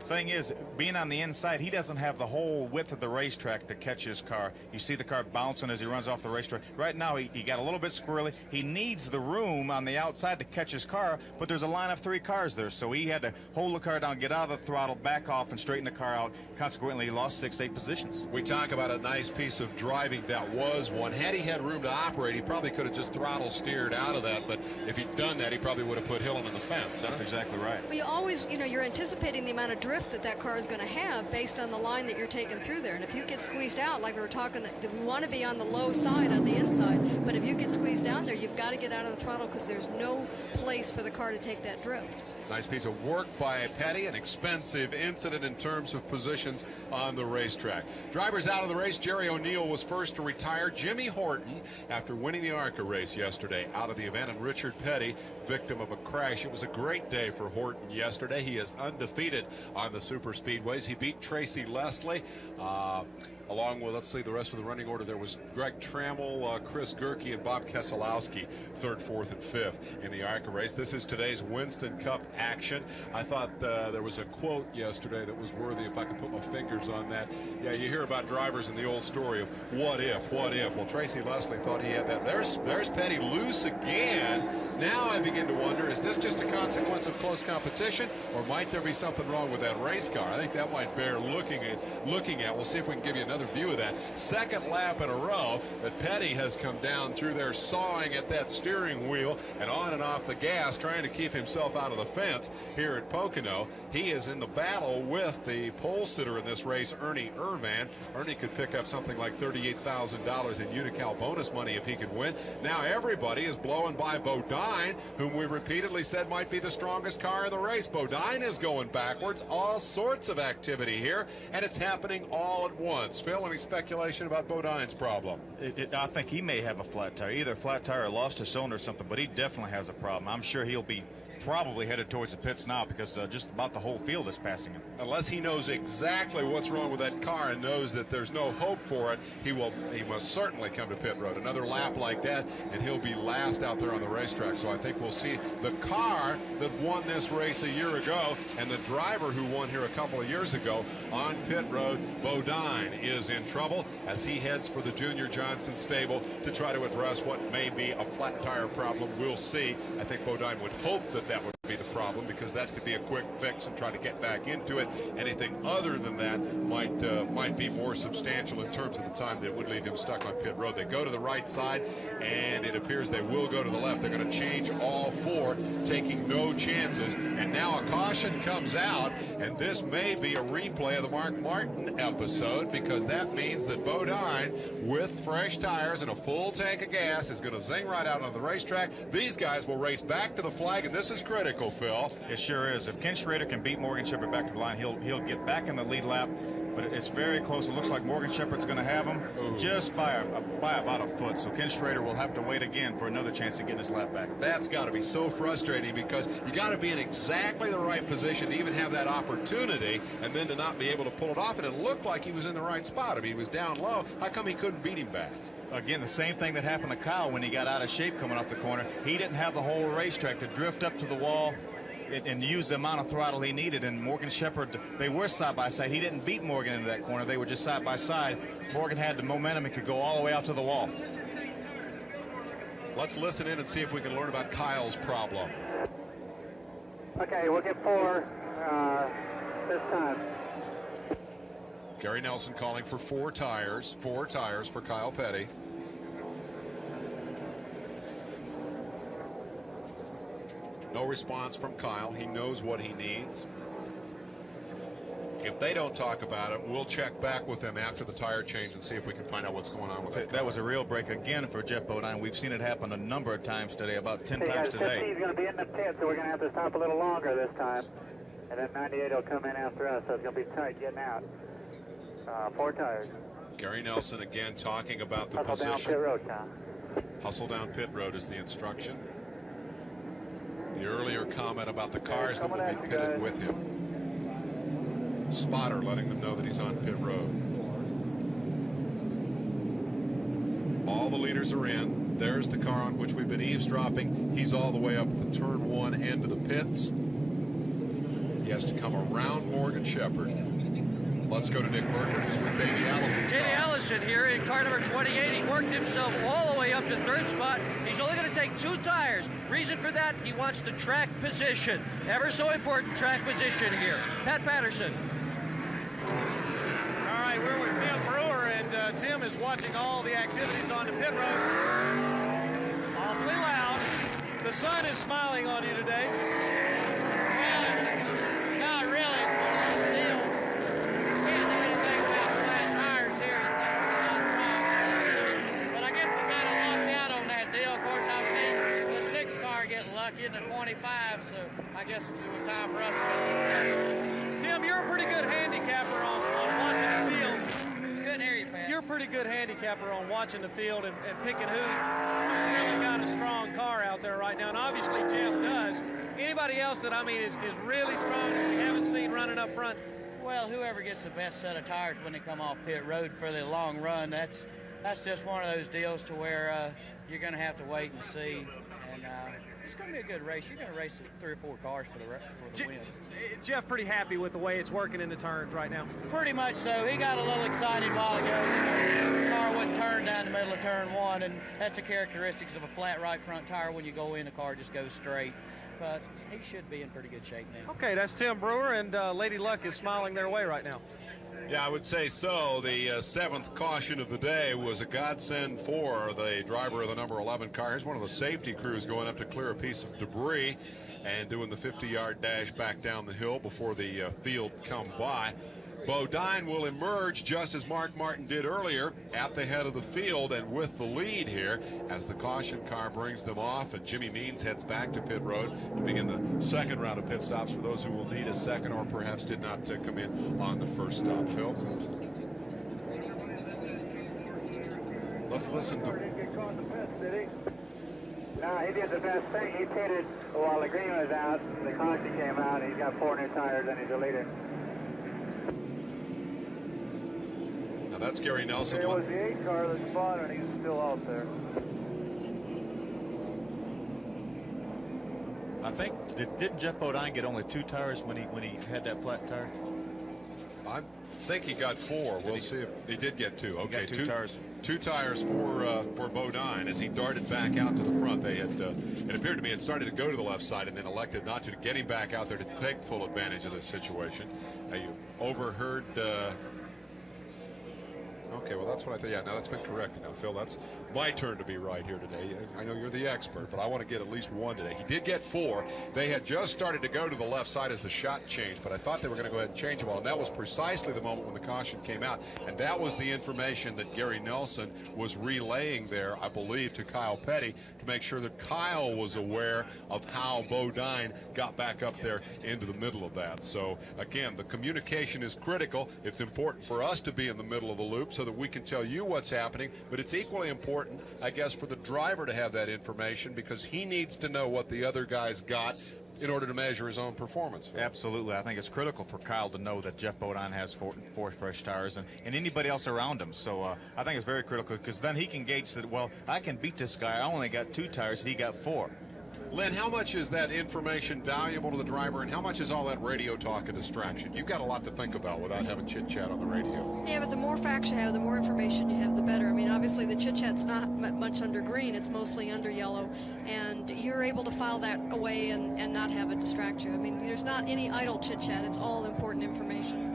thing is, being on the inside, he doesn't have the whole width of the racetrack to catch his car. You see the car bouncing as he runs off the racetrack. Right now, he got a little bit squirrely. He needs the room on the outside to catch his car, but there's a line of 3 cars there, so he had to hold the car down, get out of the throttle, back off, and straighten the car out. Consequently, he lost 6-8 positions. We talk about a nice piece of driving that was one. Had he had room to operate, he probably could have just throttle steered out of that, but if he'd done that, he probably would have put Hillen in the fence. That's exactly right. Well, you always, you're anticipating the amount of drift that car is going to have based on the line that you're taking through there. And if you get squeezed out, like we were talking, we want to be on the low side on the inside, but if you get squeezed down there, you've got to get out of the throttle, because there's no place for the car to take that drift. Nice piece of work by Petty, an expensive incident in terms of positions on the racetrack. Drivers out of the race. Jerry O'Neill was first to retire. Jimmy Horton, after winning the ARCA race yesterday, out of the event, and Richard Petty, victim of a crash. It was a great day for Horton yesterday. He is undefeated on the super speedways. He beat Tracy Leslie. Along with, let's see, the rest of the running order, there was Greg Trammell, Chris Gerke, and Bob Keselowski, 3rd, 4th, and 5th in the ARCA race. This is today's Winston Cup action. I thought there was a quote yesterday that was worthy, if I could put my fingers on that. Yeah, you hear about drivers in the old story of what if, what if. Well, Tracy Leslie thought he had that. There's Petty loose again. Now I begin to wonder, is this just a consequence of close competition, or might there be something wrong with that race car? I think that might bear looking at. We'll see if we can give you another view of that. Second lap in a row that Petty has come down through there, sawing at that steering wheel and on and off the gas, trying to keep himself out of the fence here at Pocono. He is in the battle with the pole sitter in this race, Ernie Irvan. Ernie could pick up something like $38,000 in Unocal bonus money if he could win. Now everybody is blowing by Bodine, whom we repeatedly said might be the strongest car in the race. Bodine is going backwards. All sorts of activity here, and it's happening all at once. Phil, any speculation about Bodine's problem? I think he may have a flat tire, either flat tire or lost a cylinder or something, but he definitely has a problem. I'm sure he'll be probably headed towards the pits now because just about the whole field is passing him. Unless he knows exactly what's wrong with that car and knows that there's no hope for it, he must certainly come to pit road. Another lap like that, and he'll be last out there on the racetrack. So I think we'll see the car that won this race a year ago and the driver who won here a couple of years ago on pit road. Bodine is in trouble as he heads for the Junior Johnson stable to try to address what may be a flat tire problem. We'll see. I think Bodine would hope that that would be the problem because that could be a quick fix and try to get back into it. Anything other than that might be more substantial in terms of the time that would leave him stuck on pit road. They go to the right side, and it appears they will go to the left. They're going to change all four, taking no chances. And now a caution comes out, and this may be a replay of the Mark Martin episode because that means that Bodine, with fresh tires and a full tank of gas, is going to zing right out on the racetrack. These guys will race back to the flag, and this is critical, Phil. It sure is. If Ken Schrader can beat Morgan Shepherd back to the line, he'll get back in the lead lap, but it's very close. It looks like Morgan Shepherd's going to have him just by about a foot. So Ken Schrader will have to wait again for another chance of getting his lap back. That's got to be so frustrating because you got to be in exactly the right position to even have that opportunity and then to not be able to pull it off. And it looked like he was in the right spot. I mean, he was down low. How come he couldn't beat him back? Again, the same thing that happened to Kyle when he got out of shape coming off the corner. He didn't have the whole racetrack to drift up to the wall and use the amount of throttle he needed. And Morgan Shepherd, they were side by side. He didn't beat Morgan into that corner. They were just side by side. Morgan had the momentum. He could go all the way out to the wall. Let's listen in and see if we can learn about Kyle's problem. Okay, we'll get 4 this time. Gary Nelson calling for 4 tires for Kyle Petty. No response from Kyle. He knows what he needs. If they don't talk about it, we'll check back with them after the tire change and see if we can find out what's going on with it. That was a real break again for Jeff Bodine. We've seen it happen a number of times today, about 10 times today. He's going to be in the pit, so we're going to have to stop a little longer this time. And then 98 will come in after us, so it's going to be tight getting out. 4 tires. Gary Nelson again talking about the Hustle position. down pit road, Tom. Hustle down pit road is the instruction. The earlier comment about the cars that will be pitted with him. Spotter letting them know that he's on pit road. All the leaders are in. There's the car on which we've been eavesdropping. He's all the way up at the turn 1 end of the pits. He has to come around Morgan Shepherd. Let's go to Nick Berger, who's with Baby Allison's car. Jamie Allison here in car number 28. He worked himself all the way up to 3rd spot. He's only going to take 2 tires. Reason for that, he wants the track position. Ever so important track position here. Pat Patterson. All right, we're with Tim Brewer, and Tim is watching all the activities on the pit road. Awfully loud. The sun is smiling on you today. Well, not really. Still, can't do anything about flat tires here. But I guess we kind of lucked out on that deal. Of course, I've seen the 6 car get lucky in the 25, so I guess it was time for us to go. Tim, you're a pretty good handicapper on watching the field. Couldn't hear you, Pat. You're a pretty good handicapper on watching the field and picking who really got a strong car out there right now. And obviously Jeff does. Anybody else that, I mean, is really strong that we haven't seen running up front? Well, whoever gets the best set of tires when they come off pit road for the long run, that's just one of those deals to where you're going to have to wait and see. And it's going to be a good race. You're going to race 3 or 4 cars for the win. Jeff pretty happy with the way it's working in the turns right now. Pretty much so. He got a little excited a while ago. The car wouldn't turn down the middle of turn 1, and that's the characteristics of a flat right front tire. When you go in, the car just goes straight. But he should be in pretty good shape now. Okay, that's Tim Brewer, and Lady Luck is smiling their way right now. Yeah, I would say so. The 7th caution of the day was a godsend for the driver of the number 11 car. Here's one of the safety crews going up to clear a piece of debris and doing the 50-yard dash back down the hill before the field come by. Bodine will emerge just as Mark Martin did earlier at the head of the field and with the lead here as the caution car brings them off, and Jimmy Means heads back to pit road to begin the 2nd round of pit stops for those who will need a second or perhaps did not come in on the first stop. Phil? Let's listen to... No, he did the best thing. He pitted while the green was out. The caution came out. He's got 4 new tires and he's a leader. Now that's Gary Nelson. It was the 8 car that spotted, and he's still out there. I think, didn't Jeff Bodine get only 2 tires when he had that flat tire? I think he got 4. We'll see if he did get 2. Okay, got 2 tires. 2 tires for Bodine as he darted back out to the front. They had, it appeared to me, had started to go to the left side and then elected not to get him back out there to take full advantage of this situation. You overheard. Okay, well, that's what I think. Yeah, now that's been corrected. Now, Phil, that's my turn to be right here today. I know you're the expert, but I want to get at least 1 today. He did get 4. They had just started to go to the left side as the shot changed, but I thought they were going to go ahead and change them all. And that was precisely the moment when the caution came out. And that was the information that Gary Nelson was relaying there, I believe, to Kyle Petty to make sure that Kyle was aware of how Bodine got back up there into the middle of that. So, again, the communication is critical. It's important for us to be in the middle of the loop so that we can tell you what's happening, but it's equally important, I guess, for the driver to have that information because he needs to know what the other guys got in order to measure his own performance. Absolutely. I think it's critical for Kyle to know that Jeff Bodine has 4 fresh tires and anybody else around him. So I think it's very critical because then he can gauge that, well, I can beat this guy. I only got 2 tires. He got 4. Lynn, how much is that information valuable to the driver, and how much is all that radio talk a distraction? You've got a lot to think about without having chit-chat on the radio. Yeah, but the more facts you have, the more information you have, the better. I mean, obviously, the chit-chat's not much under green. It's mostly under yellow, and you're able to file that away and not have it distract you. I mean, there's not any idle chit-chat. It's all important information.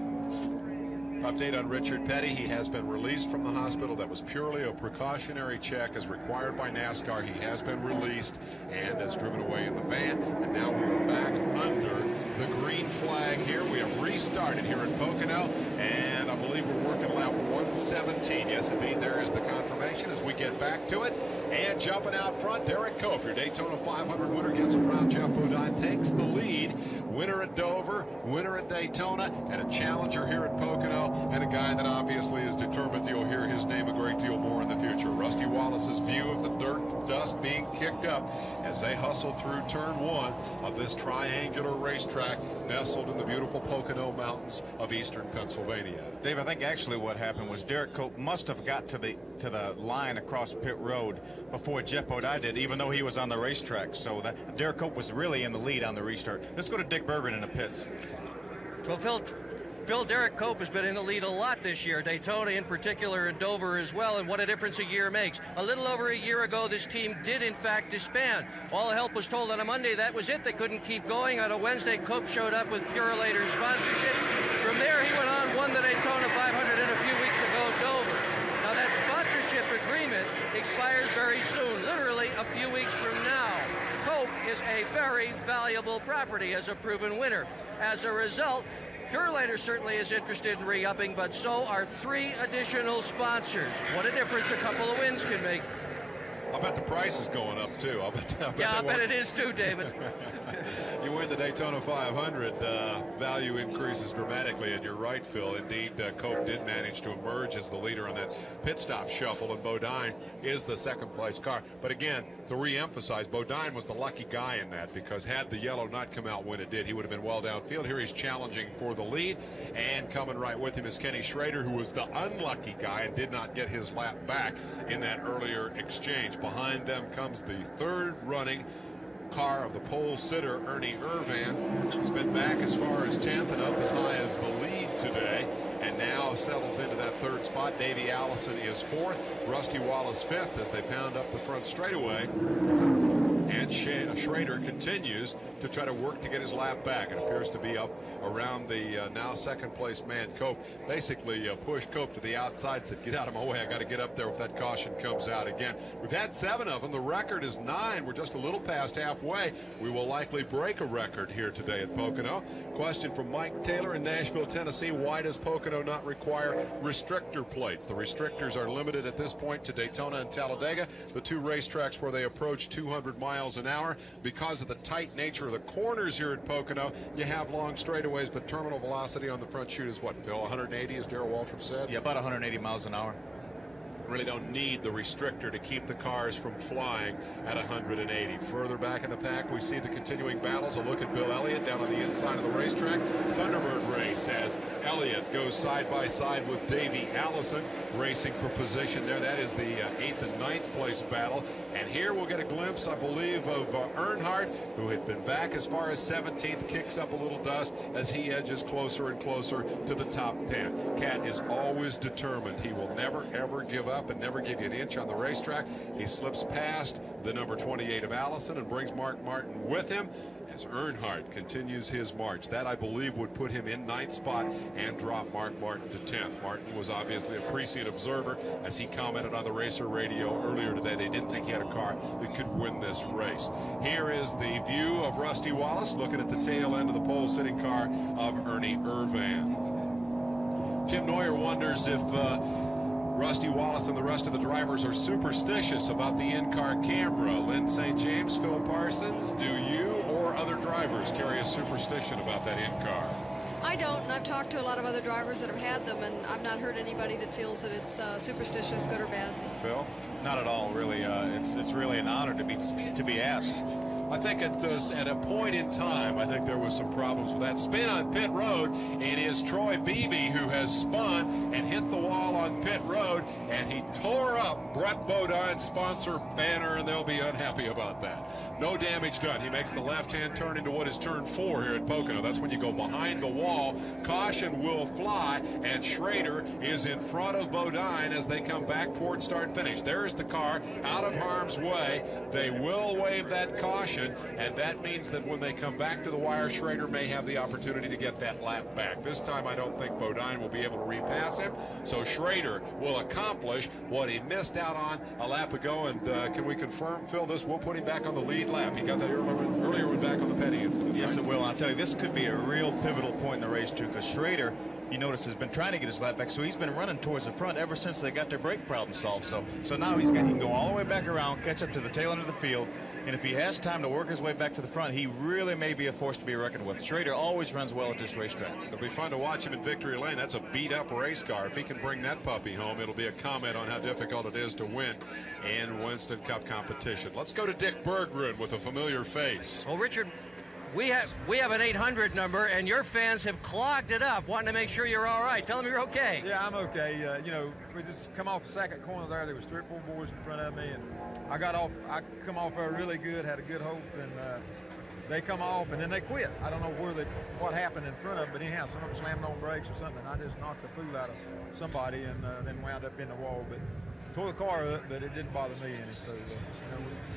Update on Richard Petty. He has been released from the hospital. That was purely a precautionary check as required by NASCAR. He has been released and has driven away in the van. And now we are back under the green flag here. We have restarted here at Pocono. And I believe we're working lap 117. Yes, indeed, there is the confirmation as we get back to it. And jumping out front, Derek Cope, your Daytona 500 winner, gets around. Jeff Bodine takes the lead. Winner at Dover, winner at Daytona, and a challenger here at Pocono, and a guy that obviously is determined you'll hear his name a great deal more in the future. Rusty Wallace's view of the dirt and dust being kicked up as they hustle through turn 1 of this triangular racetrack nestled in the beautiful Pocono Mountains of eastern Pennsylvania. Dave, I think actually what happened was Derek Cope must have got to the line across pit road before Jeff Bodine did, even though he was on the racetrack. So that Derek Cope was really in the lead on the restart. Let's go to Dick Bergman in the pits. Well, Phil, Derek Cope has been in the lead a lot this year, Daytona in particular and Dover as well, and what a difference a year makes. A little over a year ago, this team did in fact disband. All help was told on a Monday. That was it. They couldn't keep going. On a Wednesday, Cope showed up with Purolator sponsorship. From there, he went on, won the Daytona 500 and a few weeks ago at Dover. Now that sponsorship agreement expires very soon, literally a few weeks from now. Cope is a very valuable property as a proven winner. As a result, Purolator certainly is interested in re-upping, but so are 3 additional sponsors. What a difference a couple of wins can make. I bet the price is going up, too. I bet it is, too, David. You win the Daytona 500, value increases dramatically, and you're right, Phil. Indeed, Cope did manage to emerge as the leader on that pit stop shuffle, and Bodine is the second-place car. But again, to re-emphasize, Bodine was the lucky guy in that, because had the yellow not come out when it did, he would have been well downfield. Here he's challenging for the lead, and coming right with him is Kenny Schrader, who was the unlucky guy and did not get his lap back in that earlier exchange. Behind them comes the third running car of the pole sitter, Ernie Irvan. He's been back as far as 10th and up as high as the lead today, and now settles into that third spot. Davey Allison is 4th, Rusty Wallace 5th as they pound up the front straightaway. And Schrader continues to try to work to get his lap back. It appears to be up around the now second-place man, Cope. Basically pushed Cope to the outside, said, get out of my way. I got to get up there if that caution comes out again. We've had 7 of them. The record is 9. We're just a little past halfway. We will likely break a record here today at Pocono. Question from Mike Taylor in Nashville, Tennessee. Why does Pocono not require restrictor plates? The restrictors are limited at this point to Daytona and Talladega, the 2 racetracks where they approach 200 miles an hour. Because of the tight nature of the corners here at Pocono, you have long straightaways, but terminal velocity on the front chute is what, Phil? 180, as Darrell Waltrip said? Yeah, about 180 miles an hour. really don't need the restrictor to keep the cars from flying at 180. Further back in the pack, we see the continuing battles. A look at Bill Elliott down on the inside of the racetrack. Thunderbird race as Elliott goes side by side with Davey Allison, racing for position there. That is the 8th and 9th place battle. And here we'll get a glimpse, I believe, of Earnhardt, who had been back as far as 17th, kicks up a little dust as he edges closer and closer to the top 10. Cat is always determined. He will never, ever give up and never give you an inch on the racetrack. He slips past the number 28 of Allison and brings Mark Martin with him as Earnhardt continues his march. That, I believe, would put him in 9th spot and drop Mark Martin to 10th. Martin was obviously a prescient observer as he commented on the Racer Radio earlier today. They didn't think he had a car that could win this race. Here is the view of Rusty Wallace looking at the tail end of the pole-sitting car of Ernie Irvan. Tim Neuer wonders if Rusty Wallace and the rest of the drivers are superstitious about the in-car camera. Lynn St. James, Phil Parsons, do you or other drivers carry a superstition about that in-car? I don't, and I've talked to a lot of other drivers that have had them, and I've not heard anybody that feels that it's superstitious, good or bad. Phil? Not at all, really. It's really an honor to be asked. I think at a point in time, I think there was some problems with that. Spin on pit road. It is Troy Beebe who has spun and hit the wall on pit road, and he tore up Brett Bodine's sponsor banner, and they'll be unhappy about that. No damage done. He makes the left-hand turn into what is turn 4 here at Pocono. That's when you go behind the wall. Caution will fly, and Schrader is in front of Bodine as they come back toward start-finish. There's the car out of harm's way. They will waive that caution, and that means that when they come back to the wire, Schrader may have the opportunity to get that lap back. This time I don't think Bodine will be able to repass him, so Schrader will accomplish what he missed out on a lap ago. And can we confirm, Phil, this will put him back on the lead lap? He got that earlier one back on the Petty incident. Yes, right? it will. I'll tell you, this could be a real pivotal point in the race, too, because Schrader, you notice, has been trying to get his lap back, so he's been running towards the front ever since they got their brake problem solved. So now he can go all the way back around, catch up to the tail end of the field, and if he has time to work his way back to the front, he really may be a force to be reckoned with. Schrader always runs well at this racetrack. It'll be fun to watch him in Victory Lane. That's a beat-up race car. If he can bring that puppy home, it'll be a comment on how difficult it is to win in Winston Cup competition. Let's go to Dick Berggren with a familiar face. Well, Richard, we have an 800 number, and your fans have clogged it up, wanting to make sure you're all right. Tell them you're okay. Yeah, I'm okay. You know, we just come off the second corner there. Was 3 or 4 boys in front of me, and I come off there really good, had a good hope, and they come off, and then they quit. I don't know what happened in front of them, but anyhow, some of them slammed on brakes or something. I just knocked the fool out of somebody, and then wound up in the wall. But tore the car up, but it didn't bother me any. So,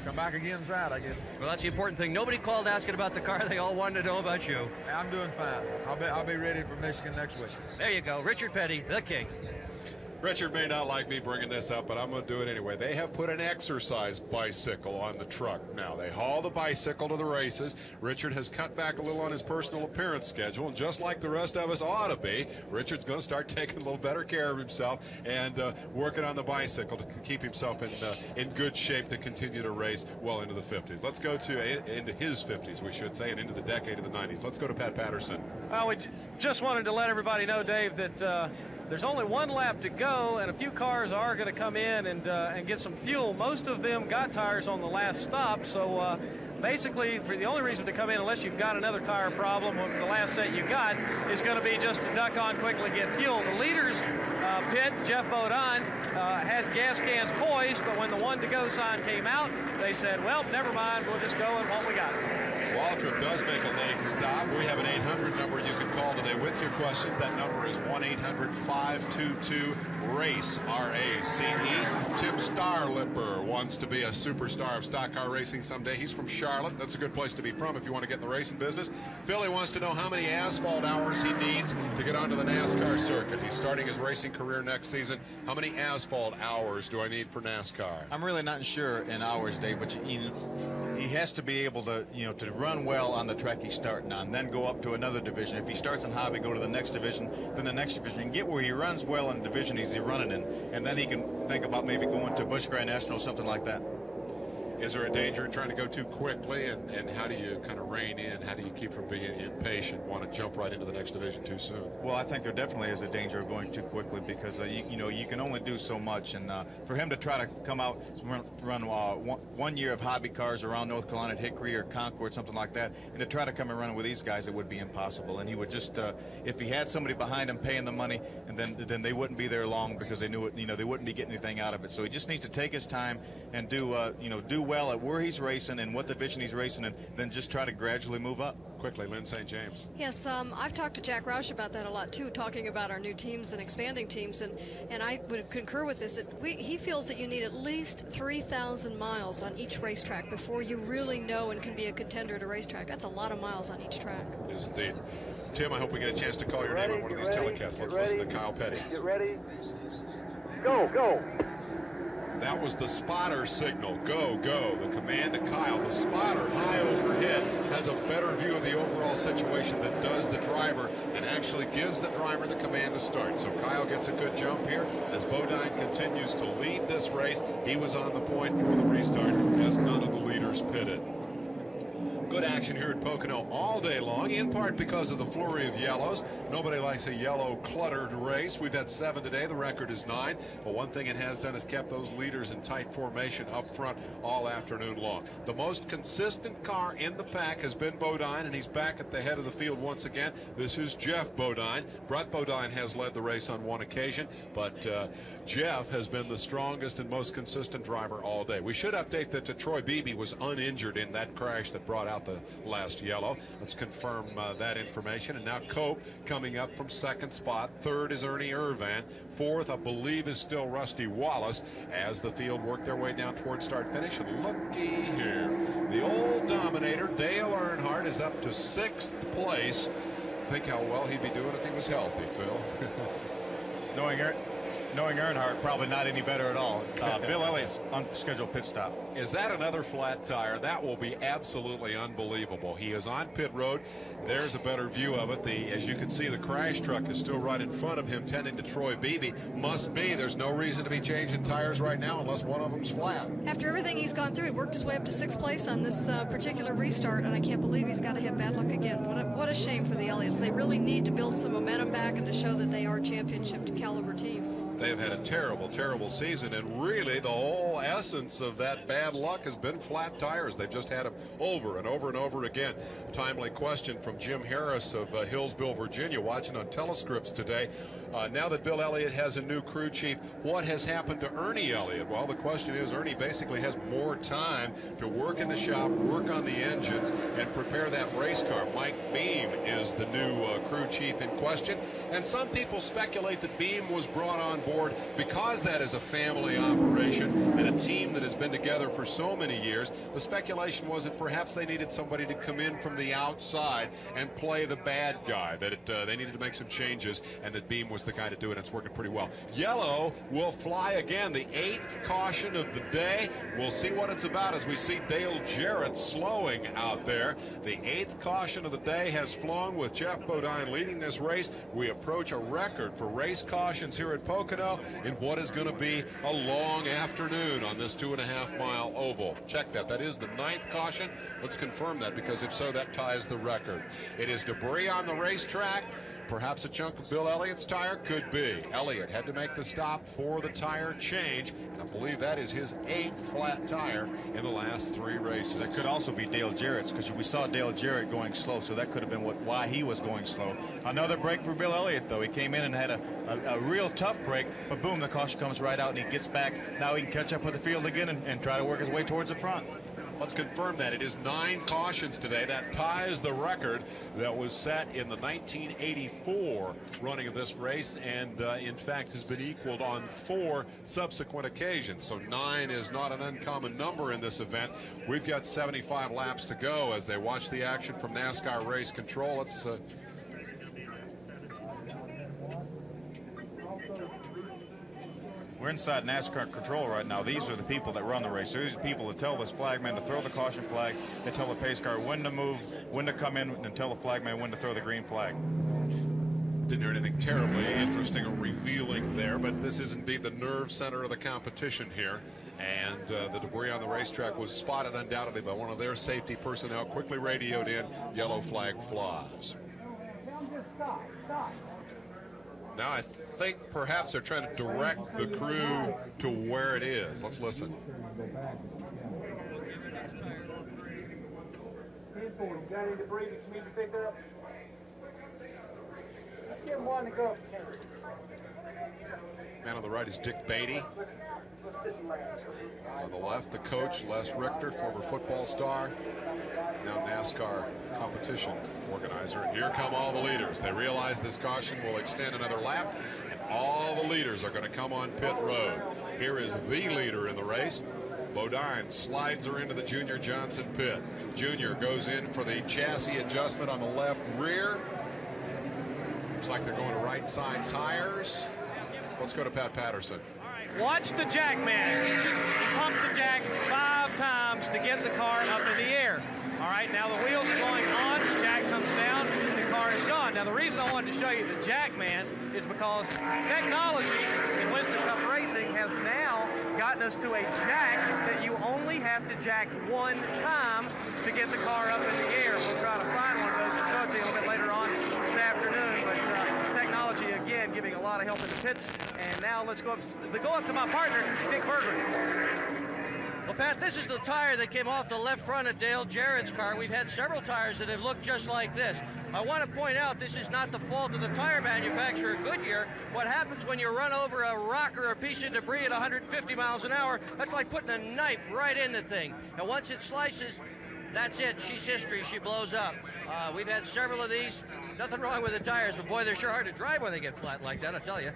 come back again inside, I guess. Well, that's the important thing. Nobody called asking about the car. They all wanted to know about you. I'm doing fine. I'll be ready for Michigan next week. There you go. Richard Petty, the king. Richard may not like me bringing this up, but I'm going to do it anyway. They have put an exercise bicycle on the truck now. They haul the bicycle to the races. Richard has cut back a little on his personal appearance schedule, and just like the rest of us ought to be, Richard's going to start taking a little better care of himself and working on the bicycle to keep himself in good shape to continue to race well into the 50s. Let's go into his 50s, we should say, and into the decade of the 90s. Let's go to Pat Patterson. Well, we just wanted to let everybody know, Dave, that there's only one lap to go, and a few cars are going to come in and get some fuel. Most of them got tires on the last stop, so basically, for the only reason to come in, unless you've got another tire problem, the last set you got is going to be just to duck on quickly, get fuel. The leaders pit, Jeff Bodine, had gas cans poised, but when the one to go sign came out, they said, well, never mind, we'll just go in what we got. Waltrip does make a late stop. We have an 800 number you can call today with your questions. That number is 1-800-522-RACE, R-A-C-E. Tim Starlipper wants to be a superstar of stock car racing someday. He's from Charlotte. That's a good place to be from if you want to get in the racing business. Philly wants to know how many asphalt hours he needs to get onto the NASCAR circuit. He's starting his racing career next season. How many asphalt hours do I need for NASCAR? I'm really not sure in hours, Dave, but he has to be able to, to run well on the track he's starting on, then go up to another division. If he starts in hobby, go to the next division, then the next division, and get where he runs well in the division he's running in, and then he can think about maybe going to Busch Grand National or something like that. Is there a danger in trying to go too quickly, and how do you kind of rein in? How do you keep from being impatient, want to jump right into the next division too soon? Well, I think there definitely is a danger of going too quickly because you know, you can only do so much, and for him to try to come out run 1 year of hobby cars around North Carolina at Hickory or Concord, something like that, and to try to come and run with these guys, it would be impossible. And he would just, if he had somebody behind him paying the money, and then they wouldn't be there long because they knew it, you know, they wouldn't be getting anything out of it. So he just needs to take his time and do well at where he's racing and what division he's racing, and then just try to gradually move up. Quickly, Lynn St. James. Yes, I've talked to Jack Roush about that a lot too, talking about our new teams and expanding teams, and I would concur with this, that he feels that you need at least 3,000 miles on each racetrack before you really know and can be a contender at a racetrack. That's a lot of miles on each track. Yes, indeed. Tim, I hope we get a chance to call your name on one of these telecasts. Let's listen to Kyle Petty. Get ready. Go, go. That was the spotter signal. Go, go. The command to Kyle. The spotter high overhead has a better view of the overall situation than does the driver, and actually gives the driver the command to start. So Kyle gets a good jump here as Bodine continues to lead this race. He was on the point for the restart as none of the leaders pitted. Good action here at Pocono all day long, in part because of the flurry of yellows. Nobody likes a yellow cluttered race. We've had 7 today. The record is 9. But one thing it has done is kept those leaders in tight formation up front all afternoon long. The most consistent car in the pack has been Bodine, and he's back at the head of the field once again. This is Jeff Bodine. Brett Bodine has led the race on one occasion, but Jeff has been the strongest and most consistent driver all day. We should update that Troy Beebe was uninjured in that crash that brought out the last yellow. Let's confirm that information. And now Cope coming up from second spot. Third is Ernie Irvan. Fourth, I believe, is still Rusty Wallace as the field work their way down toward start finish. And looky here, the old dominator Dale Earnhardt is up to 6th place. Think how well he'd be doing if he was healthy, Phil. Knowing Earnhardt, probably not any better at all. Bill Elliott's unscheduled pit stop. Is that another flat tire? That will be absolutely unbelievable. He is on pit road. There's a better view of it. As you can see, the crash truck is still right in front of him, tending to Troy Beebe. Must be. There's no reason to be changing tires right now unless one of them's flat. After everything he's gone through, it worked his way up to 6th place on this particular restart, and I can't believe he's got to have bad luck again. What a shame for the Elliots. They really need to build some momentum back and to show that they are a championship caliber team. They have had a terrible, terrible season, and really the whole essence of that bad luck has been flat tires. They've just had them over and over and over again. Timely question from Jim Harris of Hillsville, Virginia, watching on Telescripts today. Now that Bill Elliott has a new crew chief, what has happened to Ernie Elliott? Well, the question is, Ernie basically has more time to work in the shop, work on the engines, and prepare that race car. Mike Beam is the new crew chief in question, and some people speculate that Beam was brought on board because that is a family operation and a team that has been together for so many years. The speculation was that perhaps they needed somebody to come in from the outside and play the bad guy, that they needed to make some changes, and that Beam was the guy to do it. It's working pretty well. Yellow will fly again, the 8th caution of the day. We'll see what it's about as we see Dale Jarrett slowing out there. The 8th caution of the day has flown with Jeff Bodine leading this race. We approach a record for race cautions here at Pocono in what is going to be a long afternoon on this 2.5-mile oval. Check that. That is the 9th caution. Let's confirm that, because if so, that ties the record. It is debris on the racetrack. Perhaps a chunk of Bill Elliott's tire? Could be. Elliott had to make the stop for the tire change, and I believe that is his 8th flat tire in the last 3 races. That could also be Dale Jarrett's, because we saw Dale Jarrett going slow, so that could have been why he was going slow. Another break for Bill Elliott, though. He came in and had a real tough break, but boom, the caution comes right out, and he gets back. Now he can catch up with the field again and try to work his way towards the front. Let's confirm that. It is 9 cautions today. That ties the record that was set in the 1984 running of this race, and in fact has been equaled on 4 subsequent occasions. So 9 is not an uncommon number in this event. We've got 75 laps to go as they watch the action from NASCAR Race Control. Let's We're inside NASCAR control right now. These are the people that run the race. These are the people that tell this flagman to throw the caution flag. They tell the pace car when to move, when to come in, and tell the flagman when to throw the green flag. Didn't hear anything terribly interesting or revealing there, but this is indeed the nerve center of the competition here. And the debris on the racetrack was spotted undoubtedly by one of their safety personnel, quickly radioed in, yellow flag flies. Now I think perhaps they're trying to direct the crew to where it is. Let's listen. Got any debris that you need to pick up? Let's get one to go. Man on the right is Dick Beatty. On the left, the coach, Les Richter, former football star, now NASCAR competition organizer. And here come all the leaders. They realize this caution will extend another lap, and all the leaders are going to come on pit road. Here is the leader in the race. Bodine slides her into the Junior Johnson pit. Junior goes in for the chassis adjustment on the left rear. Looks like they're going to right side tires. Let's go to Pat Patterson. Watch the jack man. Pump the jack 5 times to get the car up in the air. All right, now the wheels are going on, the jack comes down, and the car is gone. Now the reason I wanted to show you the jack man is because technology in Winston Cup racing has now gotten us to a jack that you only have to jack 1 time to get the car up in the air. We'll try to find one of those to show it to you a little bit later on this afternoon, but technology again giving a lot of help in the pits. And now let's go up to my partner, Dick Berger. Well, Pat, this is the tire that came off the left front of Dale Jarrett's car. We've had several tires that have looked just like this. I want to point out this is not the fault of the tire manufacturer, Goodyear. What happens when you run over a rock or a piece of debris at 150 miles an hour, that's like putting a knife right in the thing. And once it slices, that's it. She's history. She blows up. We've had several of these. Nothing wrong with the tires, but boy, they're sure hard to drive when they get flat like that, I tell you.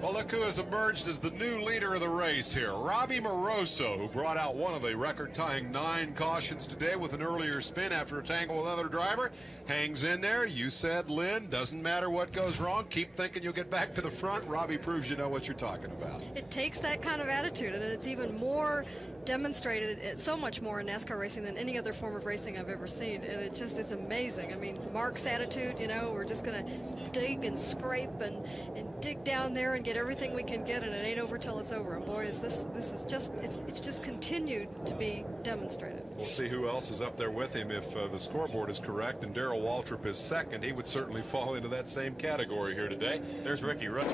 Well, look who has emerged as the new leader of the race here. Robbie Moroso, who brought out one of the record-tying 9 cautions today with an earlier spin after a tangle with another driver. Hangs in there. You said, Lynn, doesn't matter what goes wrong. Keep thinking you'll get back to the front. Robbie proves you know what you're talking about. It takes that kind of attitude, and it's even more demonstrated so much more in NASCAR racing than any other form of racing I've ever seen, and it's amazing. I mean, Mark's attitude, you know, we're just going to dig and scrape and dig down there and get everything we can get, and it ain't over till it's over. And boy, this is just continued to be demonstrated. We'll see who else is up there with him if the scoreboard is correct, and Darrell Waltrip is second. He would certainly fall into that same category here today. There's Ricky Rudd.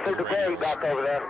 Mr. Debate back over there.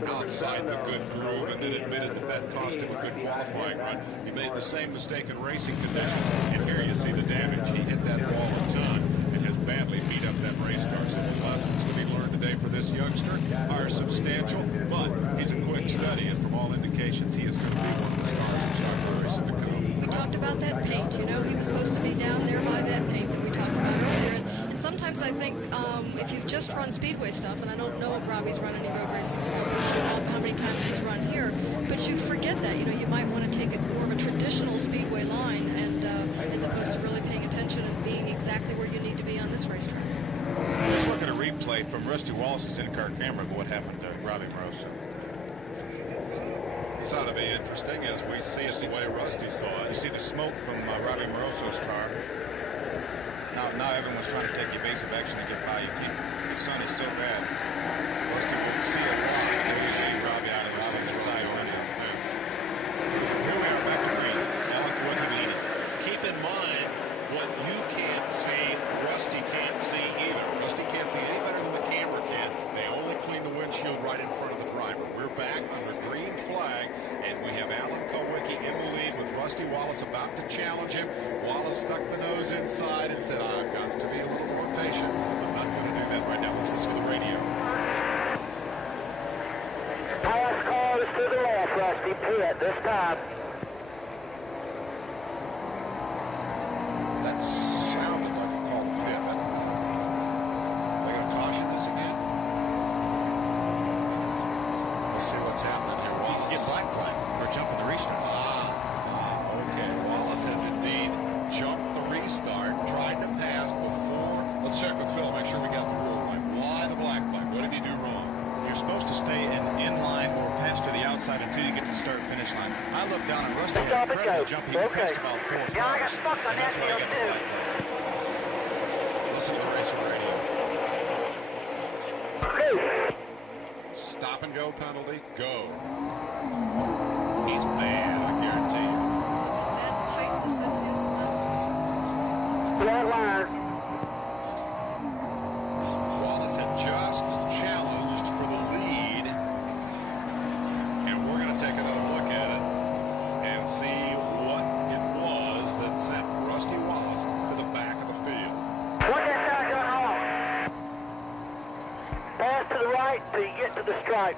To number 7 of Kowicki, and then the 17 right behind him. That's, of course, number 10 of Derek Cope. And John Little, I believe, is right in there too, around the 18. Way back when the crossing goes back out there, we're into the green side. Another one of the green side. Where one door this time. Stop and go. Okay. Yeah, I got stuck on that deal too. Okay. Right line. Till you get to the stripe.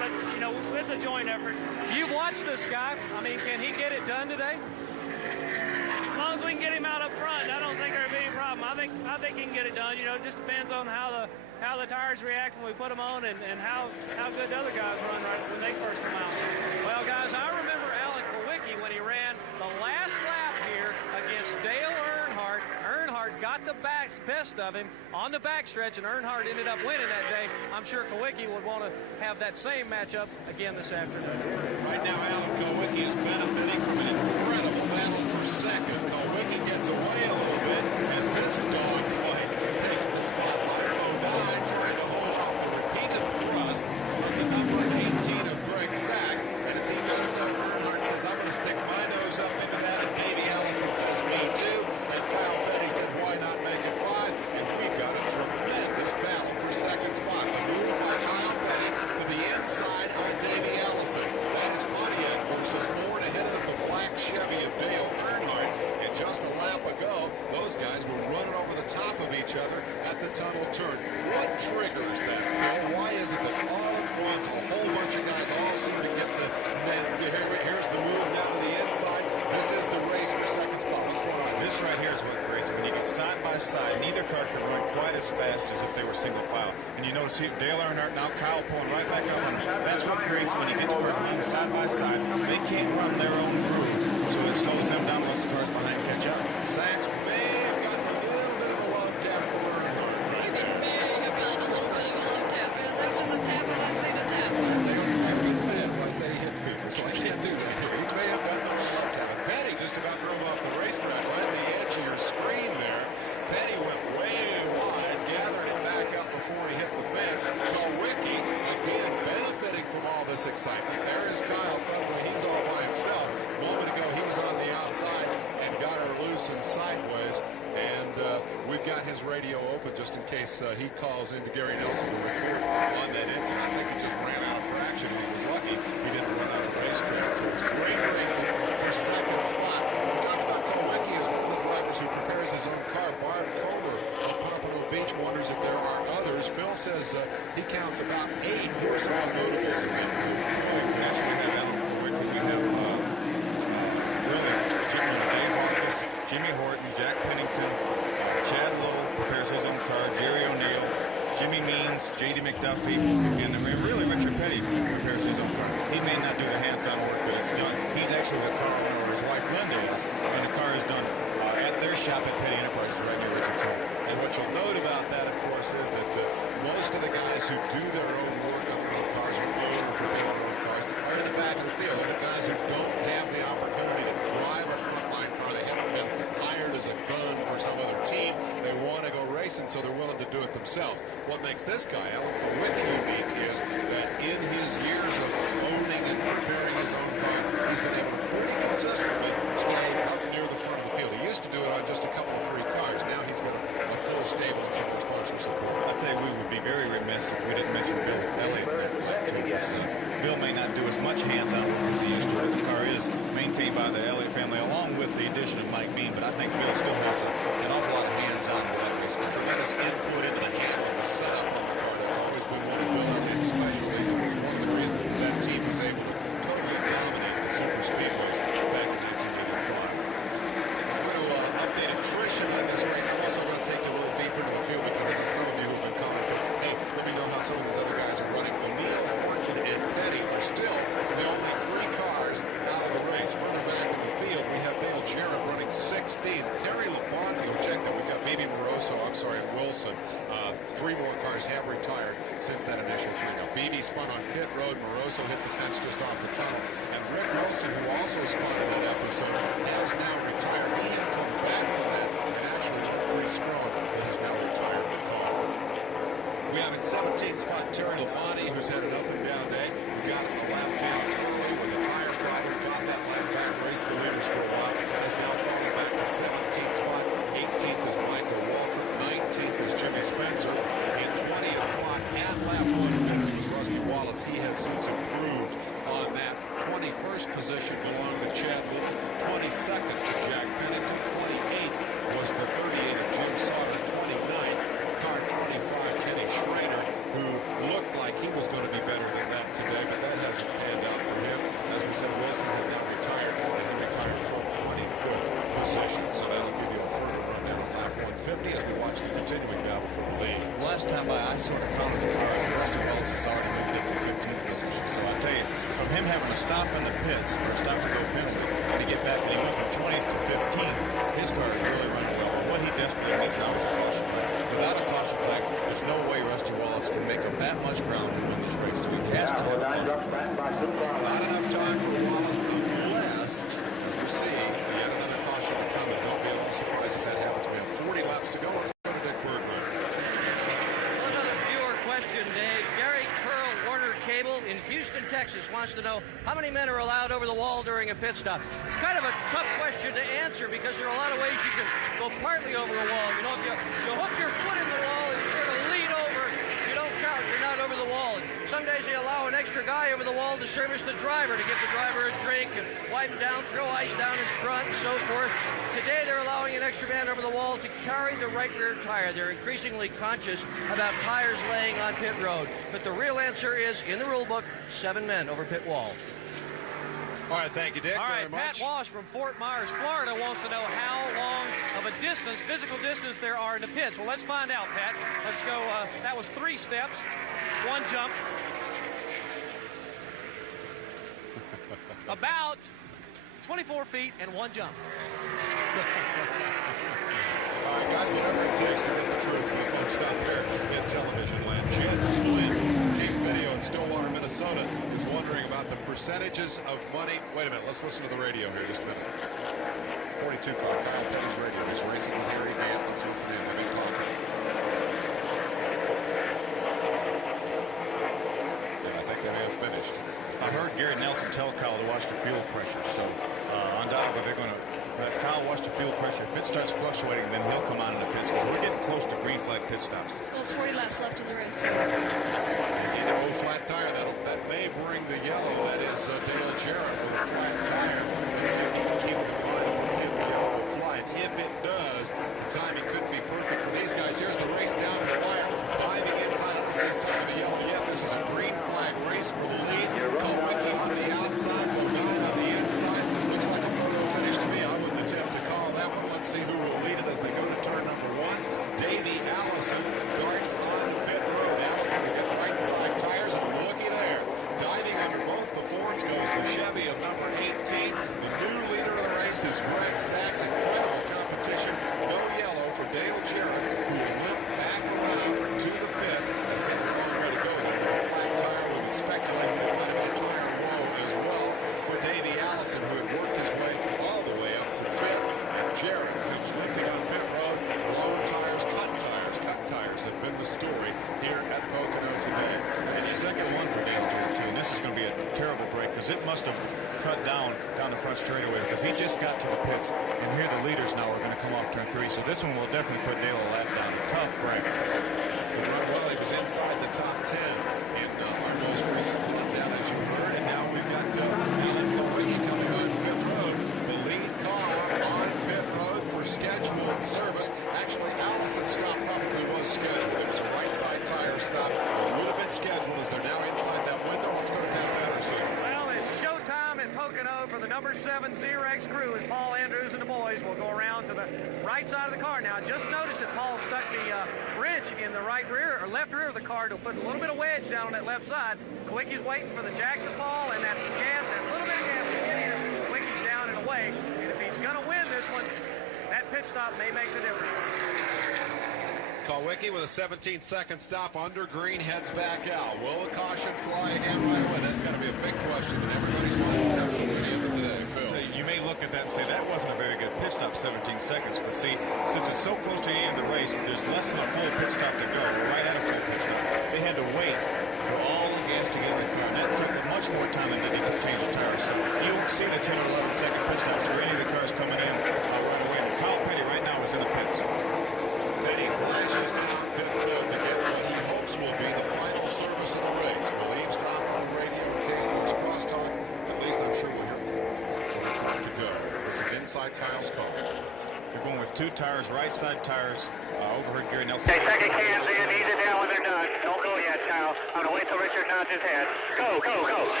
Second cans in, ease it down when they're done. Don't go yet, Kyle. I'm going to wait till Richard nods his head. Go, go, go.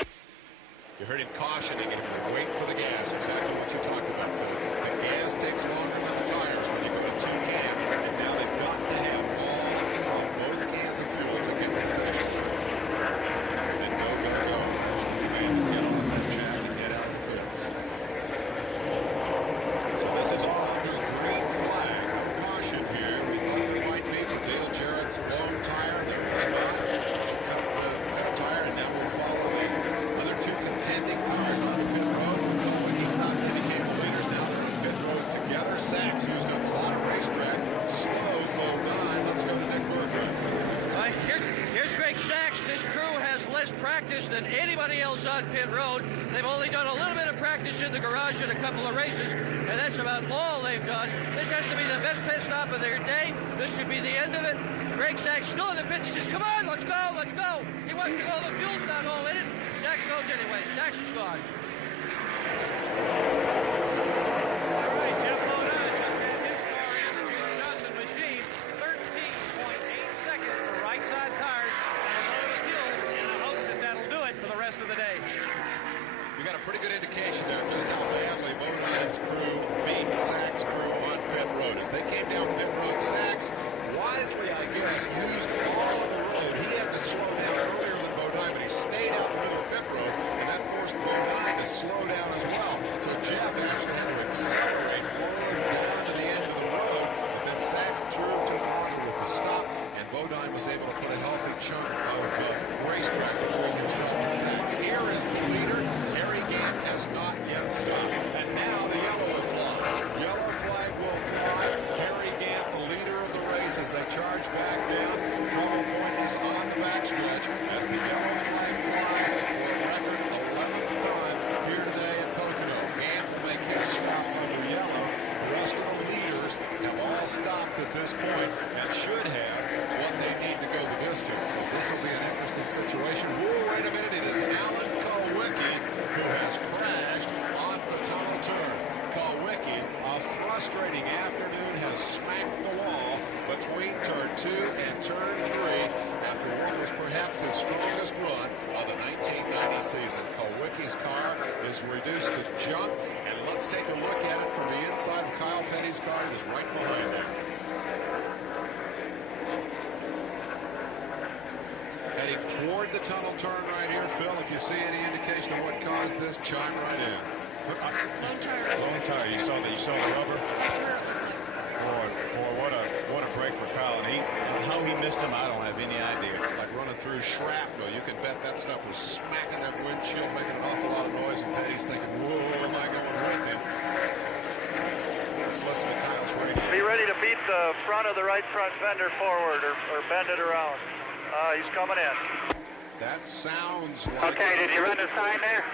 The front of the right front fender forward or bend it around. He's coming in. Okay, did you run the sign there?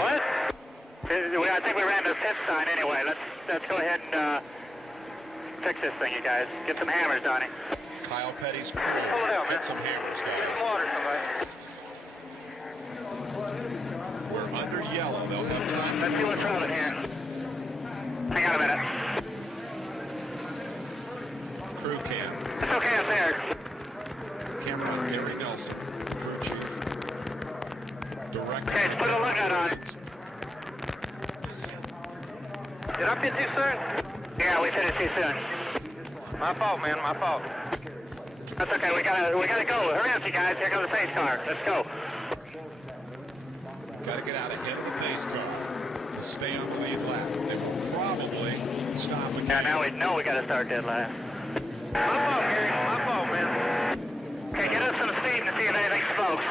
What? I think we ran the fifth sign anyway. Let's go ahead and fix this thing, you guys. Get some hammers, Donnie. Pull it out, man. Get some water, somebody. Let's see what's wrong here. Hang on a minute. It's okay up there. Okay, let's put a lug nut on. Did I fit too soon? Yeah, we finished too soon. My fault, man, my fault. That's okay, we gotta go. Hurry up, you guys. Here comes the pace car. Let's go. Yeah, now we know we gotta start dead last. My fault, Gary. My fault, man. Okay, get up some speed and see if anything smokes.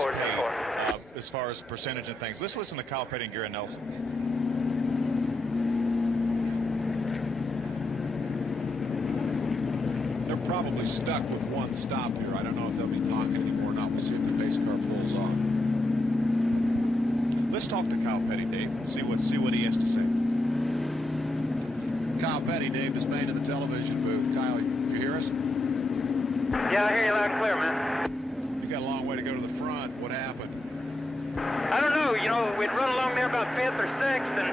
10-4, 10-4. Yeah, I hear you loud and clear, man. I don't know, you know, we'd run along there about 5th or 6th, and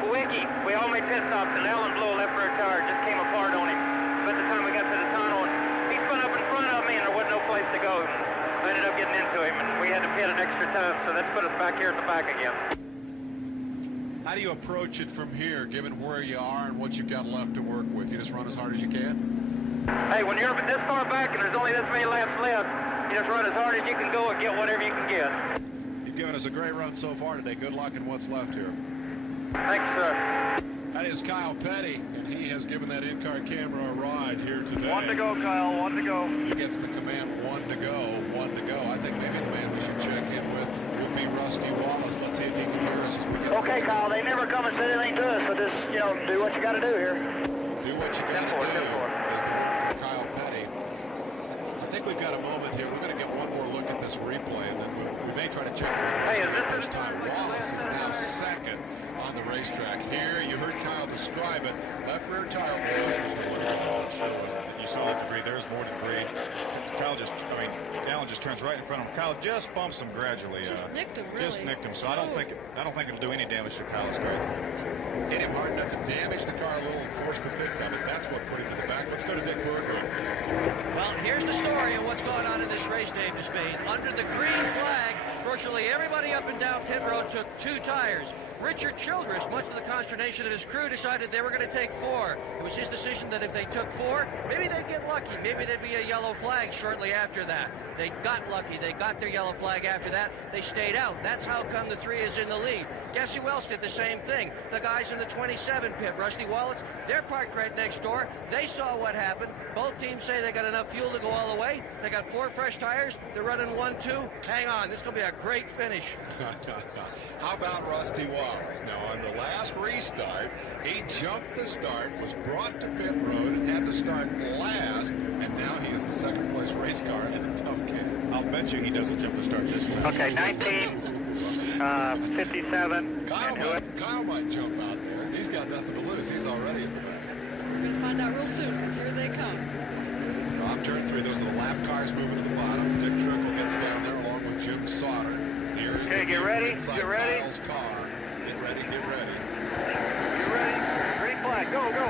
Kawicki, we all made pit stops, and Alan Blow left for a tire, just came apart on him. By the time we got to the tunnel, and he spun up in front of me, and there wasn't no place to go. I ended up getting into him, and we had to pit an extra time, so that's put us back here at the back again. Hey, when you're this far back and there's only this many laps left, you just run as hard as you can go and get whatever you can get. Thanks, sir. 1 to go, Kyle, 1 to go. Okay, Kyle, they never come and say anything to us, so just, you know, do what you got to do here. 10-4, 10-4. Hey, is this set of tires like the last set of tires? Okay, 1957, and who? Okay, get ready, get ready. Get ready, green flag, go, go.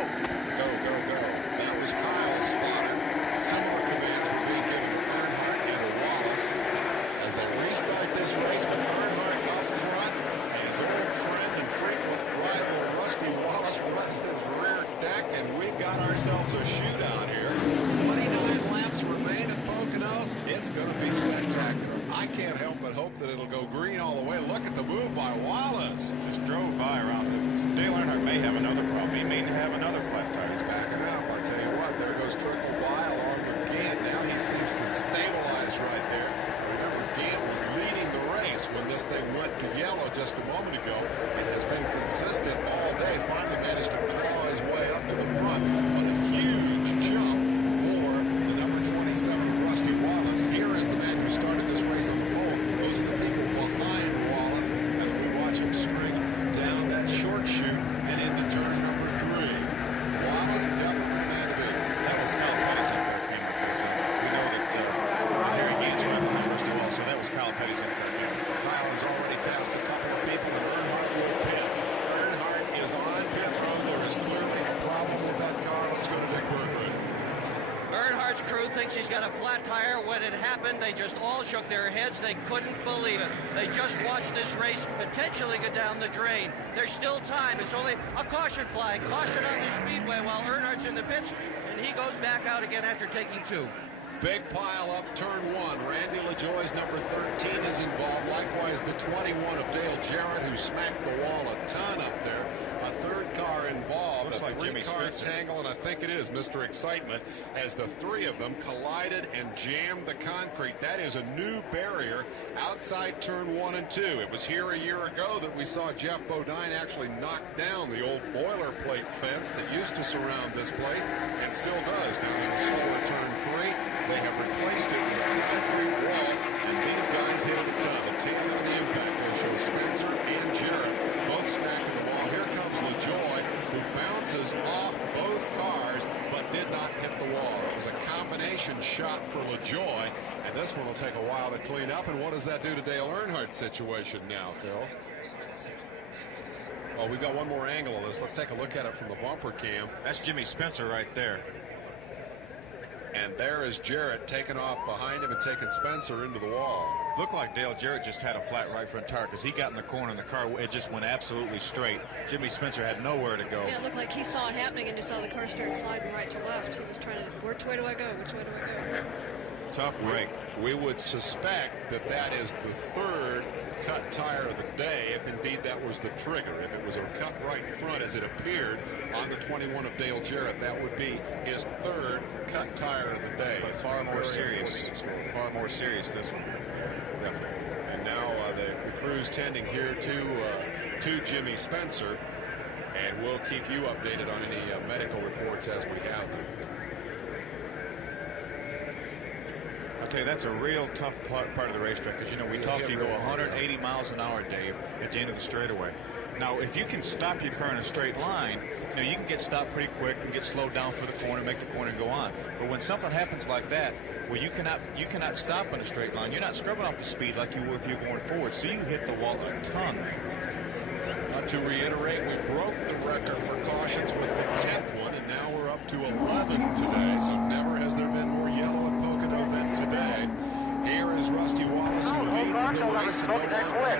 then quit.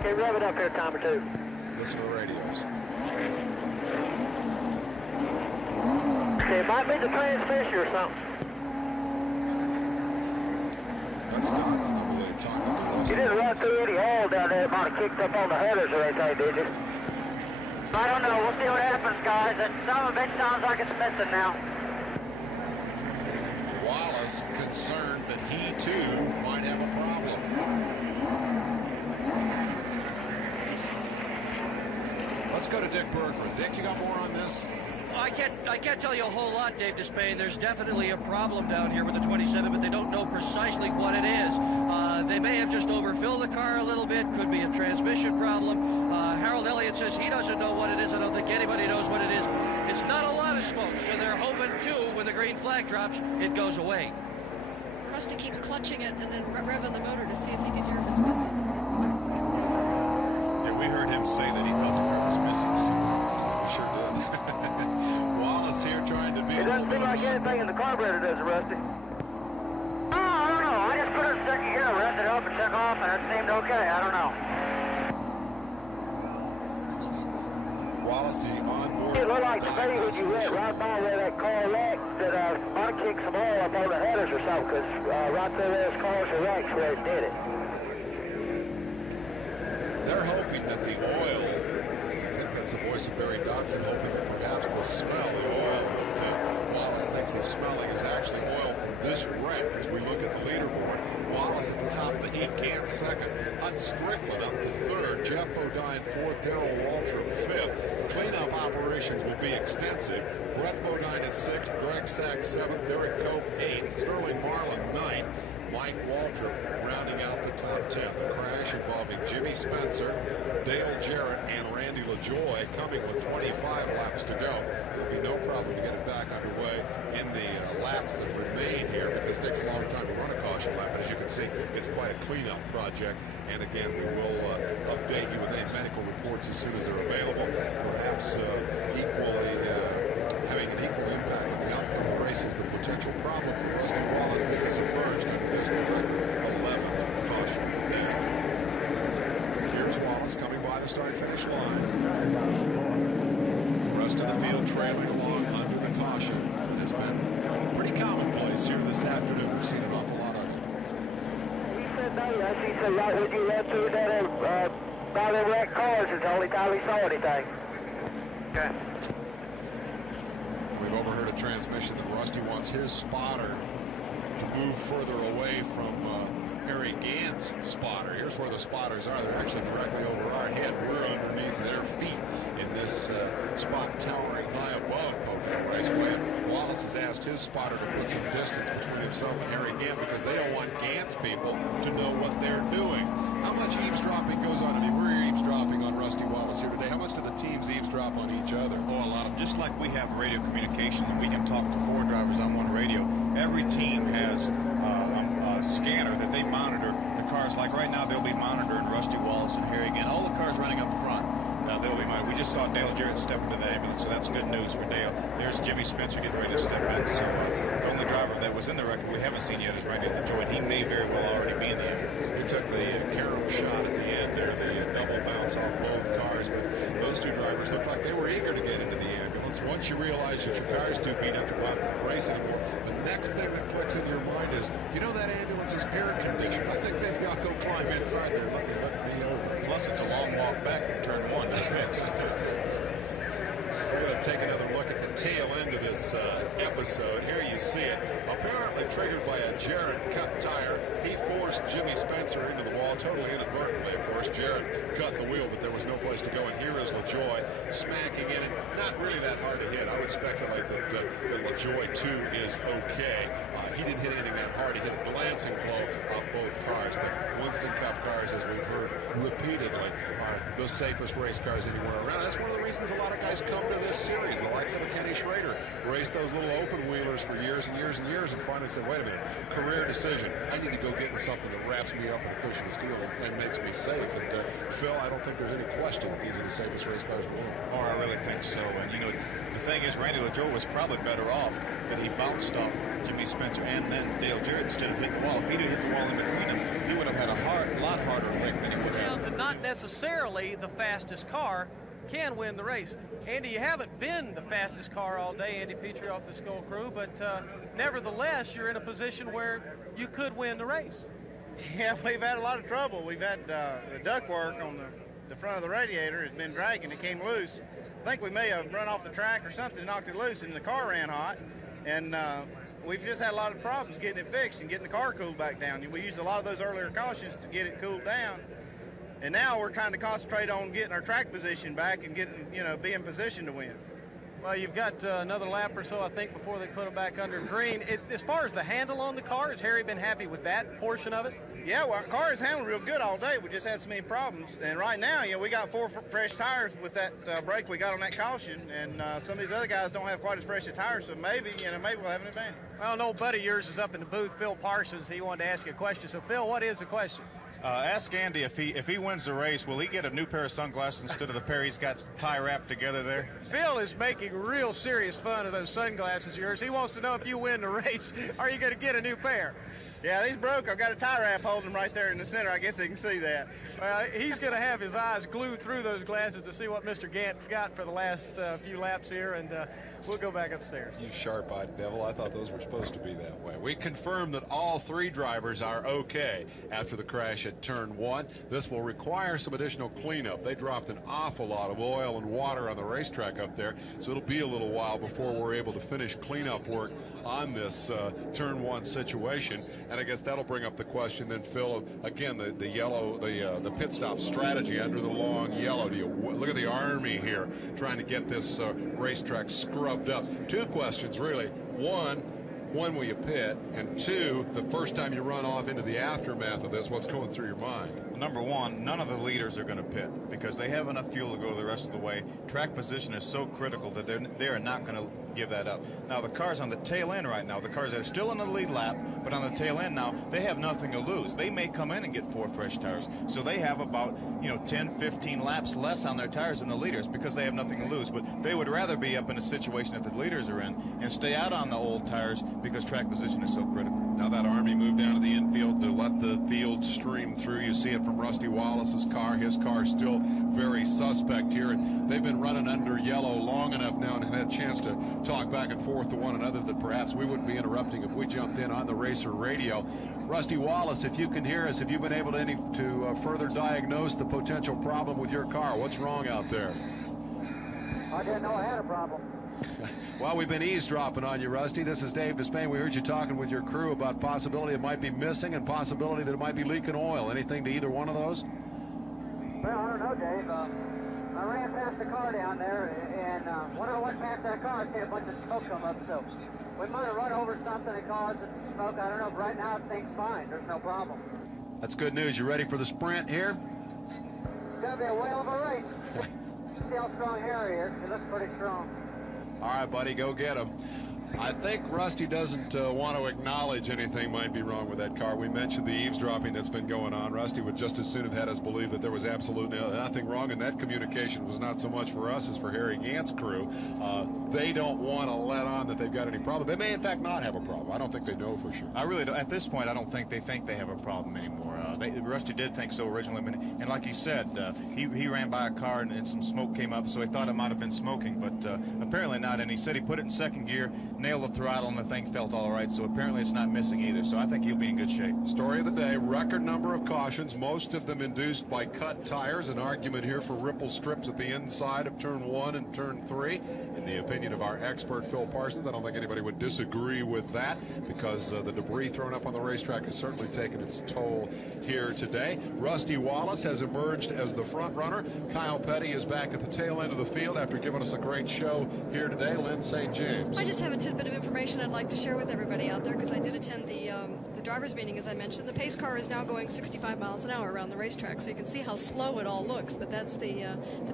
Okay, rev it up here a time or two. Okay, it might be the transmission or something. You didn't run through any hole down there that might have kicked up on the headers or anything, did you? I don't know. We'll see what happens, guys. And some of it sounds like it's missing now. It doesn't seem like anything in the carburetor does it, Rusty. Oh, I don't know. I just put it in second gear, revved it up and took off, and it seemed okay. I don't know. It looked like to me when you went right by where that car wrecked that I kicked some oil up on the headers or something, because right there those cars are wrecked where it did it. He said right when you left through that by the wrecked cars is the only time he saw anything. Okay. necessarily the fastest car can win the race. Andy, you haven't been the fastest car all day, Andy Petrie off the Skull Crew, but nevertheless, you're in a position where you could win the race. Yeah, we've had a lot of trouble. We've had the ductwork on the front of the radiator has been dragging. It came loose. I think we may have run off the track or something, knocked it loose, and the car ran hot. And we've just had a lot of problems getting it fixed and getting the car cooled back down. We used a lot of those earlier cautions to get it cooled down. And now we're trying to concentrate on getting our track position back and getting, be in position to win. Well, you've got another lap or so, I think, before they put them back under green. As far as the handle on the car, has Harry been happy with that portion of it? Yeah, well, our car has handled real good all day. We just had so many problems. And right now, we got 4 fresh tires with that brake we got on that caution. And some of these other guys don't have quite as fresh a tires, so maybe we'll have an advantage. Well, an old buddy of yours is up in the booth, Phil Parsons. He wanted to ask you a question. So, Phil, what is the question? Ask Andy if he wins the race, will he get a new pair of sunglasses instead of the pair he's got tie wrapped together there? Phil is making real serious fun of those sunglasses of yours. He wants to know if you win the race, are you going to get a new pair? Yeah, these broke. I've got a tie wrap holding them right there in the center. I guess they can see that. Well, he's going to have his eyes glued through those glasses to see what Mr. Gant's got for the last few laps here, and we'll go back upstairs. You sharp-eyed devil. I thought those were supposed to be that way. We confirmed that all 3 drivers are okay after the crash at turn 1. This will require some additional cleanup. They dropped an awful lot of oil and water on the racetrack up there, so it'll be a little while before we're able to finish cleanup work on this turn 1 situation. And I guess that'll bring up the question then, Phil, again, the yellow, the pit stop strategy under the long yellow. Do you look at the Army here trying to get this racetrack scrubbed up? 2 questions, really. 1, when will you pit? And 2, the first time you run off into the aftermath of this, what's going through your mind? Number 1, none of the leaders are going to pit because they have enough fuel to go the rest of the way. Track position is so critical that they are not going to give that up. Now, the cars on the tail end right now, the cars that are still in the lead lap, but on the tail end now, they have nothing to lose. They may come in and get 4 fresh tires. So they have about, 10, 15 laps less on their tires than the leaders because they have nothing to lose. But they would rather be up in a situation that the leaders are in and stay out on the old tires because track position is so critical. Now that Army moved down to the infield to let the field stream through. You see it from Rusty Wallace's car. His car still very suspect here. And they've been running under yellow long enough now and had a chance to talk back and forth to one another that perhaps we wouldn't be interrupting if we jumped in on the racer radio. Rusty Wallace, if you can hear us, have you been able to further diagnose the potential problem with your car? What's wrong out there? I didn't know I had a problem. Well, we've been eavesdropping on you, Rusty. This is Dave Despain. We heard you talking with your crew about possibility it might be missing and possibility that it might be leaking oil. Anything to either one of those? Well, I don't know, Dave. I ran past the car down there, and when I went past that car, I see a bunch of smoke come up, so we might have run over something that caused the smoke. I don't know, but right now everything's fine. There's no problem. That's good news. You ready for the sprint here? It's going to be a whale of a race. See how strong Harry is. He looks pretty strong. All right, buddy, go get him. I think Rusty doesn't want to acknowledge anything might be wrong with that car. We mentioned the eavesdropping that's been going on. Rusty would just as soon have had us believe that there was absolutely nothing wrong, and that communication was not so much for us as for Harry Gant's crew. They don't want to let on that they've got any problem. They may, in fact, not have a problem. I don't think they know for sure. I really don't. At this point, I don't think they have a problem anymore. Rusty did think so originally, and like he said, he ran by a car and some smoke came up, so he thought it might have been smoking, but apparently not. And he said he put it in second gear, nailed the throttle, and the thing felt all right, so apparently it's not missing either, so I think he'll be in good shape. Story of the day, record number of cautions, most of them induced by cut tires. An argument here for ripple strips at the inside of turn 1 and turn 3. In the opinion of our expert, Phil Parsons, I don't think anybody would disagree with that because the debris thrown up on the racetrack has certainly taken its toll here today. Rusty Wallace has emerged as the front runner. Kyle Petty is back at the tail end of the field after giving us a great show here today. Lynn St. James. I just have a tidbit of information I'd like to share with everybody out there because I did attend the drivers meeting, as I mentioned. The pace car is now going 65 miles an hour around the racetrack, so you can see how slow it all looks, but that's the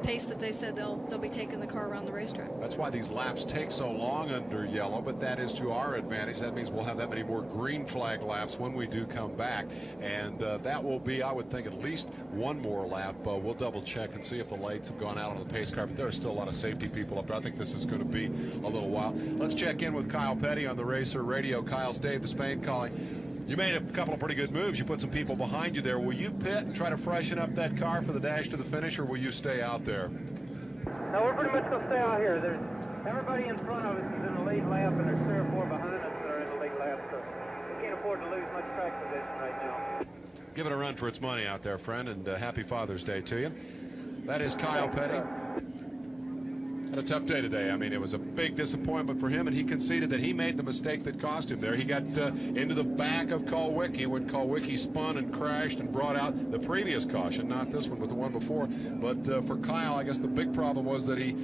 pace that they said they'll be taking the car around the racetrack. That's why these laps take so long under yellow, but that is to our advantage. That means we'll have that many more green flag laps when we do come back, and that will be, I would think, at least one more lap. We'll double check and see if the lights have gone out on the pace car, but there are still a lot of safety people up there. I think this is going to be a little while. Let's check in with Kyle Petty on the Racer Radio. Kyle's Dave Despain calling. You made a couple of pretty good moves. You put some people behind you there. Will you pit and try to freshen up that car for the dash to the finish, or will you stay out there? No, we're pretty much going to stay out here. There's everybody in front of us is in the lead lap, and there's 3 or 4 behind us that are in the lead lap, so we can't afford to lose much track position right now. Give it a run for its money out there, friend, and happy Father's Day to you. That is Kyle Petty. Had a tough day today. I mean, it was a big disappointment for him, and he conceded that he made the mistake that cost him there. He got into the back of Kulwicki when Kulwicki spun and crashed and brought out the previous caution, not this one, but the one before. But for Kyle, I guess the big problem was that he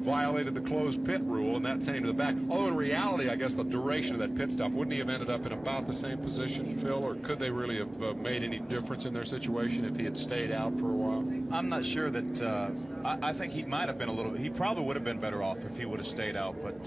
violated the closed pit rule, and that sent him to the back. Although in reality, I guess the duration of that pit stop, wouldn't he have ended up in about the same position, Phil, or could they really have made any difference in their situation if he had stayed out for a while? I'm not sure that, I think he might have been a little, he probably would have been better off if he would have stayed out, but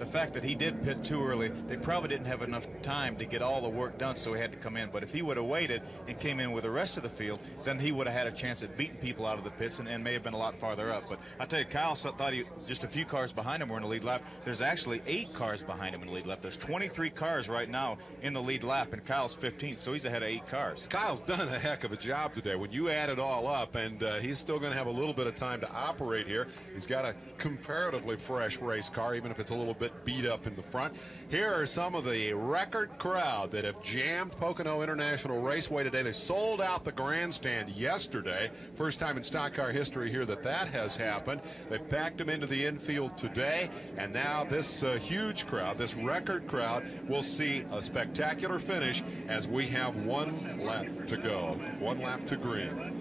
the fact that he did pit too early, they probably didn't have enough time to get all the work done, so he had to come in. But if he would have waited and came in with the rest of the field, then he would have had a chance at beating people out of the pits and may have been a lot farther up. But I tell you, Kyle thought just a few cars behind him were in the lead lap. There's actually 8 cars behind him in the lead lap. There's 23 cars right now in the lead lap, and Kyle's 15th, so he's ahead of 8 cars. Kyle's done a heck of a job today. When you add it all up, and he's still going to have a little bit of time to operate here. He's got a comparatively fresh race car, even if it's a little bit beat up in the front. Here are some of the record crowd that have jammed Pocono International Raceway today. They sold out the grandstand yesterday. First time in stock car history here that has happened. They packed them into the infield today, and now this huge crowd, this record crowd, will see a spectacular finish as we have 1 lap to go, 1 lap to green.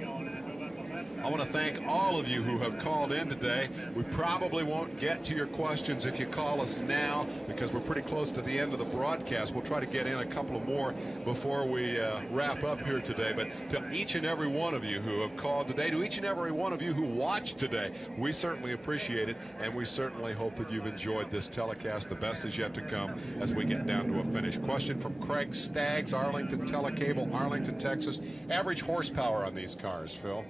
I want to thank all of you who have called in today. We probably won't get to your questions if you call us now because we're pretty close to the end of the broadcast. We'll try to get in a couple of more before we wrap up here today. But to each and every one of you who have called today, to each and every one of you who watched today, we certainly appreciate it, and we certainly hope that you've enjoyed this telecast. The best is yet to come as we get down to a finish. Question from Craig Staggs, Arlington Telecable, Arlington, Texas. Average horsepower on these cars, Phil?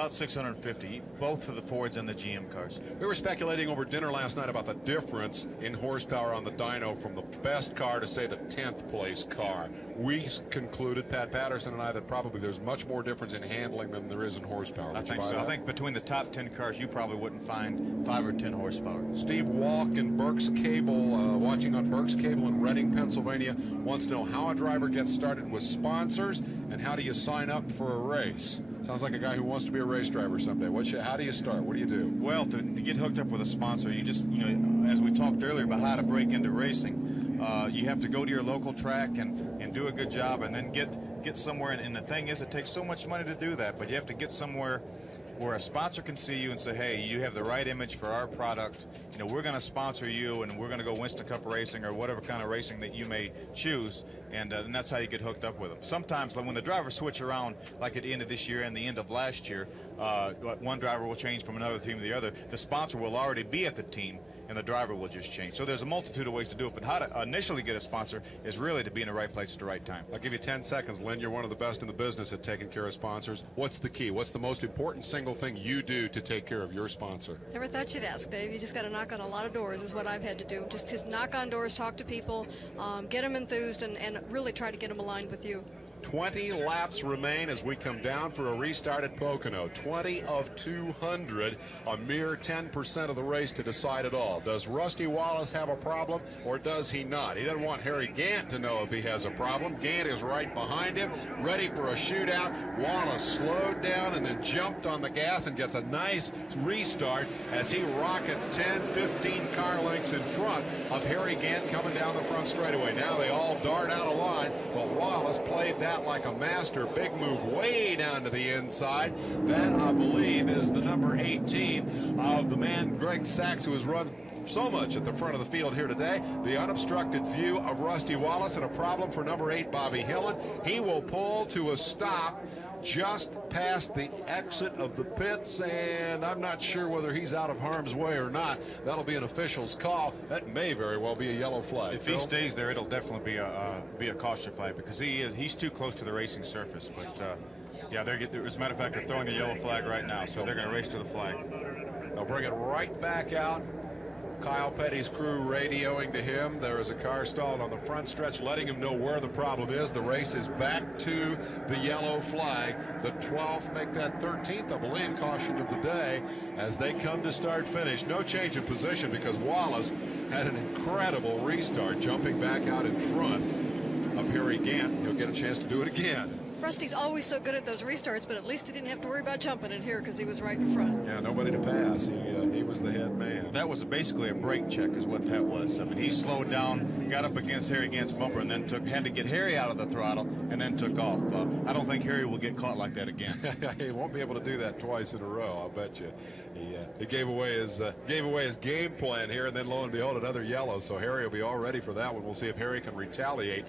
About 650, both for the Fords and the GM cars. We were speculating over dinner last night about the difference in horsepower on the dyno from the best car to, say, the 10th place car. We concluded, Pat Patterson and I, that probably there's much more difference in handling than there is in horsepower. I think so. I think between the top 10 cars, you probably wouldn't find 5 or 10 horsepower. Steve Walk in Burke's Cable, watching on Burke's Cable in Reading, Pennsylvania, wants to know how a driver gets started with sponsors and how do you sign up for a race. Sounds like a guy who wants to be a race driver someday. How do you start? What do you do? Well, to get hooked up with a sponsor, you just, as we talked earlier about how to break into racing, you have to go to your local track and do a good job and then get somewhere. And the thing is, it takes so much money to do that, but you have to get somewhere where a sponsor can see you and say, hey, you have the right image for our product. We're going to sponsor you, and we're going to go Winston Cup racing or whatever kind of racing that you may choose, and that's how you get hooked up with them. Sometimes when the drivers switch around, like at the end of this year and the end of last year, one driver will change from another team to the other. The sponsor will already be at the team, and the driver will just change. So there's a multitude of ways to do it, but how to initially get a sponsor is really to be in the right place at the right time. I'll give you 10 seconds, Lynn. You're one of the best in the business at taking care of sponsors. What's the key? What's the most important single thing you do to take care of your sponsor? Never thought you'd ask, Dave. You just got to knock on a lot of doors is what I've had to do. Just knock on doors, talk to people, get them enthused, and really try to get them aligned with you. 20 laps remain as we come down for a restart at Pocono. 20 of 200, a mere 10% of the race to decide it all. Does Rusty Wallace have a problem, or does he not? He doesn't want Harry Gant to know if he has a problem. Gant is right behind him, ready for a shootout. Wallace slowed down and then jumped on the gas and gets a nice restart as he rockets 10, 15 car lengths in front of Harry Gant coming down the front straightaway. Now they all dart out of line, but Wallace played that like a master. Big move way down to the inside. That, I believe, is the number 18 of the man Greg Sachs, who has run so much at the front of the field here today. The unobstructed view of Rusty Wallace, and a problem for number 8 Bobby Hillen. He will pull to a stop just past the exit of the pits, and I'm not sure whether he's out of harm's way or not. That'll be an official's call. That may very well be a yellow flag. If he stays there, it'll definitely be a caution flag because he's too close to the racing surface. But yeah, as a matter of fact, they're throwing the yellow flag right now, so they're going to race to the flag. They'll bring it right back out Kyle Petty's crew radioing to him. There is a car stalled on the front stretch, letting him know where the problem is. The race is back to the yellow flag. The 12th make that 13th, I believe, caution of the day as they come to start finish. No change in position because Wallace had an incredible restart, jumping back out in front of Harry Gant. He'll get a chance to do it again. Rusty's always so good at those restarts, but at least he didn't have to worry about jumping in here because he was right in front. Yeah, nobody to pass. He was the head man. That was basically a brake check is what that was. I mean, he slowed down, got up against Harry Gant's bumper, and then had to get Harry out of the throttle, and then took off. I don't think Harry will get caught like that again. He won't be able to do that twice in a row, I'll bet you. He gave away his game plan here, and then lo and behold, another yellow. So Harry will be all ready for that one. We'll see if Harry can retaliate.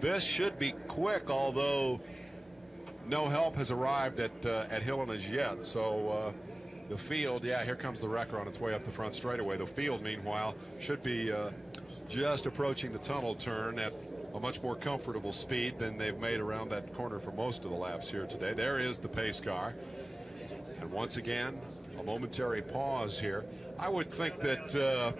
This should be quick, although no help has arrived at Hillen as yet. So the field, yeah, here comes the wrecker on its way up the front straightaway. The field, meanwhile, should be just approaching the tunnel turn at a much more comfortable speed than they've made around that corner for most of the laps here today. There is the pace car. And once again, a momentary pause here. I would think that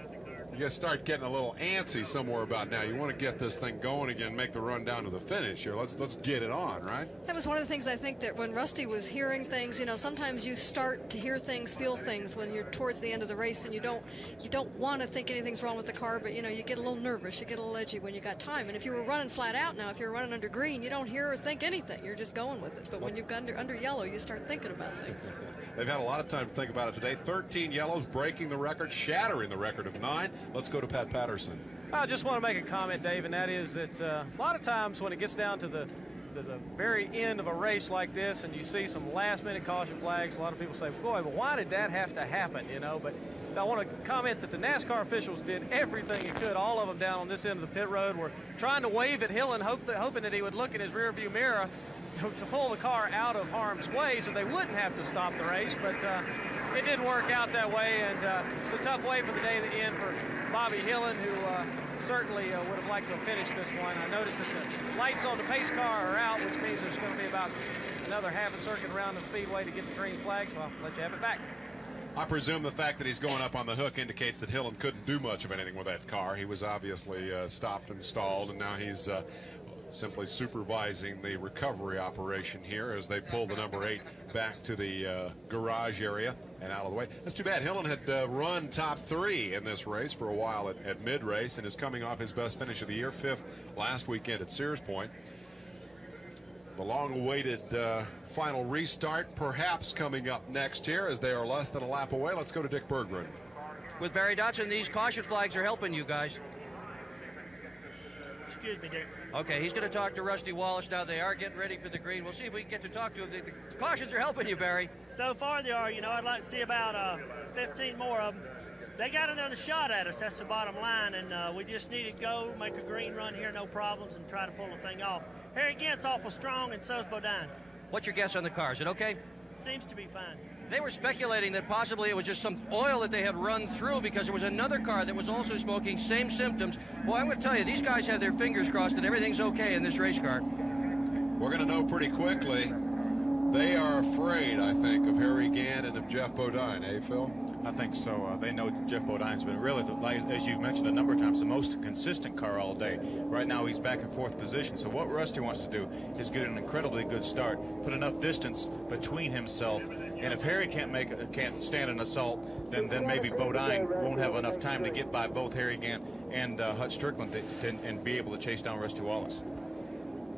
you start getting a little antsy somewhere about now. You want to get this thing going again, make the run down to the finish here. Let's get it on, right? That was one of the things I think that when Rusty was hearing things, you know, sometimes you start to hear things, feel things when you're towards the end of the race, and you don't want to think anything's wrong with the car, but you know, you get a little nervous, you get a little edgy when you got time. And if you were running flat out now, if you're running under green, you don't hear or think anything. You're just going with it. But when you've got under yellow, you start thinking about things. They've had a lot of time to think about it today. 13 yellows, breaking the record, shattering the record of 9. Let's go to Pat Patterson. I just want to make a comment, Dave, and that is that a lot of times when it gets down to the very end of a race like this and you see some last-minute caution flags, a lot of people say, boy, but why did that have to happen, you know? But I want to comment that the NASCAR officials did everything they could. All of them down on this end of the pit road were trying to wave at Hillen, hoping that he would look in his rearview mirror to pull the car out of harm's way so they wouldn't have to stop the race, but it didn't work out that way, and it's a tough way for the day at the end for Bobby Hillen, who certainly would have liked to have finished this one. I noticed that the lights on the pace car are out, which means there's going to be about another half a circuit around the speedway to get the green flag, so I'll let you have it back. I presume the fact that he's going up on the hook indicates that Hillen couldn't do much of anything with that car. He was obviously stopped and stalled, and now he's simply supervising the recovery operation here as they pull the number 8 back to the garage area and out of the way. That's too bad. Hillen had run top 3 in this race for a while at mid-race and is coming off his best finish of the year, 5th last weekend at Sears Point. The long-awaited final restart perhaps coming up next here as they are less than a lap away. Let's go to Dick Berggren. With Barry Dotson, these caution flags are helping you guys. Excuse me, Dick. Okay, he's going to talk to Rusty Wallace now. They are getting ready for the green. We'll see if we can get to talk to him. The cautions are helping you, Barry. So far they are. You know, I'd like to see about 15 more of them. They got another shot at us. That's the bottom line, and we just need to go, make a green run here, no problems, and try to pull the thing off. Harry Gant's awful strong, and so's Bodine. What's your guess on the car? Is it okay? Seems to be fine. They were speculating that possibly it was just some oil that they had run through because there was another car that was also smoking, same symptoms. Well, I would tell you, these guys have their fingers crossed that everything's okay in this race car. We're going to know pretty quickly. They are afraid, I think, of Harry Gant and of Jeff Bodine, eh, Phil? I think so. They know Jeff Bodine's been really, as you've mentioned a number of times, the most consistent car all day. Right now he's back in 4th position. So what Rusty wants to do is get an incredibly good start, put enough distance between himself, and if Harry can't stand an assault, then maybe Bodine won't have enough time to get by both Harry Gant and Hut Strickland and be able to chase down Rusty Wallace.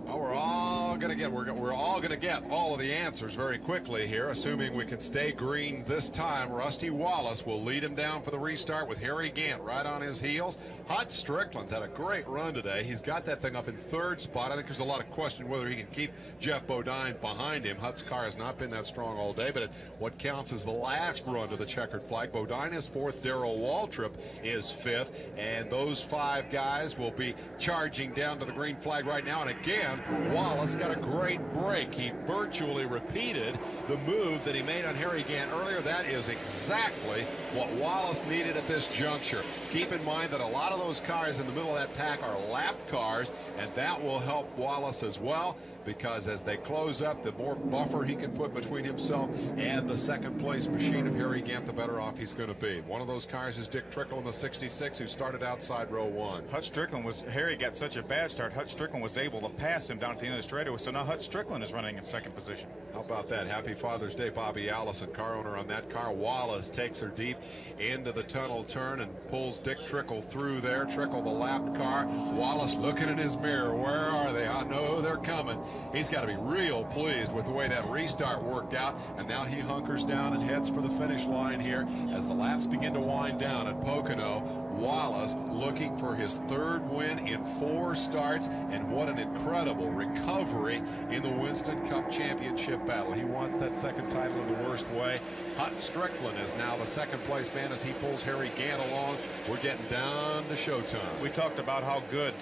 Well, we're all going to get all of the answers very quickly here, assuming we can stay green this time. Rusty Wallace will lead him down for the restart with Harry Gant right on his heels. Hut Strickland's had a great run today. He's got that thing up in 3rd spot. I think there's a lot of question whether he can keep Jeff Bodine behind him. Hut's car has not been that strong all day, but what counts is the last run to the checkered flag. Bodine is 4th, Darrell Waltrip is 5th, and those 5 guys will be charging down to the green flag right now. And again, and Wallace got a great break. He virtually repeated the move that he made on Harry Gant earlier. That is exactly what Wallace needed at this juncture. Keep in mind that a lot of those cars in the middle of that pack are lap cars, and that will help Wallace as well, because as they close up, the more buffer he can put between himself and the second place machine of Harry Gant, the better off he's going to be. One of those cars is Dick Trickle in the 66, who started outside row 1. Hutch Strickland Harry got such a bad start, Hutch Strickland was able to pass him down at the end of the straightaway, so now Hutch Strickland is running in second position. How about that? Happy Father's Day, Bobby Allison, car owner on that car. Wallace takes her deep into the tunnel turn and pulls Dick Trickle through there. Trickle, the lap car. Wallace looking in his mirror. Where are they? I know they're coming. He's got to be real pleased with the way that restart worked out, and now he hunkers down and heads for the finish line here as the laps begin to wind down at Pocono. Wallace looking for his third win in 4 starts, and what an incredible recovery in the Winston Cup Championship battle. He wants that second title in the worst way. Hutch Strickland is now the second place man as he pulls Harry Gant along. We're getting down to showtime. We talked about how good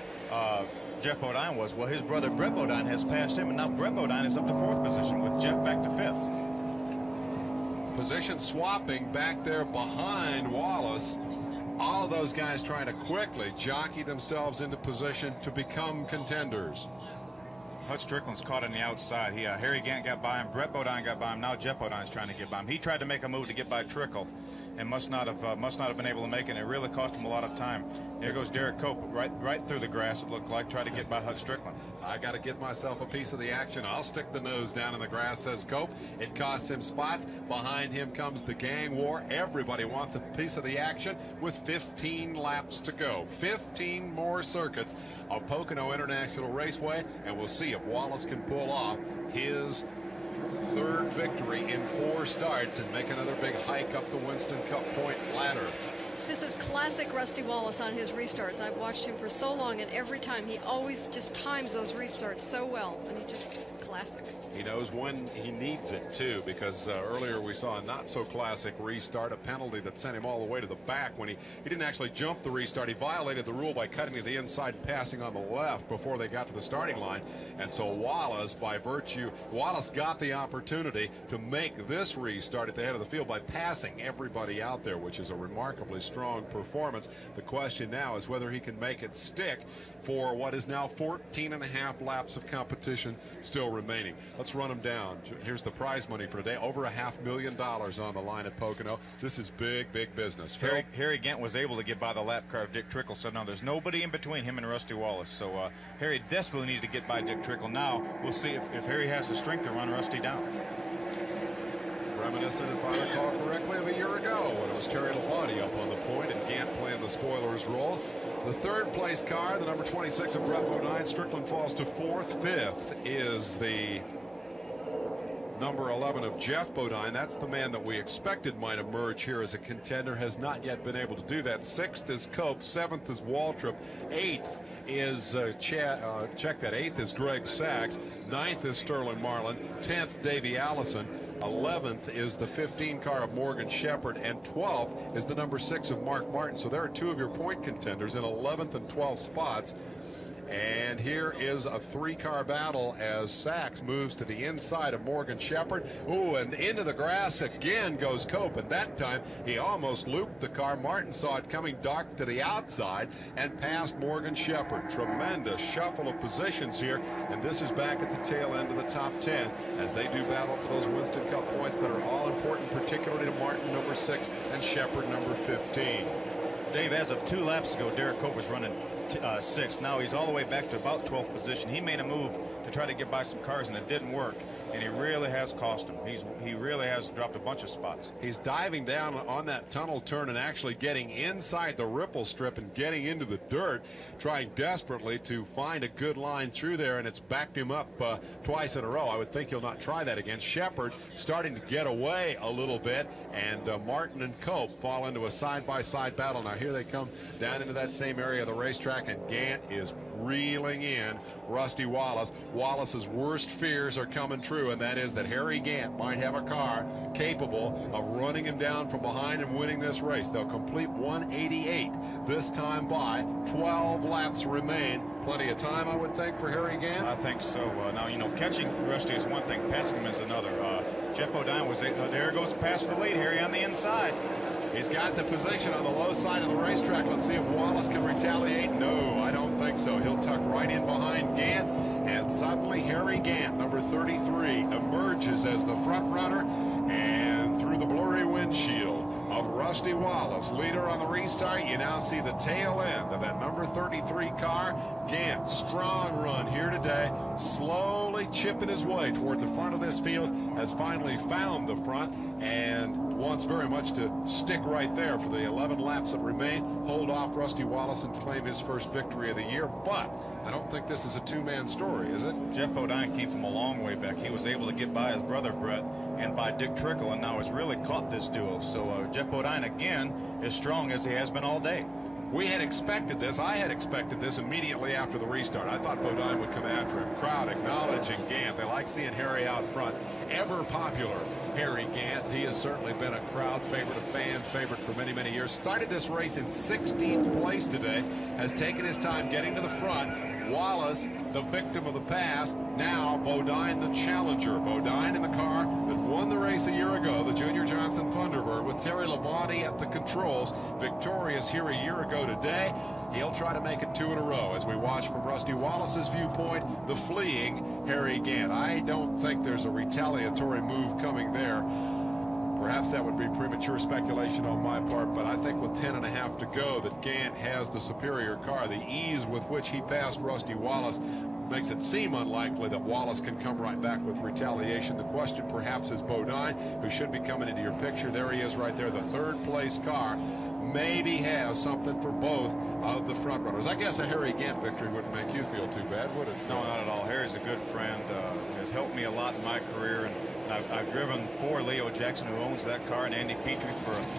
Jeff Bodine was. Well, his brother Brett Bodine has passed him, and now Brett Bodine is up to 4th position with Jeff back to 5th. Position swapping back there behind Wallace. All of those guys trying to quickly jockey themselves into position to become contenders. Hutch Strickland's caught on the outside. Harry Gant got by him. Brett Bodine got by him. Now Jeff Bodine's trying to get by him. He tried to make a move to get by Trickle and must not have been able to make it. It really cost him a lot of time. Here goes Derek Cope right through the grass, it looked like, trying to get by Hutch Strickland. I got to get myself a piece of the action. I'll stick the nose down in the grass, says Cope. It costs him spots. Behind him comes the gang war. Everybody wants a piece of the action with 15 laps to go. 15 more circuits of Pocono International Raceway, and we'll see if Wallace can pull off his third victory in 4 starts and make another big hike up the Winston Cup point ladder. This is classic Rusty Wallace on his restarts. I've watched him for so long, and every time he always just times those restarts so well. And he just classic. He knows when he needs it, too, because earlier we saw a not-so-classic restart, a penalty that sent him all the way to the back when he didn't actually jump the restart. He violated the rule by cutting to the inside and passing on the left before they got to the starting line. And so Wallace got the opportunity to make this restart at the head of the field by passing everybody out there, which is a remarkably strong performance. The question now is whether he can make it stick for what is now 14.5 laps of competition still remaining. Let's run them down. Here's the prize money for today. Over $500,000 on the line at Pocono. This is big, big business. Harry Gant was able to get by the lap car of Dick Trickle, so now there's nobody in between him and Rusty Wallace. So Harry desperately needed to get by Dick Trickle. Now we'll see if Harry has the strength to run Rusty down. Reminiscent, if I recall correctly, of a year ago when it was Terry Labonte up on the point and Gant playing the spoilers role. The third place car, the number 26 of Brett Bodine. Strickland falls to 4th. 5th is the number 11 of Jeff Bodine. That's the man that we expected might emerge here as a contender. Has not yet been able to do that. 6th is Cope. 7th is Waltrip. 8th is check that. 8th is Greg Sachs. 9th is Sterling Marlin. 10th Davey Allison. 11th is the 15 car of Morgan Shepherd, and 12th is the number 6 of Mark Martin. So there are 2 of your point contenders in 11th and 12th spots. And here is a 3-car battle as Sachs moves to the inside of Morgan Shepherd. Ooh, and into the grass again goes Cope, and that time he almost looped the car. Martin saw it coming dark to the outside and passed Morgan Shepherd. Tremendous shuffle of positions here, and this is back at the tail end of the top 10 as they do battle for those Winston Cup points that are all important, particularly to Martin, number 6, and Shepherd, number 15. Dave, as of 2 laps ago, Derek Cope was running 6th. Now he's all the way back to about 12th position. He made a move to try to get by some cars, and it didn't work. And he really has cost him. He really has dropped a bunch of spots. He's diving down on that tunnel turn and actually getting inside the ripple strip and getting into the dirt, trying desperately to find a good line through there, and it's backed him up twice in a row. I would think he'll not try that again. Shepherd starting to get away a little bit, and Martin and Cope fall into a side-by-side battle. Now here they come down into that same area of the racetrack, and Gant is reeling in Rusty Wallace. Wallace's worst fears are coming true. true, and that is that Harry Gant might have a car capable of running him down from behind and winning this race. They'll complete 188 this time by 12 laps remain. Plenty of time, I would think, for Harry Gant. I think so. Now, you know, catching Rusty is one thing, passing him is another. Jeff Bodine was there goes past the lead, Harry on the inside. He's got the position on the low side of the racetrack. Let's see if Wallace can retaliate. No, I don't think so. He'll tuck right in behind Gant, and suddenly Harry Gant, number 33, emerges as the front runner, and through the blurry windshield of Rusty Wallace, leader on the restart, you now see the tail end of that number 33 car. Gant, strong run here today, slowly chipping his way toward the front of this field, has finally found the front and wants very much to stick right there for the 11 laps that remain, hold off Rusty Wallace and claim his first victory of the year. But I don't think this is a two-man story, is it? Jeff Bodine came from a long way back. He was able to get by his brother Brett and by Dick Trickle, and now has really caught this duo. So Jeff Bodine again is strong as he has been all day. We had expected this. I had expected this immediately after the restart. I thought Bodine would come after him. Crowd acknowledging Gant. They like seeing Harry out front. Ever popular Harry Gant. He has certainly been a crowd favorite, a fan favorite for many, many years. Started this race in 16th place today. Has taken his time getting to the front. Wallace, the victim of the past. Now Bodine, the challenger. Bodine in the car that won the race a year ago, the Junior Johnson Thunderbird, with Terry Labonte at the controls. Victorious here a year ago today. He'll try to make it 2 in a row as we watch from Rusty Wallace's viewpoint, the fleeing Harry Gant. I don't think there's a retaliatory move coming there. Perhaps that would be premature speculation on my part, but I think with 10.5 to go that Gant has the superior car. The ease with which he passed Rusty Wallace makes it seem unlikely that Wallace can come right back with retaliation. The question perhaps is Bodine, who should be coming into your picture. There he is right there, the third place car. Maybe has something for both of the front runners. I guess a Harry Gant victory wouldn't make you feel too bad, would it? No, not at all. Harry's a good friend. Has helped me a lot in my career, and I've driven for Leo Jackson, who owns that car, and Andy Petrie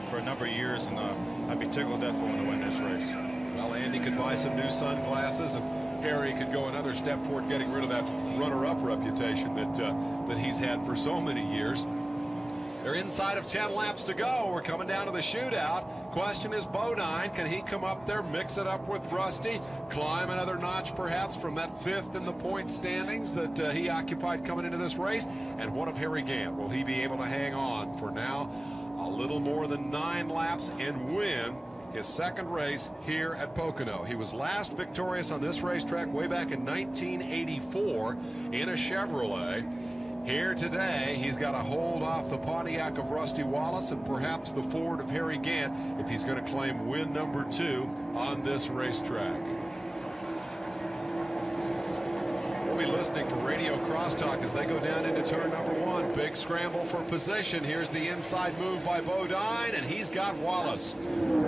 for a number of years, and I'd be tickled to death for him to win this race. Well, Andy could buy some new sunglasses, and Harry could go another step toward getting rid of that runner-up reputation that he's had for so many years. They're inside of 10 laps to go. We're coming down to the shootout. Question is Bodine, can he come up there, mix it up with Rusty, climb another notch perhaps from that 5th in the point standings that he occupied coming into this race? And what of Harry Gant? Will he be able to hang on for now a little more than 9 laps and win his second race here at Pocono? He was last victorious on this racetrack way back in 1984 in a Chevrolet. Here today, he's got to hold off the Pontiac of Rusty Wallace and perhaps the Ford of Harry Gant if he's going to claim win number 2 on this racetrack. We'll be listening for radio crosstalk as they go down into turn number 1. Big scramble for position. Here's the inside move by Bodine, and he's got Wallace.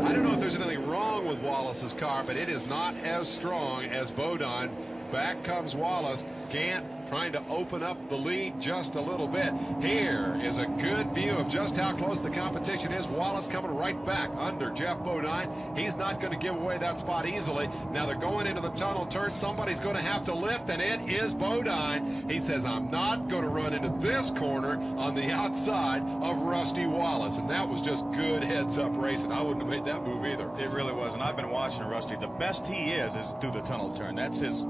I don't know if there's anything wrong with Wallace's car, but it is not as strong as Bodine. Back comes Wallace. Gant trying to open up the lead just a little bit. Here is a good view of just how close the competition is. Wallace coming right back under Jeff Bodine. He's not going to give away that spot easily. Now they're going into the tunnel turn. Somebody's going to have to lift, and it is Bodine. He says, I'm not going to run into this corner on the outside of Rusty Wallace. And that was just good heads-up racing. I wouldn't have made that move either. It really was, and I've been watching Rusty. The best he is through the tunnel turn. That's his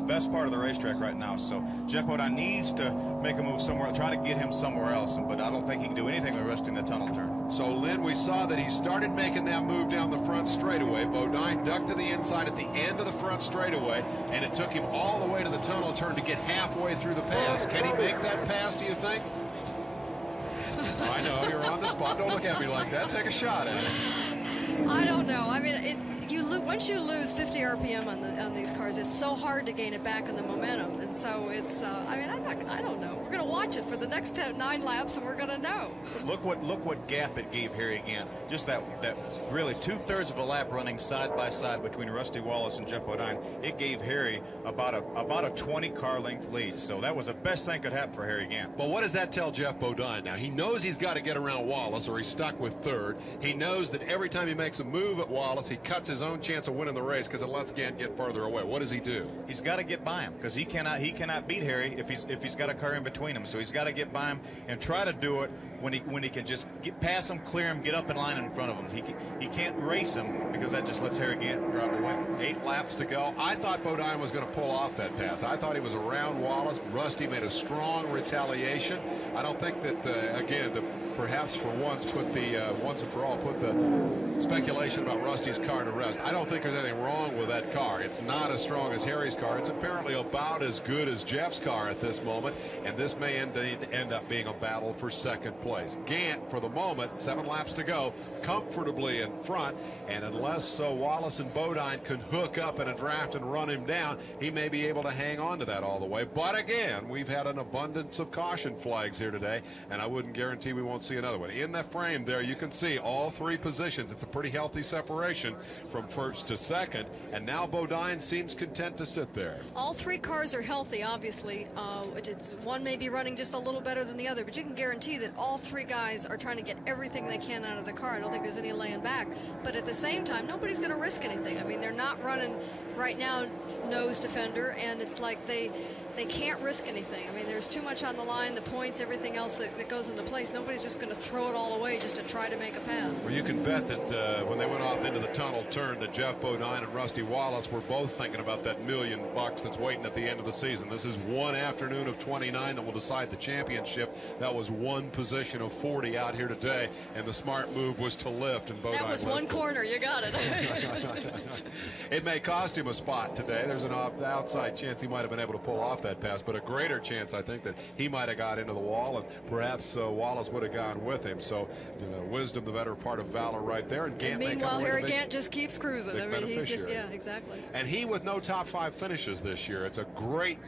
best part of the racetrack right now. So Jeff Bodine needs to make a move somewhere, try to get him somewhere else, but I don't think he can do anything with Rusty in the tunnel turn. So, Lynn, we saw that he started making that move down the front straightaway. Bodine ducked to the inside at the end of the front straightaway, and it took him all the way to the tunnel turn to get halfway through the pass. Can he make that pass, do you think? I know, you're on the spot. Don't look at me like that. Take a shot at it. I don't know. I mean, once you lose 50 RPM on these cars, it's so hard to gain it back on the momentum. And so it's, I mean, I don't know. We're going to watch it for the next 9 laps, and we're going to know. Look what gap it gave Harry Gant. Just that really 2/3 of a lap running side by side between Rusty Wallace and Jeff Bodine. It gave Harry about a 20 car length lead. So that was the best thing could happen for Harry Gant. But what does that tell Jeff Bodine now? He knows he's got to get around Wallace or he's stuck with 3rd. He knows that every time he makes a move at Wallace, he cuts his own chance of winning the race because it lets Gant get further away. What does he do? He's got to get by him because he cannot beat Harry if he's got a car in between him. So he's got to get by him and try to do it when he can just get past him, clear him, get up in line in front of him. He can't race him because that just lets Harry Gant drive away. 8 laps to go. I thought Bodine was going to pull off that pass. I thought he was around Wallace. Rusty made a strong retaliation. I don't think that, again, perhaps for once once and for all put the speculation about Rusty's car to rest. I don't think there's anything wrong with that car. It's not as strong as Harry's car. It's apparently about as good as Jeff's car at this moment, and this may end up being a battle for second place. Gant, for the moment, 7 laps to go, comfortably in front, and unless Wallace and Bodine can hook up in a draft and run him down, he may be able to hang on to that all the way. But again, we've had an abundance of caution flags here today, and I wouldn't guarantee we won't see another one. In that frame there, you can see all 3 positions. It's a pretty healthy separation from first to second, and now Bodine seems content to sit there. All 3 cars are healthy, obviously. One may be running just a little better than the other, but you can guarantee that all 3 guys are trying to get everything they can out of the car. I don't think there's any laying back, but at the same time, nobody's going to risk anything. I mean, they're not running right now nose defender, and it's like they can't risk anything. I mean, there's too much on the line, the points, everything else that goes into place. Nobody's just going to throw it all away just to try to make a pass. Well, you can bet that when they went off into the tunnel turn, that Jeff Bodine and Rusty Wallace were both thinking about that $1 million that's waiting at the end of the season. This is one afternoon of 29 that will decide the championship. That was one position of 40 out here today, and the smart move was to lift, and Bodine that was one corner. You got it. It may cost him a spot today. There's an outside chance he might have been able to pull off that pass, but a greater chance, I think, that he might have got into the wall, and perhaps Wallace would have gone with him. So, wisdom, the better part of valor right there. And Gant, meanwhile, Harry Gant just keeps cruising. I mean, he's just, yeah, exactly. And he with no top 5 finishes this year. It's a great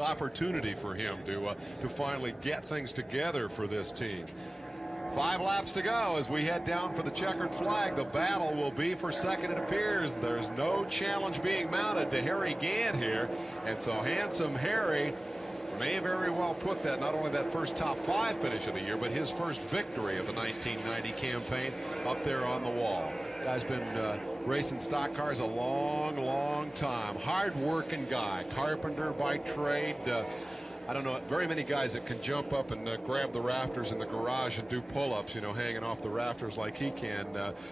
opportunity for him to finally get things together for this team. 5 laps to go as we head down for the checkered flag. The battle will be for second, it appears. There's no challenge being mounted to Harry Gant here. And so Handsome Harry may very well put that, not only that first top 5 finish of the year, but his first victory of the 1990 campaign up there on the wall. Guy's been racing stock cars a long time. Hard-working guy, carpenter by trade. I don't know very many guys that can jump up and grab the rafters in the garage and do pull-ups, hanging off the rafters like he can.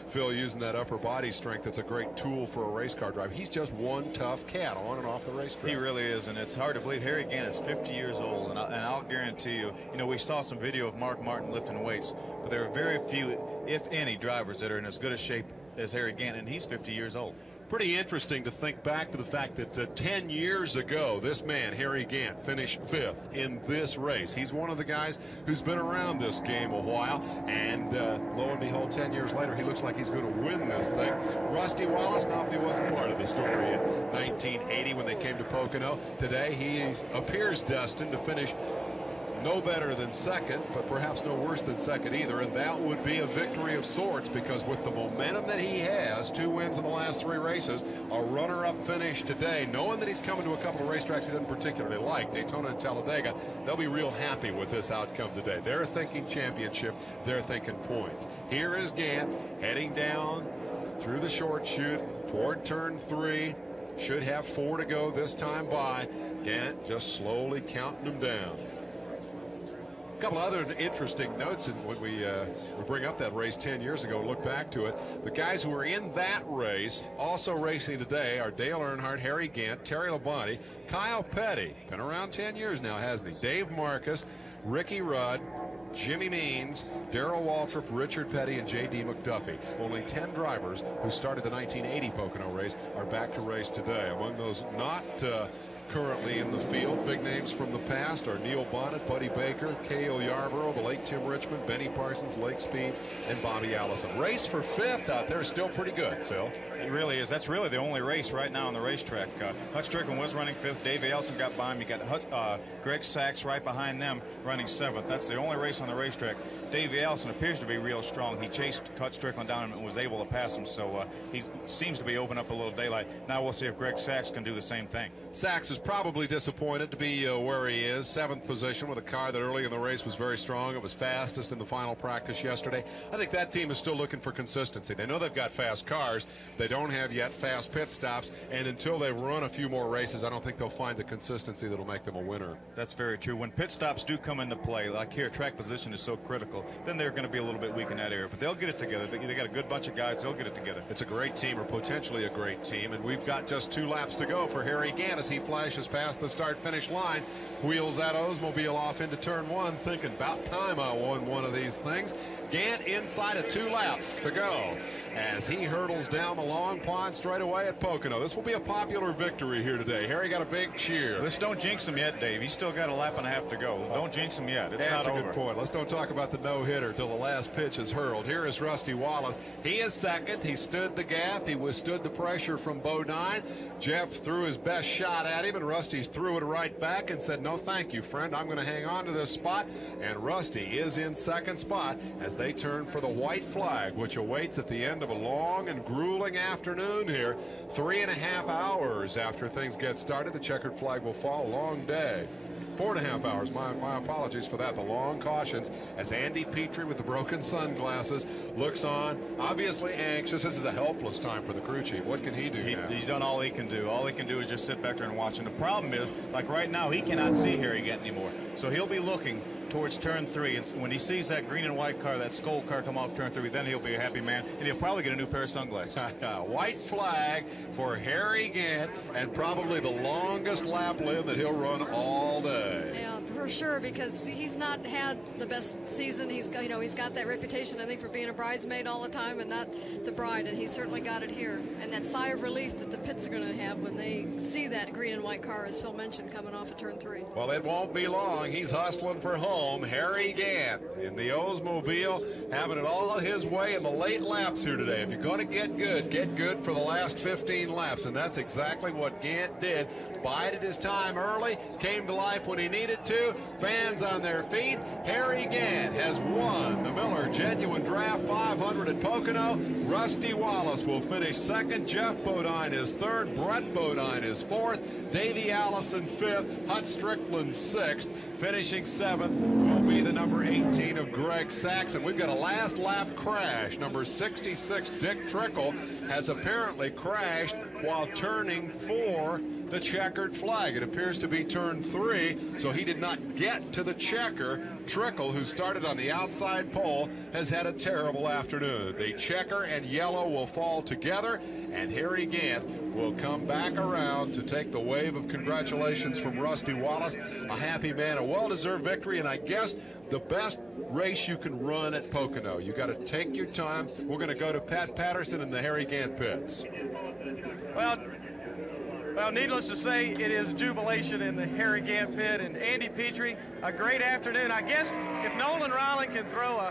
Phil, using that upper body strength, that's a great tool for a race car driver. He's just one tough cat on and off the racetrack. He really is, and it's hard to believe. Harry Gant is 50 years old, and I'll guarantee you, we saw some video of Mark Martin lifting weights, but there are very few, if any, drivers that are in as good a shape as Harry Gant, and he's 50 years old. Pretty interesting to think back to the fact that 10 years ago, this man, Harry Gant, finished 5th in this race. He's one of the guys who's been around this game a while, and lo and behold, 10 years later, he looks like he's going to win this thing. Rusty Wallace, he wasn't part of the story in 1980 when they came to Pocono. Today, he appears destined to finish no better than second, but perhaps no worse than second either, and that would be a victory of sorts, because with the momentum that he has, 2 wins in the last 3 races, a runner-up finish today, knowing that he's coming to a couple of racetracks he doesn't particularly like, Daytona and Talladega, they'll be real happy with this outcome today. They're thinking championship, they're thinking points. Here is Gant heading down through the short chute toward turn 3. Should have 4 to go this time by. Gant just slowly counting them down. A couple other interesting notes, and when we bring up that race 10 years ago, look back to it, the guys who were in that race also racing today are Dale Earnhardt, Harry Gant, Terry Labonte, Kyle Petty, been around 10 years now, hasn't he? Dave Marcus, Ricky Rudd, Jimmy Means, Darrell Waltrip, Richard Petty, and J.D. McDuffie. Only 10 drivers who started the 1980 Pocono race are back to race today. Among those not currently in the field, big names from the past are Neil Bonnet, Buddy Baker, Cale Yarborough, the late Tim Richmond, Benny Parsons, Lake Speed, and Bobby Allison. Race for 5th out there is still pretty good, Phil. It really is. That's really the only race right now on the racetrack. Hutch Strickland was running 5th. Dave Elson got by him. You got Greg Sachs right behind them running 7th. That's the only race on the racetrack. Davey Allison appears to be real strong. He chased Hutch Strickland down and was able to pass him, so he seems to be opening up a little daylight. Now we'll see if Greg Sachs can do the same thing. Sachs is probably disappointed to be where he is, 7th position with a car that early in the race was very strong. It was fastest in the final practice yesterday. I think that team is still looking for consistency. They know they've got fast cars. They don't have yet fast pit stops, and until they run a few more races, I don't think they'll find the consistency that'll make them a winner. That's very true. When pit stops do come into play, like here, track position is so critical, then they're going to be a little bit weak in that area. But they'll get it together. They got a good bunch of guys. They'll get it together. It's a great team, or potentially a great team, and we've got just 2 laps to go for Harry Gant as he flashes past the start-finish line, wheels that Oldsmobile off into turn 1, thinking about time I won one of these things. Gant inside of 2 laps to go as he hurdles down the long pond straightaway at Pocono. This will be a popular victory here today. Harry got a big cheer. Let's don't jinx him yet, Dave. He's still got a lap and a half to go. Don't jinx him yet. It's not over. That's a good point. Let's don't talk about the no-hitter till the last pitch is hurled. Here is Rusty Wallace. He is second. He stood the gaff. He withstood the pressure from Bodine. Jeff threw his best shot at him, and Rusty threw it right back and said, no, thank you, friend. I'm going to hang on to this spot. And Rusty is in second spot as they turn for the white flag, which awaits at the end of a long and grueling afternoon here. 3.5 hours after things get started, the checkered flag will fall. Long day. 4.5 hours. My apologies for that. The long cautions as Andy Petrie with the broken sunglasses looks on, obviously anxious. This is a helpless time for the crew chief. What can he do now? He's done all he can do. All he can do is just sit back there and watch. And the problem is, like right now, he cannot see Harry Gant anymore. So he'll be looking towards turn 3, and when he sees that green and white car, that skull car come off turn 3, then he'll be a happy man, and he'll probably get a new pair of sunglasses. White flag for Harry Gant, and probably the longest lap limb that he'll run all day. Yeah, for sure, because he's not had the best season. He's got that reputation, I think, for being a bridesmaid all the time and not the bride, and he's certainly got it here. And that sigh of relief that the pits are going to have when they see that green and white car, as Phil mentioned, coming off of turn 3. Well, it won't be long. He's hustling for home. Harry Gant in the Oldsmobile, having it all his way in the late laps here today. If you're going to get good for the last 15 laps, and that's exactly what Gant did. Bided his time early, came to life when he needed to. Fans on their feet. Harry Gant has won the Miller Genuine Draft 500 at Pocono. Rusty Wallace will finish second. Jeff Bodine is third. Brett Bodine is fourth. Davey Allison fifth. Hut Strickland sixth. Finishing seventh will be the number 18 of Greg Saxon. We've got a last lap crash. Number 66, Dick Trickle, has apparently crashed while turning for the checkered flag. It appears to be turn 3, so he did not get to the checker. Trickle, who started on the outside pole, has had a terrible afternoon. The checker and yellow will fall together, and Harry Gant will come back around to take the wave of congratulations from Rusty Wallace. A happy man, a well-deserved victory, and I guess the best race you can run at Pocono. You got to take your time. We're going to go to Pat Patterson in the Harry Gant pits. Well, needless to say, it is jubilation in the Harry Gant pit, and Andy Petrie, a great afternoon. I guess if Nolan Rowling can throw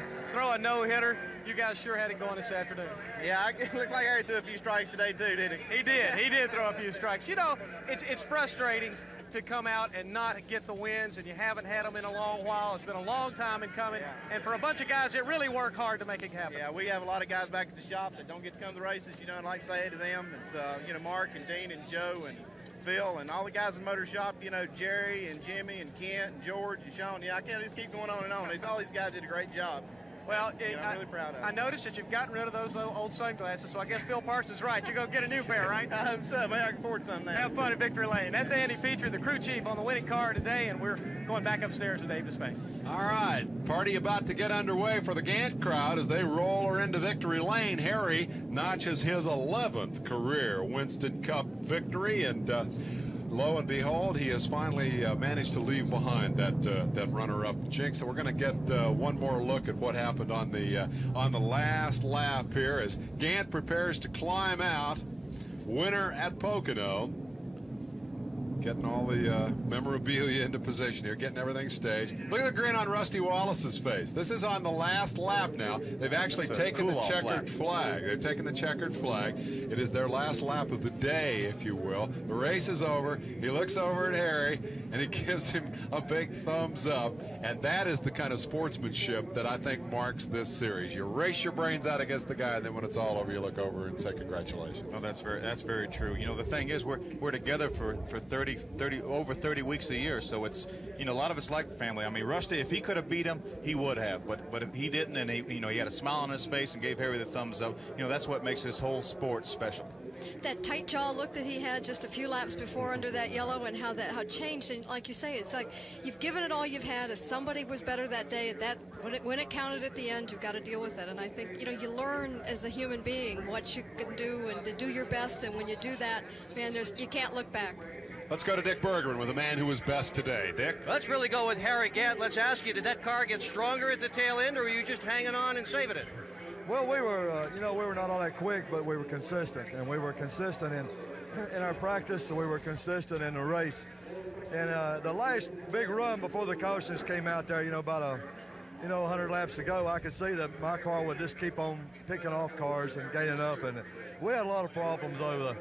a no-hitter, you guys sure had it going this afternoon. Yeah, it looks like Harry threw a few strikes today too, didn't he? He did throw a few strikes. You know, it's frustrating to come out and not get the wins, and you haven't had them in a long while. It's been a long time in coming, and for a bunch of guys that really work hard to make it happen. Yeah, we have a lot of guys back at the shop that don't get to come to the races. You know, and like I say to them, it's Mark and Dean and Joe and Phil and all the guys in the motor shop. You know, Jerry and Jimmy and Kent and George and Sean. Yeah, I can't just keep going on and on. All these guys did a great job. Well, I'm really proud of it. I noticed that you've gotten rid of those old sunglasses, so I guess Phil Parsons right. You're going to get a new pair, right? I hope so. Maybe I can afford some now. Have fun at Victory Lane. That's Andy Petrie, the crew chief on the winning car today, and we're going back upstairs to Davis Bank. All right. Party about to get underway for the Gant crowd as they roll into Victory Lane. Harry notches his 11th career Winston Cup victory, and lo and behold, he has finally managed to leave behind that runner-up jinx. So we're going to get one more look at what happened on the last lap here as Gant prepares to climb out. Winner at Pocono. Getting all the memorabilia into position here, getting everything staged. Look at the grin on Rusty Wallace's face. This is on the last lap now. They've actually taken the checkered flag. They've taken the checkered flag. It is their last lap of the day, if you will. The race is over. He looks over at Harry, and he gives him a big thumbs up. And that is the kind of sportsmanship that I think marks this series. You race your brains out against the guy, and then when it's all over, you look over and say congratulations. Oh, that's very true. You know, the thing is, we're together for 30 over 30 weeks a year. So it's, you know, a lot of it's like family. I mean, Rusty, if he could have beat him, he would have. But if he didn't, and he, you know, he had a smile on his face and gave Harry the thumbs up. You know, that's what makes this whole sport special. That tight jaw look that he had just a few laps before under that yellow, and how changed. And like you say, it's like you've given it all you've had. If somebody was better that day, when it counted at the end, you've got to deal with it. And I think, you know, you learn as a human being what you can do and to do your best. And when you do that, man, you can't look back. Let's go to Dick Bergman with the man who was best today. Dick? Let's really go with Harry Gant. Let's ask you, did that car get stronger at the tail end, or were you just hanging on and saving it? Well, we were, you know, we were not all that quick, but we were consistent, and we were consistent in our practice, so we were consistent in the race. And the last big run before the cautions came out there, you know, about 100 laps to go, I could see that my car would just keep on picking off cars and gaining up, and we had a lot of problems over. The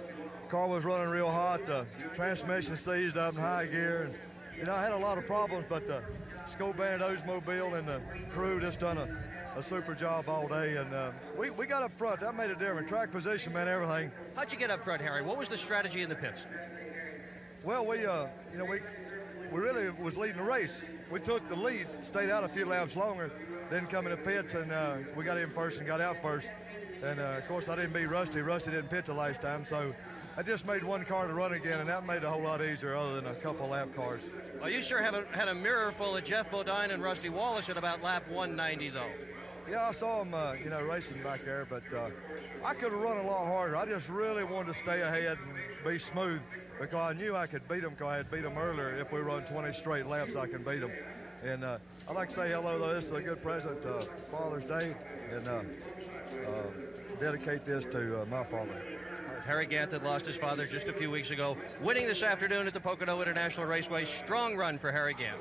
car was running real hot, the transmission seized up in high gear, and, you know, I had a lot of problems, but the School Band Oldsmobile and the crew just done a super job all day, and we got up front. That made a difference. Track position meant everything. How'd you get up front, Harry? What was the strategy in the pits? Well, we really was leading the race. We took the lead, stayed out a few laps longer, then come in the pits, and we got in first and got out first. And of course, I didn't beat Rusty. Rusty didn't pit the last time, so I just made one car to run again, and that made it a whole lot easier, other than a couple lap cars. Well, you sure had a mirror full of Jeff Bodine and Rusty Wallace at about lap 190, though. Yeah, I saw him, you know, racing back there, but I could have run a lot harder. I just really wanted to stay ahead and be smooth, because I knew I could beat him, because I had beat him earlier. If we run 20 straight laps, I can beat him. And I'd like to say hello, though. This is a good present, Father's Day, and dedicate this to my father. Harry Gant had lost his father just a few weeks ago, winning this afternoon at the Pocono International Raceway. Strong run for Harry Gant.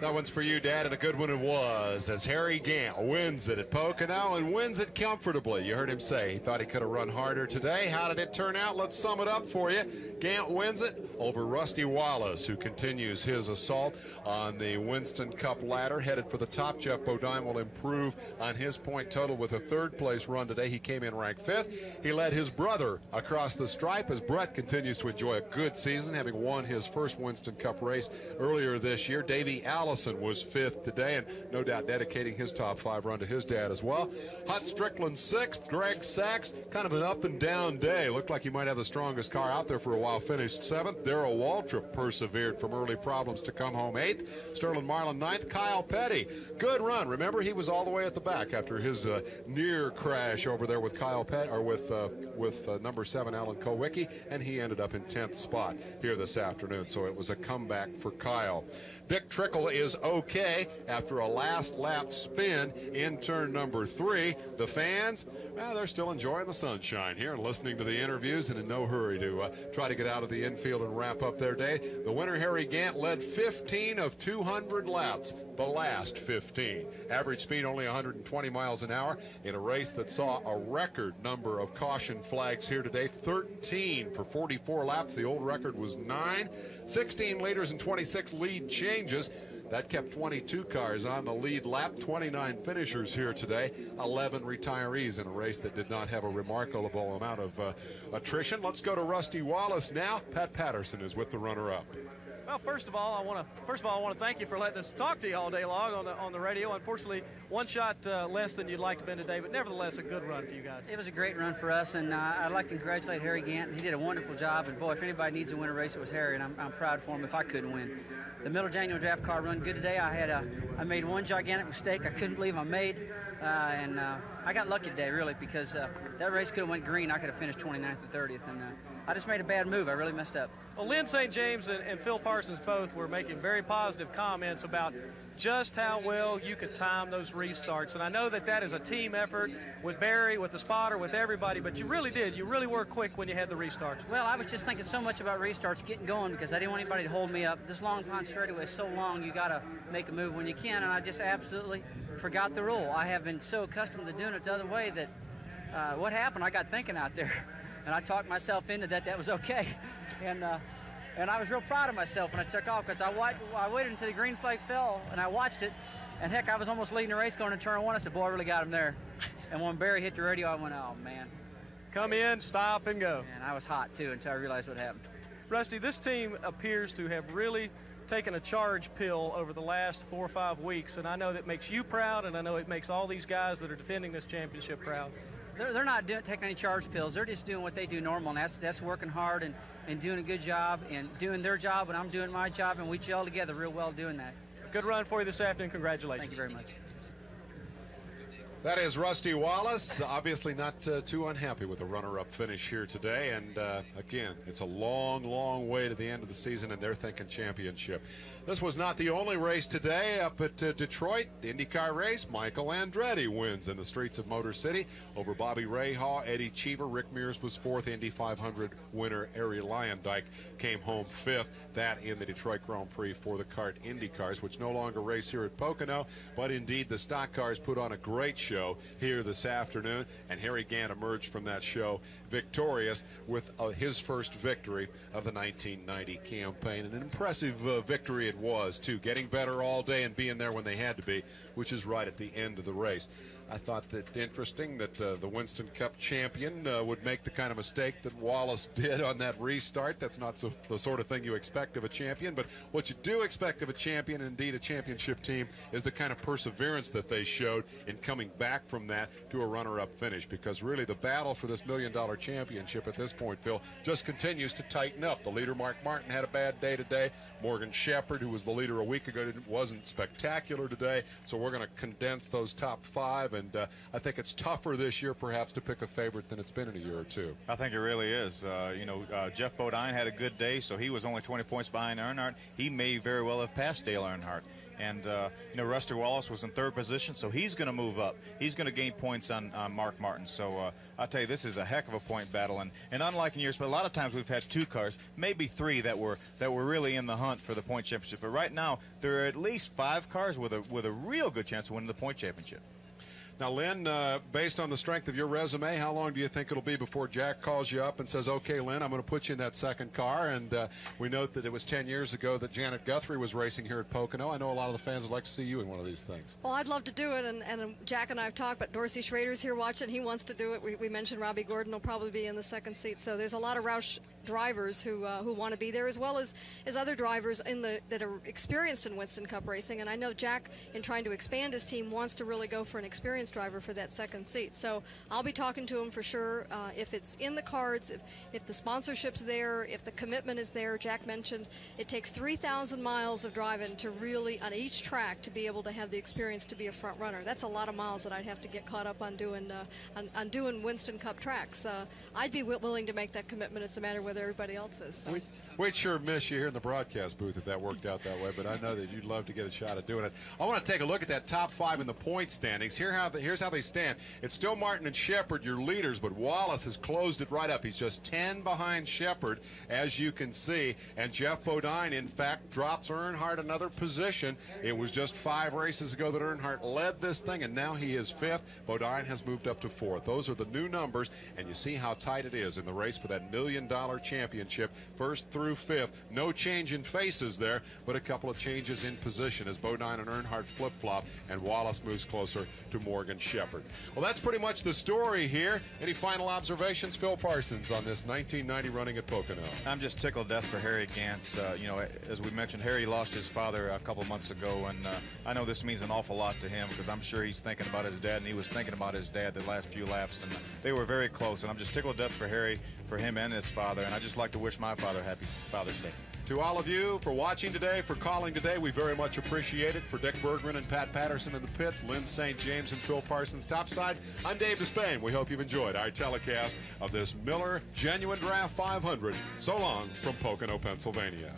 That one's for you, Dad, and a good one it was, as Harry Gant wins it at Pocono and wins it comfortably. You heard him say he thought he could have run harder today. How did it turn out? Let's sum it up for you. Gant wins it over Rusty Wallace, who continues his assault on the Winston Cup ladder, headed for the top. Jeff Bodine will improve on his point total with a third-place run today. He came in ranked 5th. He led his brother across the stripe as Brett continues to enjoy a good season, having won his first Winston Cup race earlier this year. Davey Allison was 5th today, and no doubt dedicating his top 5 run to his dad as well. Hut Strickland 6th. Greg Sachs, kind of an up-and-down day. Looked like he might have the strongest car out there for a while, finished 7th. Darrell Waltrip persevered from early problems to come home 8th. Sterling Marlin 9th. Kyle Petty, good run. Remember, he was all the way at the back after his near crash over there with Kyle Petty, or with number 7 Alan Kowicki, and he ended up in 10th spot here this afternoon. So it was a comeback for Kyle. Dick Trickle is okay after a last lap spin in turn number 3. The fans, well, they're still enjoying the sunshine here and listening to the interviews, and in no hurry to try to get out of the infield and wrap up their day. The winner, Harry Gant, led 15 of 200 laps, the last 15. Average speed only 120 miles an hour in a race that saw a record number of caution flags here today, 13 for 44 laps. The old record was 9. 16 leaders and 26 lead changes. That kept 22 cars on the lead lap, 29 finishers here today, 11 retirees in a race that did not have a remarkable amount of attrition. Let's go to Rusty Wallace now. Pat Patterson is with the runner-up. Well, first of all, I want to thank you for letting us talk to you all day long on the radio. Unfortunately, one shot less than you'd like to have been today, but nevertheless, a good run for you guys. It was a great run for us, and I'd like to congratulate Harry Gant. He did a wonderful job, and boy, if anybody needs to win a race, it was Harry, and I'm proud for him if I couldn't win. The Miller January draft car run good today. I made one gigantic mistake I couldn't believe I made, and I got lucky today, really, because that race could have went green. I could have finished 29th or 30th, and I just made a bad move. I really messed up. Well, Lynn St. James and Phil Parsons both were making very positive comments about just how well you could time those restarts. And I know that is a team effort with Barry, with the spotter, with everybody, but you really did. You really were quick when you had the restarts. Well, I was just thinking so much about restarts, getting going, because I didn't want anybody to hold me up. This Long Pond straightaway is so long, you got to make a move when you can, and I just absolutely forgot the rule. I have been so accustomed to doing it the other way that what happened, I got thinking out there. And I talked myself into that was okay. And I was real proud of myself when I took off, because I waited until the green flag fell, and I watched it. And heck, I was almost leading the race going to turn 1. I said, boy, I really got him there. And when Barry hit the radio, I went, oh, man. Come in, stop, and go. And I was hot, too, until I realized what happened. Rusty, this team appears to have really taken a charge pill over the last 4 or 5 weeks, and I know that makes you proud, and I know it makes all these guys that are defending this championship proud. They're not taking any charge pills. They're just doing what they do normal, and that's working hard and doing a good job and doing their job, and I'm doing my job, and we gel together real well doing that. Good run for you this afternoon. Congratulations. Thank you very much. That is Rusty Wallace, obviously not too unhappy with the runner-up finish here today. And again, it's a long, long way to the end of the season, and they're thinking championship. This was not the only race today up at Detroit. The IndyCar race, Michael Andretti wins in the streets of Motor City over Bobby Rahal, Eddie Cheever. Rick Mears was fourth. Indy 500 winner Arie Luyendyk came home fifth. That in the Detroit Grand Prix for the kart IndyCars, which no longer race here at Pocono, but indeed the stock cars put on a great show here this afternoon, and Harry Gant emerged from that show victorious with his first victory of the 1990 campaign. An impressive victory it was, too, getting better all day and being there when they had to be, which is right at the end of the race. I thought that interesting that the Winston Cup champion would make the kind of mistake that Wallace did on that restart. That's not the sort of thing you expect of a champion, but what you do expect of a champion, indeed a championship team, is the kind of perseverance that they showed in coming back from that to a runner-up finish, because really the battle for this $1 million championship at this point, Phil, just continues to tighten up. The leader, Mark Martin, had a bad day today. Morgan Shepherd, who was the leader a week ago, wasn't spectacular today, so we're going to condense those top 5. And I think it's tougher this year, perhaps, to pick a favorite than it's been in a year or two. I think it really is. Jeff Bodine had a good day, so he was only 20 points behind Earnhardt. He may very well have passed Dale Earnhardt. And, Rusty Wallace was in third position, so he's going to move up. He's going to gain points on Mark Martin. So I'll tell you, this is a heck of a point battle. And unlike in years, but a lot of times we've had 2 cars, maybe 3 that were really in the hunt for the point championship. But right now, there are at least 5 cars with a real good chance of winning the point championship. Now, Lynn, based on the strength of your resume, how long do you think it'll be before Jack calls you up and says, okay, Lynn, I'm going to put you in that second car? And we note that it was 10 years ago that Janet Guthrie was racing here at Pocono. I know a lot of the fans would like to see you in one of these things. Well, I'd love to do it, and Jack and I have talked, but Dorsey Schrader's here watching. He wants to do it. We mentioned Robbie Gordon will probably be in the second seat. So there's a lot of Roush drivers who want to be there, as well as other drivers that are experienced in Winston Cup racing. And I know Jack, in trying to expand his team, wants to really go for an experienced driver for that second seat. So I'll be talking to him for sure. If it's in the cards, if the sponsorship's there, if the commitment is there. Jack mentioned it takes 3,000 miles of driving to really, on each track, to be able to have the experience to be a front runner. That's a lot of miles that I'd have to get caught up on doing Winston Cup tracks. I'd be willing to make that commitment. It's a matter of whether everybody else is. So. We'd sure miss you here in the broadcast booth if that worked out that way, but I know that you'd love to get a shot at doing it. I want to take a look at that top 5 in the point standings. Here's how they stand. It's still Martin and Shepherd, your leaders, but Wallace has closed it right up. He's just 10 behind Shepherd, as you can see, and Jeff Bodine, in fact, drops Earnhardt another position. It was just 5 races ago that Earnhardt led this thing, and now he is 5th. Bodine has moved up to 4th. Those are the new numbers, and you see how tight it is in the race for that $1 million championship, 1st through 5th. No change in faces there, but a couple of changes in position as Bodine and Earnhardt flip-flop, and Wallace moves closer to Morgan Shepherd. Well, that's pretty much the story here. Any final observations, Phil Parsons, on this 1990 running at Pocono? I'm just tickled to death for Harry Gant. As we mentioned, Harry lost his father a couple months ago, and I know this means an awful lot to him because I'm sure he's thinking about his dad, and he was thinking about his dad the last few laps, and they were very close. And I'm just tickled to death for Harry, for him and his father, and I just like to wish my father happy Father's Day. To all of you for watching today, for calling today, we very much appreciate it. For Dick Bergman and Pat Patterson in the pits, Lynn St. James and Phil Parsons topside, I'm Dave Despain. We hope you've enjoyed our telecast of this Miller Genuine Draft 500. So long from Pocono, Pennsylvania.